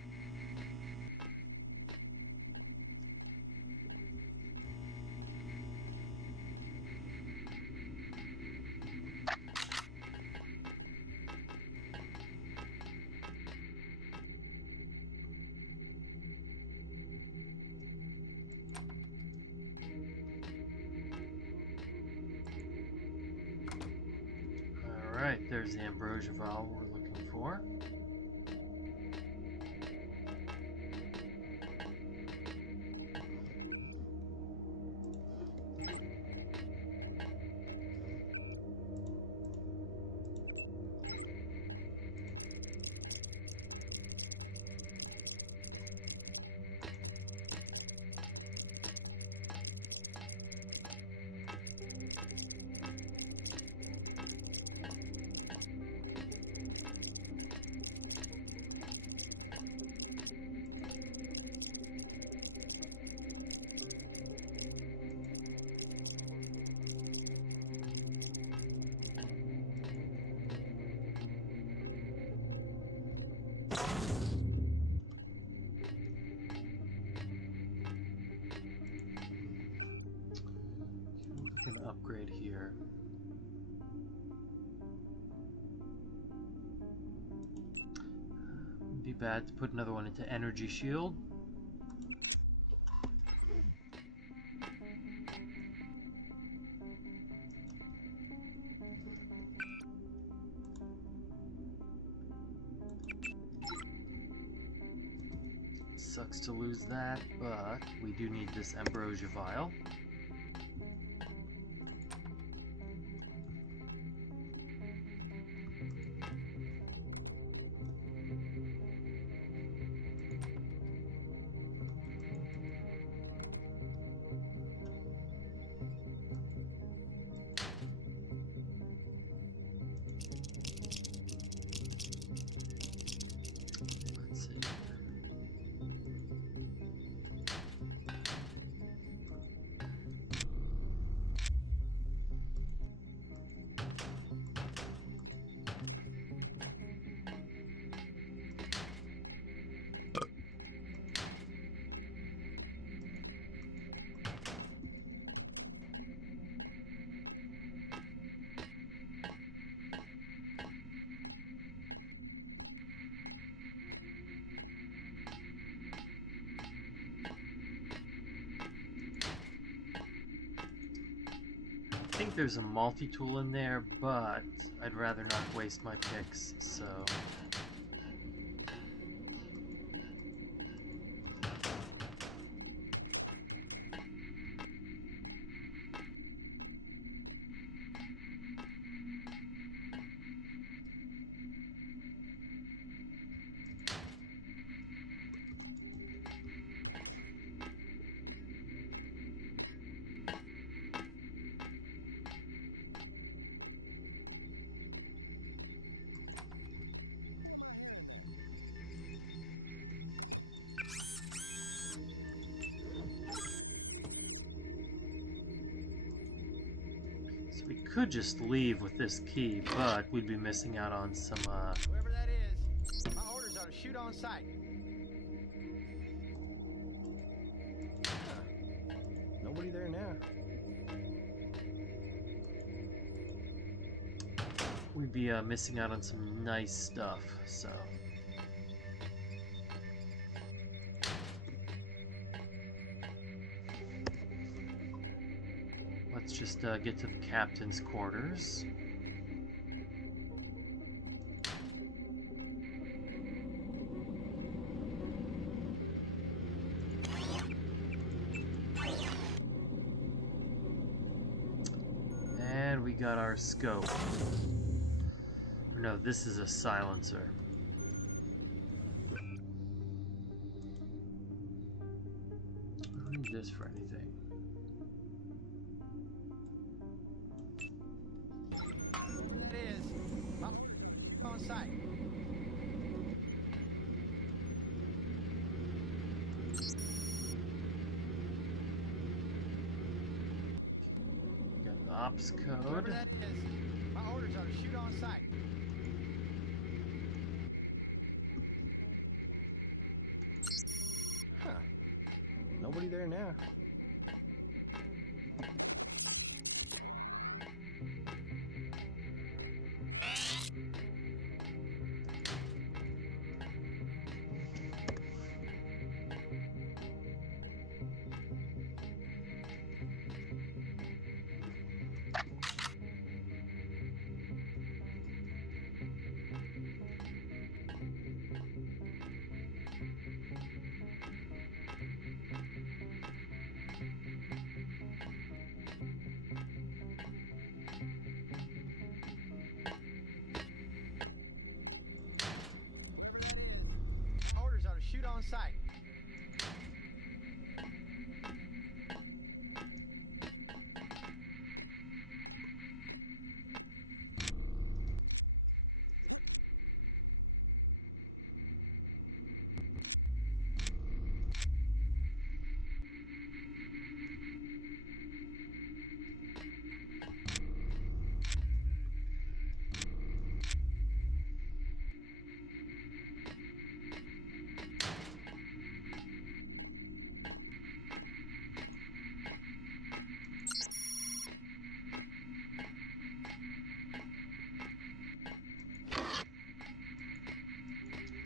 Alright, there's the ambrosia vial we're looking for. We can upgrade here. Wouldn't be bad to put another one into energy shield. Sucks to lose that, but we do need this ambrosia vial. Let's see. I think there's a multi-tool in there, but I'd rather not waste my picks, so... So we could just leave with this key, but we'd be missing out on some, Whoever that is, my orders are to shoot on sight. Nobody there now. we'd be missing out on some nice stuff, so... Let's just get to the captain's quarters. our scope. Or no, this is a silencer. I don't need this for anything. It is. Up on site. Got the ops Whoever code. that is, my orders are to shoot on sight. Huh. Nobody there now. Orders are to shoot on sight.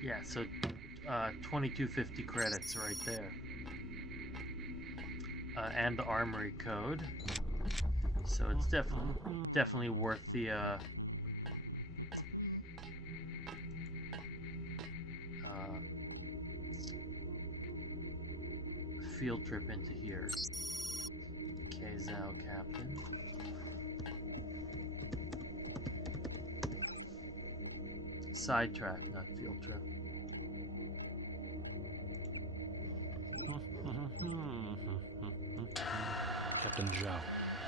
Yeah, so 2250 credits right there. And the armory code. So it's definitely worth the field trip into here. Kazao Captain. Sidetrack, not field trip. Captain Zhao,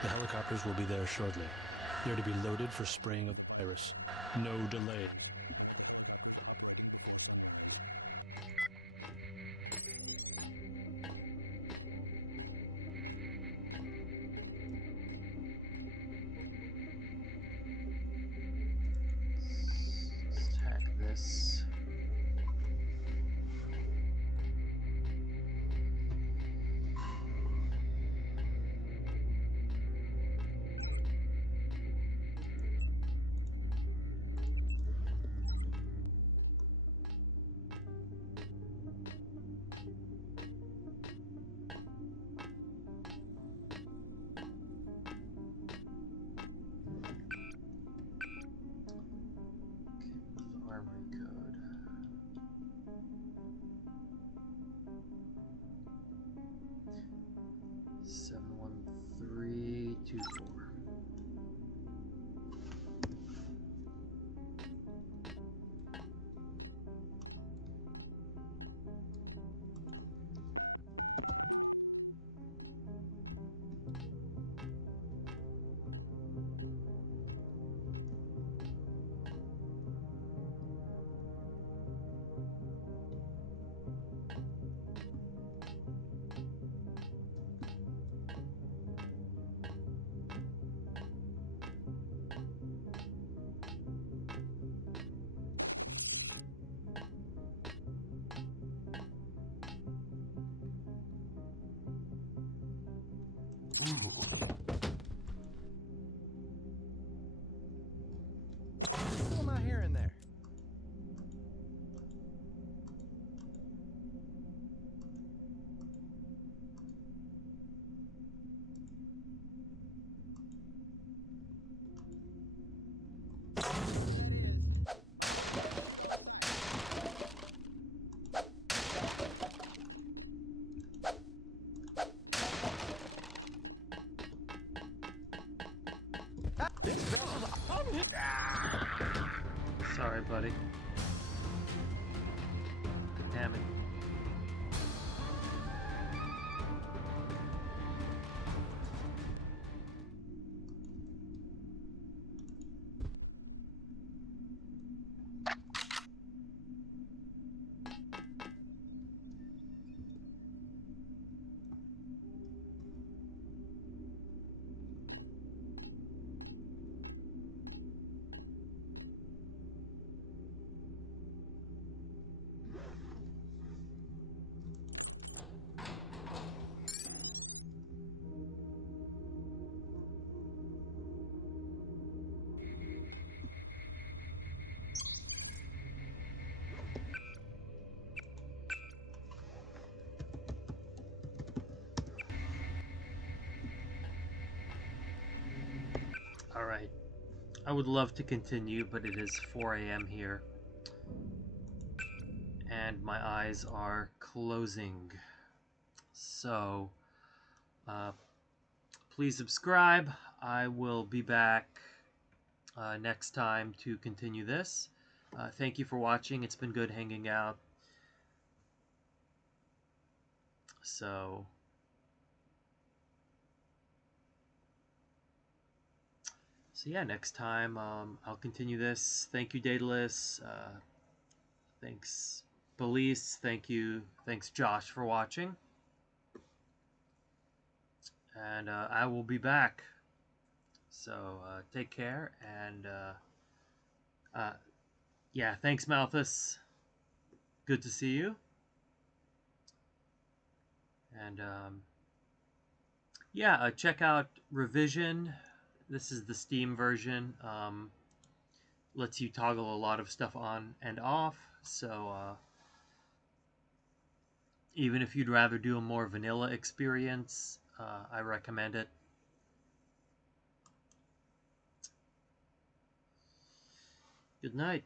the helicopters will be there shortly. They're to be loaded for spraying of the virus. No delay. Let's hack this. Armory code. Seven 11324. Who am I hearing there? This vessel Sorry, buddy. Damn it. Alright. I would love to continue, but it is 4 a.m. here. And my eyes are closing. So, please subscribe. I will be back next time to continue this. Thank you for watching. It's been good hanging out. So, yeah, next time I'll continue this. Thank you, Daedalus. Thanks, Belize. Thanks, Josh, for watching. And I will be back. So take care, and yeah, thanks, Malthus. Good to see you. And yeah, check out Revision. This is the Steam version. Lets you toggle a lot of stuff on and off. So even if you'd rather do a more vanilla experience, I recommend it. Good night.